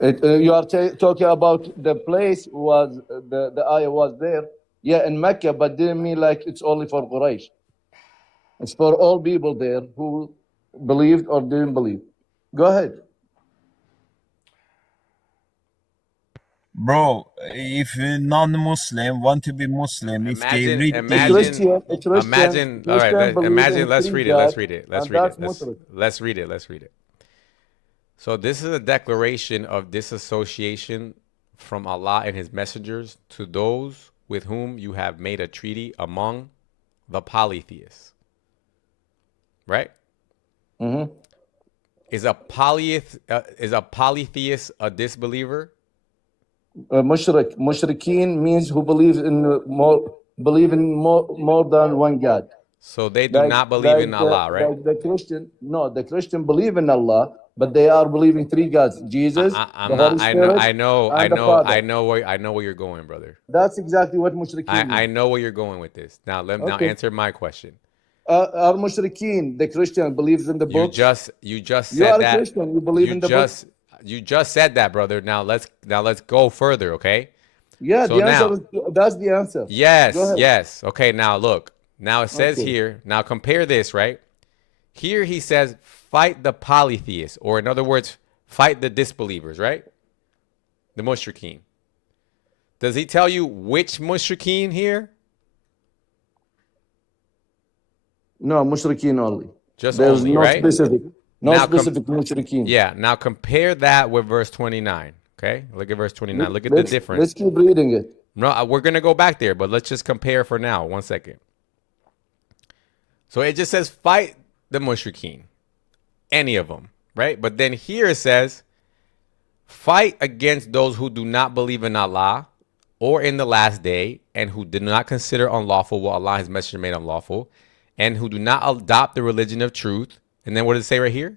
You are talking about the place was the ayah was there, yeah, in Mecca, but didn't mean like it's only for Quraysh. It's for all people there who believed or didn't believe. Go ahead. Bro, if a non-Muslim want to be Muslim, if they read Imagine. All right. Christian Imagine. believe Let's in read three it. Let's gods, read it. Let's and read it. that's Let's Muslim. Let's read it. So this is a declaration of disassociation from Allah and His messengers to those with whom you have made a treaty among the polytheists. Right? Mm-hmm. Is a polytheist a disbeliever? Mushrikeen means who believes in more than one God. So they do not believe in Allah, right? Like the Christian believe in Allah, but they are believing three gods: Jesus, the Holy Spirit, I know where you're going, brother. That's exactly what mushrikeen I know where you're going with this. Now now Okay. answer my question. Are mushrikeen the Christian believes in the book? You just You said are a that. Christian. You believe in the book. You just said that, brother. Now let's go further, okay? Yeah, So the answer now- is, that's the answer. Yes, Go ahead. yes. Okay, now look. Now it says Okay. here, now compare this, right? Here he says, fight the polytheists, or in other words, fight the disbelievers, right? The mushrikeen. Does he tell you which mushrikeen here? No, mushrikeen only. Just There's only, no right? specific. No Now specific mushrikeen. Yeah, now compare that with verse 29, okay? Look at verse 29. Look at the Let's difference. keep reading it. No, we're going to go back there, but let's just compare for now. 1 second. So it just says fight the mushrikeen, any of them, right? But then here it says fight against those who do not believe in Allah or in the last day, and who do not consider unlawful what Allah, his messenger, made unlawful, and who do not adopt the religion of truth. And then what does it say right here?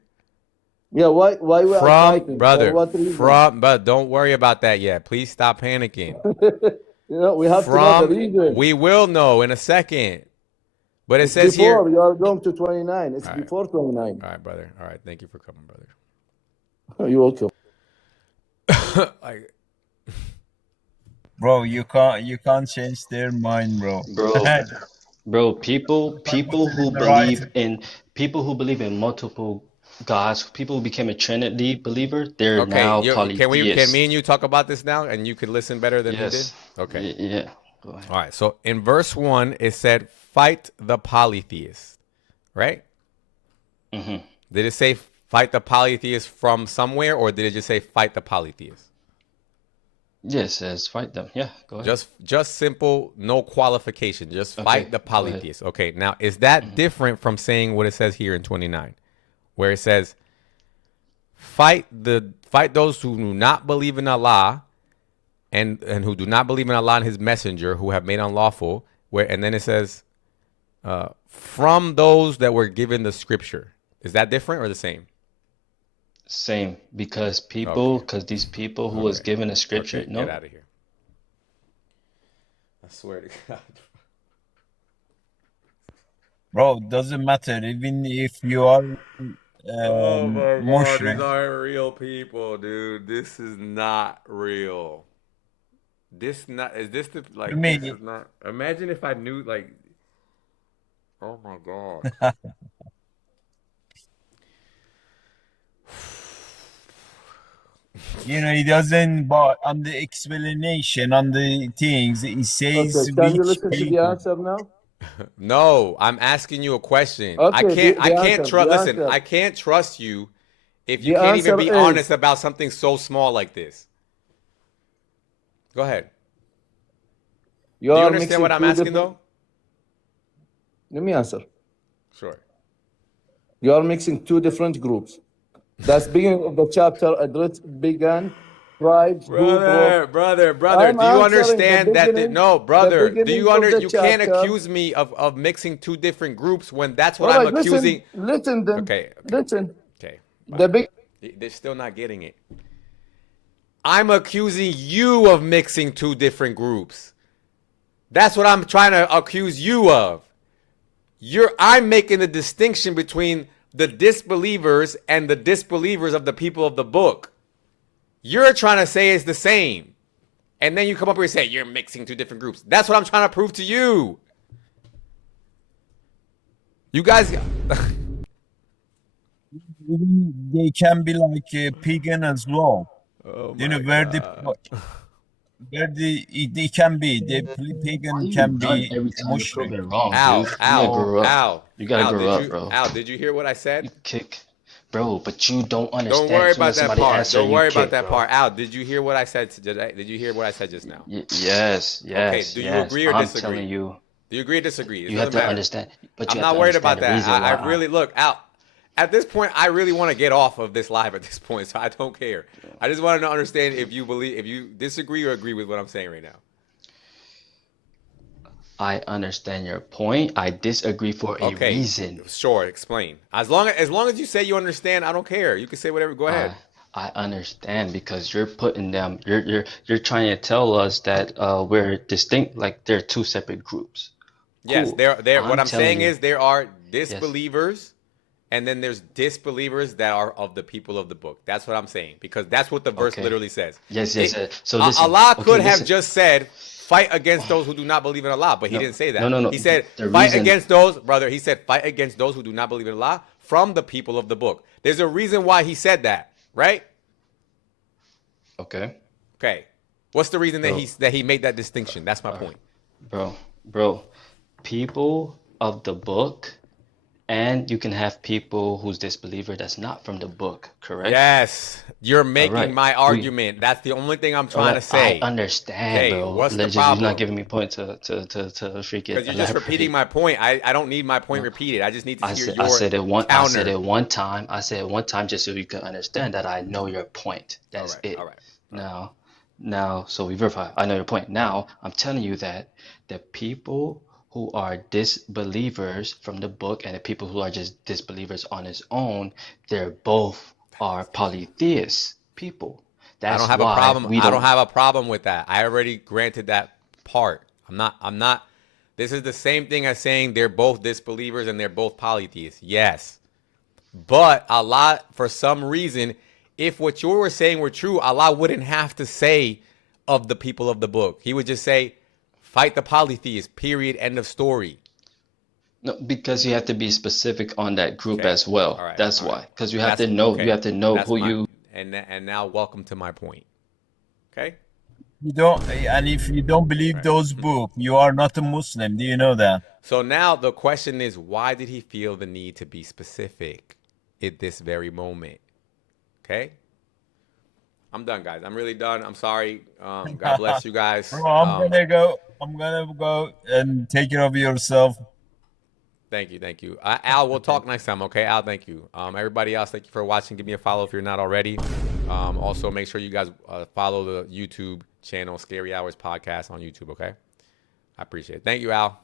Yeah, why we are fighting? Brother, For what reason? but don't worry about that yet. Please stop panicking. We have to know the reason. We will know in a second. But it It's says before, here. you are going to 29. It's All right. before 29. All right, brother. All right, thank you for coming, brother. You're welcome. Like, Bro, you can't change their mind, bro. Bro, people who believe in multiple gods, people who became a Trinity believer, they're now polytheists. can me and you talk about this now, and you could listen better than Yes. he did? Okay. Yeah. Go ahead. All right. So in verse 1, it said, fight the polytheists, right? Mm-hmm. Did it say fight the polytheists from somewhere, or did it just say fight the polytheists? Yes, it says fight them. Yeah, go ahead. Just simple, no qualification. Just Okay, fight the go ahead. polytheists. Okay. Now, is that different from saying what it says here in 29, where it says fight those who do not believe in Allah and who do not believe in Allah and his messenger, who have made unlawful, and then it says from those that were given the scripture. Is that different or the same? Same, because these people who was given a scripture. Okay, No, get out of here. I swear to God. Bro, doesn't matter. Even if you are Oh my God, Muslim. these aren't real people, dude. This is not real. This is the like? You mean- This is not. Imagine if I knew like. Oh my God. You know, he doesn't, but on the explanation, on the things, he says Okay, can you which listen to the people. answer now? No, I'm asking you a question. Okay, I can't. I the can't answer, trust. the Listen, answer. I can't trust you if you The can't even answer be is- honest about something so small like this. Go ahead. You Do you are understand mixing what I'm two asking, different- though? Let me answer. Sure. You are mixing two different groups. That's beginning of the chapter. Address began tribes. who broke- Brother, I'm do you answering understand the that? beginning- No, brother, the do you beginning of the You can't chapter. accuse me of mixing two different groups when that's what All I'm right, listen, accusing. Listen, then. Okay. Listen. Okay. The big. They're still not getting it. I'm accusing you of mixing two different groups. That's what I'm trying to accuse you of. I'm making the distinction between the disbelievers and the disbelievers of the people of the book. You're trying to say it's the same. And then you come up here and say you're mixing two different groups. That's what I'm trying to prove to you. You guys They can be like pagan as well. You know, where they can be. Pagan can be Muslim. Al, You gotta grow up, bro. Al, did you hear what I said? Bro, but you don't understand. Don't worry As soon about as that somebody part. asks you, Don't you worry about kick, that bro. part. Al, did you hear what I said? Did you hear what I said just now? Yes. Okay, do you agree or I'm disagree? telling you. Do you agree or disagree? It You have doesn't to matter. understand. But I'm you not have to worried about understand the that. reason I why. really look out. At this point, I really want to get off of this live at this point, so I don't care. I just want to understand if you disagree or agree with what I'm saying right now. I understand your point. I disagree for a Okay, reason. sure. Explain. As long as you say you understand, I don't care. You can say whatever. Go ahead. I understand because you're putting them. You're trying to tell us that we're distinct, like they're two separate groups. Yes, Cool. there. What I'm telling saying you- is there are disbelievers, and then there's disbelievers that are of the people of the book. That's what I'm saying because that's what the verse Okay. literally says. Yes. So listen. Allah Okay, could have listen. just said, "Fight against those who do not believe in Allah," but he No. didn't say that. No. He said, The "Fight reason- against those, brother." He said, "Fight against those who do not believe in Allah from the people of the book." There's a reason why he said that, right? Okay. Okay. What's the reason Bro. that he made that distinction? That's my point. Bro, people of the book And you can have people who's disbeliever that's not from the book, correct? Yes, you're making right. my argument. That's the only thing I'm trying to Alright, say. I understand, Okay, bro. what's the Legend, you're problem? not giving me point to freaking Because you're just repeating my point. I don't need my point repeated. I just need to hear your I said it one counter. I said it one time just so you can understand that I know your point. That's it. All right. Now, so we verify. I know your point. Now, I'm telling you that the people who are disbelievers from the book and the people who are just disbelievers on his own, they're both are polytheists people. That's I don't have why a problem. we I don't have a problem with that. I already granted that part. I'm not. This is the same thing as saying they're both disbelievers and they're both polytheists. Yes. But Allah, for some reason, if what you were saying were true, Allah wouldn't have to say of the people of the book. He would just say, fight the polytheists, period, end of story. No, because you have to be specific on that group as well. All right, That's all why. right. Because you have That's- to know. okay. You have to know That's who my- you. And now, welcome to my point. Okay. You don't, and if you don't believe those books, you are not a Muslim. Do you know that? So now the question is, why did he feel the need to be specific at this very moment? Okay. I'm done, guys. I'm really done. I'm sorry. God bless you guys. Bro, I'm gonna go and take care of yourself. Thank you. Al, we'll talk next time, okay? Al, thank you. Everybody else, thank you for watching. Give me a follow if you're not already. Also, make sure you guys follow the YouTube channel, Scary Hours Podcast on YouTube, okay? I appreciate it. Thank you, Al.